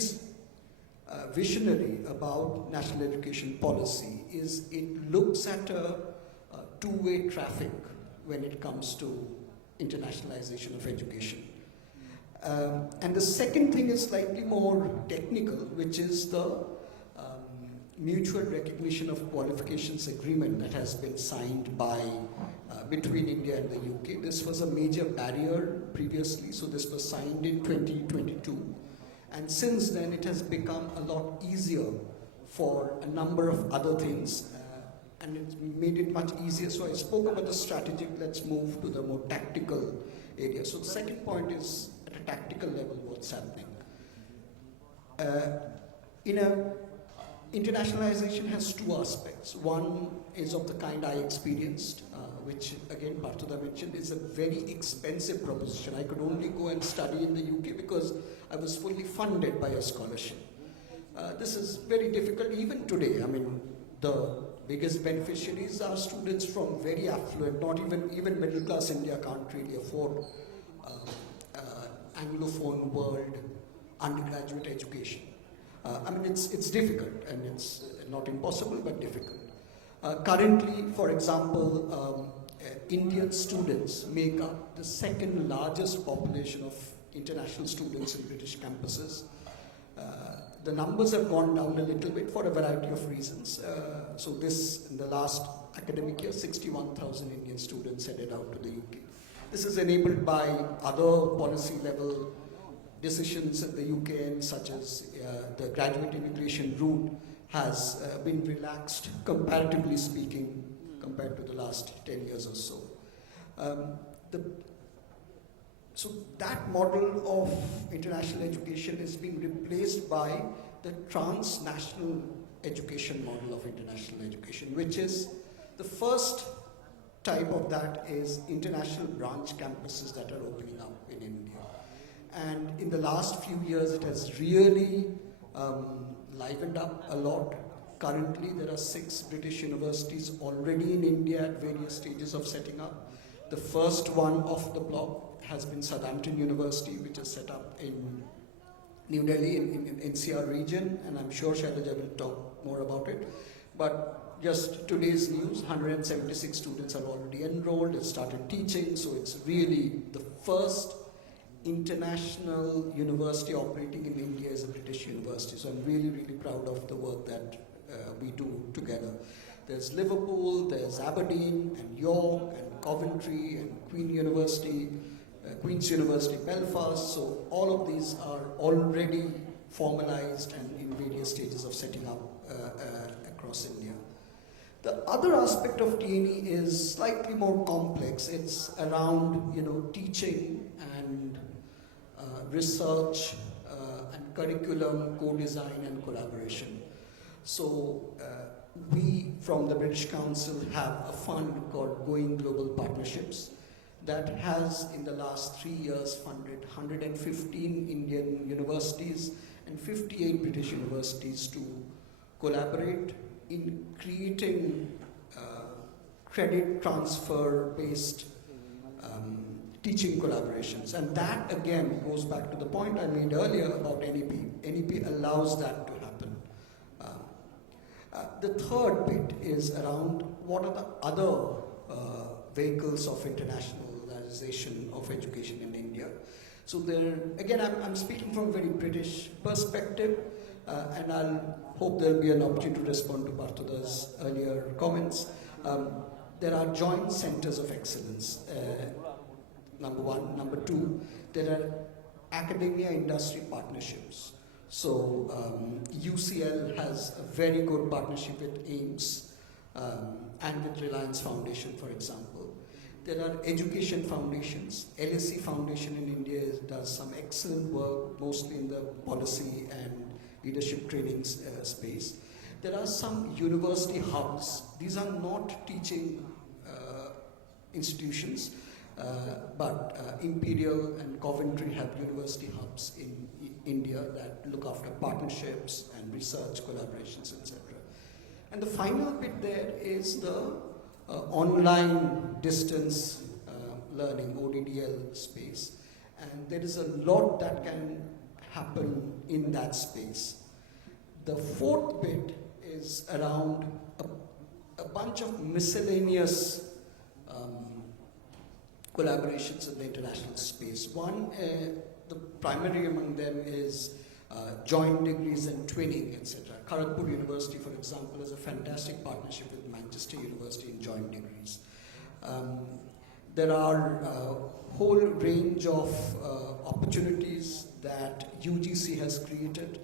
visionary about national education policy is it looks at a two-way traffic when it comes to internationalization of education. And the second thing is slightly more technical, which is the mutual recognition of qualifications agreement that has been signed between India and the UK. This was a major barrier previously, so this was signed in 2022. And since then, it has become a lot easier for a number of other things, and it's made it much easier. So I spoke about the strategic, let's move to the more tactical area. So the second point is at a tactical level, what's happening. Internationalization has two aspects. One is of the kind I experienced, which again Parthuda mentioned, is a very expensive proposition. I could only go and study in the UK because I was fully funded by a scholarship. This is very difficult even today. I mean, the biggest beneficiaries are students from very affluent, not even middle class India can't really afford Anglophone world undergraduate education. I mean, it's difficult, and it's not impossible, but difficult. Currently, for example, Indian students make up the second largest population of international students in British campuses. The numbers have gone down a little bit for a variety of reasons. So in the last academic year, 61,000 Indian students headed out to the UK. This is enabled by other policy level decisions at the UK, such as the graduate immigration route has been relaxed, comparatively speaking, compared to the last 10 years or so. So that model of international education is being replaced by the transnational education model of international education, which is the first type of that is international branch campuses that are opening up in India. And in the last few years, it has really livened up a lot. Currently, there are 6 British universities already in India at various stages of setting up. The first one off the block has been Southampton University, which is set up in New Delhi in NCR region, and I'm sure Shailaja will talk more about it. But just today's news, 176 students are already enrolled, have started teaching, so it's really the first international university operating in India is a British university. So I'm really, really proud of the work that we do together. There's Liverpool, there's Aberdeen, and York, and Coventry, and Queen's University, Belfast. So all of these are already formalized and in various stages of setting up across India. The other aspect of TNE is slightly more complex. It's around, teaching and research and curriculum, co-design and collaboration. So we from the British Council have a fund called Going Global Partnerships that has in the last 3 years funded 115 Indian universities and 58 British universities to collaborate in creating credit transfer based teaching collaborations. And that again goes back to the point I made earlier about NEP. NEP allows that to happen. The third bit is around what are the other vehicles of internationalization of education in India. So there, again, I'm speaking from a very British perspective, and I'll hope there'll be an opportunity to respond to Parthuda's earlier comments. There are joint centers of excellence. Number one. Number two, there are academia-industry partnerships. So UCL has a very good partnership with AIMS and with Reliance Foundation, for example. There are education foundations. LSE Foundation in India does some excellent work, mostly in the policy and leadership training space. There are some university hubs. These are not teaching institutions, but Imperial and Coventry have university hubs in India that look after partnerships and research collaborations, etc. And the final bit there is the online distance learning, ODDL space. And there is a lot that can happen in that space. The fourth bit is around a bunch of miscellaneous collaborations in the international space. One, the primary among them is joint degrees and twinning, etc. Kharagpur University, for example, has a fantastic partnership with Manchester University in joint degrees. There are a whole range of opportunities that UGC has created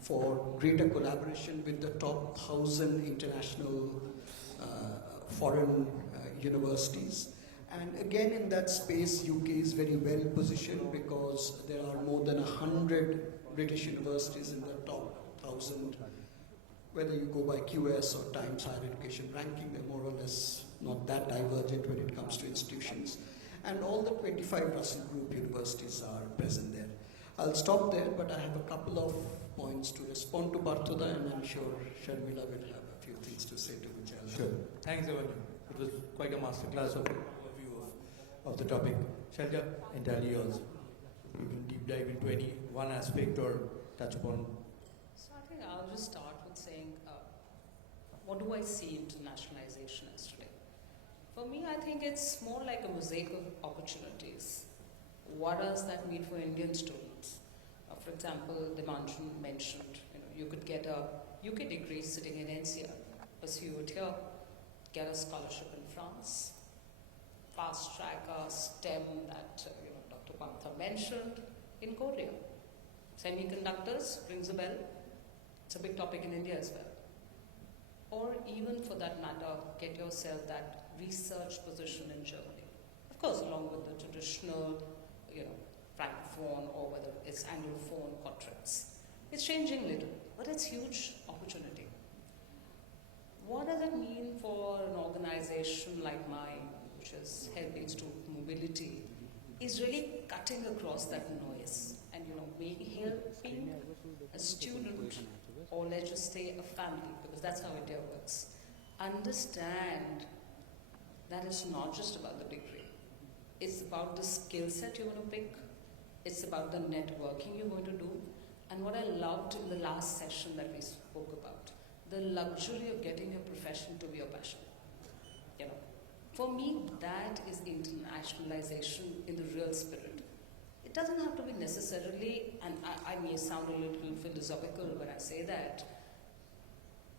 for greater collaboration with the top 1,000 international foreign universities. And again, in that space, UK is very well positioned because there are more than 100 British universities in the top 1,000. Whether you go by QS or Times Higher Education ranking, they're more or less not that divergent when it comes to institutions. And all the 25 Russell Group universities are present there. I'll stop there, but I have a couple of points to respond to Parthoda, and I'm sure Sharmila will have a few things to say to Vijay. Sure. Thanks, Evan. It was quite a masterclass of overview of the topic. Shelja, entirely yours. You can deep dive into any one aspect or touch upon. So I think I'll just start with saying, what do I see internationalization as today? For me, I think it's more like a mosaic of opportunities. What does that mean for Indian students? For example, Demanjan mentioned, you could get a UK degree sitting in NCR, pursue it here, get a scholarship in France, fast track a STEM that Dr. Pantha mentioned in Korea. Semiconductors rings a bell. It's a big topic in India as well. Or even for that matter, get yourself that research position in Germany. Of course, along with the traditional, francophone or whether it's anglophone contracts. It's changing little, but it's huge opportunity. What does it mean for an organization like mine, which is helping student mobility, is really cutting across that noise and helping a student, or let's just say a family, because that's how India works, understand that it's not just about the degree. It's about the skill set you want to pick. It's about the networking you're going to do. And what I loved in the last session that we spoke about, the luxury of getting your profession to be your passion. For me, that is internationalization in the real spirit. It doesn't have to be necessarily, and I may sound a little philosophical when I say that,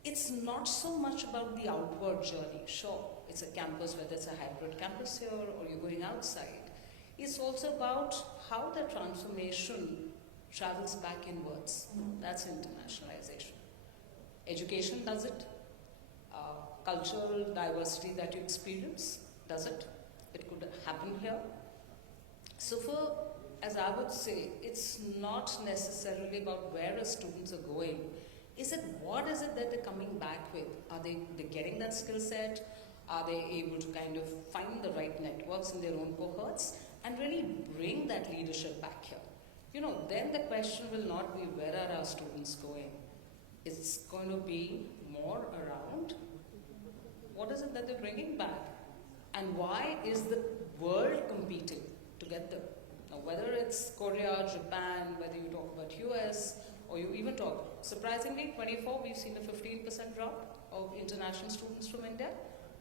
it's not so much about the outward journey. Sure, it's a campus, whether it's a hybrid campus here or you're going outside. It's also about how the transformation travels back inwards. That's internationalization. Education does it. Cultural diversity that you experience does it. It could happen here. So as I would say, it's not necessarily about where the students are going. What is it that they're coming back with? Are they getting that skill set? Are they able to kind of find the right networks in their own cohorts and really bring that leadership back here? Then the question will not be where are our students going? It's going to be more around what is it that they're bringing back? And why is the world competing to get them? Now, whether it's Korea, Japan, whether you talk about US, or you even talk, surprisingly, 24, we've seen a 15% drop of international students from India.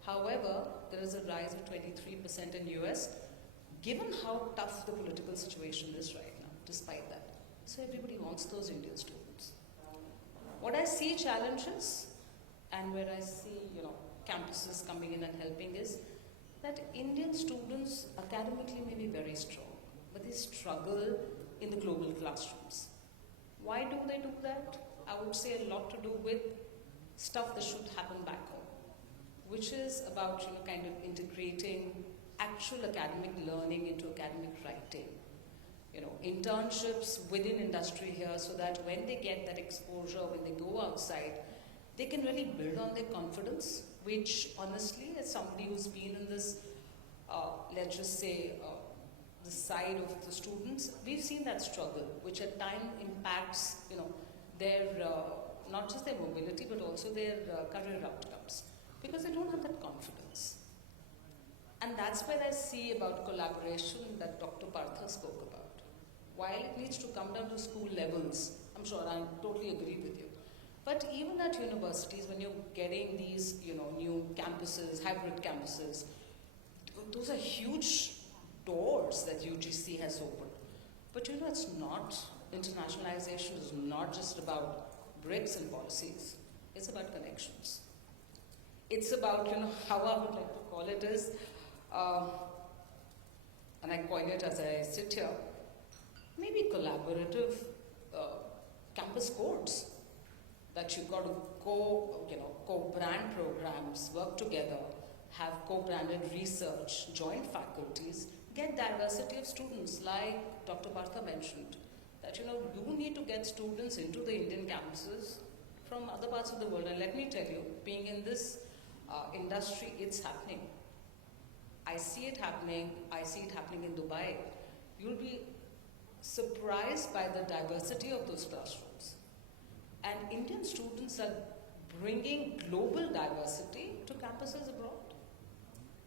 However, there is a rise of 23% in US, given how tough the political situation is right now, despite that. So everybody wants those Indian students. What I see challenges, and where I see, campuses coming in and helping is that Indian students academically may be very strong, but they struggle in the global classrooms. Why do they do that? I would say a lot to do with stuff that should happen back home, which is about kind of integrating actual academic learning into academic writing. Internships within industry here, so that when they get that exposure, when they go outside, they can really build on their confidence, which honestly, as somebody who's been in this, let's just say, the side of the students, we've seen that struggle, which at times impacts, their, not just their mobility, but also their career outcomes, because they don't have that confidence. And that's where I see about collaboration that Dr. Partha spoke about. While it needs to come down to school levels, I'm sure I totally agree with you. But even at universities, when you're getting these, new campuses, hybrid campuses, those are huge doors that UGC has opened. But it's not, internationalization is not just about bricks and policies. It's about connections. It's about, how I would like to call it is, and I coin it as I sit here, maybe collaborative campus codes that you've got to co-brand programs, work together, have co-branded research, joint faculties, get diversity of students, like Dr. Partha mentioned, that you need to get students into the Indian campuses from other parts of the world. And let me tell you, being in this industry, it's happening. I see it happening. I see it happening in Dubai. You'll be surprised by the diversity of those classrooms. And Indian students are bringing global diversity to campuses abroad.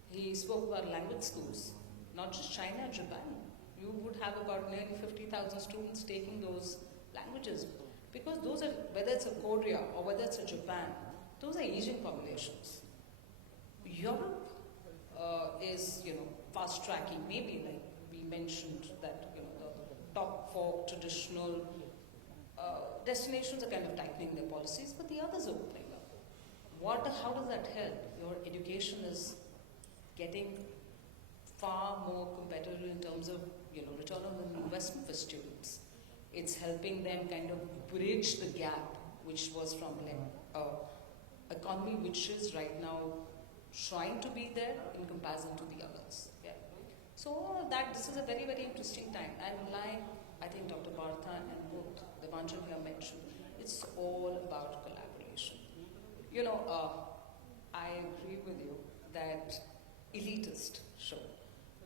He spoke about language schools, not just China, Japan. You would have about nearly 50,000 students taking those languages. Because those are, whether it's a Korea or whether it's a Japan, those are Asian populations. Europe is, fast tracking. Maybe like we mentioned that, the top 4 traditional destinations are kind of tightening their policies, but the others are opening up. How does that help? Your education is getting far more competitive in terms of, return on investment for students. It's helping them kind of bridge the gap, which was from economy which is right now trying to be there in comparison to the others. Yeah. So this is a very, very interesting time. And like I think Dr. Partha and both Devanshan here mentioned, it's all about collaboration. I agree with you that elitist, sure.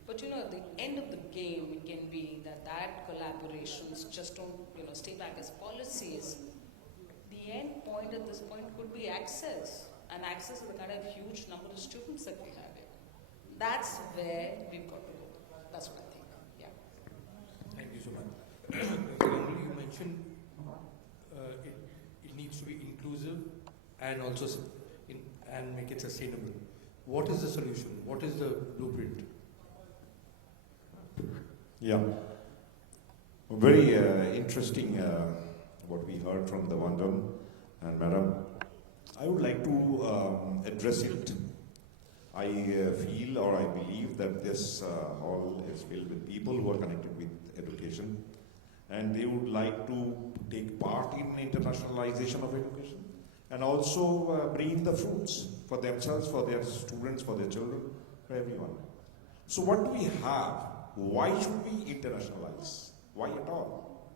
But at the end of the game, it can be that collaborations just don't, stay back as policies. The end point at this point could be access. And access to the kind of huge number of students that we have here. That's where we've got to go. That's what I think. Yeah. Thank you so much. You mentioned it needs to be inclusive and also and make it sustainable. What is the solution? What is the blueprint? Yeah. Very interesting what we heard from the Vandan and Madam. I would like to address it. I feel or I believe that this hall is filled with people who are connected with education and they would like to take part in internationalization of education and also bring in the fruits for themselves, for their students, for their children, for everyone. So what do we have? Why should we internationalize? Why at all?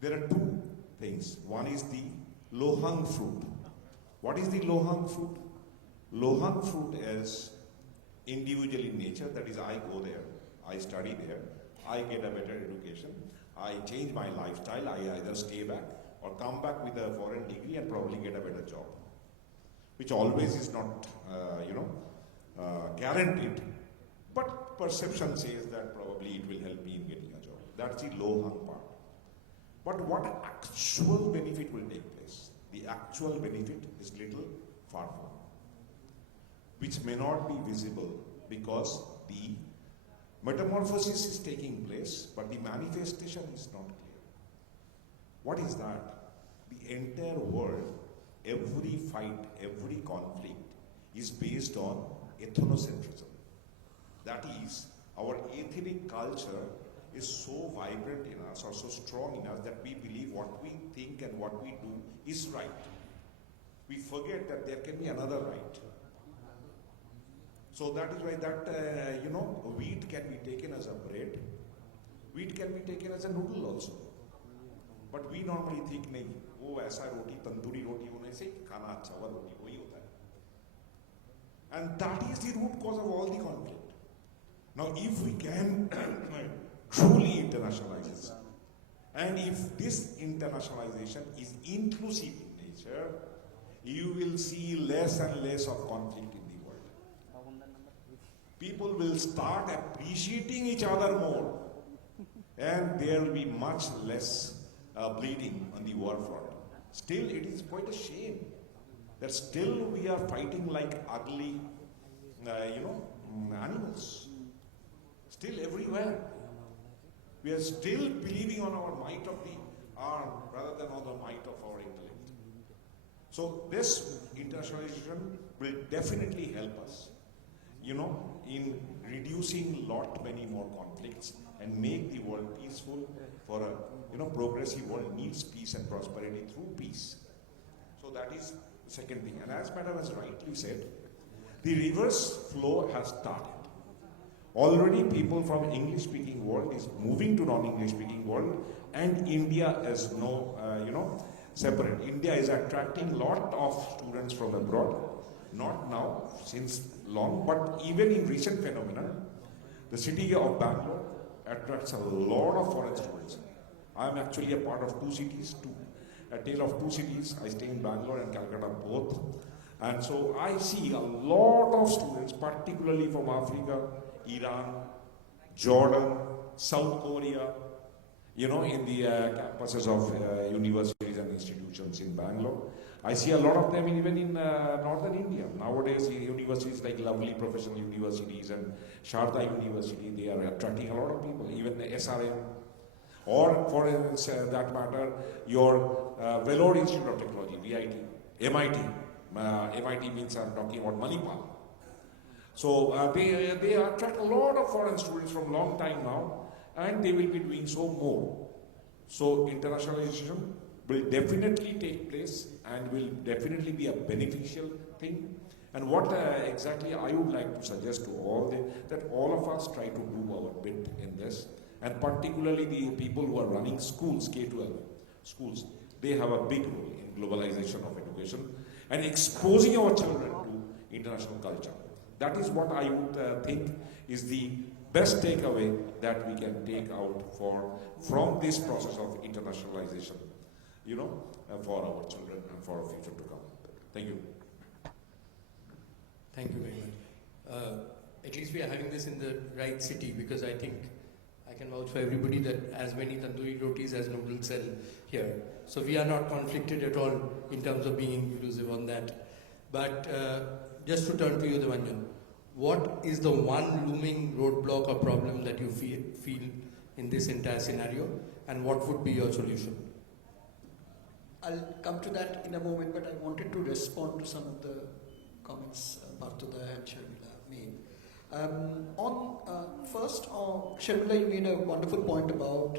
There are two things. One is the low-hung fruit. What is the low-hung fruit? Low-hung fruit is individual in nature, that is I go there, I study there, I get a better education, I change my lifestyle, I either stay back or come back with a foreign degree and probably get a better job, which always is not, guaranteed, but perception says that probably it will help me in getting a job. That's the low-hung part. But what actual benefit will take place? The actual benefit is little far from, which may not be visible because the metamorphosis is taking place, but the manifestation is not clear. What is that? The entire world, every fight, every conflict is based on ethnocentrism. That is, our ethnic culture is so vibrant in us or so strong in us that we believe what we think and what we do is right. We forget that there can be another right. So that is why that, wheat can be taken as a bread. Wheat can be taken as a noodle also. But we normally think, nahi, wo aisa roti, tandoori roti hone se khana acha hua roti, wahi hota hai. And that is the root cause of all the conflict. Now if we can truly internationalize it, and if this internationalization is inclusive in nature, you will see less and less of conflict in the world. People will start appreciating each other more, and there will be much less bleeding on the war front. Still, it is quite a shame that still we are fighting like ugly, animals. Still everywhere. We are still believing on our might of the arm rather than on the might of our intellect. So this internationalization will definitely help us. in reducing many more conflicts and make the world peaceful. For a progressive world needs peace and prosperity through peace. So that is the second thing. And as Madam has rightly said, the reverse flow has started. Already people from English-speaking world is moving to non-English-speaking world, and India is separate. India is attracting lot of students from abroad, not now, since long, but even in recent phenomena. The city of Bangalore attracts a lot of foreign students. I am actually a part of a tale of two cities. I stay in Bangalore and Calcutta both. And so I see a lot of students, particularly from Africa, Iran, Jordan, South Korea, in the campuses of universities and institutions in Bangalore. I see a lot of them even in northern India. Nowadays, universities like lovely professional universities and Sharda University, they are attracting a lot of people, even the SRM. Or for that matter, your Vellore Institute of Technology, VIT, MIT. MIT means I'm talking about Manipal. So they attract a lot of foreign students from long time now, and they will be doing so more. So internationalization will definitely take place and will definitely be a beneficial thing. And what exactly I would like to suggest to all that all of us try to do our bit in this, and particularly the people who are running schools, K-12 schools, they have a big role in globalization of education and exposing our children to international culture. That is what I would think is the best takeaway that we can take out from this process of internationalization, for our children and for our future to come. Thank you. Thank you very much. At least we are having this in the right city, because I think I can vouch for everybody that as many tandoori rotis as noodles sell here. So we are not conflicted at all in terms of being inclusive on that. But just to turn to you, Devanjan, what is the one looming roadblock or problem that you feel in this entire scenario, and what would be your solution? I'll come to that in a moment, but I wanted to respond to some of the comments Parthuda and Sharmila made. First, Sharmila, you made a wonderful point about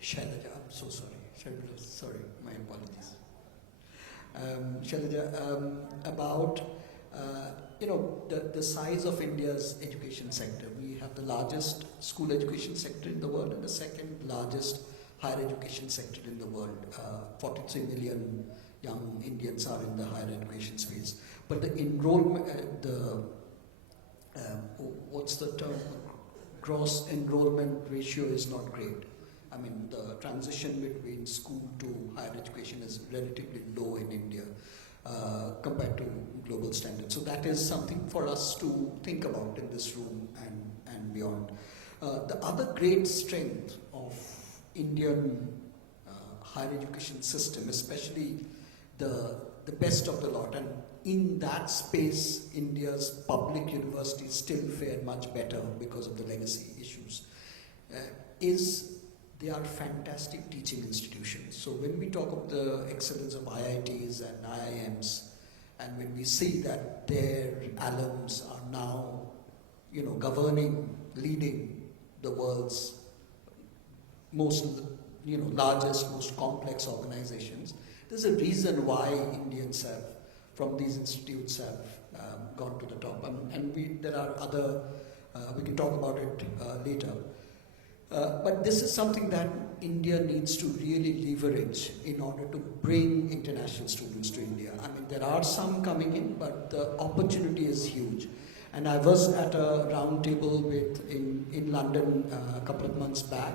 Shailaja. I'm so sorry. Sharmila, sorry, my apologies. Shailaja, about the size of India's education sector. We have the largest school education sector in the world and the second largest higher education sector in the world. 43 million young Indians are in the higher education space. But the enrollment, what's the term? Gross enrollment ratio is not great. I mean, the transition between school to higher education is relatively low in India compared to global standards. So that is something for us to think about in this room and beyond. The other great strength of Indian higher education system, especially the best of the lot, and in that space, India's public universities still fare much better because of the legacy issues, is they are fantastic teaching institutions. So when we talk of the excellence of IITs and IIMs, and when we see that their alums are now, governing, leading the world's most, largest, most complex organizations, there's a reason why Indians from these institutes have gone to the top. There are other, we can talk about it later. But this is something that India needs to really leverage in order to bring international students to India. I mean, there are some coming in, but the opportunity is huge. And I was at a round table in London a couple of months back.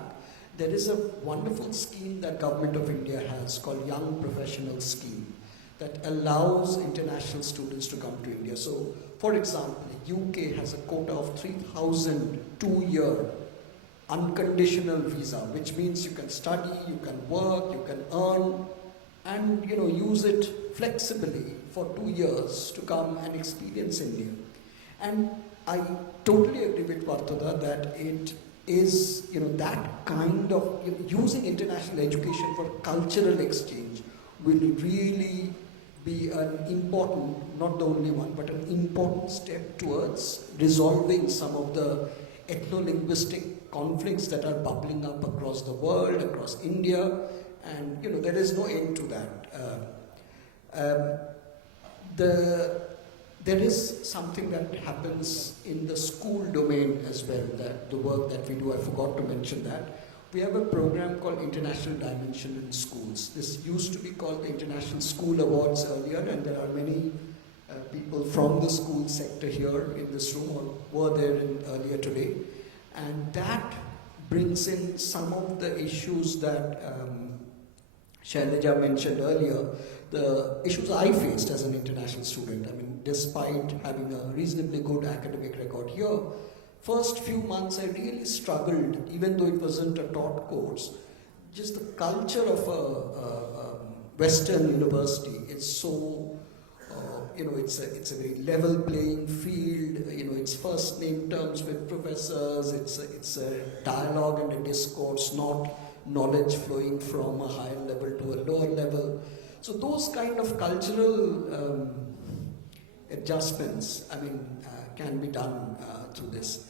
There is a wonderful scheme that Government of India has called Young Professionals Scheme that allows international students to come to India. So, for example, UK has a quota of 3,000 two-year unconditional visa, which means you can study, you can work, you can earn, and use it flexibly for 2 years to come and experience India. And I totally agree with Parthuda that it is that kind of using international education for cultural exchange will really be an important, not the only one, but an important step towards resolving some of the ethno-linguistic conflicts that are bubbling up across the world, across India, and there is no end to that. There is something that happens in the school domain as well, that the work that we do, I forgot to mention that. We have a program called International Dimension in Schools. This used to be called the International School Awards earlier, and there are many people from the school sector here in this room or were there earlier today. And that brings in some of the issues that Shailaja mentioned earlier, the issues I faced as an international student. I mean, despite having a reasonably good academic record here, first few months I really struggled, even though it wasn't a taught course. Just the culture of a Western university, it's so, it's a very level playing field, it's first name terms with professors, it's a dialogue and a discourse, not knowledge flowing from a higher level to a lower level. So those kind of cultural adjustments, can be done through this.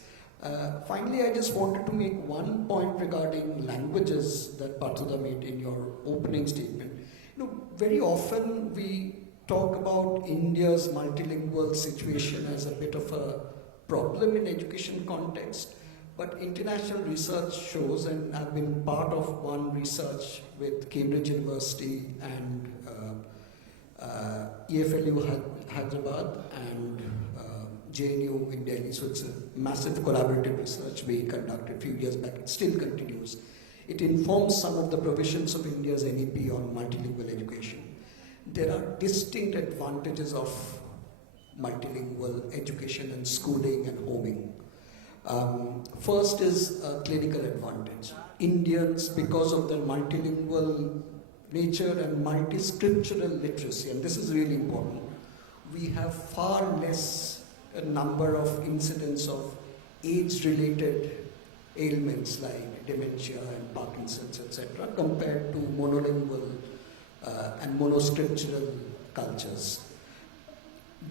Finally, I just wanted to make one point regarding languages that Parthuda made in your opening statement. Very often we talk about India's multilingual situation as a bit of a problem in education context, but international research shows, and I've been part of one research with Cambridge University and EFLU Hyderabad and JNU in Delhi. So it's a massive collaborative research we conducted a few years back. It still continues. It informs some of the provisions of India's NEP on multilingual education. There are distinct advantages of multilingual education and schooling and homing. First is a clinical advantage. Indians, because of their multilingual nature and multi-scriptural literacy, and this is really important, we have far less a number of incidents of age-related ailments like dementia and Parkinson's, etc., compared to monolingual and monoscriptural cultures.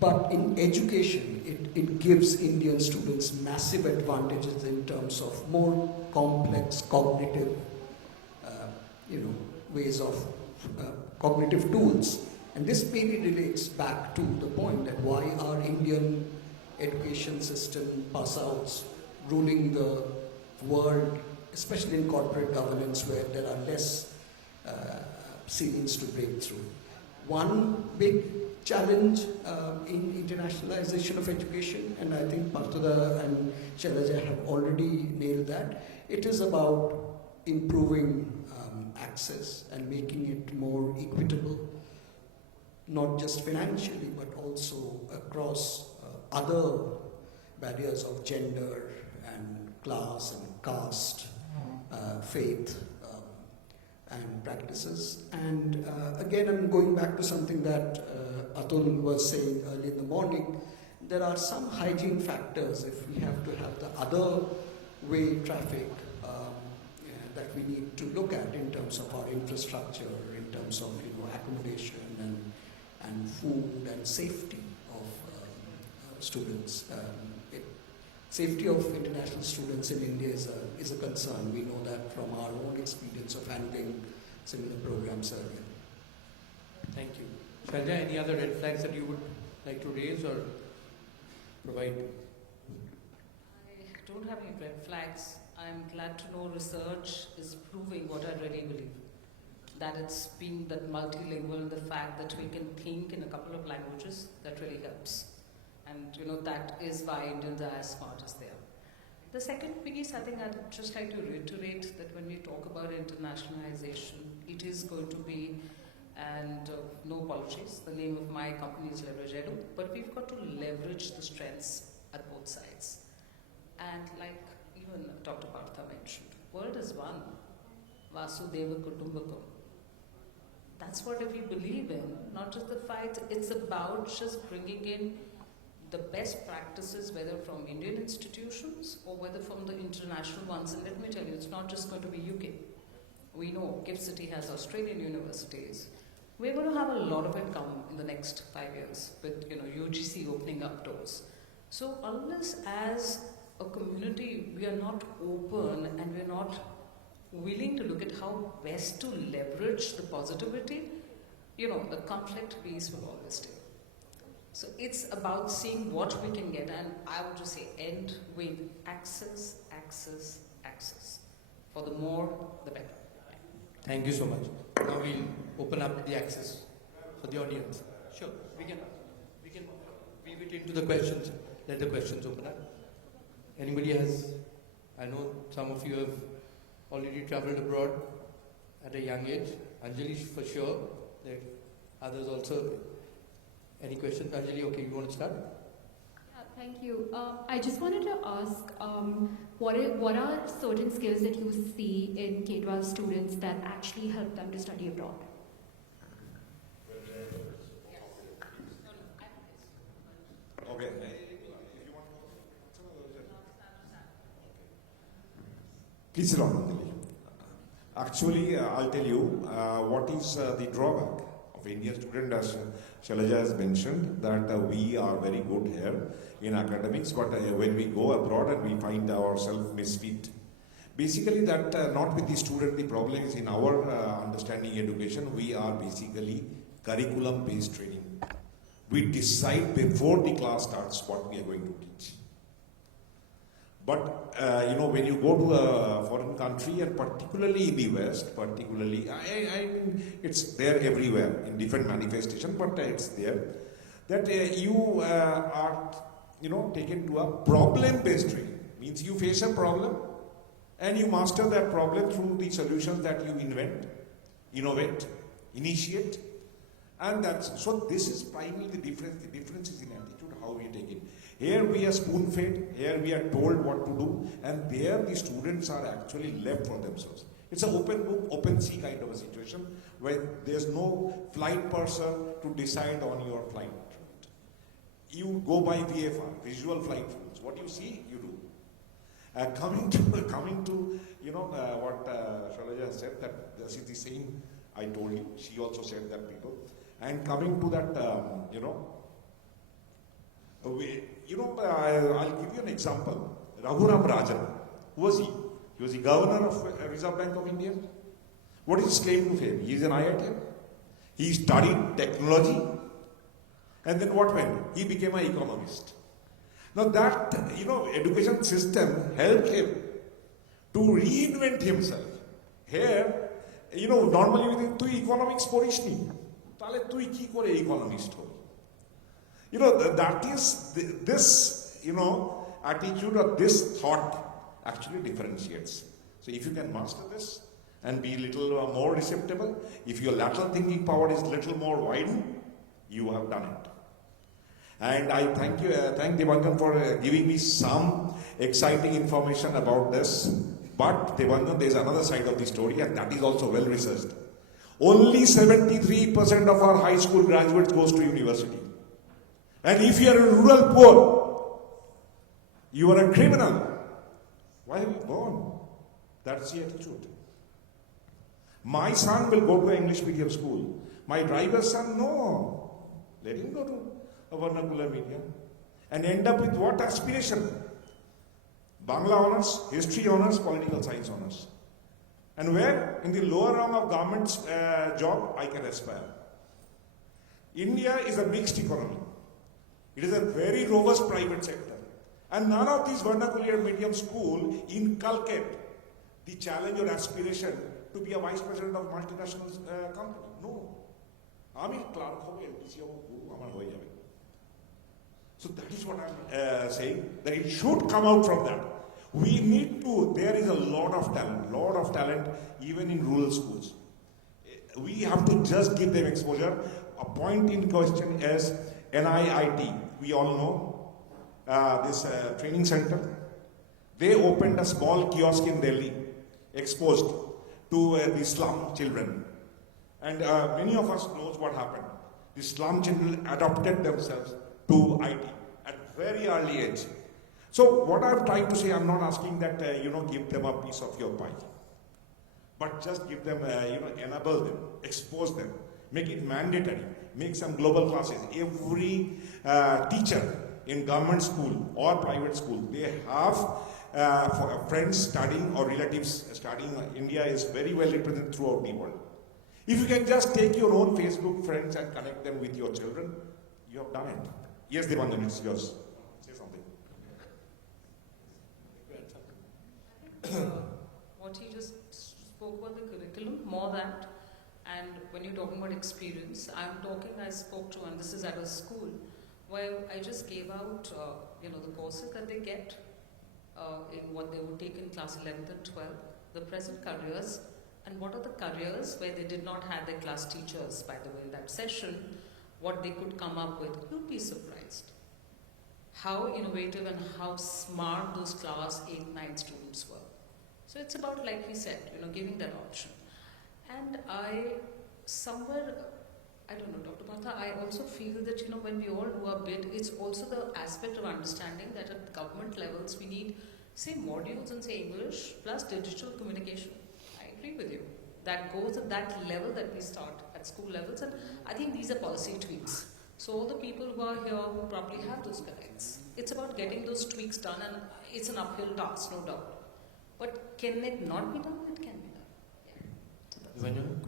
But in education, it gives Indian students massive advantages in terms of more complex cognitive, ways of cognitive tools. And this maybe relates back to the point that why our Indian education system pass-outs ruling the world, especially in corporate governance where there are less ceilings to break through. One big challenge in internationalization of education, and I think Parthuda and Shailaja have already nailed that, it is about improving access and making it more equitable, not just financially, but also across other barriers of gender and class and caste, faith, and practices. And again, I'm going back to something that Atul was saying early in the morning. There are some hygiene factors if we have to have the other way traffic that we need to look at in terms of our infrastructure, in terms of accommodation and food and safety of students. Safety of international students in India is a concern. We know that from our own experience of handling similar programs earlier. Thank you. Shailaja, any other red flags that you would like to raise or provide? I don't have any red flags. I'm glad to know research is proving what I really believe. That it's being that multilingual, the fact that we can think in a couple of languages, that really helps. And that is why Indians are as smart as they are. The second piece, I think I'd just like to reiterate that when we talk about internationalization, it is going to be, and no apologies, the name of my company is Leverage Edu, but we've got to leverage the strengths at both sides. And like even Dr. Partha mentioned, world is one. Vasudeva Kutumbakam. That's what we believe in, not just the fact, it's about just bringing in the best practices, whether from Indian institutions or whether from the international ones. And let me tell you, it's not just going to be UK. We know Gift City has Australian universities. We're going to have a lot of it come in the next 5 years with UGC opening up doors. So unless as a community we are not open and we're not willing to look at how best to leverage the positivity, the conflict piece will always stay. So it's about seeing what we can get, and I would just say end with access, access, access. For the more, the better. Thank you so much. Now we'll open up the access for the audience. Sure, we can weave it into the questions. Let the questions open up. Anybody has? I know some of you have already traveled abroad at a young age. Anjali for sure. There are others also. Any questions? Anjali, okay, you want to start? Yeah, thank you. I just wanted to ask, what are certain skills that you see in K-12 students that actually help them to study abroad? Okay. Please sit down, Anjali. Actually, I'll tell you what is the drawback of Indian student, as Shailaja has mentioned, that we are very good here in academics, but when we go abroad and we find ourselves misfit. Basically, that not with the student, the problem is in our understanding education, we are basically curriculum-based training. We decide before the class starts what we are going to teach. But when you go to a foreign country, and particularly in the West, particularly, I mean, it's there everywhere in different manifestations, but it's there, that you are, taken to a problem-based training. Means you face a problem, and you master that problem through the solutions that you invent, innovate, initiate, and so this is primarily the difference. The difference is in attitude, how we take it. Here we are spoon-fed, here we are told what to do, and there the students are actually left for themselves. It's an open book, open sea kind of a situation where there's no flight person to decide on your flight route. You go by VFR, visual flight rules. What you see, you do. Coming to what Shailaja said, that this is the same I told you. She also said that people. And coming to that, I'll give you an example. Raghuram Rajan, who was he? He was the governor of Reserve Bank of India. What is his claim to fame? He is an IITian. He studied technology. And then what went? He became an economist. Now that, education system helped him to reinvent himself. Here, normally we think, tu economics porish ni. Tale tu ki kore economist ho. That is, this, attitude or this thought actually differentiates. So if you can master this and be a little more receptible, if your lateral thinking power is a little more widened, you have done it. And I thank Devangan for giving me some exciting information about this. But Devangan, there is another side of the story, and that is also well researched. Only 73% of our high school graduates goes to university. And if you are a rural poor, you are a criminal. Why have you gone? That's the attitude. My son will go to an English medium school. My driver's son, no. Let him go to a vernacular medium. And end up with what aspiration? Bangla honors, history honors, political science honors. And where? In the lower rung of government's job, I can aspire. India is a mixed economy. It is a very robust private sector. And none of these vernacular medium schools inculcate the challenge or aspiration to be a vice president of multinational company. No. Ami clerk hobe, LPC hobe, amar hoye jabe. So that is what I'm saying, that it should come out from that. We need to, there is a lot of talent even in rural schools. We have to just give them exposure. A point in question is NIIT. We all know this training center. They opened a small kiosk in Delhi, exposed to the slum children. And many of us knows what happened. The slum children adopted themselves to IT at very early age. So what I'm trying to say, I'm not asking that, give them a piece of your pie. But just give them, enable them, expose them. Make it mandatory. Make some global classes. Every teacher in government school or private school, they have for friends studying or relatives studying. India is very well represented throughout the world. If you can just take your own Facebook friends and connect them with your children, you have done it. Yes, Devanjan, it's yours. Say something. What he just spoke about the curriculum, more that, and when you're talking about experience, I spoke to, and this is at a school, where I just gave out, the courses that they get in what they would take in class 11th and 12th, the present careers, and what are the careers where they did not have their class teachers, by the way, in that session, what they could come up with. You'd be surprised how innovative and how smart those class 8, 9 students were. So it's about, like we said, giving that option. And I don't know, Dr. Partha, I also feel that, when we all do our bit, it's also the aspect of understanding that at government levels we need, say, modules in, say, English plus digital communication. I agree with you. That goes at that level that we start at school levels, and I think these are policy tweaks. So all the people who are here who probably have those connects, it's about getting those tweaks done, and it's an uphill task, no doubt. But can it not be done? It can be done.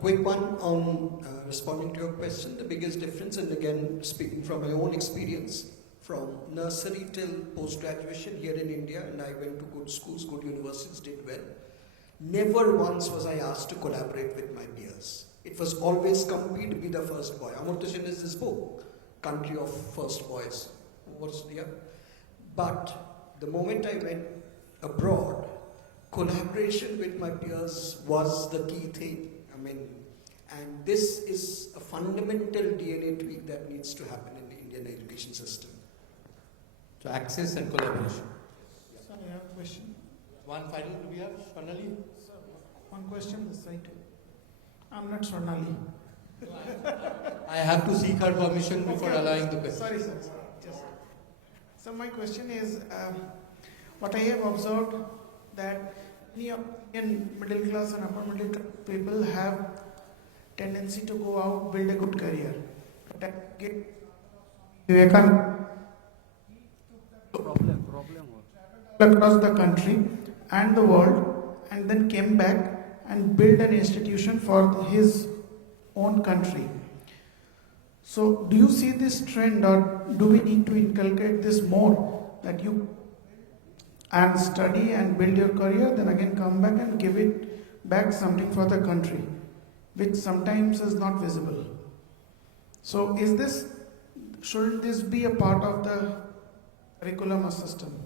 Quick one on responding to your question. The biggest difference, and again speaking from my own experience, from nursery till post-graduation here in India, and I went to good schools, good universities, did well. Never once was I asked to collaborate with my peers. It was always compete, be the first boy. Amartya Sen is this book, Country of First Boys. But the moment I went abroad, collaboration with my peers was the key thing. And this is a fundamental DNA tweak that needs to happen in the Indian education system. So access and collaboration. Sir, I have a question. One final, do we have Swarnali? Sir, one question this side. I'm not Swarnali. I have to seek her permission before allowing the question. Sorry, sir. Just. So my question is, what I have observed that many in middle class and upper middle class people have tendency to go out, build a good career. That get across the country and the world, and then came back and built an institution for his own country. So do you see this trend, or do we need to inculcate this more, that you and study and build your career, then again come back and give it back something for the country, which sometimes is not visible. So shouldn't this be a part of the curriculum or system?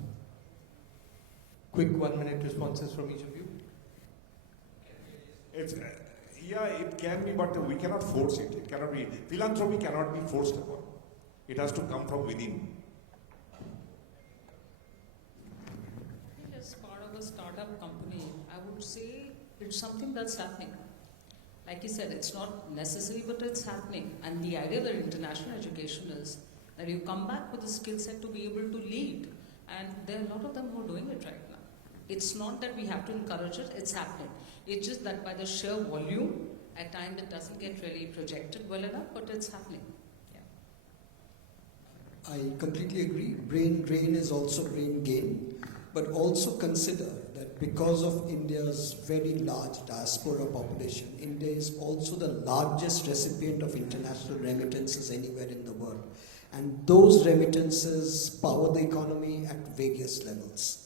Quick 1 minute responses from each of you. It can be, but we cannot force it. It cannot be. Philanthropy cannot be forced upon. It has to come from within. As part of a startup company, I would say it's something that's happening. Like you said, it's not necessary, but it's happening. And the idea of international education is that you come back with a skill set to be able to lead. And there are a lot of them who are doing it right now. It's not that we have to encourage it, it's happening. It's just that by the sheer volume, at times it doesn't get really projected well enough, but it's happening. Yeah. I completely agree. Brain drain is also brain gain. But also consider that because of India's very large diaspora population, India is also the largest recipient of international remittances anywhere in the world. And those remittances power the economy at various levels.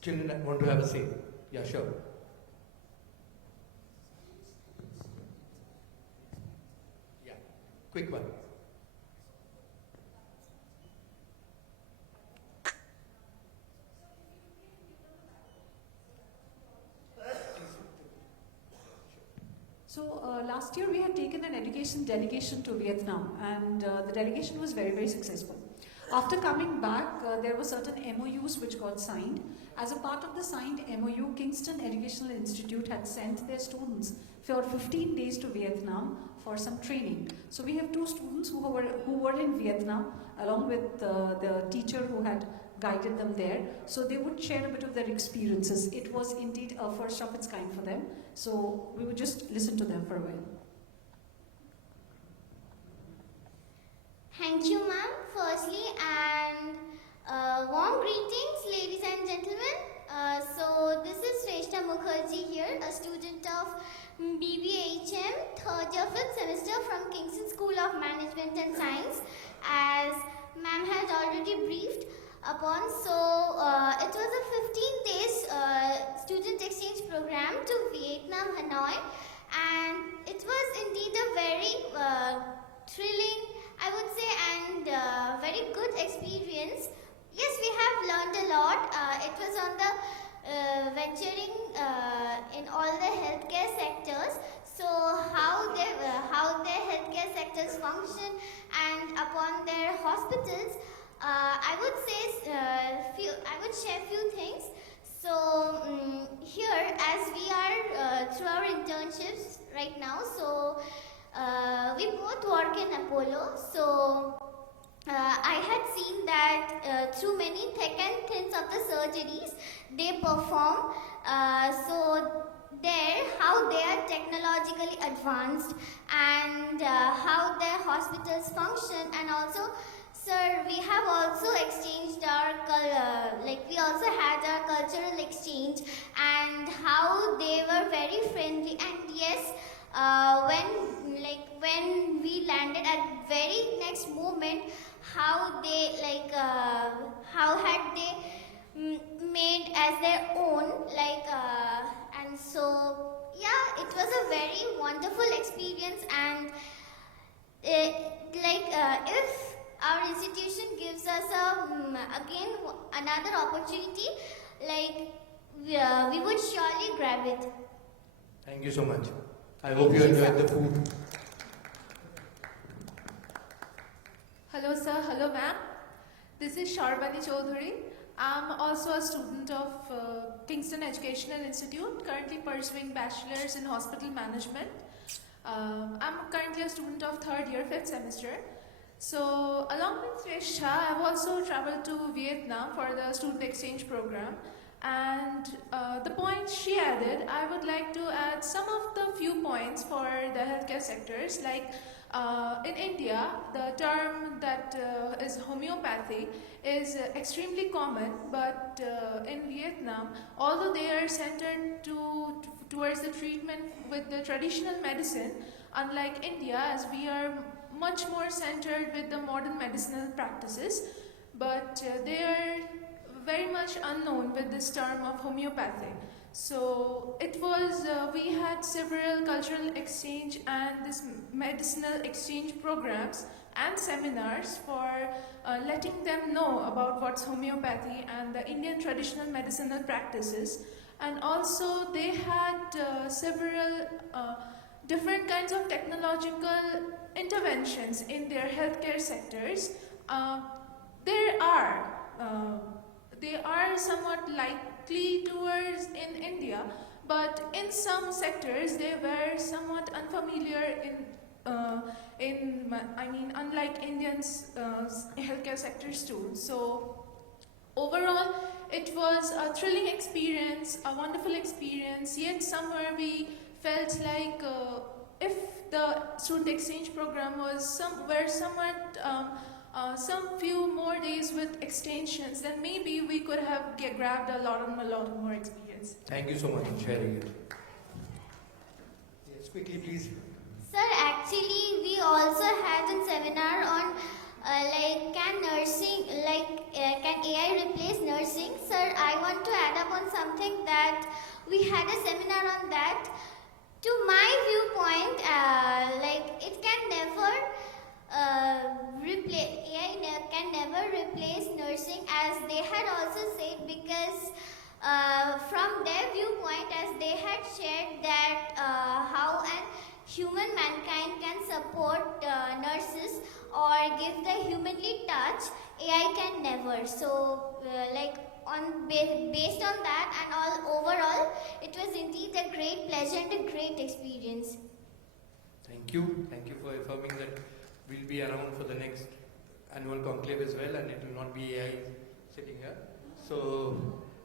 Children want to have a say. Yeah, sure. Yeah, quick one. So last year we had taken an education delegation to Vietnam, and the delegation was very, very successful. After coming back, there were certain MOUs which got signed. As a part of the signed MOU, Kingston Educational Institute had sent their students for 15 days to Vietnam for some training. So we have 2 students who were in Vietnam, along with the teacher who had guided them there. So they would share a bit of their experiences. It was indeed a first of its kind for them. So we would just listen to them for a while. Thank you, ma'am. Firstly, and warm greetings, ladies and gentlemen. So this is Shrestha Mukherjee here, a student of BBHM, third year, 5th semester from Kingston School of Management and Science. As ma'am has already briefed upon, so it was a 15 days student exchange program to Vietnam, Hanoi, and it was indeed a very thrilling, I would say, and very good experience. Yes, we have learned a lot. It was on the venturing in all the healthcare sectors. So how their healthcare sectors function, and upon their hospitals, I would share few things. So here, as we are through our internships right now, so we both work in Apollo. So I had seen that through many thick and thins of the surgeries they perform. So there, how they are technologically advanced, and how their hospitals function, and also, sir, we have also exchanged our we also had our cultural exchange, and how they were very friendly. And yes, when we landed at very next moment, how they how had they made as their own, and so yeah, it was a very wonderful experience. And if our institution gives us again another opportunity, we would surely grab it. Thank you so much. I hope you enjoyed the food. Hello sir, hello ma'am. This is Sharbani Chaudhary. I'm also a student of Kingston Educational Institute, currently pursuing bachelor's in hospital management. I'm currently a student of third year, 5th semester. So along with Shrestha, I've also traveled to Vietnam for the student exchange program. And the points she added, I would like to add some of the few points for the healthcare sectors. Like in India, the term that is homeopathy is extremely common, but in Vietnam, although they are centered towards the treatment with the traditional medicine, unlike India, as we are much more centered with the modern medicinal practices, but they are very much unknown with this term of homeopathy. So it was, we had several cultural exchange and this medicinal exchange programs and seminars for letting them know about what's homeopathy and the Indian traditional medicinal practices. And also they had several different kinds of technological interventions in their healthcare sectors. They are somewhat likely towards in India, but in some sectors they were somewhat unfamiliar unlike Indians' healthcare sectors too. So overall, it was a thrilling experience, a wonderful experience, yet somewhere we felt like if the student exchange program was somewhat some few more days with extensions, then maybe we could have grabbed a lot more experience. Thank you so much for sharing it. Yes, quickly please. Sir, actually we also had a seminar on can AI replace nursing? Sir, I want to add up on something that we had a seminar on that. To my viewpoint, it can never AI can never replace nursing, as they had also said, because from their viewpoint, as they had shared that how an human mankind can support nurses or give the humanly touch, AI can never. So based on that and all, overall, it was indeed a great pleasure and a great experience. Thank you. Thank you for affirming that we'll be around for the next annual conclave as well, and it will not be AI sitting here. So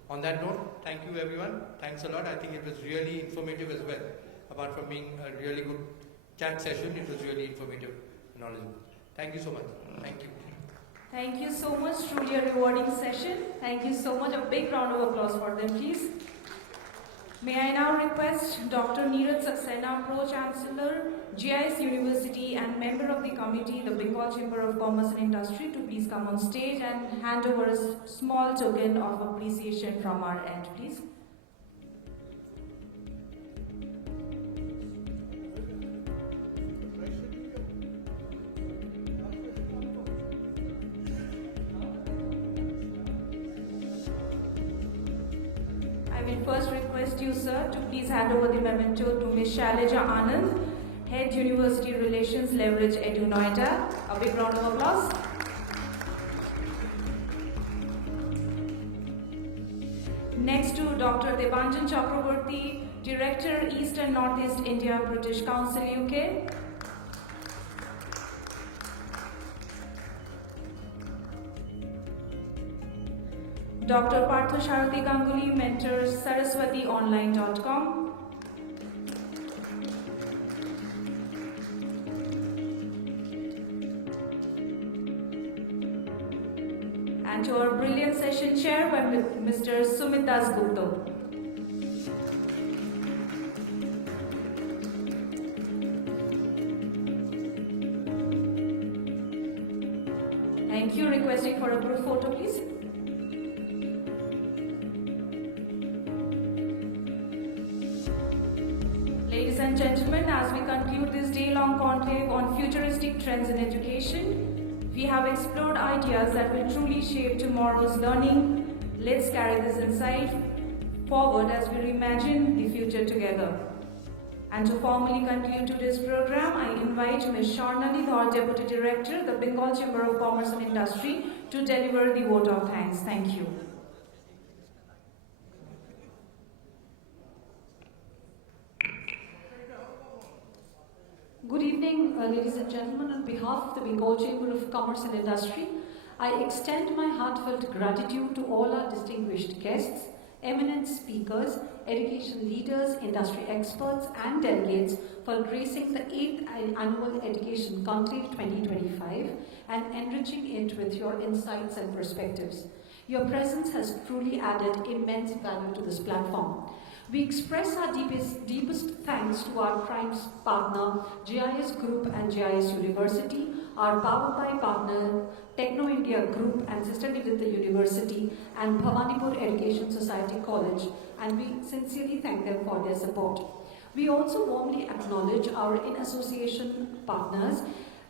on that note, thank you everyone. Thanks a lot. I think it was really informative as well. Apart from being a really good chat session, it was really informative and knowledgeable. Thank you so much. Thank you. Thank you so much. Truly a rewarding session. Thank you so much. A big round of applause for them, please. May I now request Dr. Neeraj Saxena, Pro-Chancellor, GIS University and member of the committee, the Bengal Chamber of Commerce and Industry, to please come on stage and hand over a small token of appreciation from our end, please. I will first request you, sir, to please hand over the memento to Ms. Shailaja Anand, Head University Relations, Leverage Edu Noida. A big round of applause. Next to Dr. Debanjan Chakraborty, Director, East and Northeast India, British Council, UK. Dr. Partha Sharati Ganguly, mentor, saraswationline.com. And to our brilliant session chair by Mr. Sumit Das Gupta. Thank you. Requesting for a group photo, please. Ladies and gentlemen, as we conclude this day-long conclave on futuristic trends in education, we have explored ideas that will truly shape tomorrow's learning. Let's carry this insight forward as we reimagine the future together. And to formally conclude today's program, I invite Ms. Sharnali Dhar, Deputy Director, the Bengal Chamber of Commerce and Industry, to deliver the vote of thanks. Thank you. Good evening, ladies and gentlemen. On behalf of the Bengal Chamber of Commerce and Industry, I extend my heartfelt gratitude to all our distinguished guests, eminent speakers, education leaders, industry experts and delegates for gracing the 8th Annual Education Conclave 2025 and enriching it with your insights and perspectives. Your presence has truly added immense value to this platform. We express our deepest thanks to our prime partner, GIS Group and GIS University, our Power by partner, Techno India Group and Sister Nidita University, and Bhavanipur Education Society College, and we sincerely thank them for their support. We also warmly acknowledge our in-association partners,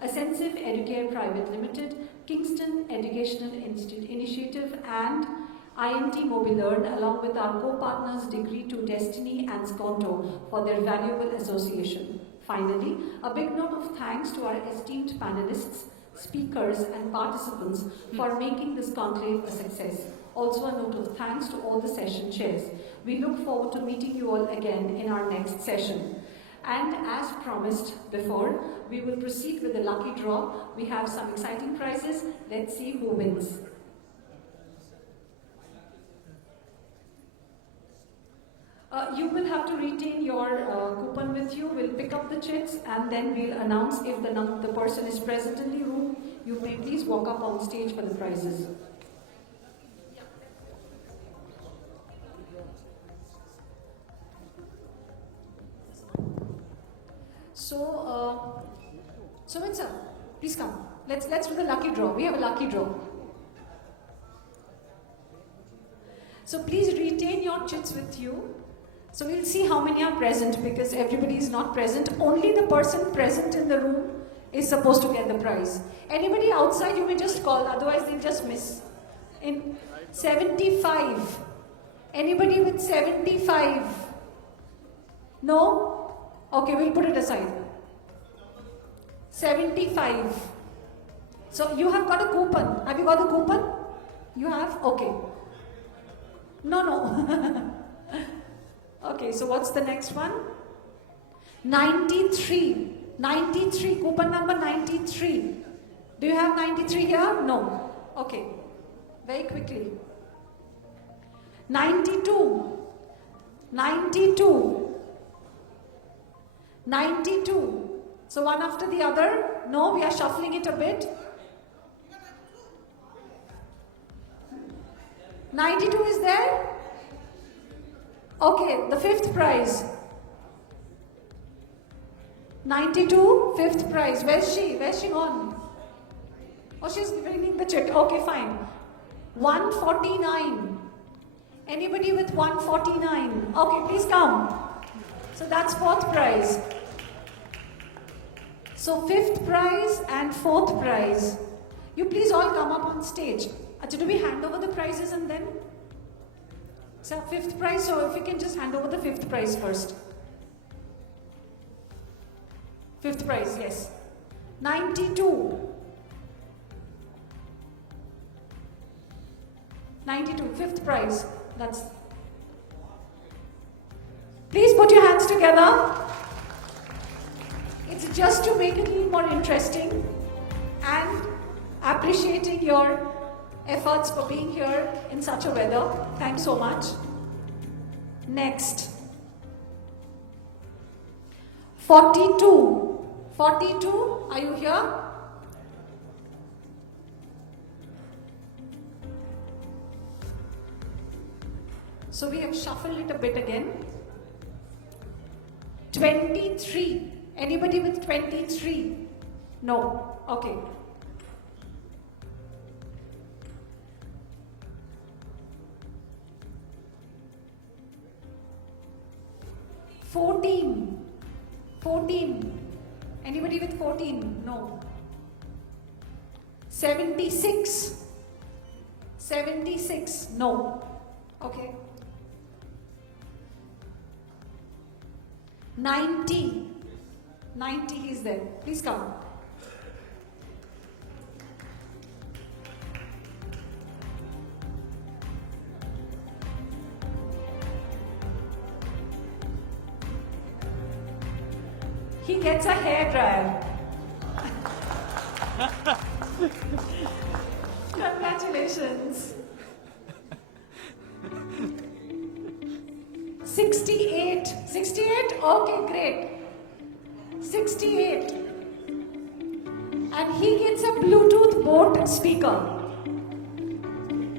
Ascensive Educare Private Limited, Kingston Educational Initiative, and IMT Mobilearn, along with our co-partners Degree to Destiny and Skonto for their valuable association. Finally, a big note of thanks to our esteemed panelists, speakers and participants for making this conclave a success. Also a note of thanks to all the session chairs. We look forward to meeting you all again in our next session. And as promised before, we will proceed with the lucky draw. We have some exciting prizes. Let's see who wins. You will have to retain your coupon with you. We'll pick up the checks and then we'll announce if the person is present in the room. You may please walk up on stage for the prizes. So, Sumit sir, please come. Let's do the lucky draw. We have a lucky draw. So please retain your chits with you. So we'll see how many are present because everybody is not present. Only the person present in the room is supposed to get the prize. Anybody outside, you may just call, otherwise they'll just miss. In 75. Anybody with 75? No? Okay, we'll put it aside. 75. So you have got a coupon. Have you got the coupon? You have? Okay. No. Okay, so what's the next one? 93. 93, coupon number 93. Do you have 93 here? No. Okay. Very quickly. 92. 92. 92. So one after the other. No, we are shuffling it a bit. 92 is there? Okay, the fifth prize. 92, fifth prize. Where's she? Where's she gone? Oh, she's bringing the check. Okay, fine. 149. Anybody with 149? Okay, please come. So that's fourth prize. So fifth prize and fourth prize. You please all come up on stage. Do we hand over the prizes and then? So fifth prize, so if we can just hand over the fifth prize first. Fifth prize, yes. 92. 92, fifth prize. That's. Please put your hands together. It's just to make it a little more interesting and appreciating your efforts for being here in such a weather. Thanks so much. Next. 42. 42, are you here? So we have shuffled it a bit again. 23. Anybody with 23? No. Okay. 14. 14. Anybody with 14? No. 76. 76. No. Okay. 90. 90 is there. Please come. He gets a hair dryer. Congratulations. 68. 68? Okay, great. 68. And he gets a Bluetooth Boat speaker.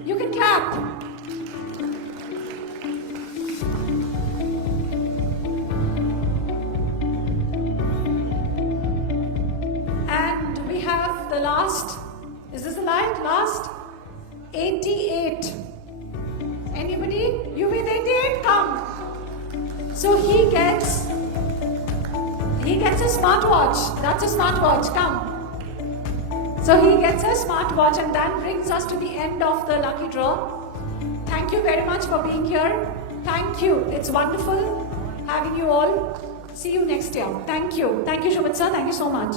You can clap. And we have the last. Is this the last? 88. Anybody? You with 88? Come. So he gets a smartwatch. That's a smartwatch. Come. So he gets a smartwatch, and that brings us to the end of the lucky draw. Thank you very much for being here. Thank you. It's wonderful having you all. See you next year. Thank you. Thank you, Shubhat sir. Thank you so much.